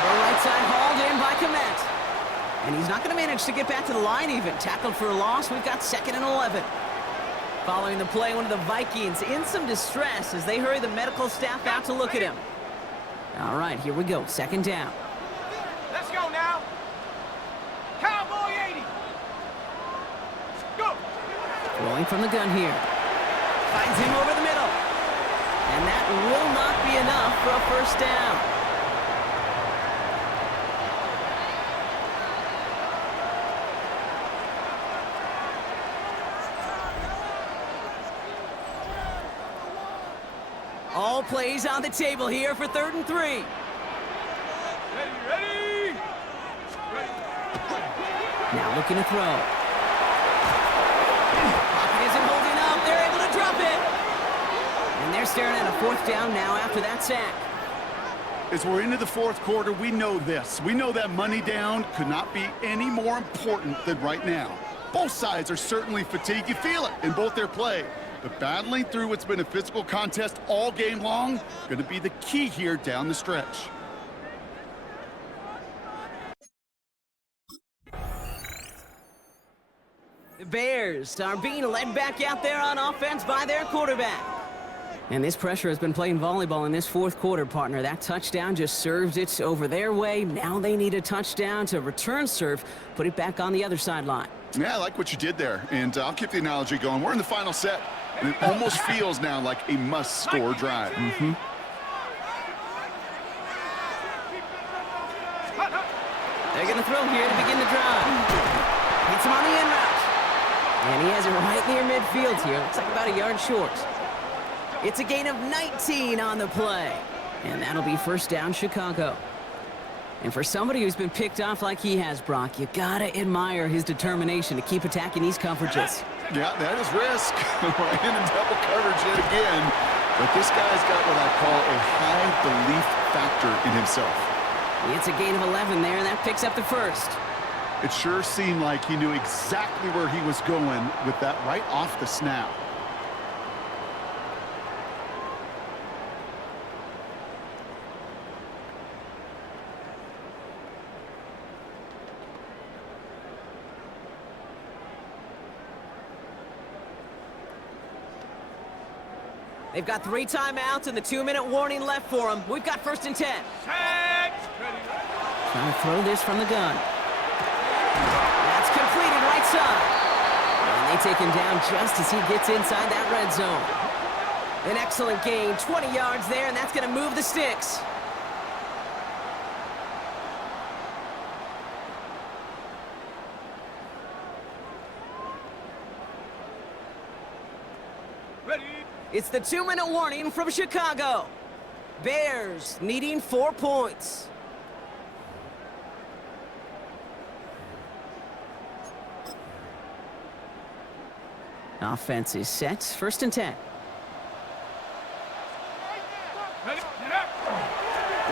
The right side hauled in by Komet. And he's not going to manage to get back to the line even. Tackled for a loss. We've got 2nd and 11. Following the play, one of the Vikings in some distress as they hurry the medical staff out to look at him. All right, here we go. 2nd down. Let's go now. Cowboy 80. Go. Rolling from the gun here. Finds him over the middle. And that will not be enough for a 1st down. All plays on the table here for 3rd and 3. Ready. Now looking to throw. Pocket isn't holding up. They're able to drop it. And they're staring at a 4th down now after that sack. As we're into the 4th quarter, we know this. We know that money down could not be any more important than right now. Both sides are certainly fatigued. You feel it in both their play. But battling through what's been a physical contest all game long, going to be the key here down the stretch. The Bears are being led back out there on offense by their quarterback. And this pressure has been playing volleyball in this 4th quarter, partner. That touchdown just served it over their way. Now they need a touchdown to return serve, put it back on the other sideline. Yeah, I like what you did there. And I'll keep the analogy going. We're in the final set. And it almost feels now like a must-score drive. They're going to throw here to begin the drive. Hits him on the in route. And he has it right near midfield here. Looks like about a yard short. It's a gain of 19 on the play. And that'll be 1st down Chicago. And for somebody who's been picked off like he has, Brock, you got to admire his determination to keep attacking these coverages. Yeah, that is risk. We're in double coverage yet again. But this guy's got what I call a high belief factor in himself. It's a gain of 11 there, and that picks up the 1st. It sure seemed like he knew exactly where he was going with that right off the snap. They've got 3 timeouts and the 2-minute warning left for them. We've got 1st and 10. Set. Trying to throw this from the gun. That's completed right side. And they take him down just as he gets inside that red zone. An excellent gain, 20 yards there, and that's going to move the sticks. Ready. It's the 2-minute warning from Chicago. Bears needing 4 points. Offense is set. 1st and 10.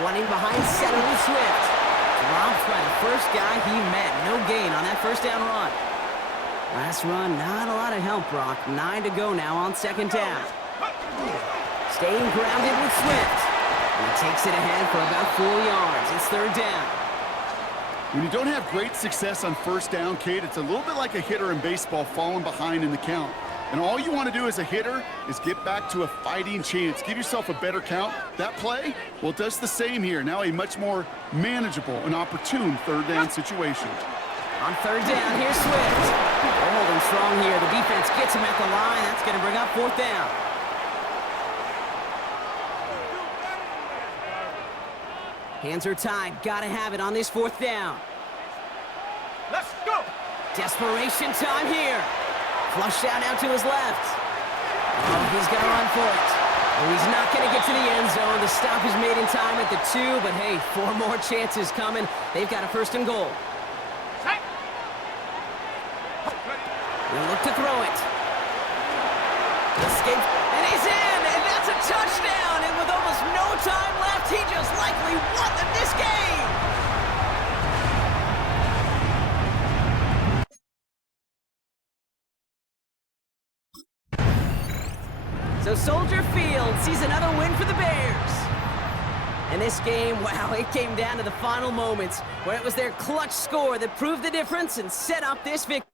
Running behind center with Swift. Dropped by the first guy he met. No gain on that first down run. Last run, not a lot of help, Brock. 9 to go now on second down. Staying grounded with Swift. And he takes it ahead for about 4 yards. It's third down. When you don't have great success on first down, Kate, it's a little bit like a hitter in baseball falling behind in the count. And all you want to do as a hitter is get back to a fighting chance. Give yourself a better count. That play, well, it does the same here. Now a much more manageable and opportune third down situation. On third down, here's Swift. They're holding strong here. The defense gets him at the line. That's going to bring up fourth down. Hands are tied. Got to have it on this fourth down. Let's go! Desperation time here. Flush down out to his left. Oh, he's going to run for it. Oh, he's not going to get to the end zone. The stop is made in time at the 2, but hey, 4 more chances coming. They've got a first and goal. Set. He'll look to throw it. Escape, and he's in, and that's a touchdown. And with almost no time left, he just likely won this game. So Soldier Field sees another win for the Bears. And this game, wow, it came down to the final moments where it was their clutch score that proved the difference and set up this victory.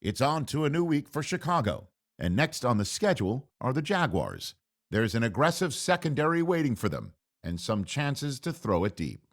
It's on to a new week for Chicago, and next on the schedule are the Jaguars. There's an aggressive secondary waiting for them, and some chances to throw it deep.